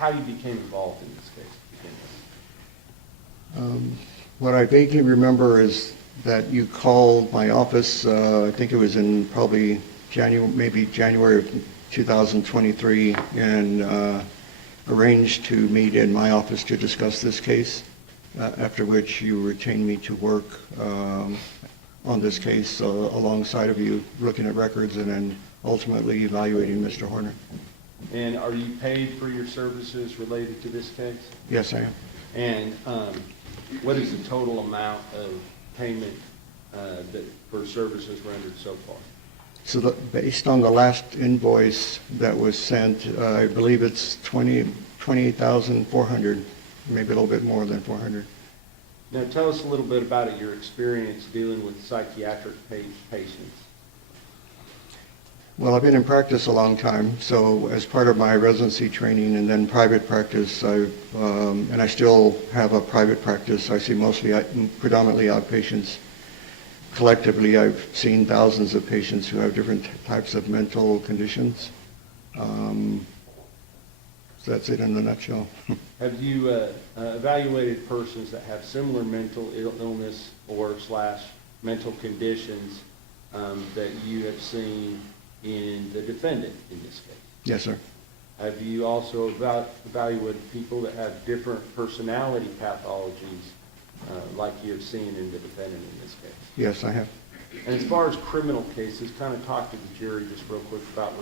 you became involved in this case to begin with. What I vaguely remember is that you called my office, I think it was in probably January of 2023, and arranged to meet in my office to discuss this case, after which you retained me to work on this case alongside of you, looking at records and then ultimately evaluating Mr. Horner. And are you paid for your services related to this case? Yes, I am. And what is the total amount of payment for services rendered so far? So based on the last invoice that was sent, I believe it's $28,400, maybe a little bit more than 400. Now tell us a little bit about your experience dealing with psychiatric patients. Well, I've been in practice a long time, so as part of my residency training and then private practice, and I still have a private practice. I see predominantly outpatients. Collectively, I've seen thousands of patients who have different types of mental conditions. So that's it in a nutshell. Have you evaluated persons that have similar mental illness or / mental conditions that you have seen in the defendant in this case? Yes, sir. Have you also evaluated people that have different personality pathologies like you have seen in the defendant in this case? Yes, I have. And as far as criminal cases, kind of talk to the jury just real quick about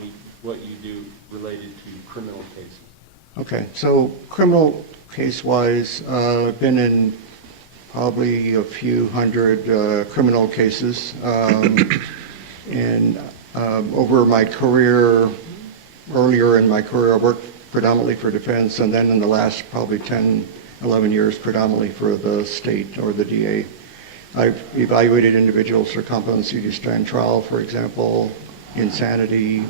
what you do related to criminal cases. Okay, so criminal case-wise, I've been in probably a few hundred criminal cases. And over my career, earlier in my career, I worked predominantly for defense, and then in the last probably 10, 11 years, predominantly for the state or the DA. I've evaluated individuals for competency to stand trial, for example, insanity,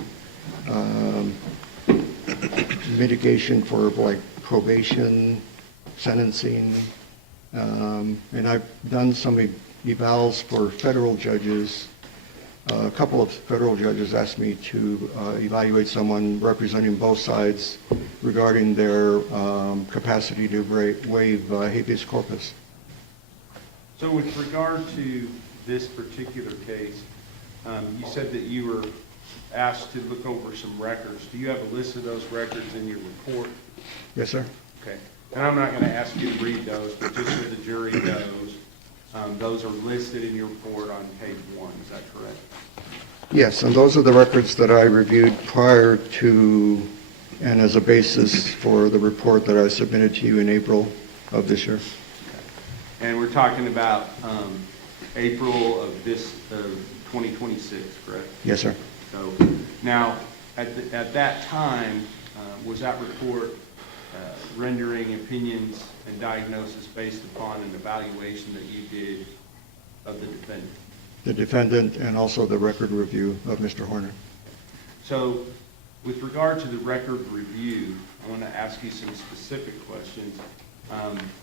mitigation for like probation, sentencing, and I've done some evals for federal judges. A couple of federal judges asked me to evaluate someone representing both sides regarding their capacity to waive habeas corpus. So with regard to this particular case, you said that you were asked to look over some records. Do you have a list of those records in your report? Yes, sir. Okay. And I'm not going to ask you to read those, but just so the jury knows, those are listed in your report on page 1. Is that correct? Yes, and those are the records that I reviewed prior to and as a basis for the report that I submitted to you in April of this year. And we're talking about April of 2026, correct? Yes, sir. So now, at that time, was that report rendering opinions and diagnosis based upon an evaluation that you did of the defendant? The defendant and also the record review of Mr. Horner. So with regard to the record review, I want to ask you some specific questions.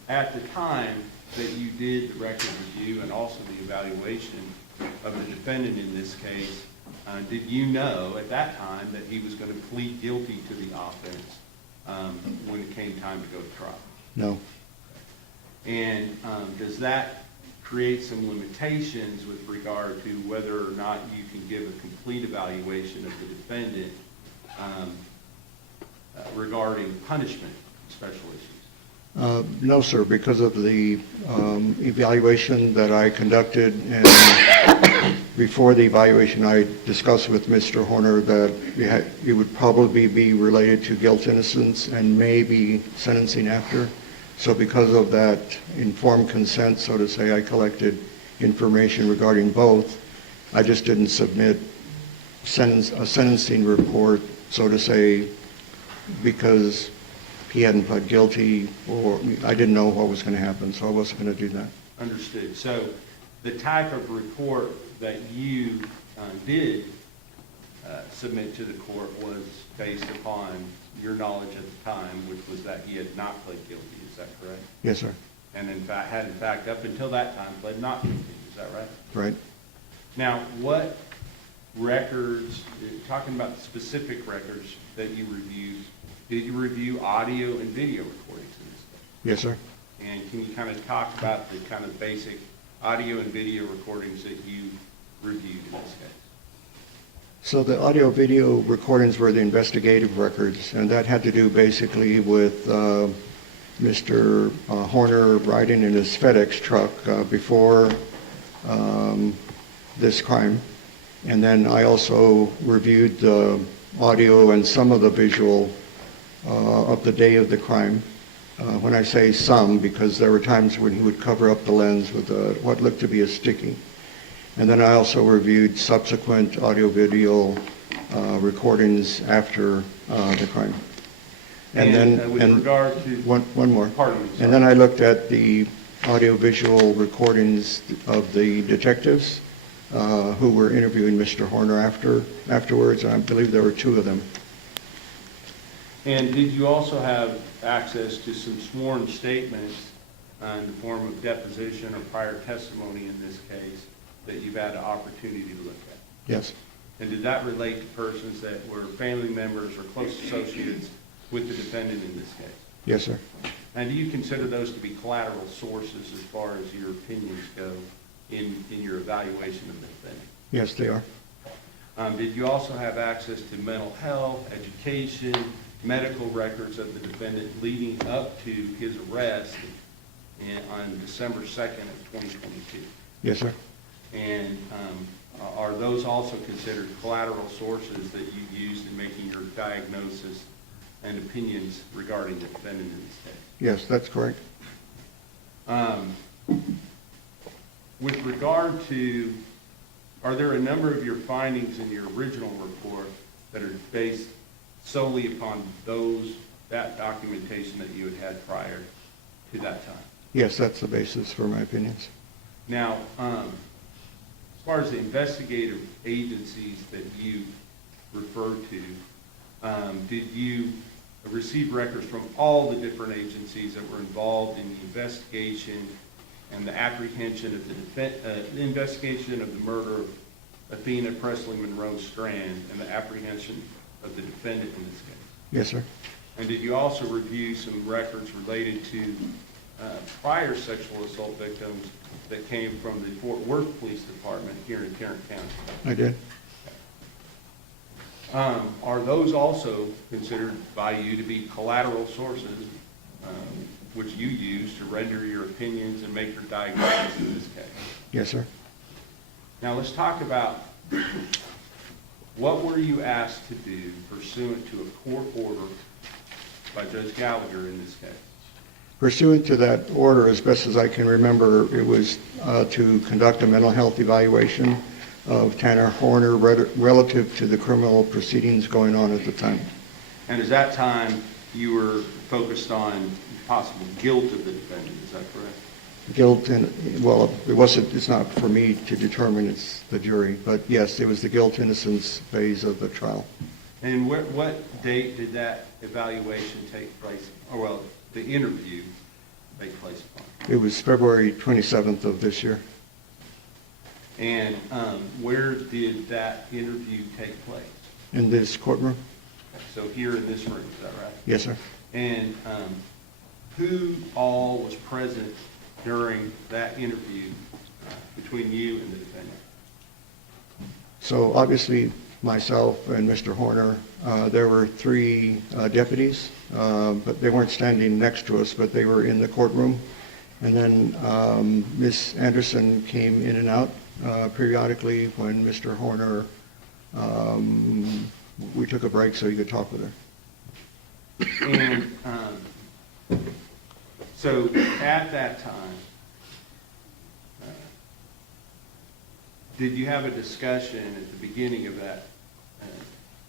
At the time that you did the record review and also the evaluation of the defendant in this case, did you know at that time that he was going to plead guilty to the offense when it came time to go to trial? No. And does that create some limitations with regard to whether or not you can give a complete evaluation of the defendant regarding punishment and special issues? No, sir, because of the evaluation that I conducted, and before the evaluation I discussed with Mr. Horner that it would probably be related to guilt, innocence, and maybe sentencing after. So because of that informed consent, so to say, I collected information regarding both. I just didn't submit a sentencing report, so to say, because he hadn't pled guilty, or I didn't know what was going to happen, so I wasn't going to do that. Understood. So the type of report that you did submit to the court was based upon your knowledge at the time, which was that he had not pled guilty. Is that correct? Yes, sir. And in fact, up until that time, pled not guilty. Is that right? Right. Now, what records, talking about the specific records that you reviewed, did you review audio and video recordings in this case? Yes, sir. And can you kind of talk about the kind of basic audio and video recordings that you reviewed in this case? So the audio-video recordings were the investigative records, and that had to do basically with Mr. Horner riding in his FedEx truck before this crime. And then I also reviewed the audio and some of the visual of the day of the crime. When I say some, because there were times when he would cover up the lens with what looked to be a sticky. And then I also reviewed subsequent audio-video recordings after the crime. With regard to... One more. Pardon me, sorry. And then I looked at the audio-visual recordings of the detectives who were interviewing Mr. Horner afterwards, and I believe there were 2 of them. And did you also have access to some sworn statements in the form of deposition or prior testimony in this case that you've had an opportunity to look at? Yes. And did that relate to persons that were family members or close associates with the defendant in this case? Yes, sir. And do you consider those to be collateral sources as far as your opinions go in your evaluation of the defendant? Yes, they are. Did you also have access to mental health, education, medical records of the defendant leading up to his arrest on December 2nd of 2022? Yes, sir. And are those also considered collateral sources that you used in making your diagnosis and opinions regarding the defendant in this case? Yes, that's correct. With regard to, are there a number of your findings in your original report that are based solely upon that documentation that you had prior to that time? Yes, that's the basis for my opinions. Now, as far as the investigative agencies that you referred to, did you receive records from all the different agencies that were involved in the investigation and the apprehension of the investigation of the murder of Athena Presley Monroe Strand and the apprehension of the defendant in this case? Yes, sir. And did you also review some records related to prior sexual assault victims that came from the Fort Worth Police Department here in Tarrant County? I did. Are those also considered by you to be collateral sources which you use to render your opinions and make your diagnosis in this case? Yes, sir. Now let's talk about what were you asked to do pursuant to a court order by Judge Gallagher in this case? Pursuant to that order, as best as I can remember, it was to conduct a mental health evaluation of Tanner Horner relative to the criminal proceedings going on at the time. And at that time, you were focused on possible guilt of the defendant, is that correct? Guilt, and, well, it's not for me to determine, it's the jury, but yes, it was the guilt innocence phase of the trial. And what date did that evaluation take place, or well, the interview take place upon? It was February 27th of this year. And where did that interview take place? In this courtroom? So here in this room, is that right? Yes, sir. And who all was present during that interview between you and the defendant? So obviously, myself and Mr. Horner, there were 3 deputies, but they weren't standing next to us, but they were in the courtroom. And then Ms. Anderson came in and out periodically when Mr. Horner, we took a break so he could talk with her. And so at that time, did you have a discussion at the beginning of that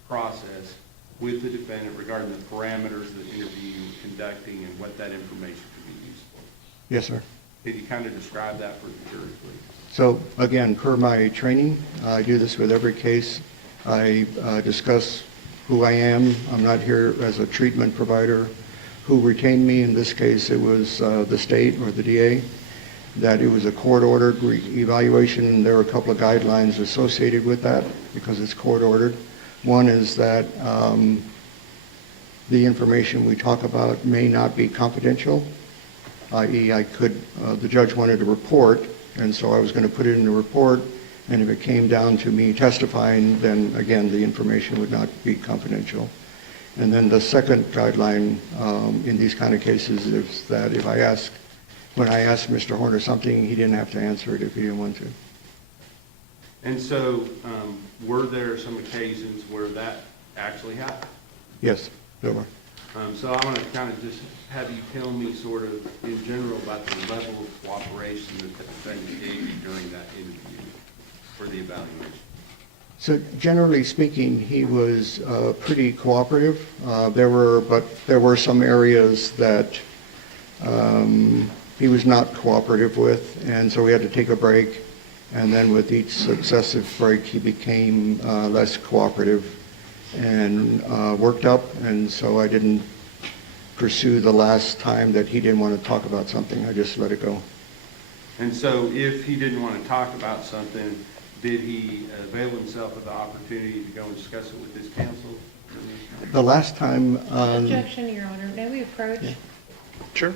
process with the defendant regarding the parameters of the interview you were conducting and what that information could be used for? Yes, sir. Could you kind of describe that for the jury, please? So again, per my training, I do this with every case. I discuss who I am. I'm not here as a treatment provider. Who retained me, in this case it was the state or the DA, that it was a court-ordered evaluation, and there were a couple of guidelines associated with that because it's court-ordered. One is that the information we talk about may not be confidential, i.e. the judge wanted a report, and so I was going to put it in the report, and if it came down to me testifying, then again, the information would not be confidential. And then the second guideline in these kind of cases is that when I asked Mr. Horner something, he didn't have to answer it if he didn't want to. And so were there some occasions where that actually happened? Yes, there were. So I want to kind of just have you tell me sort of in general about the level of cooperation that the defendant gave you during that interview for the evaluation. So generally speaking, he was pretty cooperative. There were some areas that he was not cooperative with, and so we had to take a break. And then with each successive break, he became less cooperative and worked up. And so I didn't pursue the last time that he didn't want to talk about something. I just let it go. And so if he didn't want to talk about something, did he avail himself of the opportunity to go and discuss it with his counsel? The last time... Objection, Your Honor. May we approach? Yeah. Sure.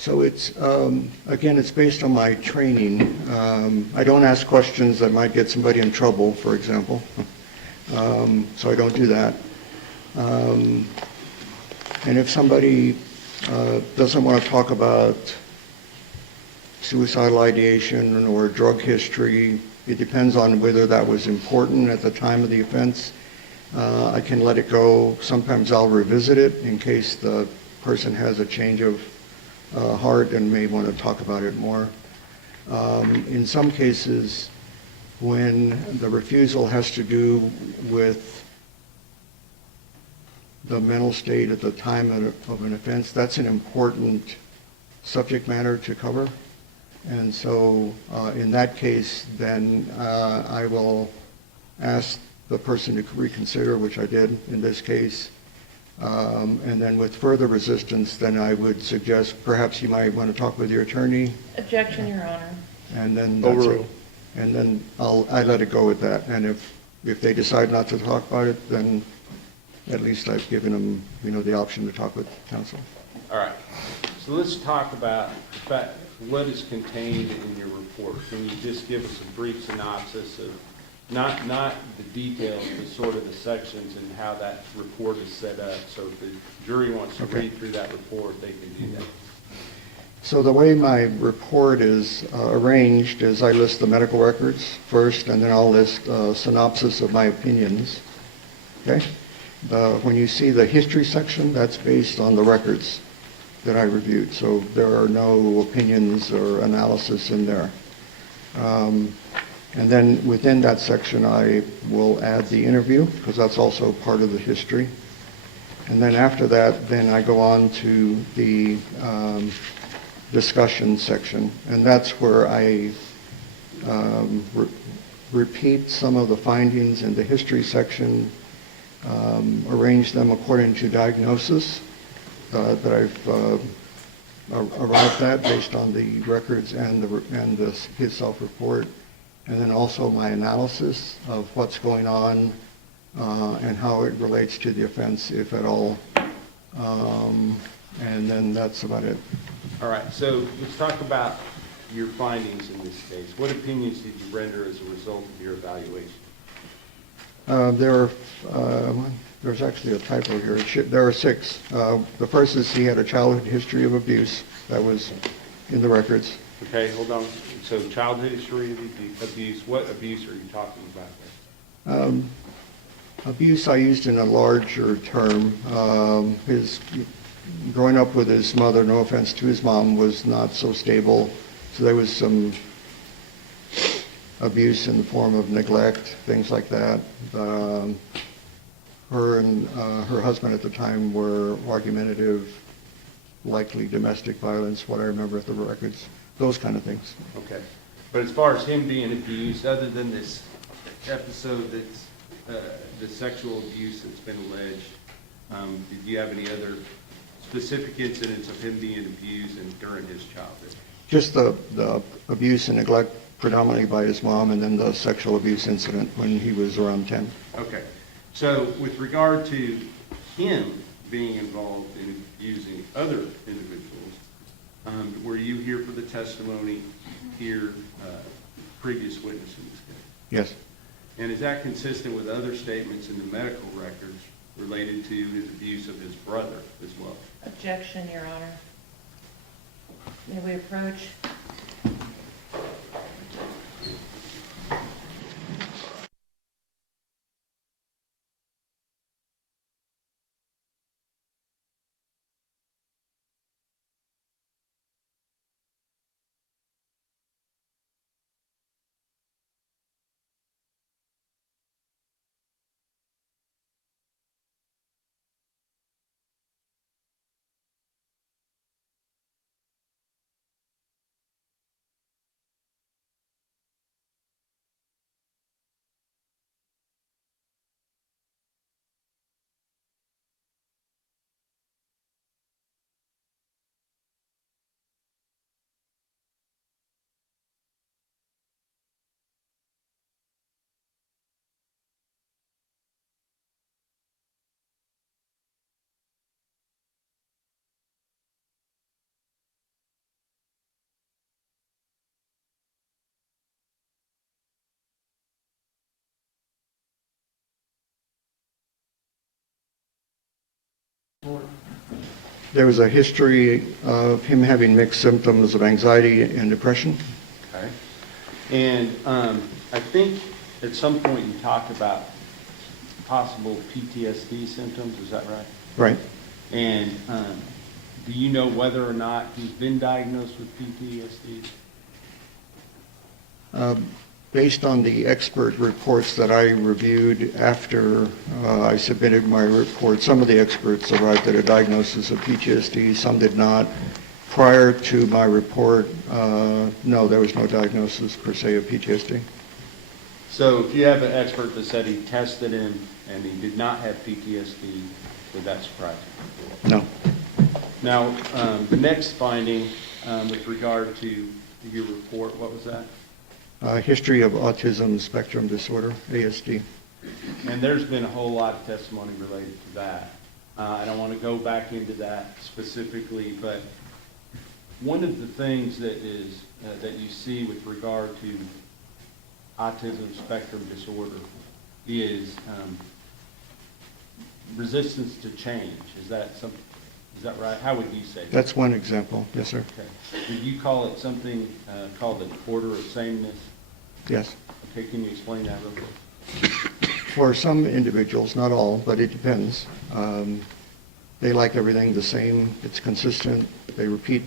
So it's, again, it's based on my training. I don't ask questions that might get somebody in trouble, for example. So I don't do that. And if somebody doesn't want to talk about suicidal ideation or drug history, it depends on whether that was important at the time of the offense. I can let it go. Sometimes I'll revisit it in case the person has a change of heart and may want to talk about it more. In some cases, when the refusal has to do with the mental state at the time of an offense, that's an important subject matter to cover. And so in that case, then I will ask the person to reconsider, which I did in this case. And then with further resistance, then I would suggest perhaps you might want to talk with your attorney. Objection, Your Honor. And then that's it. Overruled. And then I let it go with that. And if they decide not to talk about it, then at least I've given them, the option to talk with counsel. All right, so let's talk about what is contained in your report. Can you just give us a brief synopsis of, not the details, but sort of the sections and how that report is set up? So if the jury wants to read through that report, they can do that. So the way my report is arranged is I list the medical records first, and then I'll list a synopsis of my opinions. Okay? When you see the history section, that's based on the records that I reviewed. So there are no opinions or analysis in there. And then within that section, I will add the interview, because that's also part of the history. And then after that, then I go on to the discussion section, and that's where I repeat some of the findings in the history section, arrange them according to diagnosis that I've arrived at based on the records and his self-report, and then also my analysis of what's going on and how it relates to the offense, if at all. And then that's about it. All right, so let's talk about your findings in this case. What opinions did you render as a result of your evaluation? There's actually a typo here. There are 6. The first is he had a childhood history of abuse. That was in the records. Okay, hold on. So childhood history of abuse, what abuse are you talking about there? Abuse I used in a larger term. His growing up with his mother, no offense to his mom, was not so stable. So there was some abuse in the form of neglect, things like that. Her and her husband at the time were argumentative, likely domestic violence, what I remember at the records, those kind of things. Okay. But as far as him being abused, other than this episode that's the sexual abuse that's been alleged, did you have any other specific incidents of him being abused during his childhood? Just the abuse and neglect predominantly by his mom, and then the sexual abuse incident when he was around 10. Okay. So with regard to him being involved in abusing other individuals, were you here for the testimony here, previous witness in this case? Yes. And is that consistent with other statements in the medical records related to his abuse of his brother as well? Objection, Your Honor. May we approach? There was a history of him having mixed symptoms of anxiety and depression. Okay. And I think at some point you talked about possible PTSD symptoms, is that right? Right. And do you know whether or not he's been diagnosed with PTSD? Based on the expert reports that I reviewed after I submitted my report, some of the experts arrived at a diagnosis of PTSD, some did not. Prior to my report, no, there was no diagnosis per se of PTSD. So if you have an expert that said he tested him and he did not have PTSD, would that surprise you? No. Now, the next finding with regard to your report, what was that? History of autism spectrum disorder, ASD. And there's been a whole lot of testimony related to that. I don't want to go back into that specifically, but one of the things that is that you see with regard to autism spectrum disorder is resistance to change. Is that right? How would you say that? That's one example, yes, sir. Okay. Would you call it something called the quarter of sameness? Yes. Okay, can you explain that real quick? For some individuals, not all, but it depends. They like everything the same, it's consistent, they repeat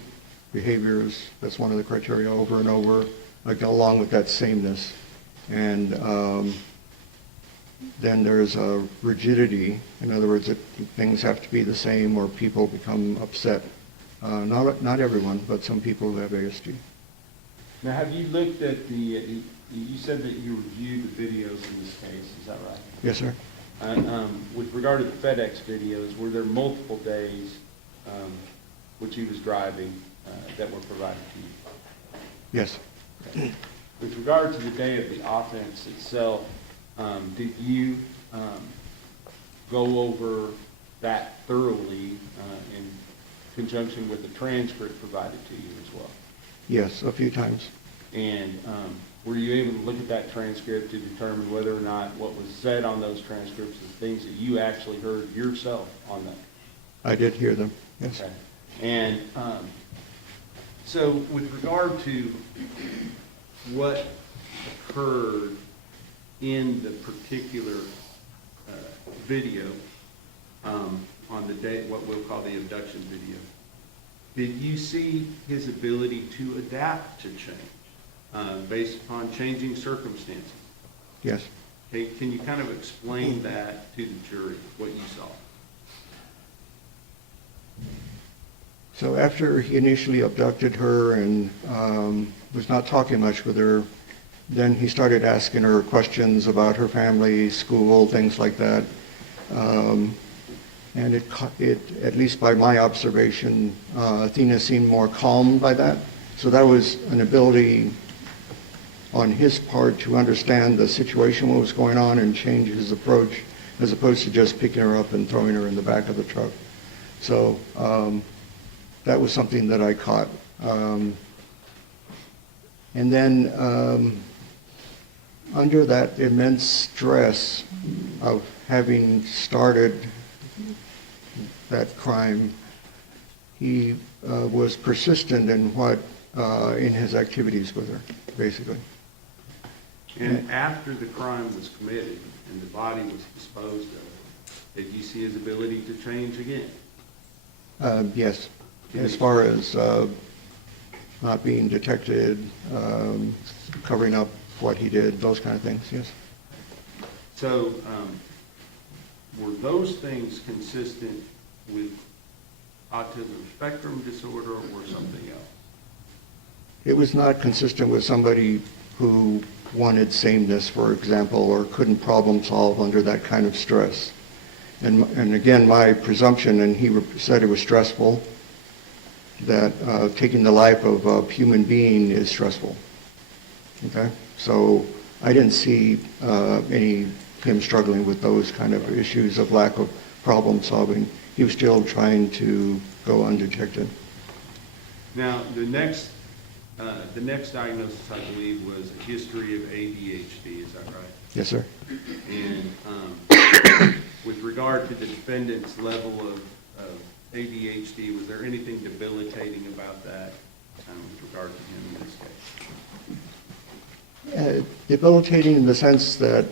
behaviors, that's one of the criteria over and over, like along with that sameness. And then there's a rigidity, in other words, that things have to be the same or people become upset. Not everyone, but some people who have ASD. Now, have you looked at you said that you reviewed the videos in this case, is that right? Yes, sir. With regard to the FedEx videos, were there multiple days which he was driving that were provided to you? Yes. Okay. With regard to the day of the offense itself, did you go over that thoroughly in conjunction with the transcript provided to you as well? Yes, a few times. And were you able to look at that transcript to determine whether or not what was said on those transcripts is things that you actually heard yourself on them? I did hear them, yes. Okay. And so with regard to what occurred in the particular video on the day, what we'll call the abduction video, did you see his ability to adapt to change based upon changing circumstances? Yes. Okay, can you kind of explain that to the jury, what you saw? So after he initially abducted her and was not talking much with her, then he started asking her questions about her family, school, things like that. And it, at least by my observation, Athena seemed more calm by that. So that was an ability on his part to understand the situation, what was going on, and change his approach, as opposed to just picking her up and throwing her in the back of the truck. So that was something that I caught. And then under that immense stress of having started that crime, he was persistent in in his activities with her, basically. And after the crime was committed and the body was disposed of, did you see his ability to change again? Yes, as far as not being detected, covering up what he did, those kind of things, yes. So were those things consistent with autism spectrum disorder or something else? It was not consistent with somebody who wanted sameness, for example, or couldn't problem solve under that kind of stress. And again, my presumption, and he said it was stressful, that taking the life of a human being is stressful. Okay? So I didn't see him struggling with those kind of issues of lack of problem solving. He was still trying to go undetected. Now, the next diagnosis, I believe, was a history of ADHD, is that right? Yes, sir. And with regard to the defendant's level of of ADHD, was there anything debilitating about that with regard to him in this case? Debilitating in the sense that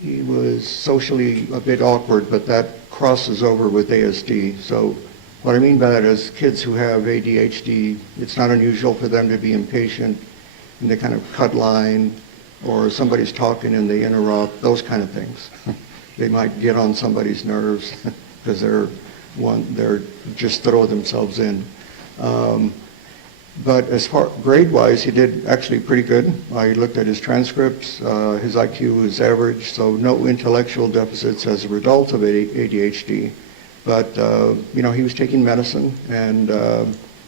he was socially a bit awkward, but that crosses over with ASD. So what I mean by that is kids who have ADHD, it's not unusual for them to be impatient and they kind of cut line, or somebody's talking and they interrupt, those kind of things. They might get on somebody's nerves because they're just throw themselves in. But as far grade-wise, he did actually pretty good. I looked at his transcripts. His IQ was average, so no intellectual deficits as a result of ADHD. But he was taking medicine, and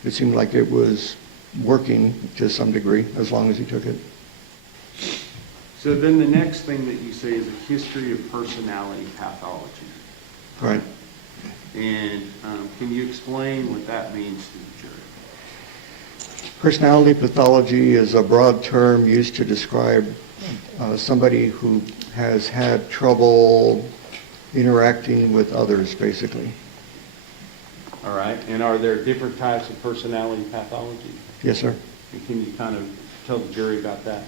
it seemed like it was working to some degree as long as he took it. So then the next thing that you say is a history of personality pathology. Right. And can you explain what that means to the jury? Personality pathology is a broad term used to describe somebody who has had trouble interacting with others, basically. All right. And are there different types of personality pathology? Yes, sir. And can you kind of tell the jury about that?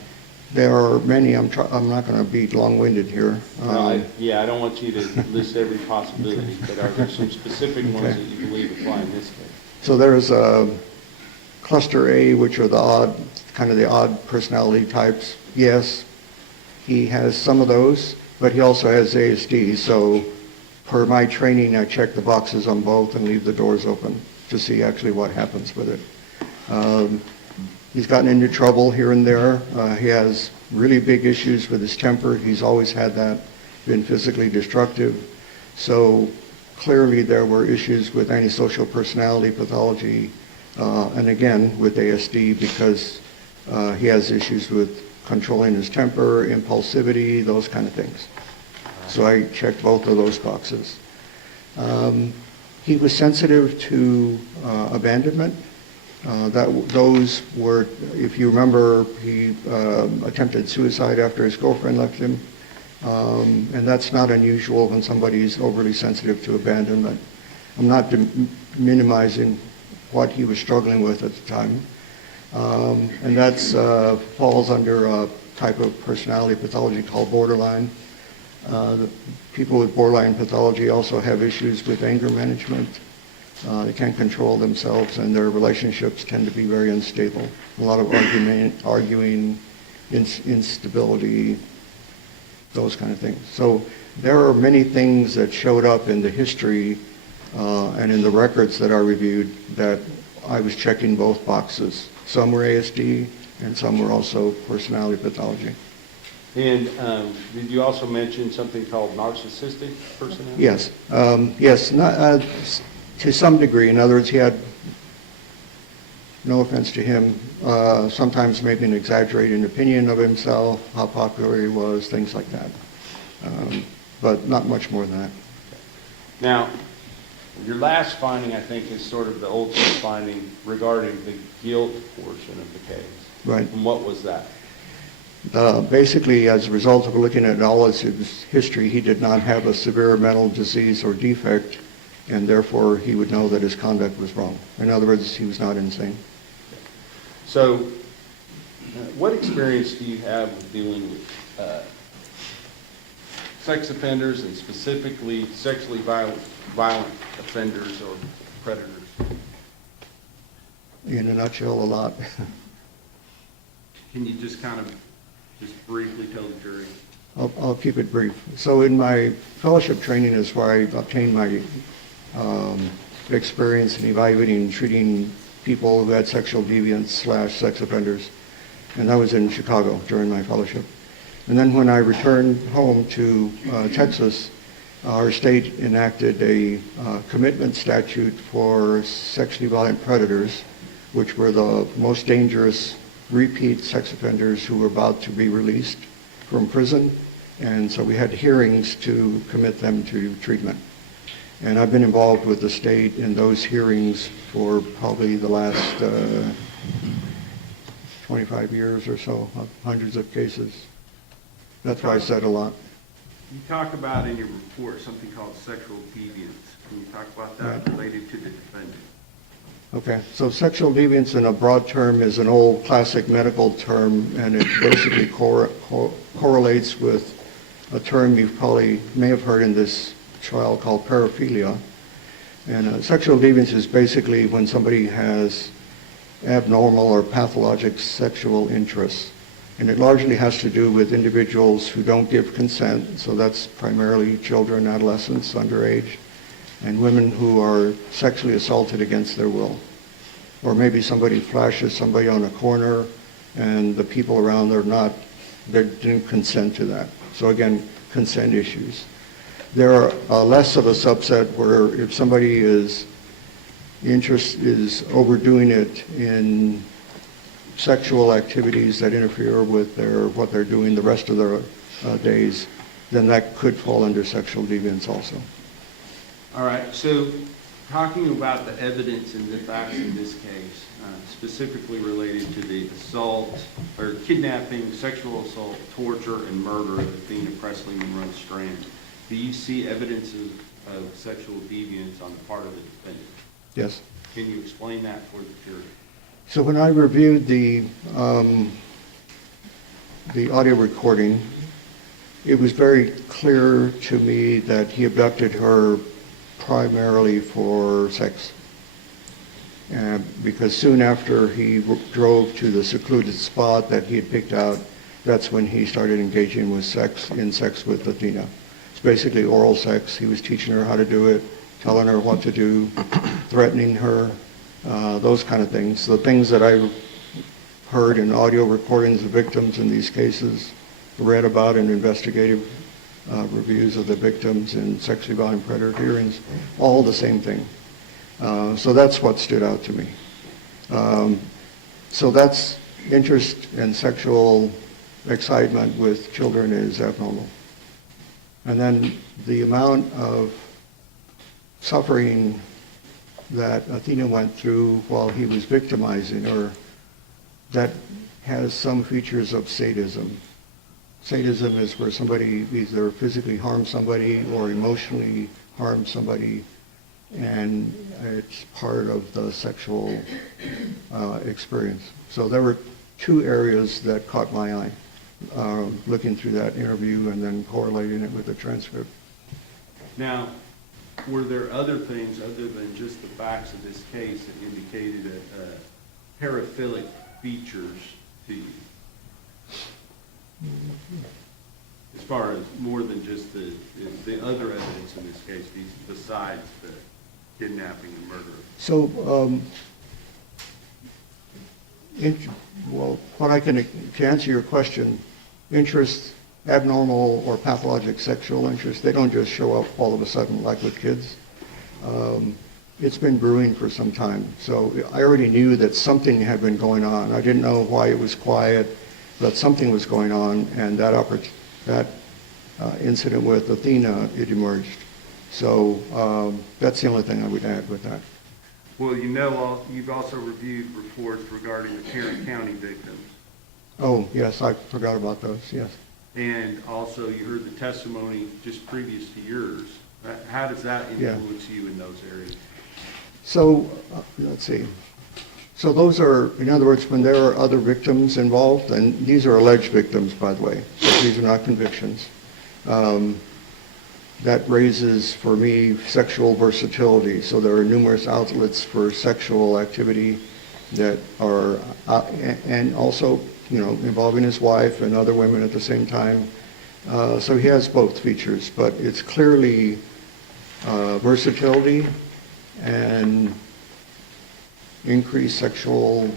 There are many. I'm not going to be long-winded here. I don't want you to list every possibility, but are there some specific ones that you believe apply in this case? So there's cluster A, which are the odd personality types. Yes, he has some of those, but he also has ASD. So per my training, I check the boxes on both and leave the doors open to see actually what happens with it. He's gotten into trouble here and there. He has really big issues with his temper. He's always had that, been physically destructive. So clearly there were issues with antisocial personality pathology, and again with ASD, because he has issues with controlling his temper, impulsivity, those kind of things. So I checked both of those boxes. He was sensitive to abandonment. Those were, if you remember, he attempted suicide after his girlfriend left him. And that's not unusual when somebody's overly sensitive to abandonment. I'm not minimizing what he was struggling with at the time. And that falls under a type of personality pathology called borderline. People with borderline pathology also have issues with anger management. They can't control themselves, and their relationships tend to be very unstable. A lot of arguing, instability, those kind of things. So there are many things that showed up in the history and in the records that I reviewed that I was checking both boxes. Some were ASD, and some were also personality pathology. And did you also mention something called narcissistic personality? Yes. Yes. To some degree. In other words, he had, no offense to him, sometimes maybe an exaggerated opinion of himself, how popular he was, things like that. But not much more than that. Now, your last finding, I think, is sort of the ultimate finding regarding the guilt portion of the case. Right. And what was that? Basically, as a result of looking at all his history, he did not have a severe mental disease or defect, and therefore he would know that his conduct was wrong. In other words, he was not insane. So, what experience do you have with dealing with sex offenders, and specifically sexually violent offenders or predators? In a nutshell, a lot. Can you just kind of briefly tell the jury? I'll keep it brief. So in my fellowship training is where I obtained my experience in evaluating and treating people who had sexual deviants / sex offenders. And that was in Chicago during my fellowship. And then when I returned home to Texas, our state enacted a commitment statute for sexually violent predators, which were the most dangerous repeat sex offenders who were about to be released from prison. And so we had hearings to commit them to treatment. And I've been involved with the state in those hearings for probably the last 25 years or so, hundreds of cases. That's why I said a lot. You talk about in your report something called sexual deviance. Can you talk about that related to the defendant? Okay, so sexual deviance in a broad term is an old classic medical term, and it basically correlates with a term you probably may have heard in this trial called paraphilia. And sexual deviance is basically when somebody has abnormal or pathologic sexual interests. And it largely has to do with individuals who don't give consent, so that's primarily children, adolescents, underage, and women who are sexually assaulted against their will. Or maybe somebody flashes somebody on a corner and the people around they didn't consent to that. So again, consent issues. There are less of a subset where if somebody is overdoing it in sexual activities that interfere with what they're doing the rest of their days, then that could fall under sexual deviance also. All right, so talking about the evidence and the facts in this case, specifically related to the assault or kidnapping, sexual assault, torture, and murder of Athena Monroe Strand, do you see evidence of sexual deviance on the part of the defendant? Yes. Can you explain that for the jury? So when I reviewed the audio recording, it was very clear to me that he abducted her primarily for sex. Because soon after he drove to the secluded spot that he had picked out, that's when he started engaging in sex with Athena. It's basically oral sex. He was teaching her how to do it, telling her what to do, threatening her, those kind of things. The things that I heard in audio recordings of victims in these cases, read about in investigative reviews of the victims in sexually violent predator hearings, all the same thing. So that's what stood out to me. So that's interest in sexual excitement with children is abnormal. And then the amount of suffering that Athena went through while he was victimizing her, that has some features of sadism. Sadism is where somebody either physically harms somebody or emotionally harms somebody, and it's part of the sexual experience. So there were two areas that caught my eye, looking through that interview and then correlating it with the transcript. Now, were there other things other than just the facts of this case that indicated paraphilic features to you? As far as more than just the other evidence in this case, besides the kidnapping and murder? So, to answer your question, interest, abnormal or pathologic sexual interest, they don't just show up all of a sudden like with kids. It's been brewing for some time. So I already knew that something had been going on. I didn't know why it was quiet, but something was going on, and that incident with Athena, it emerged. So that's the only thing I would add with that. Well, you've also reviewed reports regarding the Tarrant County victims. Oh, yes, I forgot about those, yes. And also you heard the testimony just previous to yours. How does that influence you in those areas? So, let's see. So those are, in other words, when there are other victims involved, and these are alleged victims, by the way, so these are not convictions, that raises, for me, sexual versatility. So there are numerous outlets for sexual activity that are, and also, involving his wife and other women at the same time. So he has both features, but it's clearly versatility and increased sexual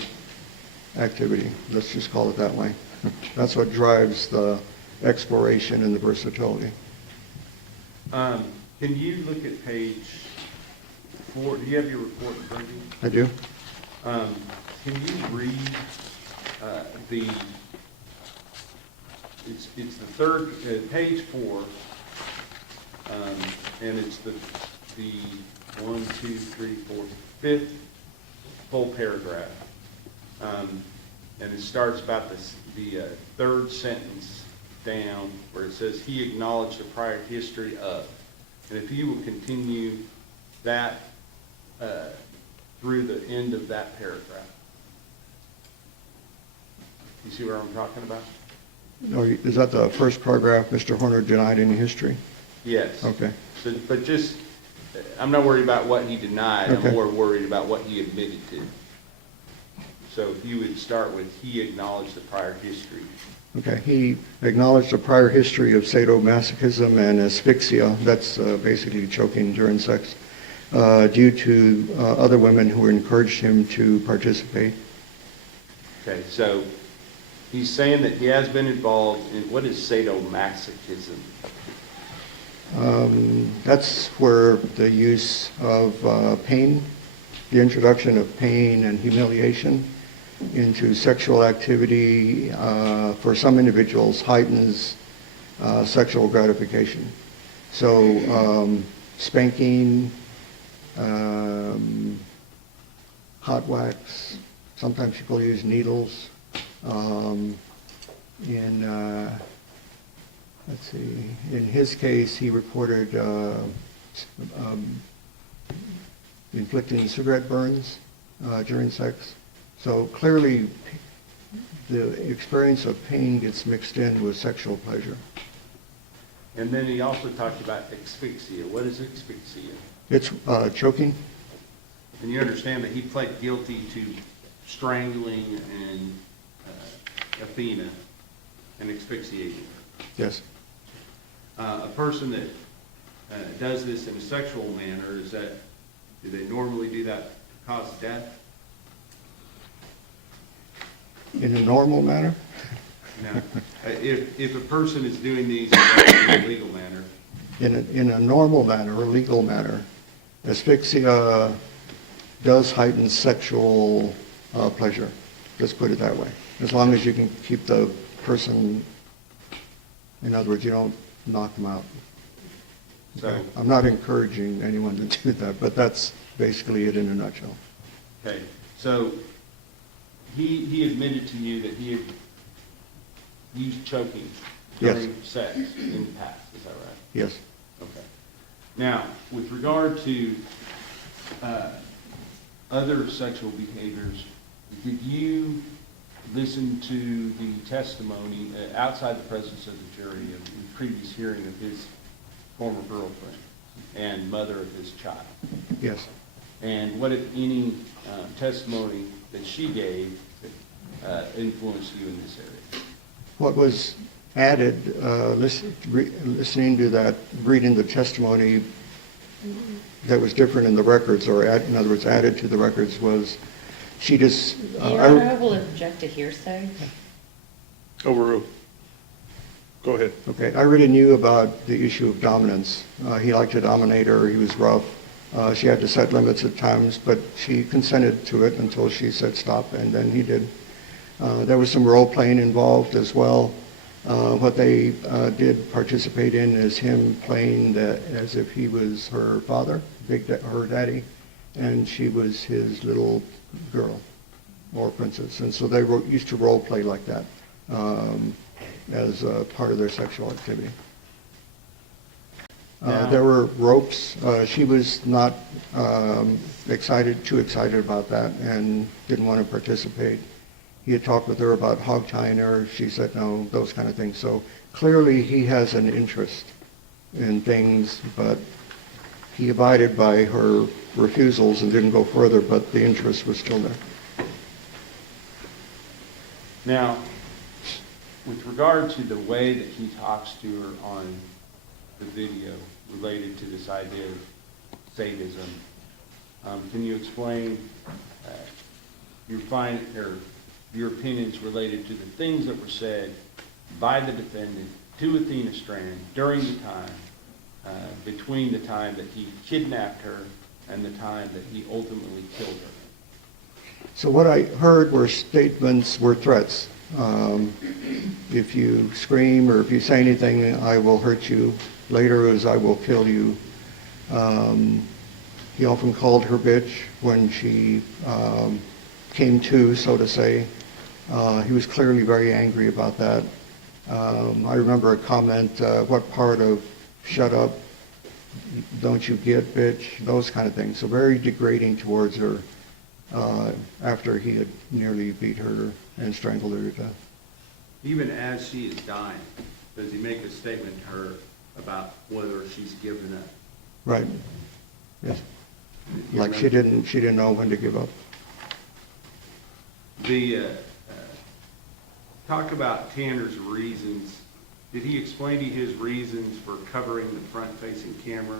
activity. Let's just call it that way. That's what drives the exploration and the versatility. Can you look at page 4? Do you have your report in front of you? I do. Can you read it's the third, page 4, and it's the 1, 2, 3, 4, 5th full paragraph. And it starts about the third sentence down where it says he acknowledged the prior history of. And if you will continue that through the end of that paragraph. You see where I'm talking about? No, is that the first paragraph, Mr. Horner denied any history? Yes. Okay. So, but just, I'm not worried about what he denied, Okay. I'm more worried about what he admitted to. So if you would start with, he acknowledged the prior history. Okay, he acknowledged a prior history of sadomasochism and asphyxia, that's basically choking during sex, due to other women who encouraged him to participate. Okay, so he's saying that he has been involved in, what is sadomasochism? That's where the use of pain, the introduction of pain and humiliation into sexual activity for some individuals heightens sexual gratification. So spanking, hot wax, sometimes people use needles. Let's see, in his case, he reported inflicting cigarette burns during sex. So clearly, the experience of pain gets mixed in with sexual pleasure. And then he also talked about asphyxia. What is asphyxia? It's choking. And you understand that he pled guilty to strangling and Athena and asphyxiating her. Yes. A person that does this in a sexual manner, do they normally do that to cause death? In a normal manner? No. If a person is doing these in a legal manner. In a normal manner, or legal manner, asphyxia does heighten sexual pleasure. Let's put it that way. As long as you can keep the person, in other words, you don't knock them out. So, I'm not encouraging anyone to do that, but that's basically it in a nutshell. okay, so he admitted to you that he had used choking during sex in the past, is that right? Yes. Okay. Now, with regard to other sexual behaviors, did you listen to the testimony outside the presence of the jury of the previous hearing of his former girlfriend and mother of his child? Yes. And what, if any, testimony that she gave that influenced you in this area? What was added, listening to that, reading the testimony that was different in the records, or in other words, added to the records, was she just... Your Honor, I will object to hearsay. Overruled. Go ahead. Okay, I already knew about the issue of dominance. He liked to dominate her, he was rough. She had to set limits at times, but she consented to it until she said stop, and then he did. There was some role-playing involved as well. What they did participate in is him playing as if he was her father, her daddy, and she was his little girl or princess. And so they used to role-play like that as part of their sexual activity. There were ropes. She was not too excited about that and didn't want to participate. He had talked with her about hog tying her. She said no, those kind of things. So clearly he has an interest in things, but he abided by her refusals and didn't go further, but the interest was still there. Now, with regard to the way that he talks to her on the video related to this idea of sadism, can you explain your opinions related to the things that were said by the defendant to Athena Strand during the time, between the time that he kidnapped her and the time that he ultimately killed her? So what I heard were threats. If you scream or if you say anything, I will hurt you. Later is I will kill you. He often called her bitch when she came to, so to say. He was clearly very angry about that. I remember a comment, what part of shut up don't you get, bitch, those kind of things. So very degrading towards her after he had nearly beat her and strangled her to death. Even as she is dying, does he make a statement to her about whether she's given up? Right. Yes. You Like she didn't know when to give up. Talk about Tanner's reasons. Did he explain to you his reasons for covering the front-facing camera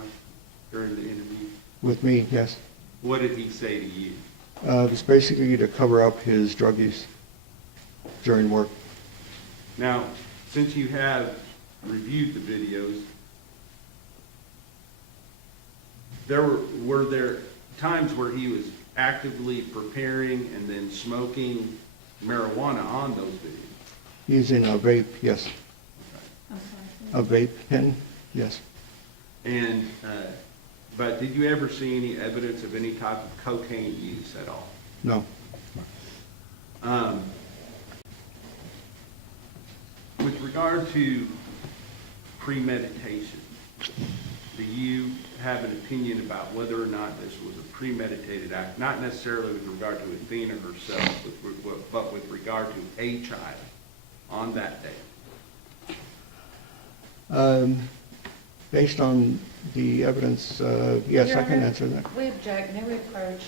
during the interview? With me, yes. What did he say to you? It's basically to cover up his drug use during work. Now, since you have reviewed the videos, were there times where he was actively preparing and then smoking marijuana on those videos? Using a vape, yes. A vape pen, yes. And, but did you ever see any evidence of any type of cocaine use at all? No. With regard to premeditation, do you have an opinion about whether or not this was a premeditated act, not necessarily with regard to Athena herself, but with regard to a child on that day? Based on the evidence, yes, Your I can Honor, answer that. We object, may we approach?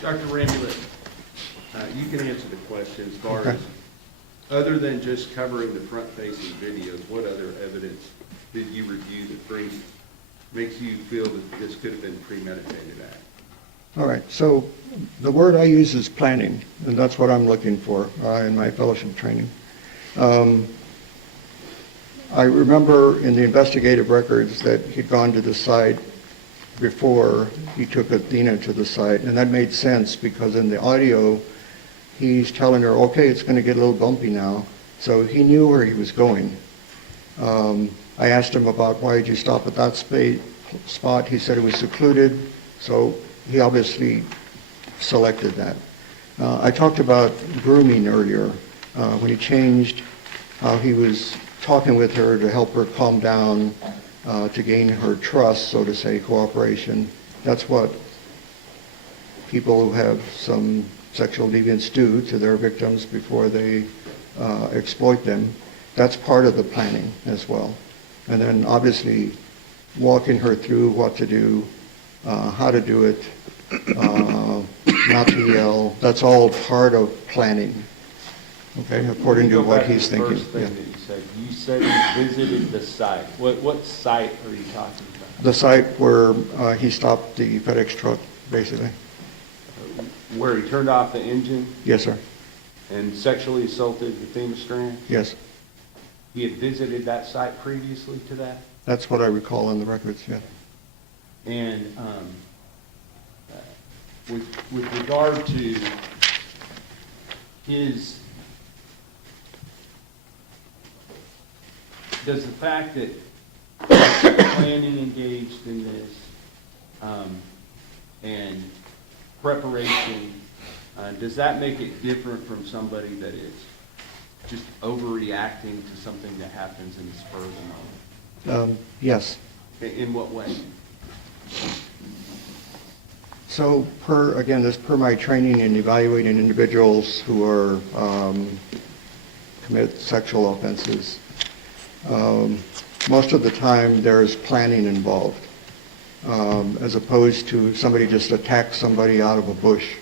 Dr. Ramulett, you can answer the question as far as, other than just covering the front-facing videos, what other evidence did you review that makes you feel that this could have been a premeditated act? All right, so the word I use is planning, and that's what I'm looking for in my fellowship training. I remember in the investigative records that he'd gone to the site before he took Athena to the site, and that made sense because in the audio, he's telling her, okay, it's going to get a little bumpy now. So he knew where he was going. I asked him about why did you stop at that spot. He said it was secluded, so he obviously selected that. I talked about grooming earlier, when he changed how he was talking with her to help her calm down, to gain her trust, so to say, cooperation. That's what people who have some sexual deviance do to their victims before they exploit them. That's part of the planning as well. And then obviously walking her through what to do, how to do it, not to yell. That's all part of planning, okay, according to what he's thinking. First thing that you said you visited the site. What site are you talking about? The site where he stopped the FedEx truck, basically. Where he turned off the engine Yes, sir. and sexually assaulted Athena Strand? Yes. He had visited that site previously to that? That's what I recall in the records, yeah. And with regard to his, does the fact that planning engaged in this and preparation, does that make it different from somebody that is just overreacting to something that happens in the spur of the moment? Yes. In what way? So again, this per my training in evaluating individuals who are, commit sexual offenses, most of the time there's planning involved, as opposed to somebody just attacks somebody out of a bush.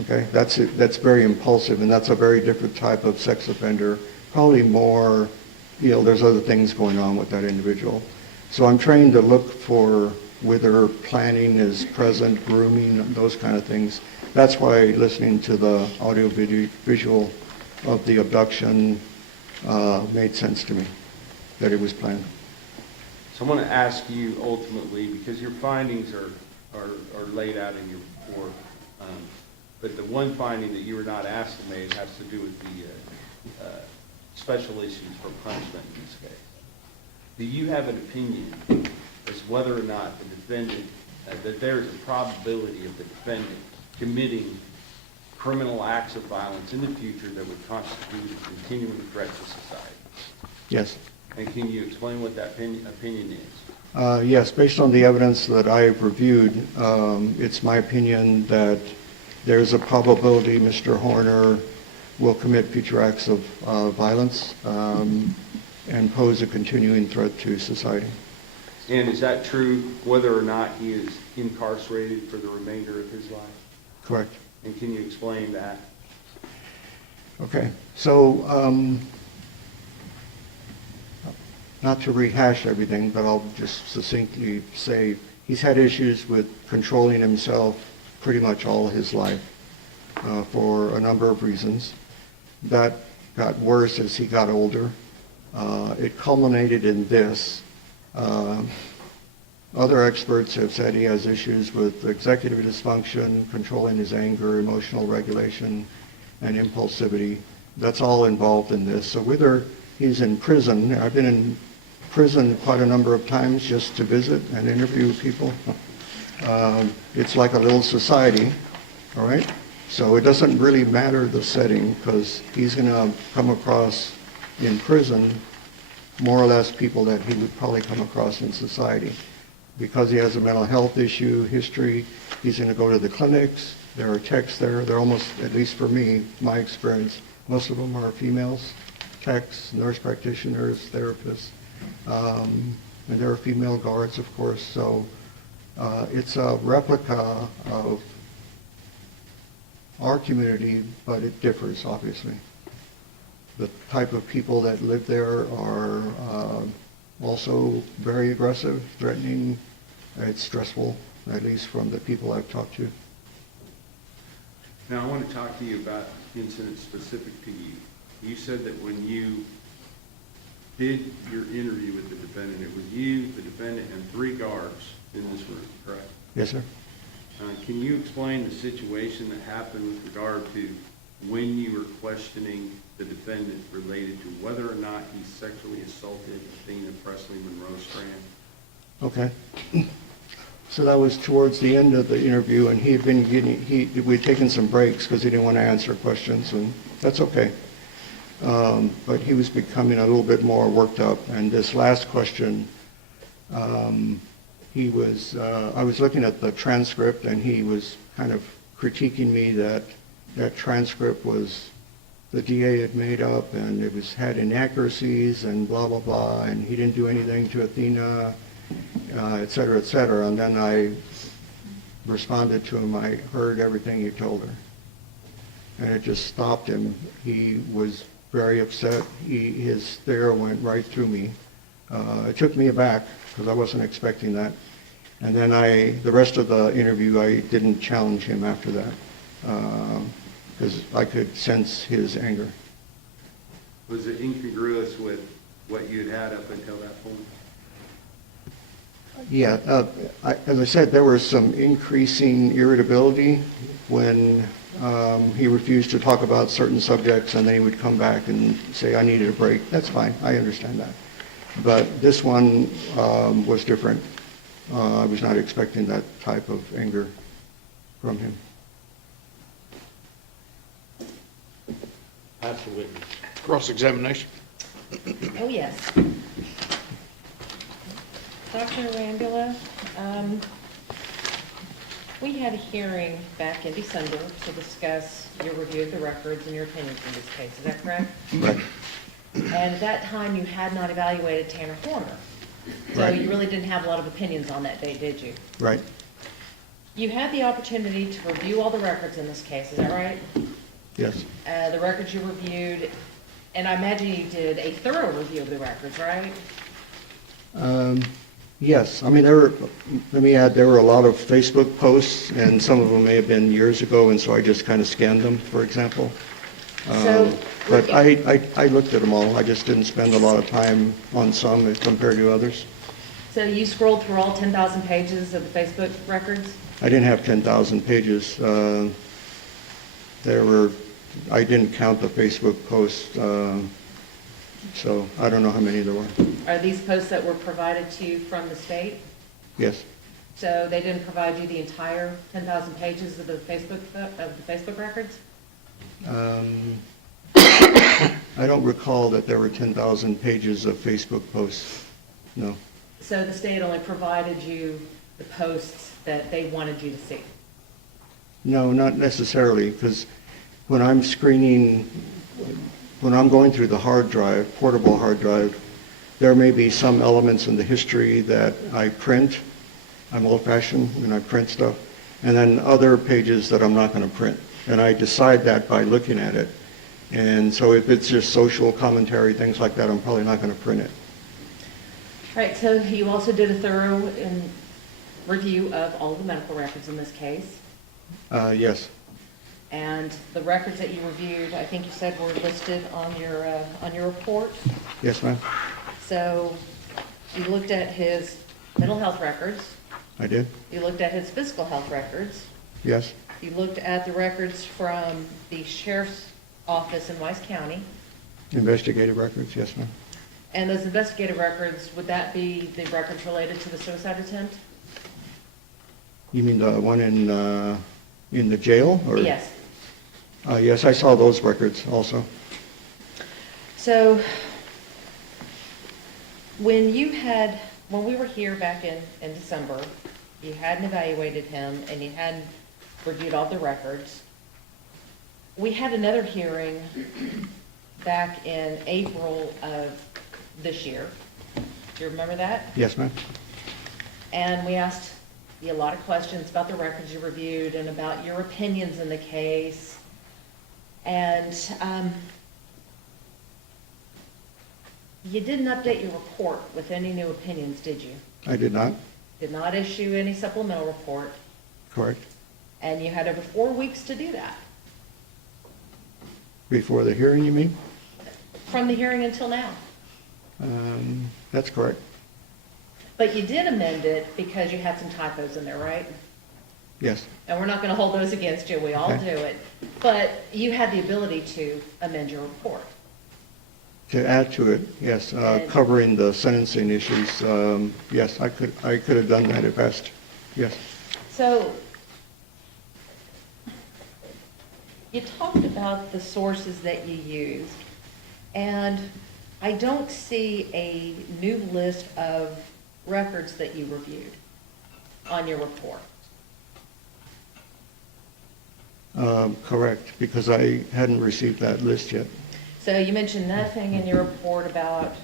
Okay, that's very impulsive, and that's a very different type of sex offender. Probably more, there's other things going on with that individual. So I'm trained to look for whether planning is present, grooming, those kind of things. That's why listening to the audio visual of the abduction made sense to me, that it was planned. So I want to ask you ultimately, because your findings are laid out in your report, but the one finding that you were not asked to make has to do with the special issues for punishment in this case. Do you have an opinion as whether or not the defendant, that there is a probability of the defendant committing criminal acts of violence in the future that would constitute a continuing threat to society? Yes. And can you explain what that opinion is? Yes, based on the evidence that I have reviewed, it's my opinion that there's a probability Mr. Horner will commit future acts of violence and pose a continuing threat to society. And is that true whether or not he is incarcerated for the remainder of his life? Correct. And can you explain that? Okay, so not to rehash everything, but I'll just succinctly say he's had issues with controlling himself pretty much all his life for a number of reasons. That got worse as he got older. It culminated in this. Other experts have said he has issues with executive dysfunction, controlling his anger, emotional regulation, and impulsivity. That's all involved in this. So whether he's in prison, I've been in prison quite a number of times just to visit and interview people. It's like a little society, all right? So it doesn't really matter the setting, because he's going to come across in prison more or less people that he would probably come across in society. Because he has a mental health issue, history, he's going to go to the clinics. There are techs there. They're almost, at least for me, my experience, most of them are females, techs, nurse practitioners, therapists. And there are female guards, of course. So it's a replica of our community, but it differs, obviously. The type of people that live there are also very aggressive, threatening. It's stressful, at least from the people I've talked to. Now I want to talk to you about incidents specific to you. You said that when you did your interview with the defendant, it was you, the defendant, and 3 guards in this room, correct? Yes, sir. Can you explain the situation that happened with regard to when you were questioning the defendant related to whether or not he sexually assaulted Athena Presley Monroe Strand? Okay. So that was towards the end of the interview, and he had been we'd taken some breaks because he didn't want to answer questions, and that's okay. But he was becoming a little bit more worked up, and this last question, I was looking at the transcript, and he was kind of critiquing me that transcript was the DA had made up, and it had inaccuracies and blah, blah, blah, and he didn't do anything to Athena, et cetera, et cetera. And then I responded to him, I heard everything you told her. And it just stopped him. He was very upset. His stare went right through me. It took me aback because I wasn't expecting that. And then the rest of the interview, I didn't challenge him after that because I could sense his anger. Was it incongruous with what you had up until that point? Yeah, as I said, there was some increasing irritability when he refused to talk about certain subjects, and then he would come back and say, I needed a break. That's fine, I understand that. But this one was different. I was not expecting that type of anger from him. Pass the witness. Cross-examination. Oh, yes. Dr. Rambula, we had a hearing back in December to discuss your review of the records and your opinions in this case. Is that correct? Right. And at that time, you had not evaluated Tanner Horner. So Right. you really didn't have a lot of opinions on that day, did you? Right. You had the opportunity to review all the records in this case, is that right? Yes. The records you reviewed, and I imagine you did a thorough review of the records, right? Yes. I mean, let me add, there were a lot of Facebook posts, and some of them may have been years ago, and so I just kind of scanned them, for example. So, But I looked at them all. I just didn't spend a lot of time on some compared to others. So you scrolled through all 10,000 pages of the Facebook records? I didn't have 10,000 pages. I didn't count the Facebook posts, so I don't know how many there were. Are these posts that were provided to you from the state? Yes. So they didn't provide you the entire 10,000 pages of the Facebook records? I don't recall that there were 10,000 pages of Facebook posts. No. So the state only provided you the posts that they wanted you to see? No, not necessarily, because when I'm going through the hard drive, portable hard drive, there may be some elements in the history that I print. I'm old-fashioned and I print stuff. And then other pages that I'm not going to print. And I decide that by looking at it. And so if it's just social commentary, things like that, I'm probably not going to print it. All right, so you also did a thorough review of all the medical records in this case. Yes. And the records that you reviewed, I think you said were listed on your report. Yes, ma'am. So you looked at his mental health records. I did. You looked at his physical health records. Yes. You looked at the records from the sheriff's office in Weiss County. Investigative records, yes, ma'am. And those investigative records, would that be the records related to the suicide attempt? You mean the one in the jail? Or? Yes. Yes, I saw those records also. So when we were here back in December, you hadn't evaluated him and you hadn't reviewed all the records. We had another hearing back in April of this year. Do you remember that? Yes, ma'am. And we asked you a lot of questions about the records you reviewed and about your opinions in the case. And you didn't update your report with any new opinions, did you? I did not. Did not issue any supplemental report. Correct. And you had over 4 weeks to do that. Before the hearing, you mean? From the hearing until now. That's correct. But you did amend it because you had some typos in there, right? Yes. And we're not going to hold those against you. We all Okay. do it. But you had the ability to amend your report. To add to it, yes, covering the sentencing issues, yes, I could have done that at best. Yes. So you talked about the sources that you used, and I don't see a new list of records that you reviewed on your report. Correct, because I hadn't received that list yet. So you mentioned nothing in your report about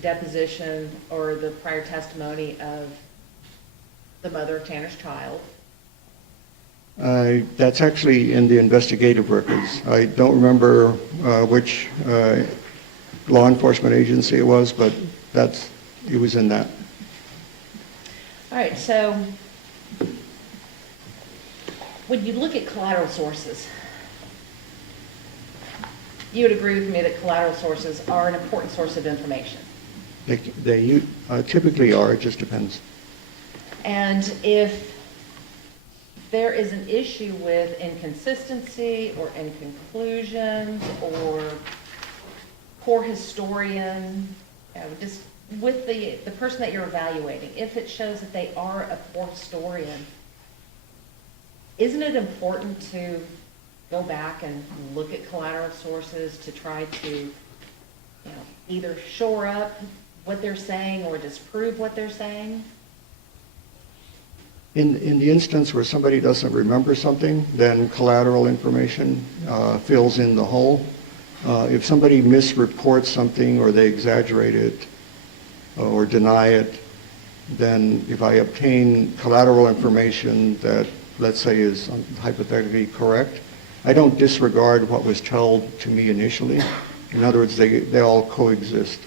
deposition or the prior testimony of the mother of Tanner's child. That's actually in the investigative records. I don't remember which law enforcement agency it was, but it was in that. All right, so when you look at collateral sources, you would agree with me that collateral sources are an important source of information. They typically are, it just depends. And if there is an issue with inconsistency or inconclusions or poor historian, just with the person that you're evaluating, if it shows that they are a poor historian, isn't it important to go back and look at collateral sources to try to, either shore up what they're saying or disprove what they're saying? In the instance where somebody doesn't remember something, then collateral information fills in the hole. If somebody misreports something or they exaggerate it or deny it, then if I obtain collateral information that, let's say, is hypothetically correct, I don't disregard what was told to me initially. In other words, they all coexist.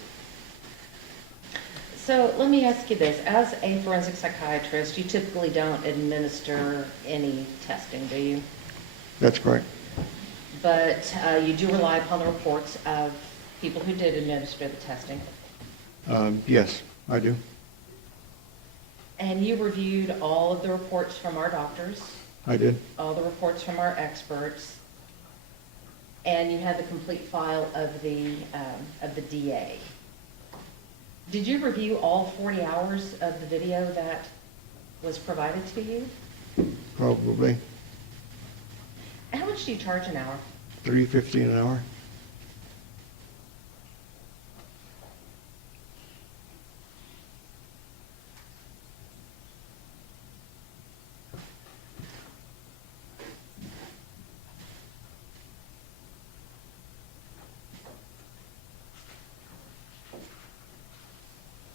So let me ask you this. As a forensic psychiatrist, you typically don't administer any testing, do you? That's correct. But you do rely upon the reports of people who did administer the testing. Yes, I do. And you reviewed all of the reports from our doctors, I did. all the reports from our experts, and you had the complete file of the DA. Did you review all 40 hours of the video that was provided to you? Probably. How much do you charge an hour? $3.50 an hour.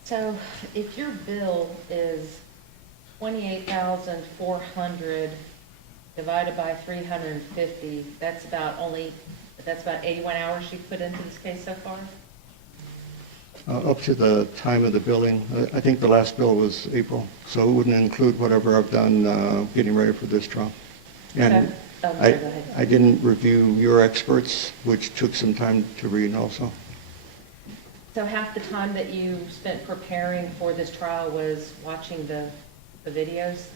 So if your bill is 28,400 divided by 350, that's about 81 hours you've put into this case so far? Up to the time of the billing. I think the last bill was April, so it wouldn't include whatever I've done getting ready for this trial. And Okay. Go ahead. I didn't review your experts, which took some time to read also. So half the time that you spent preparing for this trial was watching the videos?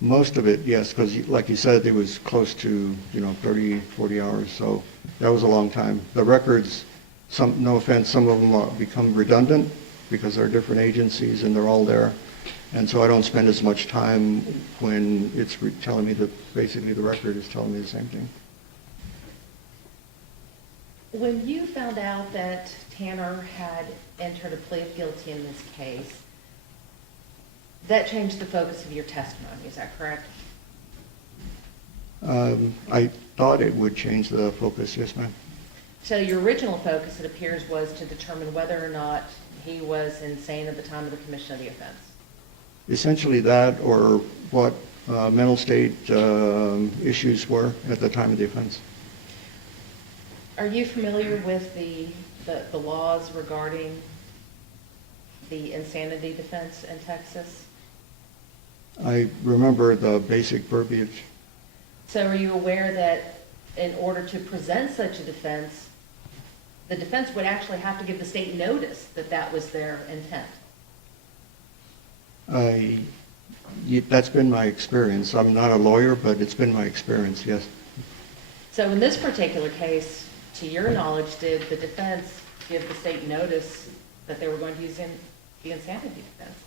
Most of it, yes, because like you said, it was close to, 30, 40 hours, so that was a long time. The records, no offense, some of them become redundant because they're different agencies and they're all there. And so I don't spend as much time when it's telling me that basically the record is telling me the same thing. When you found out that Tanner had entered a plea of guilty in this case, that changed the focus of your testimony, is that correct? I thought it would change the focus, yes, ma'am. So your original focus, it appears, was to determine whether or not he was insane at the time of the commission of the offense. Essentially that, or what mental state issues were at the time of the offense. Are you familiar with the laws regarding the insanity defense in Texas? I remember the basic verbiage. So are you aware that in order to present such a defense, the defense would actually have to give the state notice that that was their intent? That's been my experience. I'm not a lawyer, but it's been my experience, yes. So in this particular case, to your knowledge, did the defense give the state notice that they were going to use the insanity defense?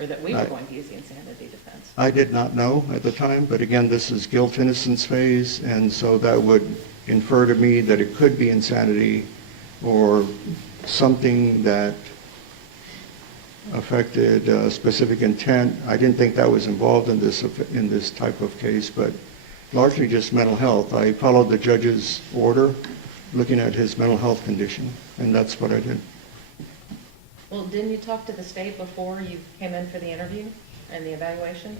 Or that we were going to use the insanity defense? I did not know at the time, but again, this is guilt-innocence phase, and so that would infer to me that it could be insanity or something that affected specific intent. I didn't think that was involved in this type of case, but largely just mental health. I followed the judge's order looking at his mental health condition, and that's what I did. Well, didn't you talk to the state before you came in for the interview and the evaluation?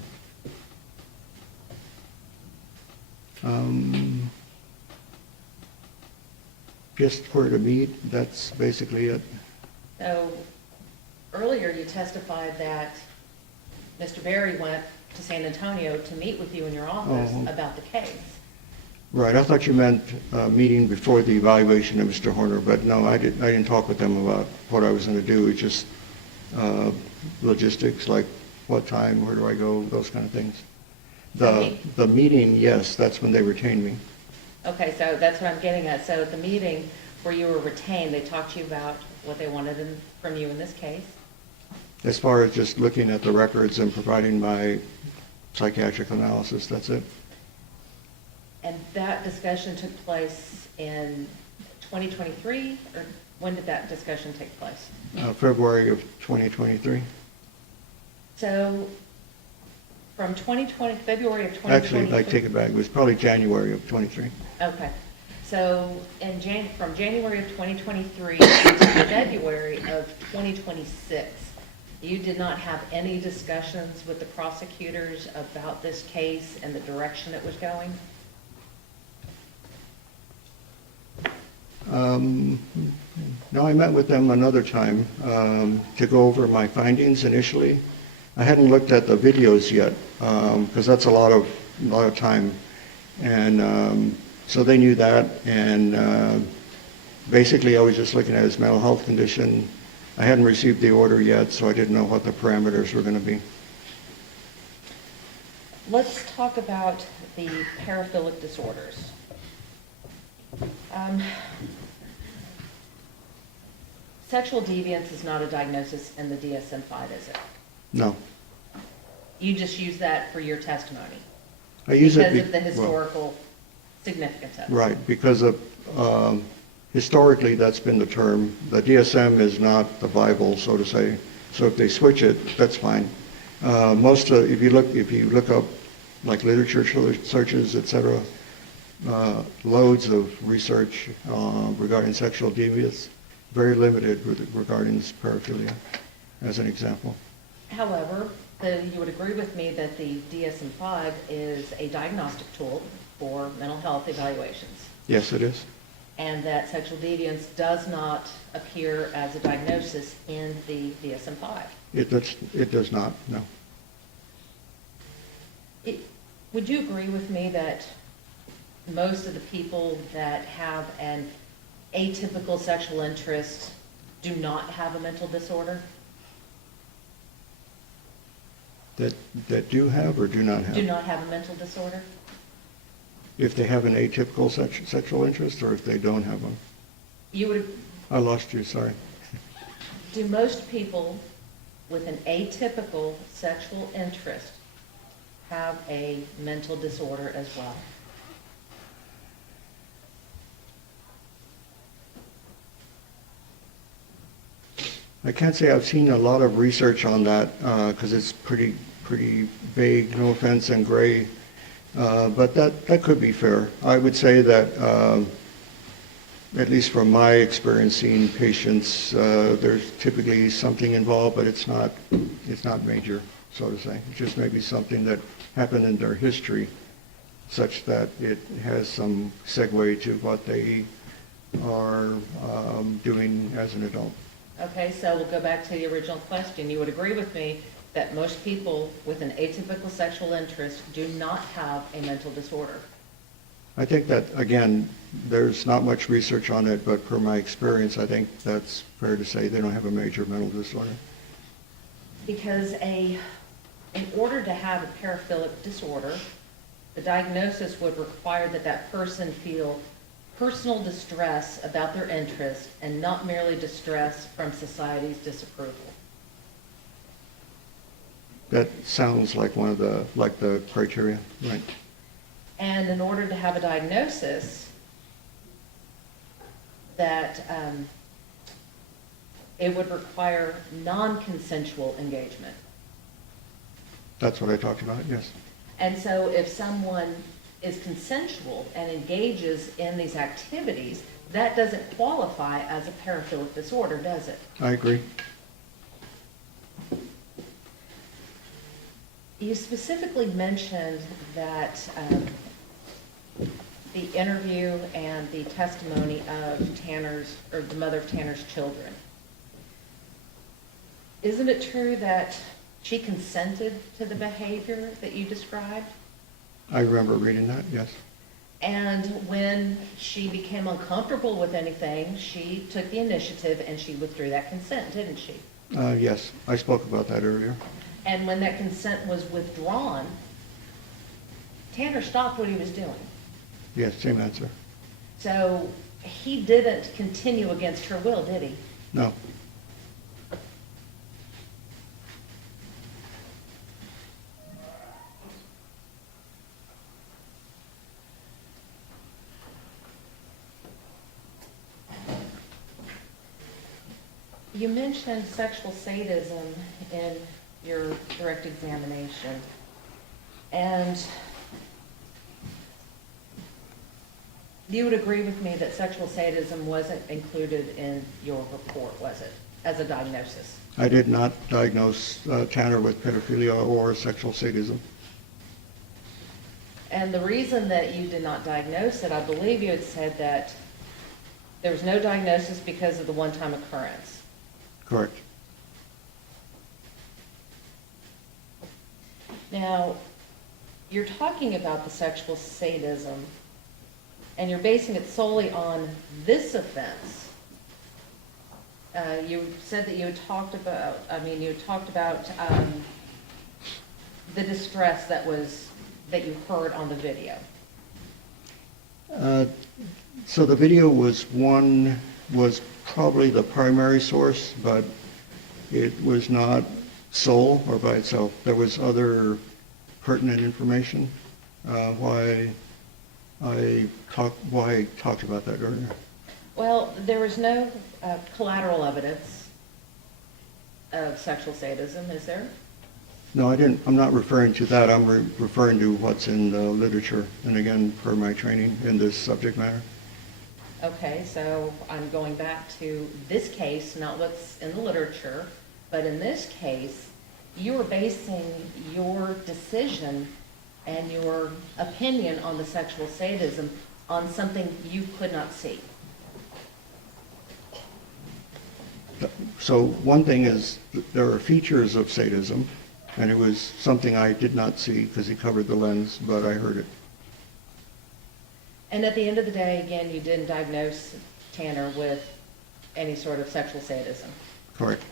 Just where to meet, that's basically it. So earlier you testified that Mr. Berry went to San Antonio to meet with you in your office about the case. Right, I thought you meant meeting before the evaluation of Mr. Horner, but no, I didn't talk with them about what I was going to do. It's just logistics, like what time, where do I go, those kind of things. The meeting, yes, that's when they retained me. Okay, so that's what I'm getting at. So at the meeting where you were retained, they talked to you about what they wanted from you in this case? As far as just looking at the records and providing my psychiatric analysis, that's it. And that discussion took place in 2023, or when did that discussion take place? February of 2023. So from 2020, February of 2023? Actually, I take it back, it was probably January of '23. Okay. So from January of 2023 to February of 2026, you did not have any discussions with the prosecutors about this case and the direction it was going? No, I met with them another time to go over my findings initially. I hadn't looked at the videos yet because that's a lot of time, and so they knew that. And basically, I was just looking at his mental health condition. I hadn't received the order yet, so I didn't know what the parameters were going to be. Let's talk about the paraphilic disorders. Sexual deviance is not a diagnosis in the DSM-5, is it? No, You just use that for your testimony? I use it Because of the well, historical significance of it? right, because of historically that's been the term. The DSM is not the Bible, so to say. So if they switch it, that's fine. If you look up like literature searches, etc., loads of research regarding sexual deviance, very limited regarding paraphilia, as an example. However, you would agree with me that the DSM-5 is a diagnostic tool for mental health evaluations, Yes, it is. and that sexual deviance does not appear as a diagnosis in the DSM-5. It does not, no. Would you agree with me that most of the people that have an atypical sexual interest do not have a mental disorder? That do have or do not have? Do not have a mental disorder? If they have an atypical sexual interest or if they don't have them? You would, I lost you, sorry. do most people with an atypical sexual interest have a mental disorder as well? I can't say I've seen a lot of research on that because it's pretty vague, no offense, and gray. But that could be fair. I would say that, at least from my experience seeing patients, there's typically something involved, but it's not major, so to say. It's just maybe something that happened in their history such that it has some segue to what they are doing as an adult. Okay, so we'll go back to the original question. You would agree with me that most people with an atypical sexual interest do not have a mental disorder? I think that, again, there's not much research on it, but per my experience, I think that's fair to say they don't have a major mental disorder. Because in order to have a paraphilic disorder, the diagnosis would require that that person feel personal distress about their interest and not merely distress from society's disapproval. That sounds like one of the criteria, right? And in order to have a diagnosis, that it would require non-consensual engagement. That's what I talked about, yes. And so if someone is consensual and engages in these activities, that doesn't qualify as a paraphilic disorder, does it? I agree. You specifically mentioned that the interview and the testimony of Tanner's, or the mother of Tanner's children. Isn't it true that she consented to the behavior that you described? I remember reading that, yes. And when she became uncomfortable with anything, she took the initiative and she withdrew that consent, didn't she? Yes, I spoke about that earlier. And when that consent was withdrawn, Tanner stopped what he was doing. Yes, same answer. So he didn't continue against her will, did he? No. You mentioned sexual sadism in your direct examination, and you would agree with me that sexual sadism wasn't included in your report, was it, as a diagnosis? I did not diagnose Tanner with pedophilia or sexual sadism. And the reason that you did not diagnose it, I believe you had said that there was no diagnosis because of the one-time occurrence. Correct. Now, you're talking about the sexual sadism, and you're basing it solely on this offense. You said that you had talked about, the distress that you heard on the video. So the video was probably the primary source, but it was not sole or by itself. There was other pertinent information, why I talked about that earlier. Well, there was no collateral evidence of sexual sadism, is there? No, I'm not referring to that. I'm referring to what's in the literature, and again, per my training in this subject matter. Okay, so I'm going back to this case, not what's in the literature, but in this case, you were basing your decision and your opinion on the sexual sadism on something you could not see. So one thing is, there are features of sadism, and it was something I did not see because he covered the lens, but I heard it. And at the end of the day, again, you didn't diagnose Tanner with any sort of sexual sadism. Correct.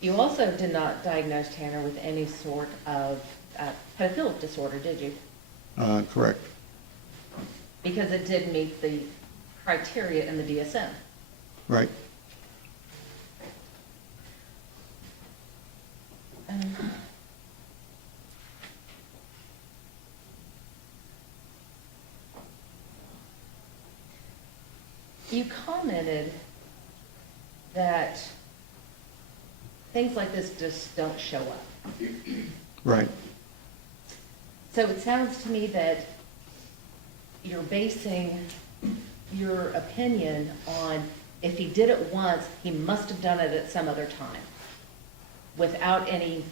You also did not diagnose Tanner with any sort of pedophilic disorder, did you? Correct. Because it did meet the criteria in the DSM. Right. You commented that things like this just don't show up. Right. So it sounds to me that you're basing your opinion on if he did it once, he must have done it at some other time, without any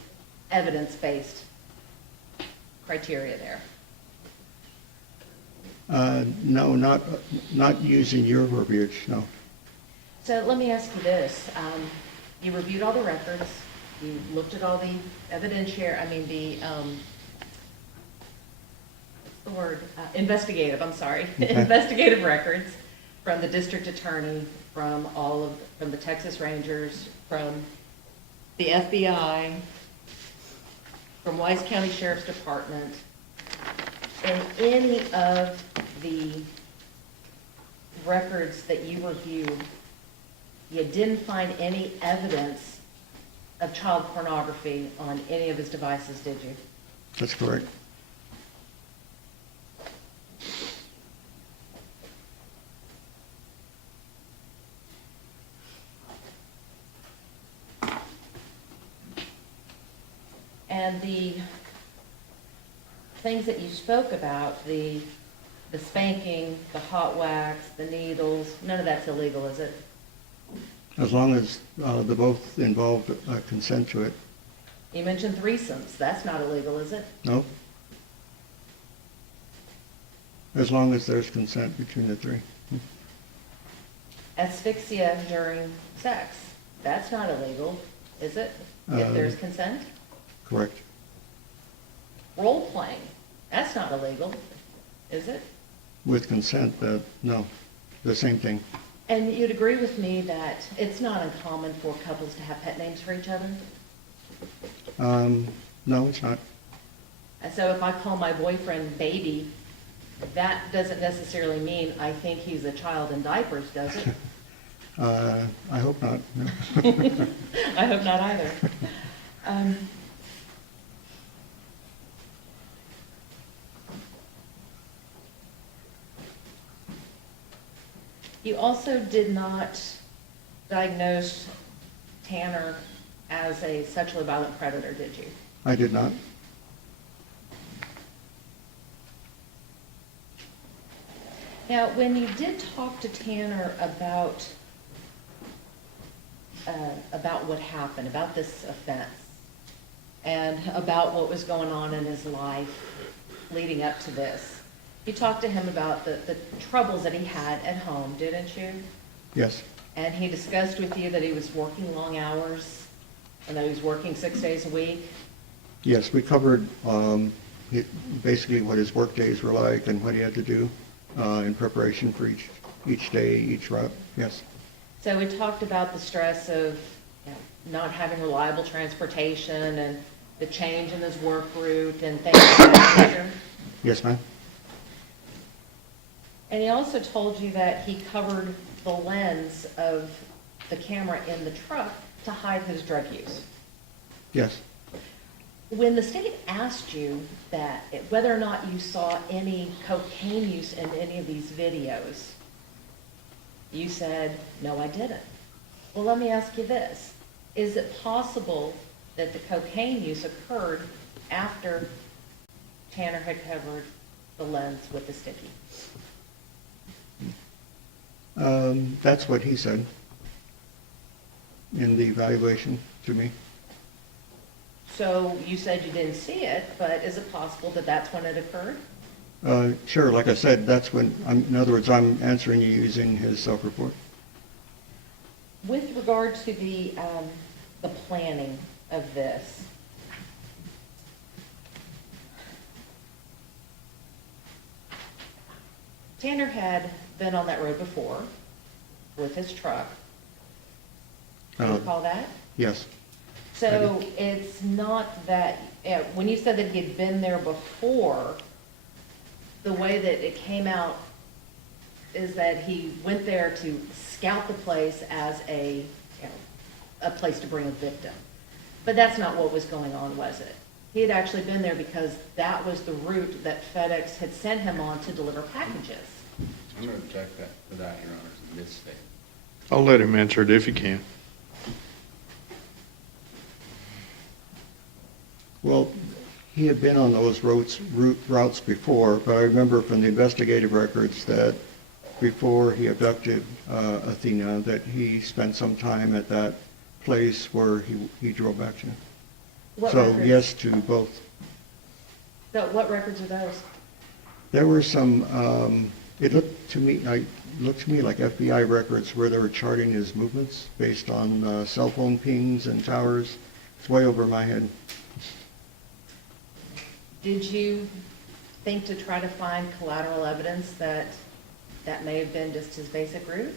evidence-based criteria there. No, not using your verbiage, no. So let me ask you this. You reviewed all the records, you looked at all the investigative, Okay. investigative records from the district attorney, from the Texas Rangers, from the FBI, from Wise County Sheriff's Department, and any of the records that you reviewed, you didn't find any evidence of child pornography on any of his devices, did you? That's correct. And the things that you spoke about, the spanking, the hot wax, the needles, none of that's illegal, is it? As long as they both involved consent to it. You mentioned threesomes. That's not illegal, is it? No? As long as there's consent between the three. Asphyxia during sex. That's not illegal, is it? If there's consent? Correct. Role playing. That's not illegal, is it? With consent, no. The same thing. And you'd agree with me that it's not uncommon for couples to have pet names for each other? No, it's not. And so if I call my boyfriend baby, that doesn't necessarily mean I think he's a child in diapers, does it? I hope not. No. I hope not either. You also did not diagnose Tanner as a sexually violent predator, did you? I did not. Now, when you did talk to Tanner about what happened, about this offense, and about what was going on in his life leading up to this, you talked to him about the troubles that he had at home, didn't you? Yes. And he discussed with you that he was working long hours and that he was working 6 days a week? Yes, we covered basically what his work days were like and what he had to do in preparation for each day, each route. Yes. So we talked about the stress of not having reliable transportation and the change in his work route and things of that nature. Yes, ma'am. And he also told you that he covered the lens of the camera in the truck to hide his drug use. Yes. When the state asked you that, whether or not you saw any cocaine use in any of these videos, you said, no, I didn't. Well, let me ask you this. Is it possible that the cocaine use occurred after Tanner had covered the lens with the sticky? That's what he said in the evaluation to me. So you said you didn't see it, but is it possible that that's when it occurred? Sure, like I said, that's when, in other words, I'm answering you using his self-report. With regard to the planning of this, Tanner had been on that road before with his truck. Do you recall that? Yes. So it's not that, when you said that he had been there before, the way that it came out is that he went there to scout the place as a place to bring a victim. But that's not what was going on, was it? He had actually been there because that was the route that FedEx had sent him on to deliver packages. I'm going to object to that, Your Honor, it's a misstatement. I'll let him answer it if he can. Well, he had been on those routes before, but I remember from the investigative records that before he abducted Athena, that he spent some time at that place where he drove back to. What So records? yes to both. So what records are those? There were some, it looked to me like FBI records where they were charting his movements based on cell phone pings and towers. It's way over my head. Did you think to try to find collateral evidence that that may have been just his basic route?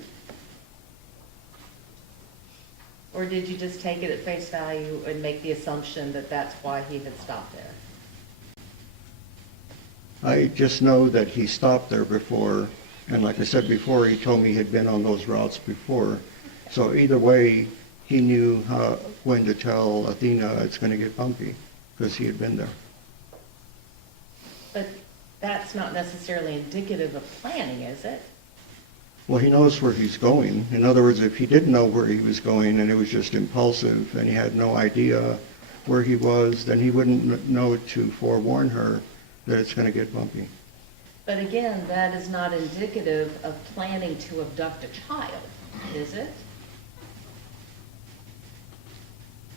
Or did you just take it at face value and make the assumption that that's why he had stopped there? I just know that he stopped there before, and like I said before, he told me he had been on those routes before. So either way, he knew when to tell Athena it's going to get bumpy, because he had been there. But that's not necessarily indicative of planning, is it? Well, he knows where he's going. In other words, if he didn't know where he was going and it was just impulsive and he had no idea where he was, then he wouldn't know to forewarn her that it's going to get bumpy. But again, that is not indicative of planning to abduct a child, is it?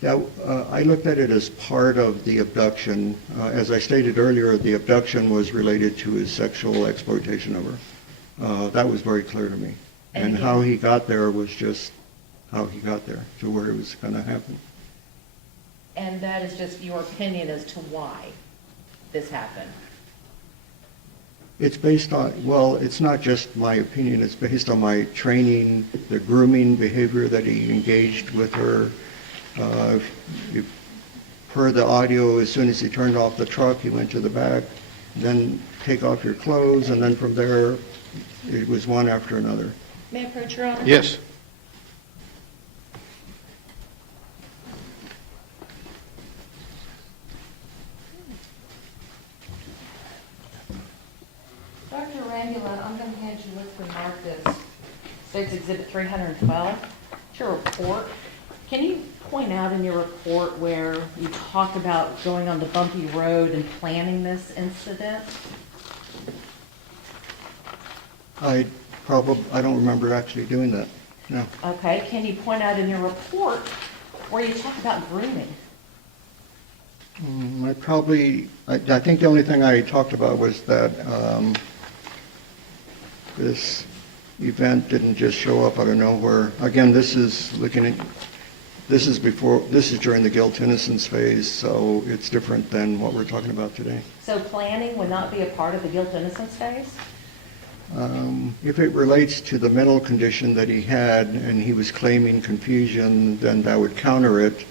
Yeah, I looked at it as part of the abduction. As I stated earlier, the abduction was related to his sexual exploitation of her. That was very clear to me. And how he got there was just how he got there, to where it was going to happen. And that is just your opinion as to why this happened? It's based on, well, it's not just my opinion, it's based on my training, the grooming behavior that he engaged with her. Per the audio, as soon as he turned off the truck, he went to the back, then take off your clothes, and then from there, it was one after another. May I approach, Your Honor? Yes. Dr. Rambula, I'm going to hand you, let's remark this. It's Exhibit 312. It's your report. Can you point out in your report where you talked about going on the bumpy road and planning this incident? I don't remember actually doing that, no. Okay, can you point out in your report where you talk about grooming? I think the only thing I talked about was that this event didn't just show up out of nowhere. Again, this is during the guilt innocence phase, so it's different than what we're talking about today. So planning would not be a part of the guilt innocence phase? If it relates to the mental condition that he had and he was claiming confusion, then that would counter it,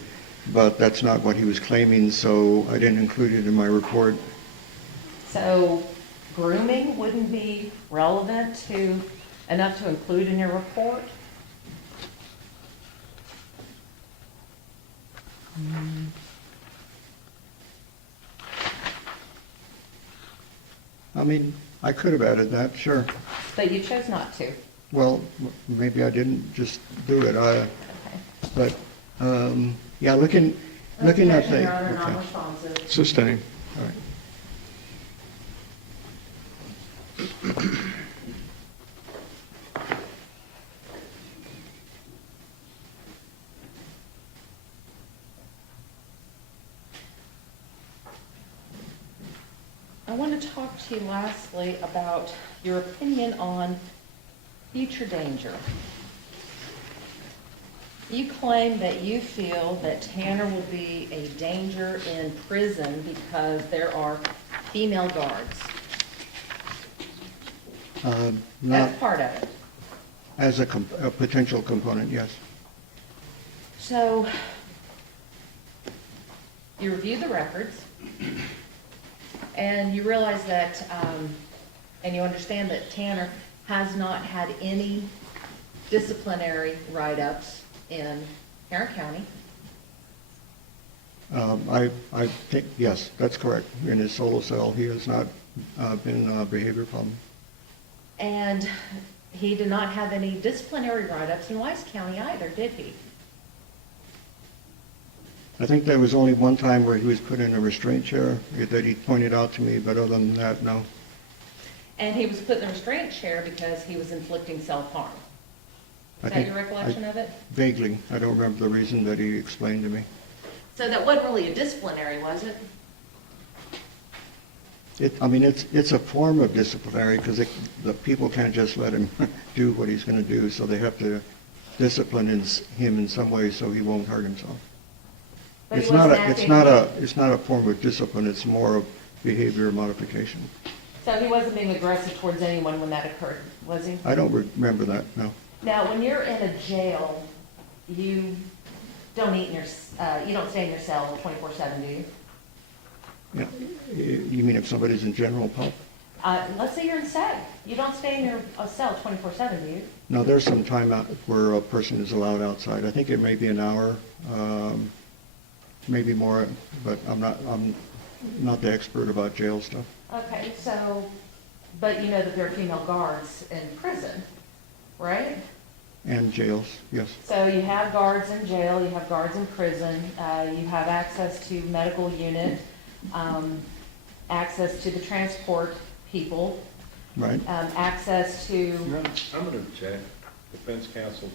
but that's not what he was claiming, so I didn't include it in my report. So grooming wouldn't be relevant enough to include in your report? I mean, I could have added that, sure. But you chose not to. Well, maybe I didn't just do it. Okay. But, yeah, looking at the... Your Honor, okay. non-responsive. Sustained. All right. I want to talk to you lastly about your opinion on future danger. You claim that you feel that Tanner will be a danger in prison because there are female guards. Not That's part of it. as a potential component, yes. So, you review the records, and you realize that, and you understand that Tanner has not had any disciplinary write-ups in Tarrant County. I think, yes, that's correct. In his solo cell, he has not been a behavior problem. And he did not have any disciplinary write-ups in Wise County either, did he? I think there was only one time where he was put in a restraint chair that he pointed out to me, but other than that, no. And he was put in a restraint chair because he was inflicting self-harm. Is that your recollection of it? Vaguely. I don't remember the reason that he explained to me. So that wasn't really a disciplinary, was it? It's a form of disciplinary because the people can't just let him do what he's going to do, so they have to discipline him in some way so he won't hurt himself. But It's he wasn't not acting- a form of discipline. It's more of behavior modification. So he wasn't being aggressive towards anyone when that occurred, was he? I don't remember that. No. Now, when you're in a jail, you don't eat in your, you don't stay in your cell 24/7, do you? Yeah. You mean if somebody's in general pub? Let's say you're in SAG. You don't stay in your cell 24/7, do you? No, there's some time out where a person is allowed outside. I think it may be an hour, maybe more, but I'm not the expert about jail stuff. Okay, so, but you know that there are female guards in prison, right? And jails, yes. So you have guards in jail, you have guards in prison, you have access to medical unit, access to the transport people, Right. access to, I'm going to check defense counsel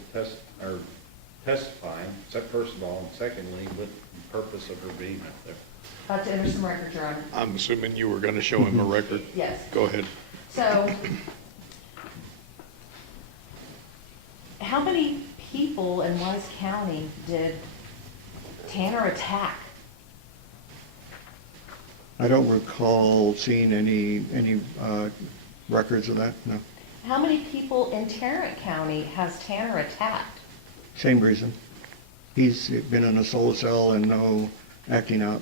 testifying, first of all, and secondly, what the purpose of her being up there. about to enter some records, Your Honor. I'm assuming you were going to show him a record. Yes. Go ahead. So, how many people in Wise County did Tanner attack? I don't recall seeing any records of that, no. How many people in Tarrant County has Tanner attacked? Same reason. He's been in a solo cell and no acting out.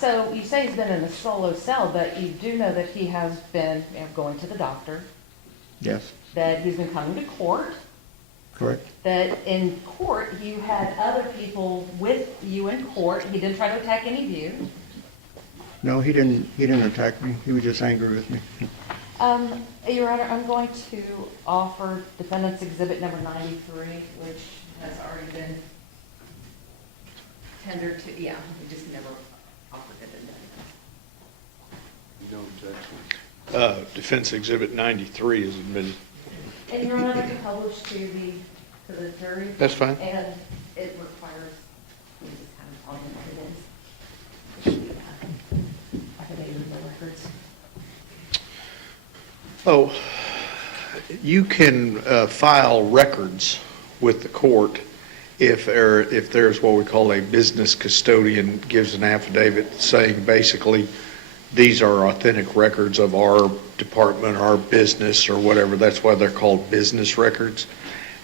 So you say he's been in a solo cell, but you do know that he has been going to the doctor, Yes, that he's been coming to court, correct. that in court you had other people with you in court. He didn't try to attack any of you. No, he didn't attack me. He was just angry with me. Your Honor, I'm going to offer defendant's exhibit number 93, which has already been tendered to, yeah, we just never offered it. No objection. Defense Exhibit 93 has been, And Your Honor, to publish to the jury. That's fine. And it requires, we just kind of all the evidence. Affidavit of no records. oh, you can file records with the court if there's what we call a business custodian gives an affidavit saying basically, these are authentic records of our department, our business, or whatever. That's why they're called business records.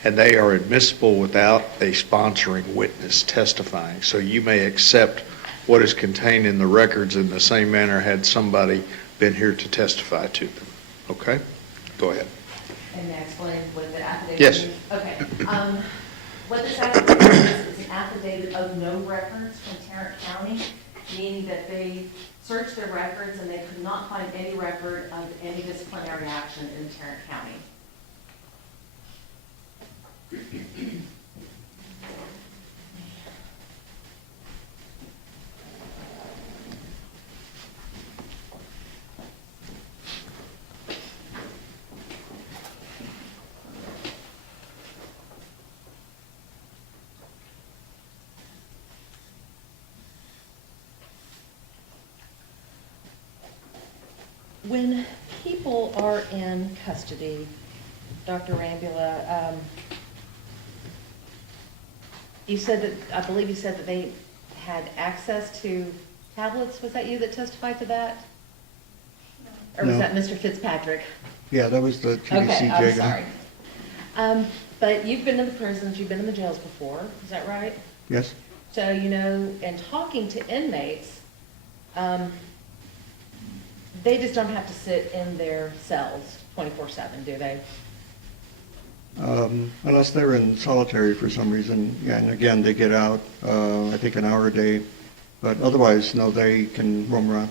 And they are admissible without a sponsoring witness testifying. So you may accept what is contained in the records in the same manner had somebody been here to testify to them. Okay? Go ahead. And may I explain what the affidavit Yes. means? Okay. What this affidavit is an affidavit of no records from Tarrant County, meaning that they searched their records and they could not find any record of any disciplinary action in Tarrant County. When people are in custody, Dr. Rambula, you said that, I believe you said that they had access to tablets. Was that you that testified to that? Or was No. that Mr. Fitzpatrick? Yeah, that was the TDCJ Okay, guy. I'm sorry. But you've been in the prisons, you've been in the jails before, is that right? Yes? So, you know, in talking to inmates, they just don't have to sit in their cells 24/7, do they? Unless they're in solitary for some reason, yeah, and again, they get out, I think an hour a day, but otherwise, no, they can roam around.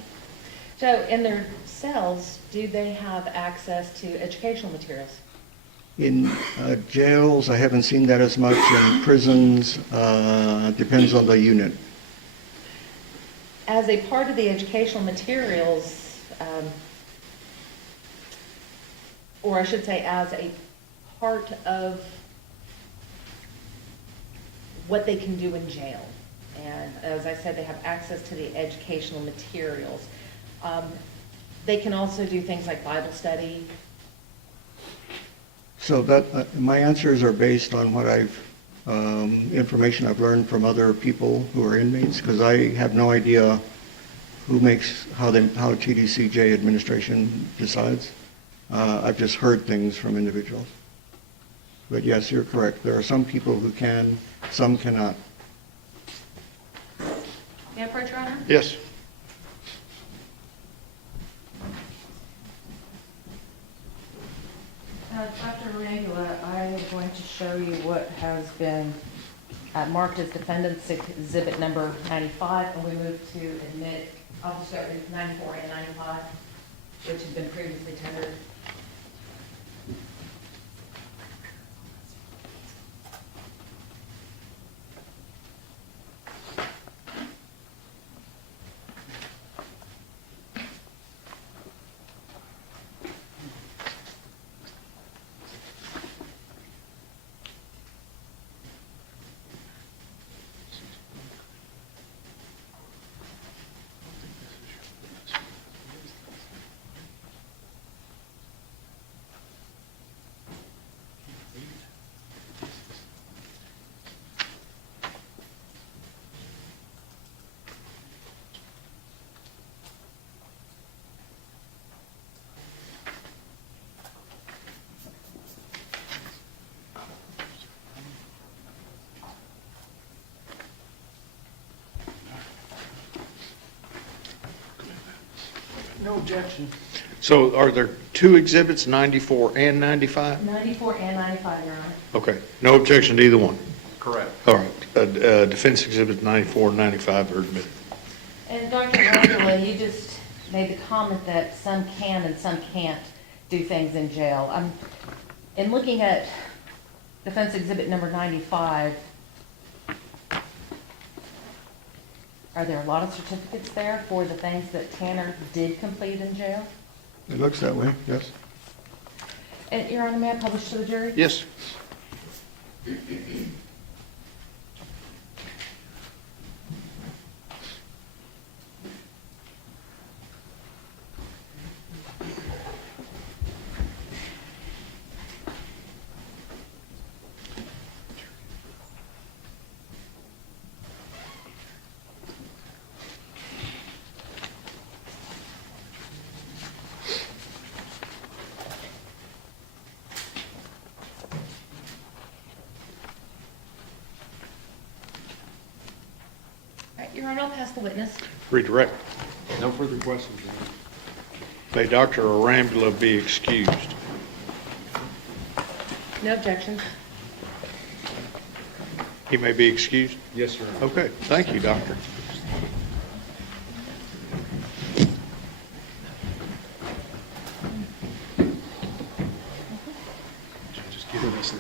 So in their cells, do they have access to educational materials? In jails, I haven't seen that as much. In prisons, depends on the unit. As a part of the educational materials, or I should say as a part of what they can do in jail. And as I said, they have access to the educational materials. They can also do things like Bible study. So that, my answers are based on what information I've learned from other people who are inmates, because I have no idea who makes, how TDCJ administration decides. I've just heard things from individuals. But yes, you're correct. There are some people who can, some cannot. Yeah, Fred, Your Honor? Yes. Dr. Rangula, I am going to show you what has been marked as defendant's exhibit number 95, and we move to admit, I'll just start with 94 and 95, which have been previously tendered. No objection. So are there two exhibits, 94 and 95? 94 and 95, Your Honor. Okay, no objection to either one. Correct. All right, defense exhibits 94 and 95 are admitted. And Dr. Rangula, you just made the comment that some can and some can't. do things in jail. In looking at Defense Exhibit number 95, are there a lot of certificates there for the things that Tanner did complete in jail? It looks that way, yes. And, Your Honor, may I publish to the jury? Yes. All right, Your Honor, I'll pass the witness. Redirect. No further questions, Your Honor. May Dr. Arambula be excused. No objections. He may be excused? Yes, Your Honor. Okay, thank you, doctor. Just give us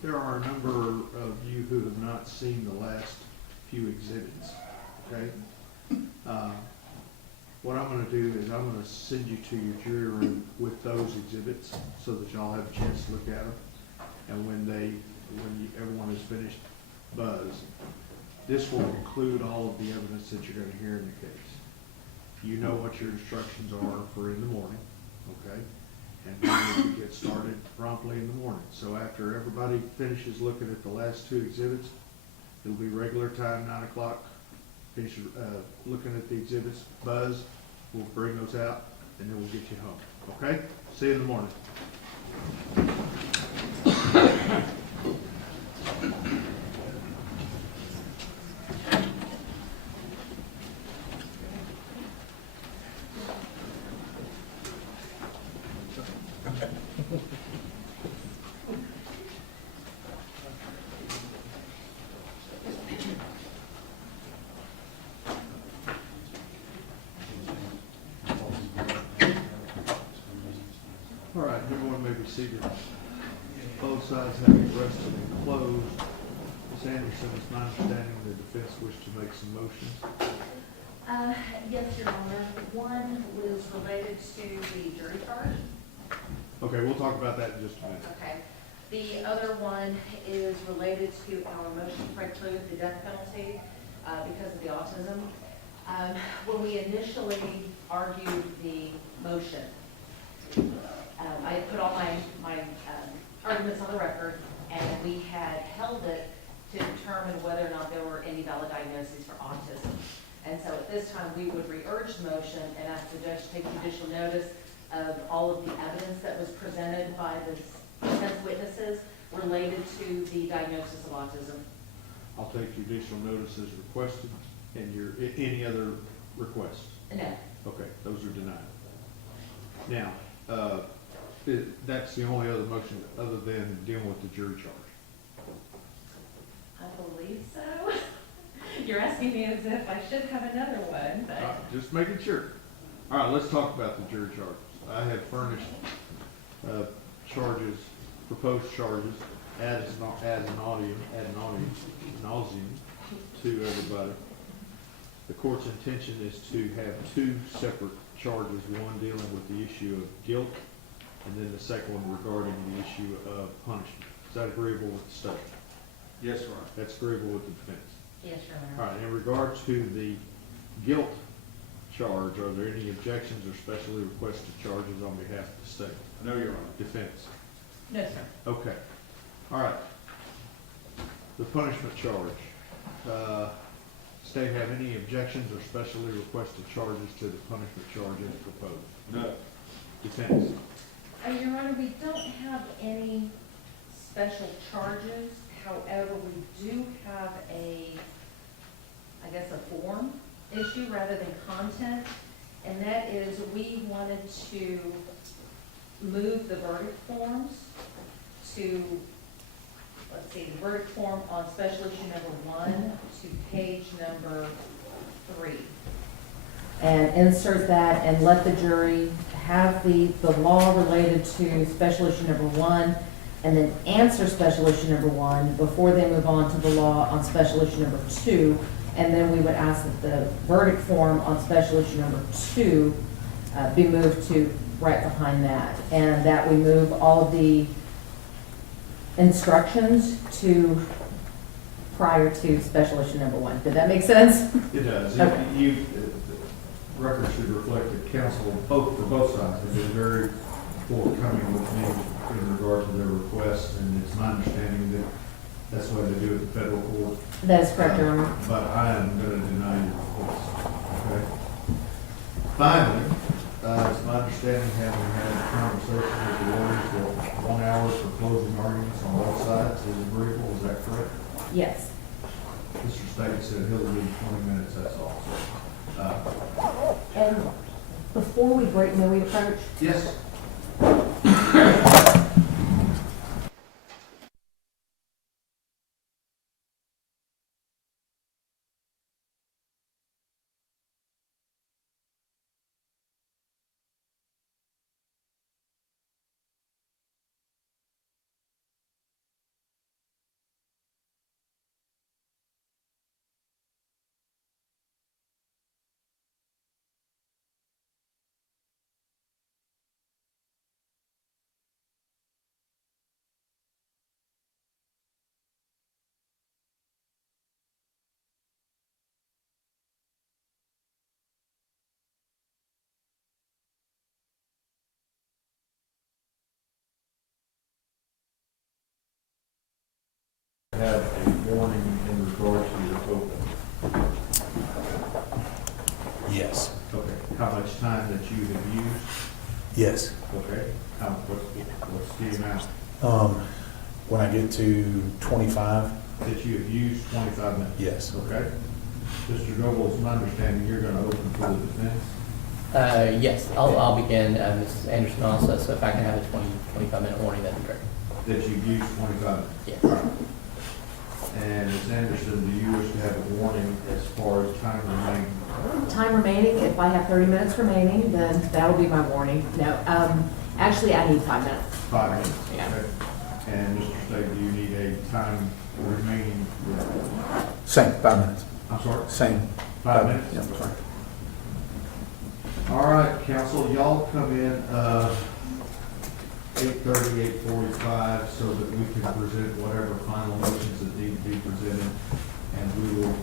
There are a number of you who have not seen the last few exhibits, okay? What I'm gonna do is I'm gonna send you to your jury room with those exhibits so that y'all have a chance to look at them. And when everyone is finished, buzz. This will include all of the evidence that you're gonna hear in the case. You know what your instructions are for in the morning, okay? And we need to get started promptly in the morning. So after everybody finishes looking at the last two exhibits, it'll be regular time, 9 o'clock. Finish looking at the exhibits, buzz, we'll bring those out, and then we'll get you home. Okay? See you in the morning. All right, everyone may be seated. Both sides having rested and closed. Ms. Anderson, it's my understanding the defense wished to make some motions. Yes, Your Honor. One was related to the jury charge. Okay, we'll talk about that in just a minute. Okay. The other one is related to our motion to preclude the death penalty because of the autism. When we initially argued the motion, I had put all my arguments on the record, and we had held it to determine whether or not there were any valid diagnoses for autism. And so at this time, we would re-urge the motion and ask the judge to take judicial notice of all of the evidence that was presented by the defense witnesses related to the diagnosis of autism. I'll take judicial notice as requested, and any other requests? No. Okay, those are denied. Now, that's the only other motion other than dealing with the jury charge. I believe so. You're asking me as if I should have another one, but. Just making sure. All right, let's talk about the jury charges. I have furnished charges, proposed charges, ad nauseam to everybody. The court's intention is to have two separate charges, one dealing with the issue of guilt, and then the second one regarding the issue of punishment. Is that agreeable with the state? Yes, sir. That's agreeable with the defense. Yes, Your All Honor. right, in regards to the guilt charge, are there any objections or specially requested charges on behalf of the state? No, Your Honor. Defense? No, sir. Okay. All right. The punishment charge. State have any objections or specially requested charges to the punishment charge as proposed? No. Defense? Your Honor, we don't have any special charges. However, we do have I guess a form issue rather than content. And that is, we wanted to move the verdict forms to, let's see, the verdict form on special issue number 1 to page number 3. And insert that and let the jury have the law related to special issue number 1, and then answer special issue number 1 before they move on to the law on special issue number 2. And then we would ask that the verdict form on special issue number 2 be moved to right behind that. And that we move all of the instructions to prior to special issue number 1. Did that make sense? It does. Okay. The record should reflect that counsel, for both sides, have been very forthcoming with me in regard to their requests, and it's my understanding that that's the way they do it in federal court. That is correct, Your Honor. But I am going to deny your request. Okay? Finally, it's my understanding, having had a conversation with the lawyers, that 1 hour for closing arguments on both sides is agreeable. Is that correct? Yes. Mr. State said he'll leave 20 minutes, that's all. And before we break, may we approach? Yes. Have a warning in regard to your open. Yes. Okay. How much time that you have used? Yes. Okay. What's the amount? When I get to 25, That you have used 25 minutes? yes. Okay. Mr. Goble, it's my understanding you're going to open for the defense? Yes, I'll begin, Ms. Anderson also, so if I can have a 25-minute warning, that'd be great. That you've used 25 minutes? Yes. All right. And Ms. Anderson, do you wish to have a warning as far as time remaining? Time remaining, if I have 30 minutes remaining, then that'll be my warning. No, actually, I need 5 minutes. 5 minutes? Yeah. Okay. And Mr. State, do you need a time remaining? Same, 5 minutes. I'm sorry? Same. 5 minutes? Yeah, sorry. All right, council, y'all come in 8:30, 8:45, so that we can present whatever final motions that need to be presented, and we will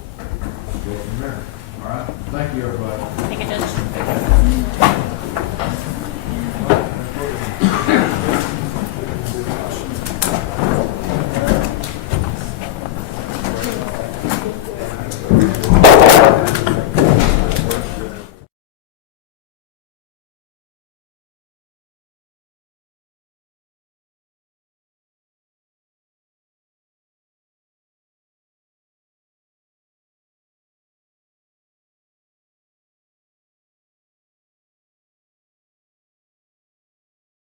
go from there. All right? Thank you, everybody. Thank you, Judge.